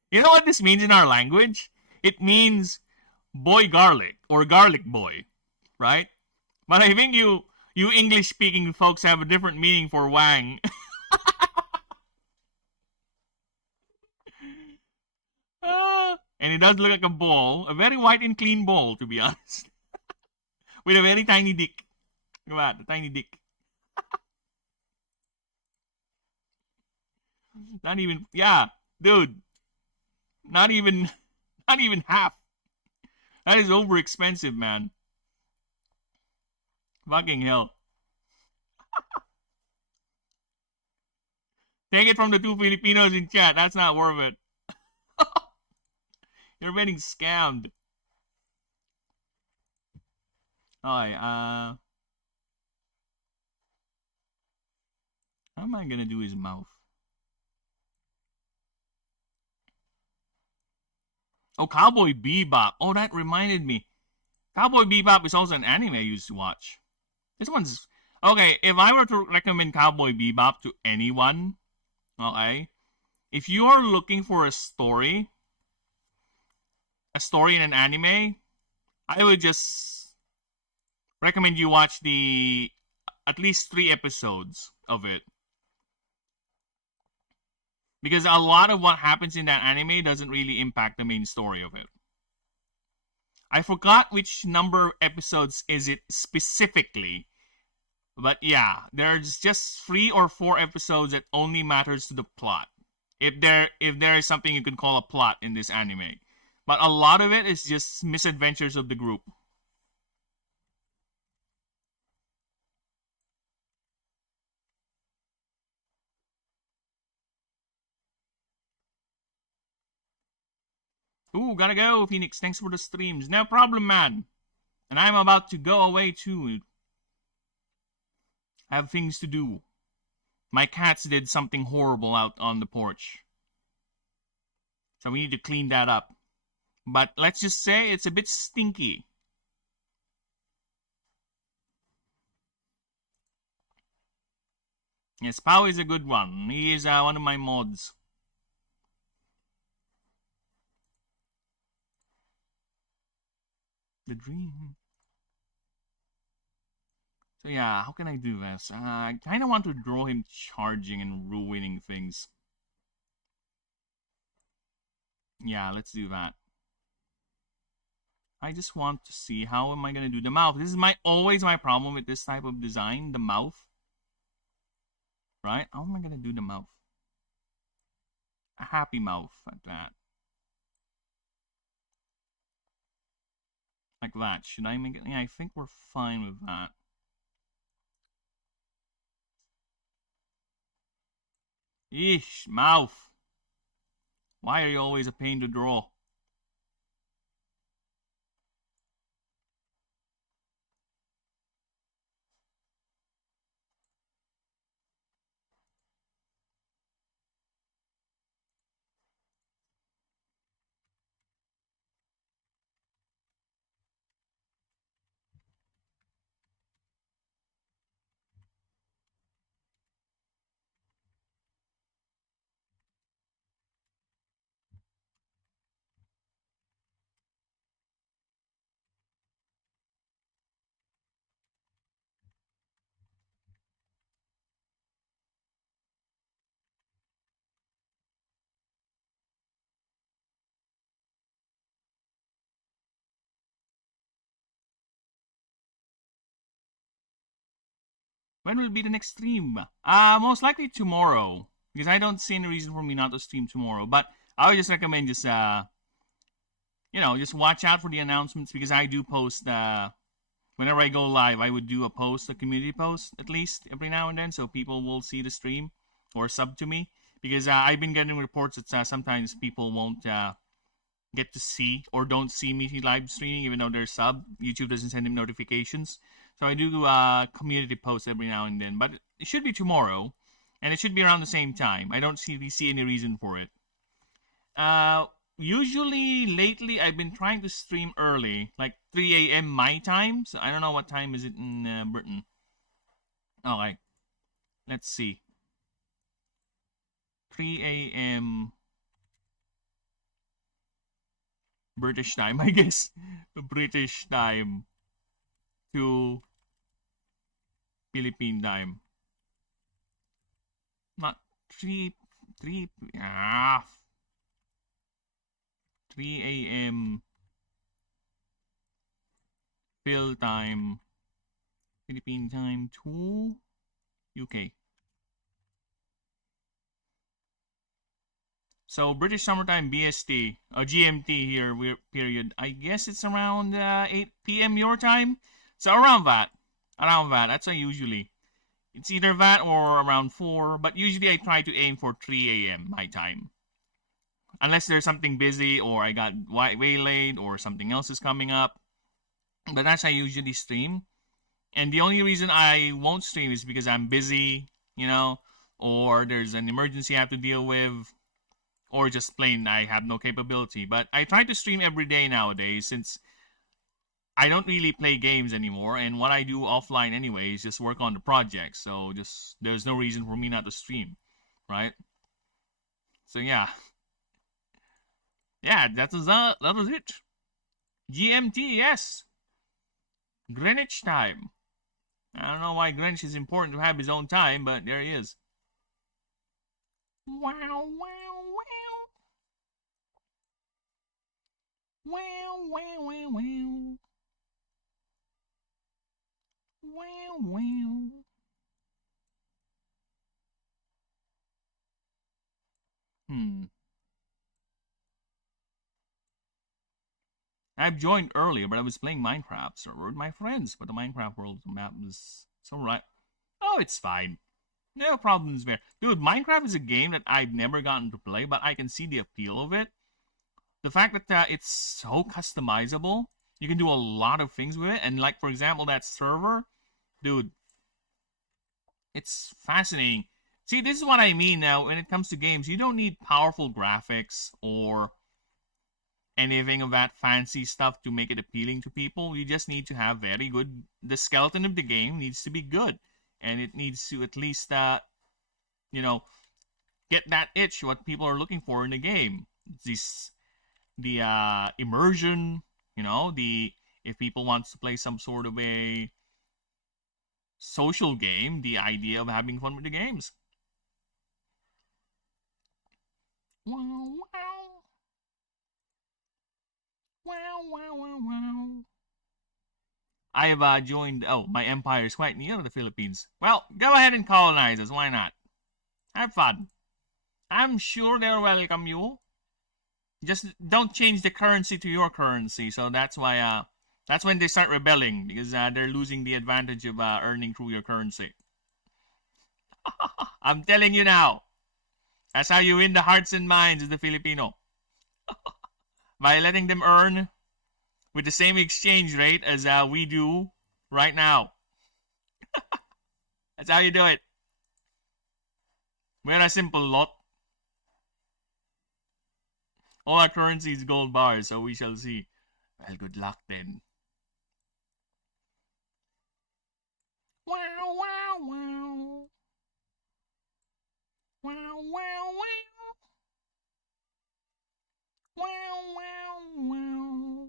You know what this means in our language? It means boy garlic or garlic boy, right? But I think you English-speaking folks have a different meaning for wang. And it does look like a ball, a very white and clean ball, to be honest, with a very tiny dick. Look at that, the tiny dick. Not even, yeah, dude. Not even half. That is over expensive, man. Fucking hell. Take it from the 2 Filipinos in chat. That's not worth it. You're getting scammed. Alright, how am I gonna do his mouth? Oh, Cowboy Bebop. Oh, that reminded me. Cowboy Bebop is also an anime I used to watch. This one's... Okay, if I were to recommend Cowboy Bebop to anyone, okay, if you are looking for a story in an anime, I would just recommend you watch at least 3 episodes of it. Because a lot of what happens in that anime doesn't really impact the main story of it. I forgot which number of episodes is it specifically. But yeah, there's just 3 or 4 episodes that only matters to the plot. if there is something you could call a plot in this anime. But a lot of it is just misadventures of the group. Ooh, gotta go, Phoenix. Thanks for the streams. No problem, man. And I'm about to go away too. I have things to do. My cats did something horrible out on the porch. So we need to clean that up. But let's just say it's a bit stinky. Yes, Pao is a good one. He is one of my mods. The dream. So yeah, how can I do this? I kind of want to draw him charging and ruining things. Yeah, let's do that. I just want to see how am I going to do the mouth. This is always my problem with this type of design, the mouth. Right? How am I going to do the mouth? A happy mouth at that. Like that. Should I make it? Yeah, I think we're fine with that. Eesh, mouth. Why are you always a pain to draw? When will be the next stream? Most likely tomorrow. Because I don't see any reason for me not to stream tomorrow. But I would just recommend just, just watch out for the announcements. Because I do post, whenever I go live, I would do a community post, at least, every now and then. So people will see the stream or sub to me. Because I've been getting reports that sometimes people won't get to see or don't see me live streaming even though they're sub. YouTube doesn't send them notifications. So I do community posts every now and then. But it should be tomorrow. And it should be around the same time. I don't see any reason for it. Usually, lately, I've been trying to stream early. Like 3 a.m. my time. So I don't know what time is it in Britain. Okay. Let's see. 3 a.m. British time, I guess. British time to Philippine time. Not 3 a.m. Phil time, Philippine time to UK. So British summertime BST, GMT here, period. I guess it's around 8 p.m. your time. So around that. That's usually. It's either that or around 4, but usually I try to aim for 3 a.m. my time. Unless there's something busy or I got waylaid or something else is coming up. But that's how I usually stream. And the only reason I won't stream is because I'm busy, or there's an emergency I have to deal with, or just plain I have no capability. But I try to stream every day nowadays since I don't really play games anymore, and what I do offline anyway is just work on the project. So there's no reason for me not to stream, right? So yeah, that was it. GMT, yes, Greenwich time. I don't know why Greenwich is important to have his own time, but there he is. Wow, wow, wow. Wow, wow, wow, wow. Wow, wow. I've joined earlier, but I was playing Minecraft server with my friends, but the Minecraft world map was so right. Oh, it's fine. No problems there. Dude, Minecraft is a game that I've never gotten to play, but I can see the appeal of it. The fact that it's so customizable, you can do a lot of things with it. And like, for example, that server, dude, it's fascinating. See, this is what I mean now when it comes to games. You don't need powerful graphics or anything of that fancy stuff to make it appealing to people. You just need to have very good... The skeleton of the game needs to be good. And it needs to at least, you know, get that itch, what people are looking for in the game. The immersion, you know, if people want to play some sort of a social game, the idea of having fun with the games. Wow, wow. Wow, wow, wow, wow. I have joined... Oh, my empire is quite near the Philippines. Well, go ahead and colonize us. Why not? Have fun. I'm sure they'll welcome you. Just don't change the currency to your currency. So that's why... that's when they start rebelling. Because they're losing the advantage of earning through your currency. I'm telling you now. That's how you win the hearts and minds of the Filipino. By letting them earn with the same exchange rate as we do right now. That's how you do it. We're a simple lot. All our currency is gold bars, so we shall see. Well, good luck then. Wow, wow, wow. Wow, wow, wow. Wow, wow, wow.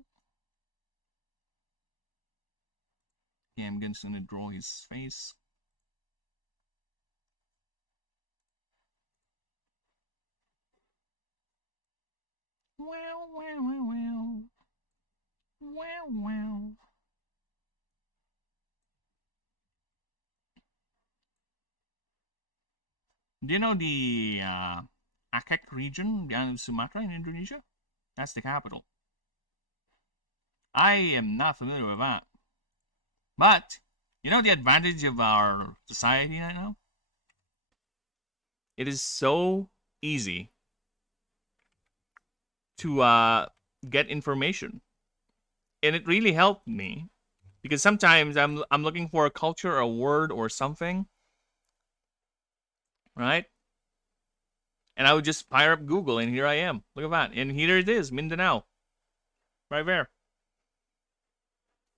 Yeah, I'm just gonna draw his face. Wow, wow, wow, wow. Wow, wow. Do you know the Aceh region, the island of Sumatra in Indonesia? That's the capital. I am not familiar with that. But, you know the advantage of our society right now? It is so easy to get information. And it really helped me. Because sometimes I'm looking for a culture, or a word, or something. Right? And I would just fire up Google, and here I am. Look at that. And here it is, Mindanao. Right there.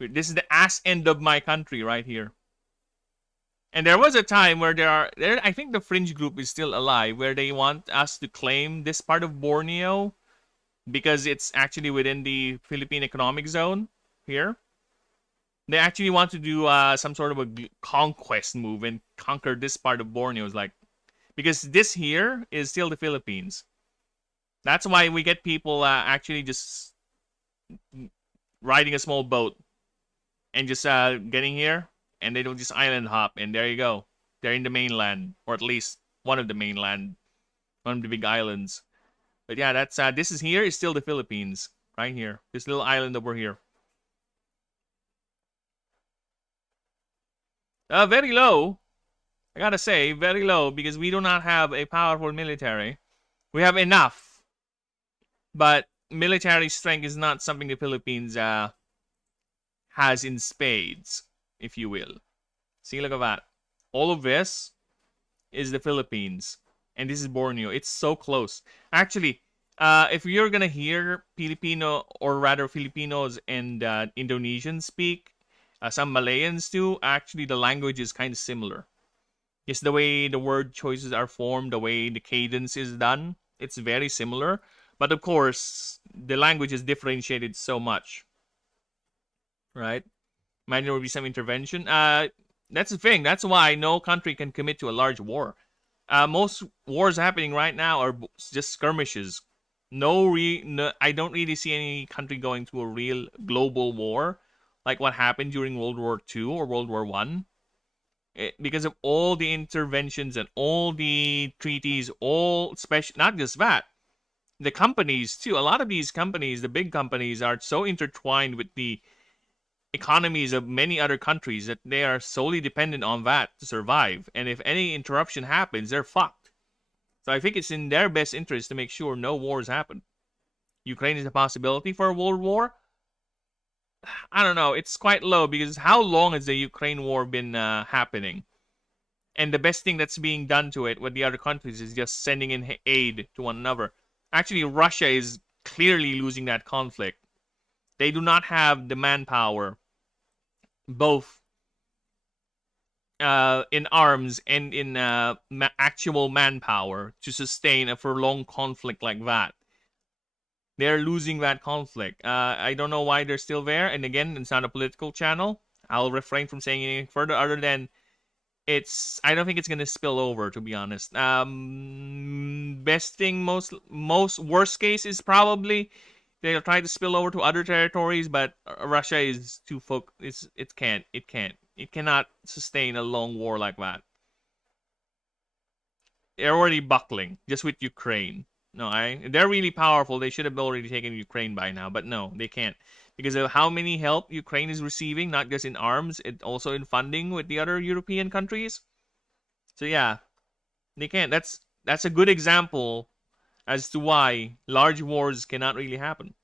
This is the ass end of my country right here. And there was a time where I think the fringe group is still alive, where they want us to claim this part of Borneo because it's actually within the Philippine Economic Zone here. They actually want to do some sort of a conquest move and conquer this part of Borneo. It's like, because this here is still the Philippines. That's why we get people actually just riding a small boat and just getting here, and they don't just island hop, and there you go. They're in the mainland, or at least one of the mainland, one of the big islands. But yeah, that's this is here is still the Philippines, right here. This little island over here. Very low. I gotta say, very low, because we do not have a powerful military. We have enough, but military strength is not something the Philippines has in spades, if you will. See, look at that. All of this is the Philippines, and this is Borneo. It's so close. Actually, if you're gonna hear Filipino, or rather Filipinos and Indonesians speak, some Malayans too, actually the language is kind of similar. It's the way the word choices are formed, the way the cadence is done. It's very similar. But of course, the language is differentiated so much. Right? Imagine there will be some intervention. That's the thing. That's why no country can commit to a large war. Most wars happening right now are just skirmishes. No, I don't really see any country going to a real global war like what happened during World War II or World War I. because of all the interventions and all the treaties, all special, not just that, the companies too. A lot of these companies, the big companies, are so intertwined with the economies of many other countries that they are solely dependent on that to survive. And if any interruption happens, they're fucked. So I think it's in their best interest to make sure no wars happen. Ukraine is a possibility for a world war. I don't know. It's quite low because how long has the Ukraine war been happening? And the best thing that's being done to it with the other countries is just sending in aid to one another. Actually, Russia is clearly losing that conflict. They do not have the manpower, both in arms and in actual manpower, to sustain a prolonged conflict like that. They're losing that conflict. I don't know why they're still there. And again, it's not a political channel. I'll refrain from saying anything further other than I don't think it's gonna spill over, to be honest. Best thing, most worst case is probably they'll try to spill over to other territories, but Russia is too it cannot sustain a long war like that. They're already buckling just with Ukraine. No, they're really powerful. They should have already taken Ukraine by now, but no, they can't. Because of how many help Ukraine is receiving, not just in arms, it also in funding with the other European countries. So yeah, they can't. That's a good example as to why large wars cannot really happen.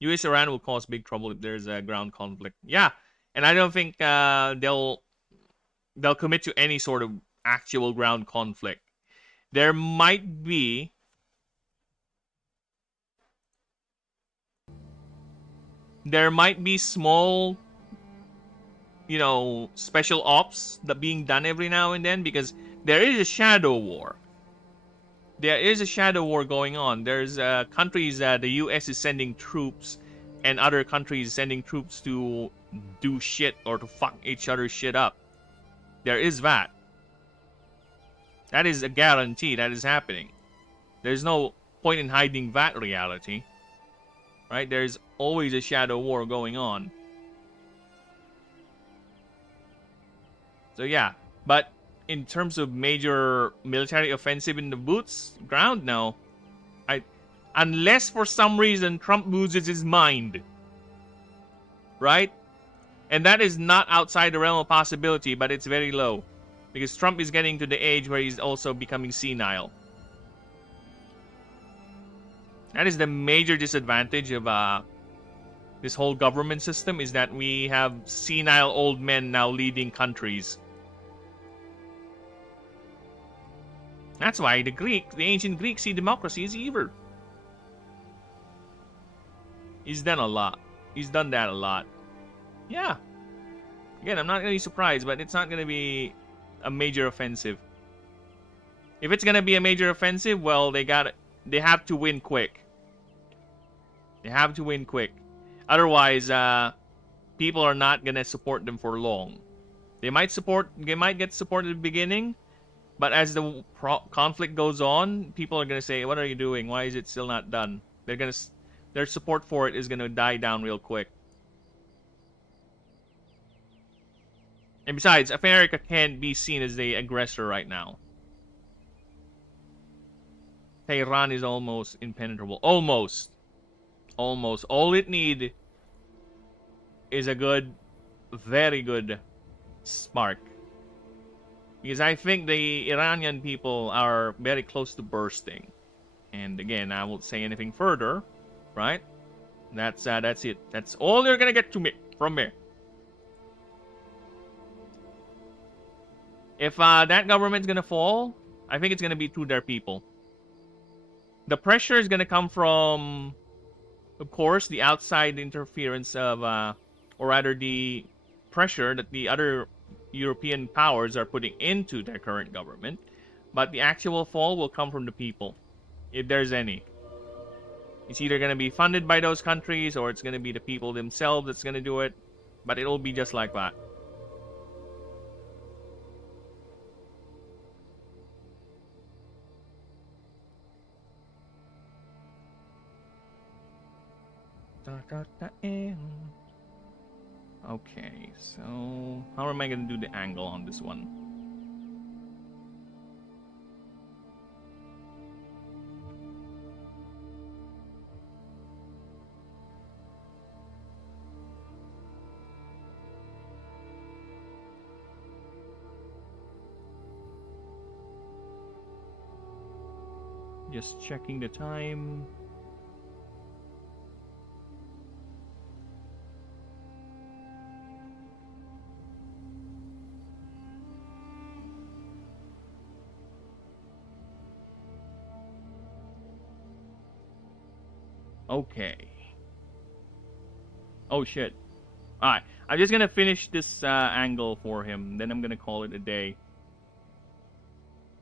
US-Iran will cause big trouble if there's a ground conflict. Yeah, and I don't think they'll commit to any sort of actual ground conflict. There might be small, special ops that being done every now and then, because there is a shadow war. There is a shadow war going on. There's countries that the US is sending troops and other countries sending troops to do shit or to fuck each other's shit up. There is that. That is a guarantee that is happening. There's no point in hiding that reality. Right? There's always a shadow war going on. So yeah, but in terms of major military offensive in the boots ground, no. Unless for some reason Trump loses his mind. Right? And that is not outside the realm of possibility, but it's very low. Because Trump is getting to the age where he's also becoming senile. That is the major disadvantage of this whole government system, is that we have senile old men now leading countries. That's why the ancient Greeks see democracy as evil. He's done a lot. He's done that a lot. Yeah. Again, I'm not really surprised, but it's not going to be a major offensive. If it's going to be a major offensive, well, they have to win quick. They have to win quick. Otherwise, people are not going to support them for long. They might get support at the beginning, but as the conflict goes on, people are going to say, "What are you doing? Why is it still not done?" Their support for it is going to die down real quick. And besides, America can't be seen as the aggressor right now. Tehran is almost impenetrable. Almost. All it needs is a good, very good spark. Because I think the Iranian people are very close to bursting. And again, I won't say anything further, right? That's it. That's all they're gonna get from me. If that government's gonna fall, I think it's gonna be through their people. The pressure is gonna come from, of course, the outside interference of, or rather the pressure that the other European powers are putting into their current government. But the actual fall will come from the people, if there's any. It's either going to be funded by those countries, or it's going to be the people themselves that's going to do it. But it'll be just like that. Okay, so how am I gonna do the angle on this one? Just checking the time. Okay. Oh shit. Alright, I'm just gonna finish this angle for him, then I'm gonna call it a day.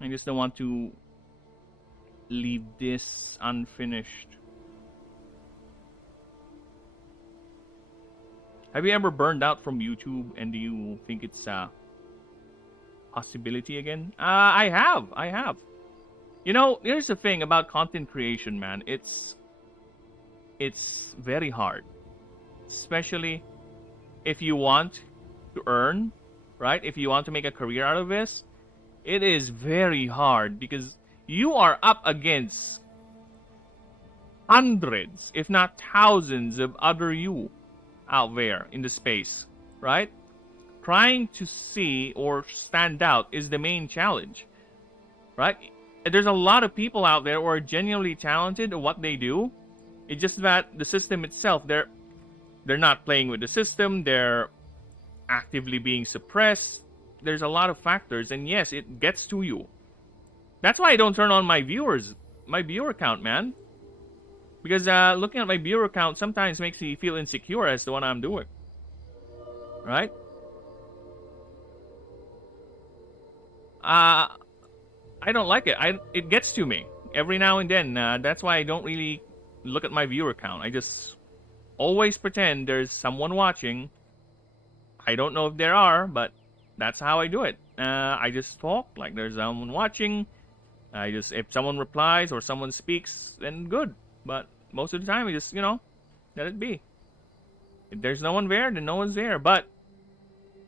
I just don't want to leave this unfinished. Have you ever burned out from YouTube, and do you think it's a possibility again? I have. You know, here's the thing about content creation, man. It's very hard. Especially if you want to earn, right? If you want to make a career out of this, it is very hard because you are up against hundreds, if not thousands, of other you out there in the space, right? Trying to see or stand out is the main challenge, right? There's a lot of people out there who are genuinely talented at what they do. It's just that the system itself, they're not playing with the system, they're actively being suppressed. There's a lot of factors, and yes, it gets to you. That's why I don't turn on my viewer count, man. Because looking at my viewer count sometimes makes me feel insecure as to what I'm doing. Right? I don't like it. It gets to me every now and then. That's why I don't really look at my viewer count. I just always pretend there's someone watching. I don't know if there are, but that's how I do it. I just talk like there's someone watching. If someone replies or someone speaks, then good. But most of the time, I just, let it be. If there's no one there, then no one's there. But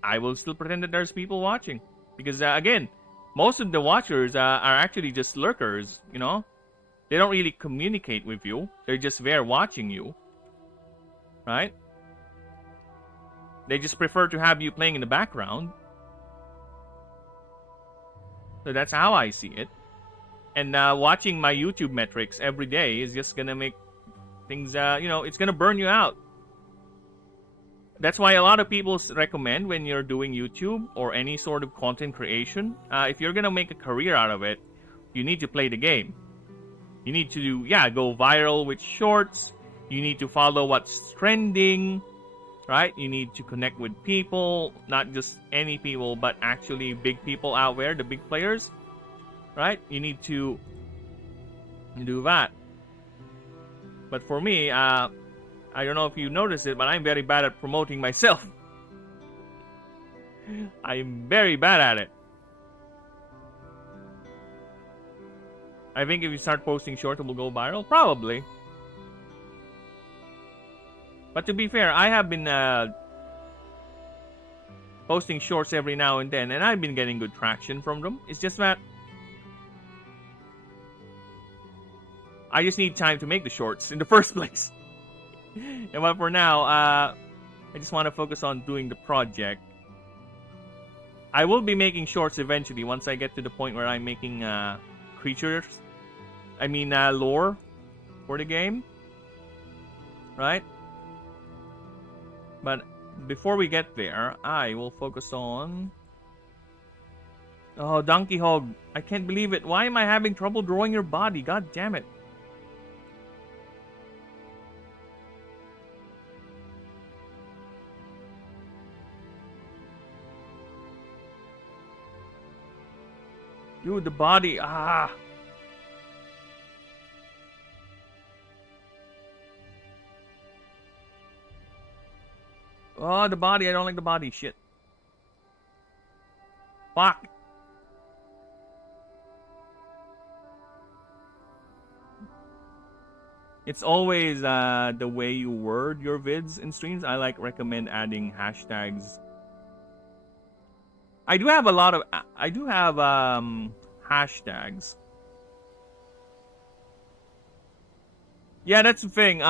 I will still pretend that there's people watching. Because, again, most of the watchers are actually just lurkers, They don't really communicate with you. They're just there watching you. Right? They just prefer to have you playing in the background. So that's how I see it. And watching my YouTube metrics every day is just going to make things, it's going to burn you out. That's why a lot of people recommend when you're doing YouTube or any sort of content creation, if you're going to make a career out of it, you need to play the game. You need to, go viral with shorts. You need to follow what's trending, right? You need to connect with people, not just any people, but actually big people out there, the big players, right? You need to do that. But for me, I don't know if you noticed it, but I'm very bad at promoting myself. I'm very bad at it. I think if you start posting short, it will go viral. Probably. But to be fair, I have been posting shorts every now and then, and I've been getting good traction from them. It's just that I just need time to make the shorts in the first place. And but for now, I just want to focus on doing the project. I will be making shorts eventually once I get to the point where I'm making lore for the game. Right? But before we get there, I will focus on... Oh, Donkey Hog. I can't believe it. Why am I having trouble drawing your body? God damn it. Dude, the body. Oh, the body. I don't like the body. Shit. Fuck. It's always the way you word your vids and streams. I recommend adding hashtags. I do have hashtags. Yeah, that's the thing.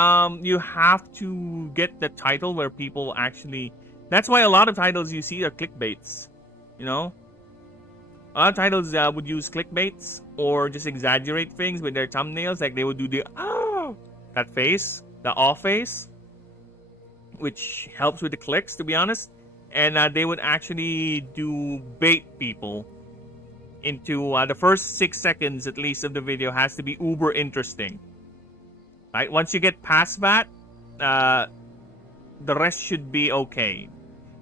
You have to get the title where people actually. That's why a lot of titles you see are clickbaits. You know, a lot of titles would use clickbaits or just exaggerate things with their thumbnails. Like they would do that face, the off face, which helps with the clicks, to be honest. And they would actually do bait people into the first 6 seconds at least of the video has to be uber interesting. Right? Once you get past that, the rest should be okay.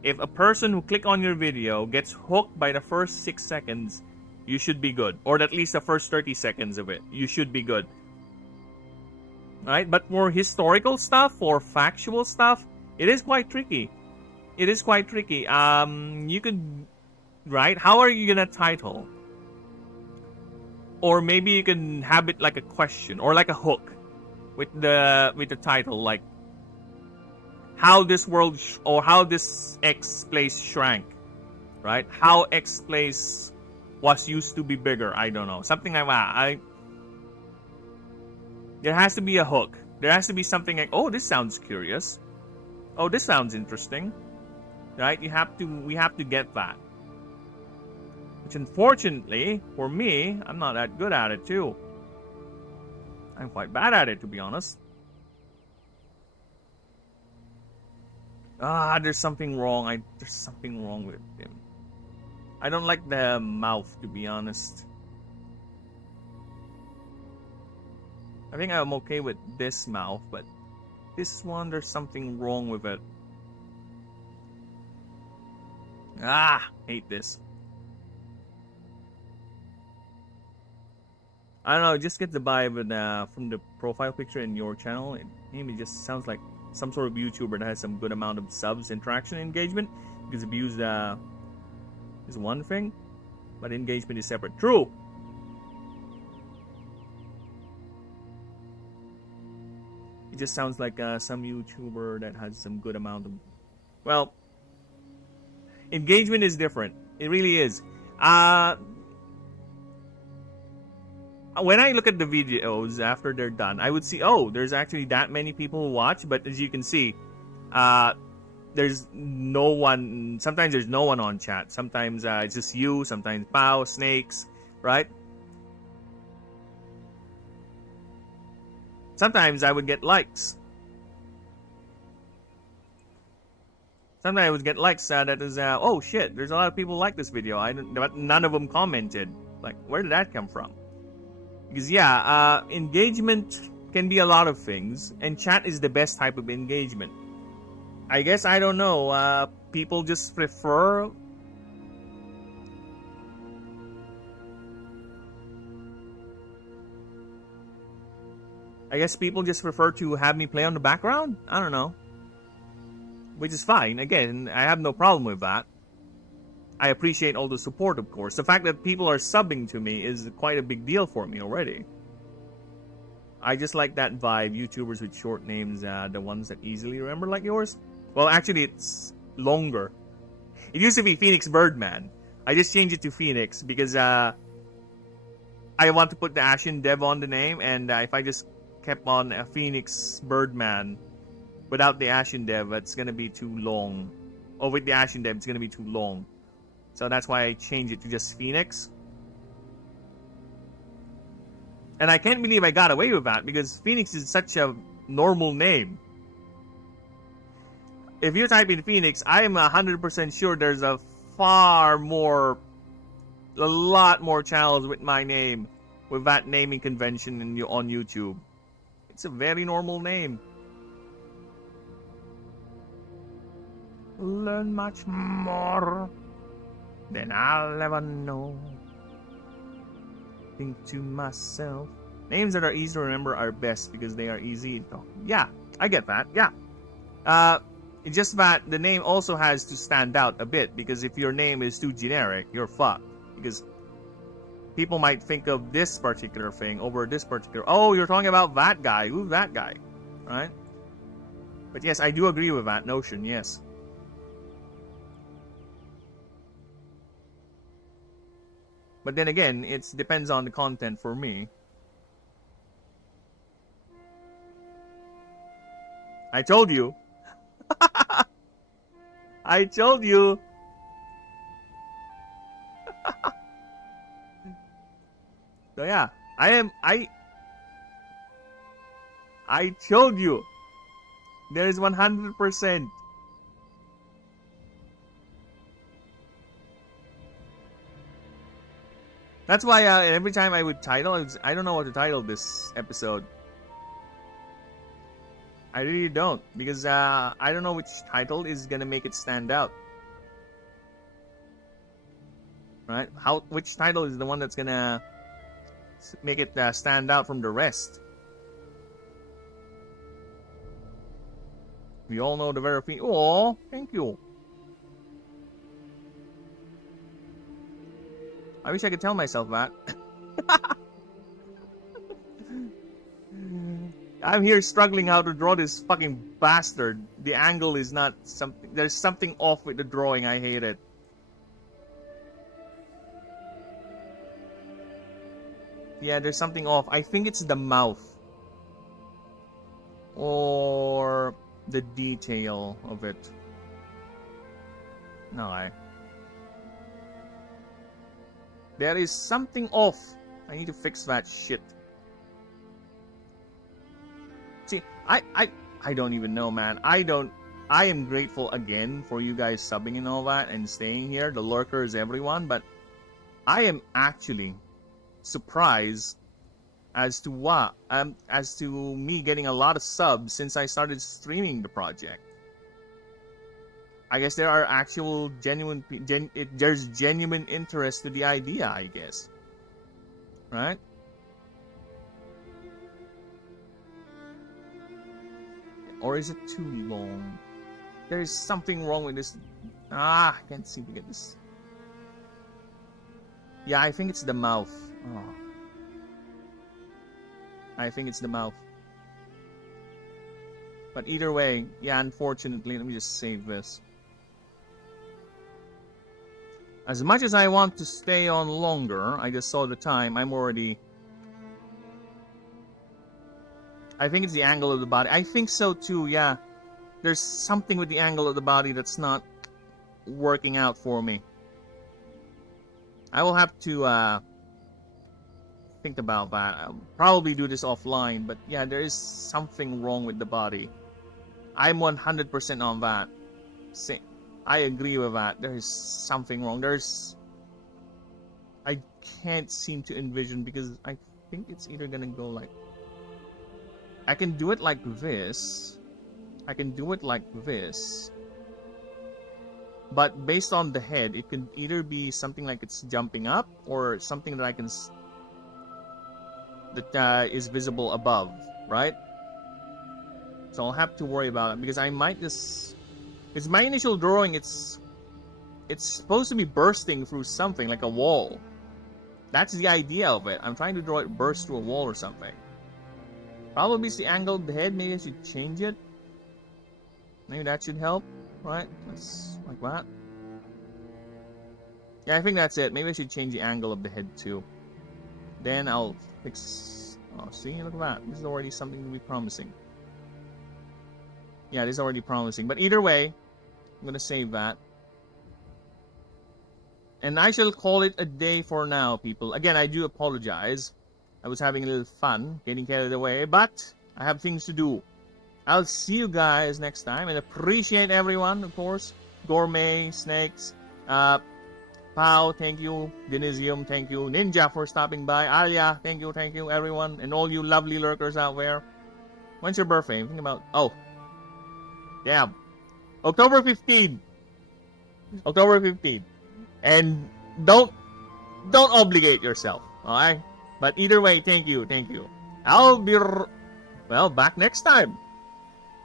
If a person who click on your video gets hooked by the first 6 seconds, you should be good. Or at least the first 30 seconds of it. You should be good. Right? But for historical stuff, for factual stuff, it is quite tricky. It is quite tricky. You could... Right? How are you gonna title? Or maybe you can have it like a question or like a hook with the title, like how this world or how this X place shrank, right? How X place was used to be bigger. I don't know, something like that. There has to be a hook. There has to be something like, oh, this sounds curious. Oh, this sounds interesting, right? We have to get that. Which unfortunately, for me, I'm not that good at it too. I'm quite bad at it, to be honest. There's something wrong. There's something wrong with him. I don't like the mouth, to be honest. I think I'm okay with this mouth, but this one, there's something wrong with it. Hate this. I don't know, just get the vibe from the profile picture in your channel. It maybe just sounds like some sort of YouTuber that has some good amount of subs, interaction, engagement. Because views is one thing, but engagement is separate. True. It just sounds like some YouTuber that has some good amount of... Well, engagement is different. It really is. When I look at the videos after they're done, I would see, oh, there's actually that many people who watch. But as you can see, there's no one. Sometimes there's no one on chat. Sometimes it's just you. Sometimes Pow, Snakes, right? Sometimes I would get likes. Sometimes I would get likes that is, oh shit, there's a lot of people like this video. But none of them commented. Like, where did that come from? Because yeah, engagement can be a lot of things, and chat is the best type of engagement. I guess, I don't know, people just prefer... I guess people just prefer to have me play on the background? I don't know. Which is fine. Again, I have no problem with that. I appreciate all the support, of course. The fact that people are subbing to me is quite a big deal for me already. I just like that vibe. YouTubers with short names, the ones that easily remember, like yours. Well, actually, it's longer. It used to be Phoenix Birdman. I just changed it to Phoenix because I want to put the Ashen dev on the name, and if I just kept on a Phoenix Birdman without the Ashen dev, it's gonna be too long. Or with the Ashen dev, it's gonna be too long. So that's why I changed it to just Phoenix. And I can't believe I got away with that because Phoenix is such a normal name. If you type in Phoenix, I am 100% sure there's a lot more channels with my name, with that naming convention on YouTube. It's a very normal name. Learn much more than I'll ever know. Think to myself, names that are easy to remember are best because they are easy to talk. Yeah, I get that. Yeah. It's just that the name also has to stand out a bit because if your name is too generic, you're fucked. Because people might think of this particular thing over this particular. Oh, you're talking about that guy. Who's that guy? Right? But yes, I do agree with that notion, yes. But then again, it depends on the content for me. I told you. I told you. So yeah, I told you. There is 100%. That's why every time I would title, I don't know what to title this episode. I really don't, because I don't know which title is gonna make it stand out. Right? Which title is the one that's gonna make it stand out from the rest? We all know the very. Oh, thank you. I wish I could tell myself that. I'm here struggling how to draw this fucking bastard. The angle is not something. There's something off with the drawing. I hate it. Yeah, there's something off. I think it's the mouth. Or the detail of it. No, there is something off. I need to fix that shit. See, I don't even know, man. I am grateful again for you guys subbing and all that and staying here, the lurkers, everyone, but I am actually surprised as to me getting a lot of subs since I started streaming the project. I guess there are actual there's genuine interest to the idea, I guess. Right? Or is it too long? There is something wrong with this. I can't seem to get this. Yeah, I think it's the mouth. Oh. I think it's the mouth. But either way, yeah, unfortunately, let me just save this. As much as I want to stay on longer, I just saw the time, I'm already... I think it's the angle of the body. I think so too, yeah. There's something with the angle of the body that's not working out for me. I will have to think about that. I'll probably do this offline, but yeah, there is something wrong with the body. I'm 100% on that. I agree with that. There is something wrong. I can't seem to envision, because I think it's either gonna go like... I can do it like this. I can do it like this. But based on the head, it can either be something like it's jumping up, or something that I can... that is visible above, right? So I'll have to worry about it, because I might just... Because my initial drawing, it's supposed to be bursting through something, like a wall. That's the idea of it. I'm trying to draw it burst through a wall or something. Probably it's the angle of the head. Maybe I should change it. Maybe that should help, right? That's like that. Yeah, I think that's it. Maybe I should change the angle of the head too. Then I'll fix... Oh, see? Look at that. This is already something to be promising. Yeah, this is already promising. But either way, I'm going to save that. And I shall call it a day for now, people. Again, I do apologize. I was having a little fun, getting carried away, but I have things to do. I'll see you guys next time, and appreciate everyone, of course. Gourmet, Snakes, Pao, thank you. Denisium, thank you. Ninja for stopping by. Alia, thank you, everyone. And all you lovely lurkers out there. When's your birthday? Think about... Oh. Yeah. October 15. October 15. And don't obligate yourself, alright? But either way, thank you. I'll be, back next time.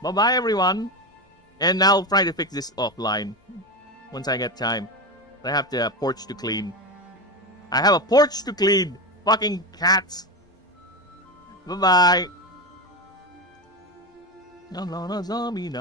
Bye-bye, everyone. And I'll try to fix this offline once I get time. I have the porch to clean. I have a porch to clean. Fucking cats. Bye-bye. I'm not a zombie now.